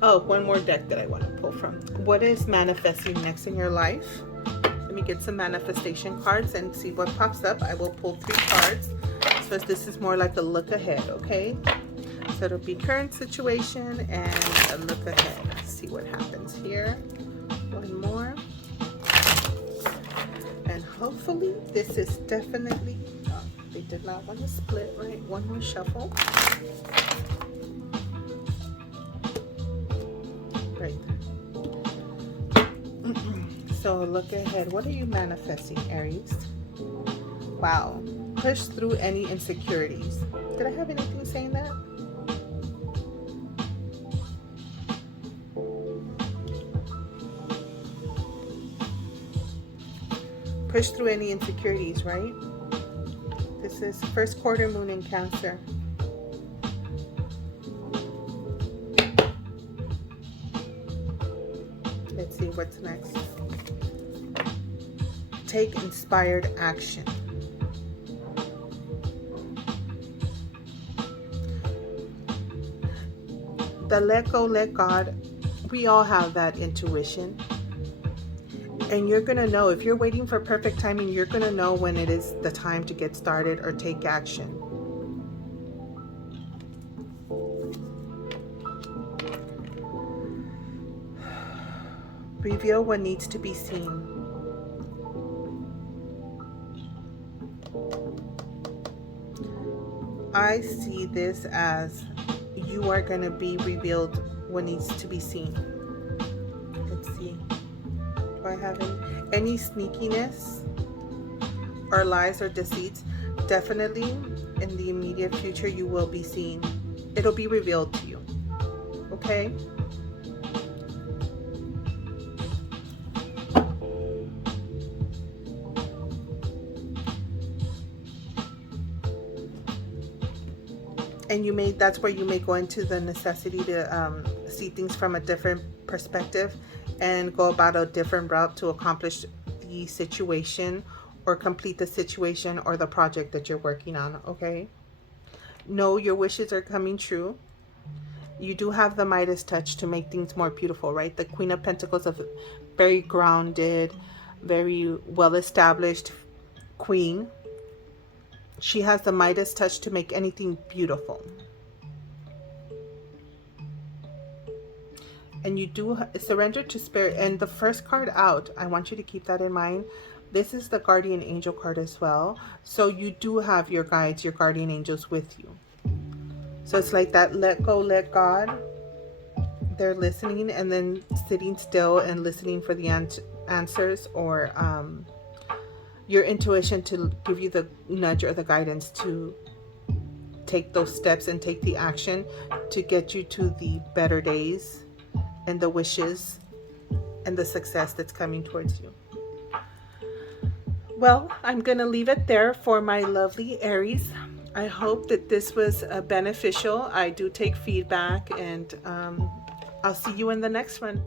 Oh, one more deck that I want to pull from. What is manifesting next in your life? Let me get some manifestation cards and see what pops up. I will pull 3 cards. So this is more like a look ahead, okay? So it'll be current situation and a look ahead. Let's see what happens here. One more. And hopefully this is definitely, oh, they did not want to split, right? One more shuffle. Right. So look ahead. What are you manifesting, Aries? Wow. Push through any insecurities. Did I have anything saying that? Push through any insecurities, right? This is first quarter moon in Cancer. Let's see what's next. Take inspired action. The let go, let God, we all have that intuition. And you're going to know, if you're waiting for perfect timing, you're going to know when it is the time to get started or take action. Reveal what needs to be seen. I see this as you are going to be revealed what needs to be seen. Let's see. Do I have any sneakiness or lies or deceits? Definitely in the immediate future you will be seen. It'll be revealed to you. Okay? And you may, that's where you may go into the necessity to see things from a different perspective and go about a different route to accomplish the situation or complete the situation or the project that you're working on, okay? No, your wishes are coming true. You do have the Midas touch to make things more beautiful, right? The Queen of Pentacles, of very grounded, very well-established queen. She has the Midas touch to make anything beautiful. And you do surrender to spirit. And the first card out, I want you to keep that in mind. This is the guardian angel card as well. So you do have your guides, your guardian angels with you. So it's like that let go, let God. They're listening and then sitting still and listening for the answers, or your intuition to give you the nudge or the guidance to take those steps and take the action to get you to the better days and the wishes and the success that's coming towards you. Well, I'm going to leave it there for my lovely Aries. I hope that this was beneficial. I do take feedback, and I'll see you in the next one.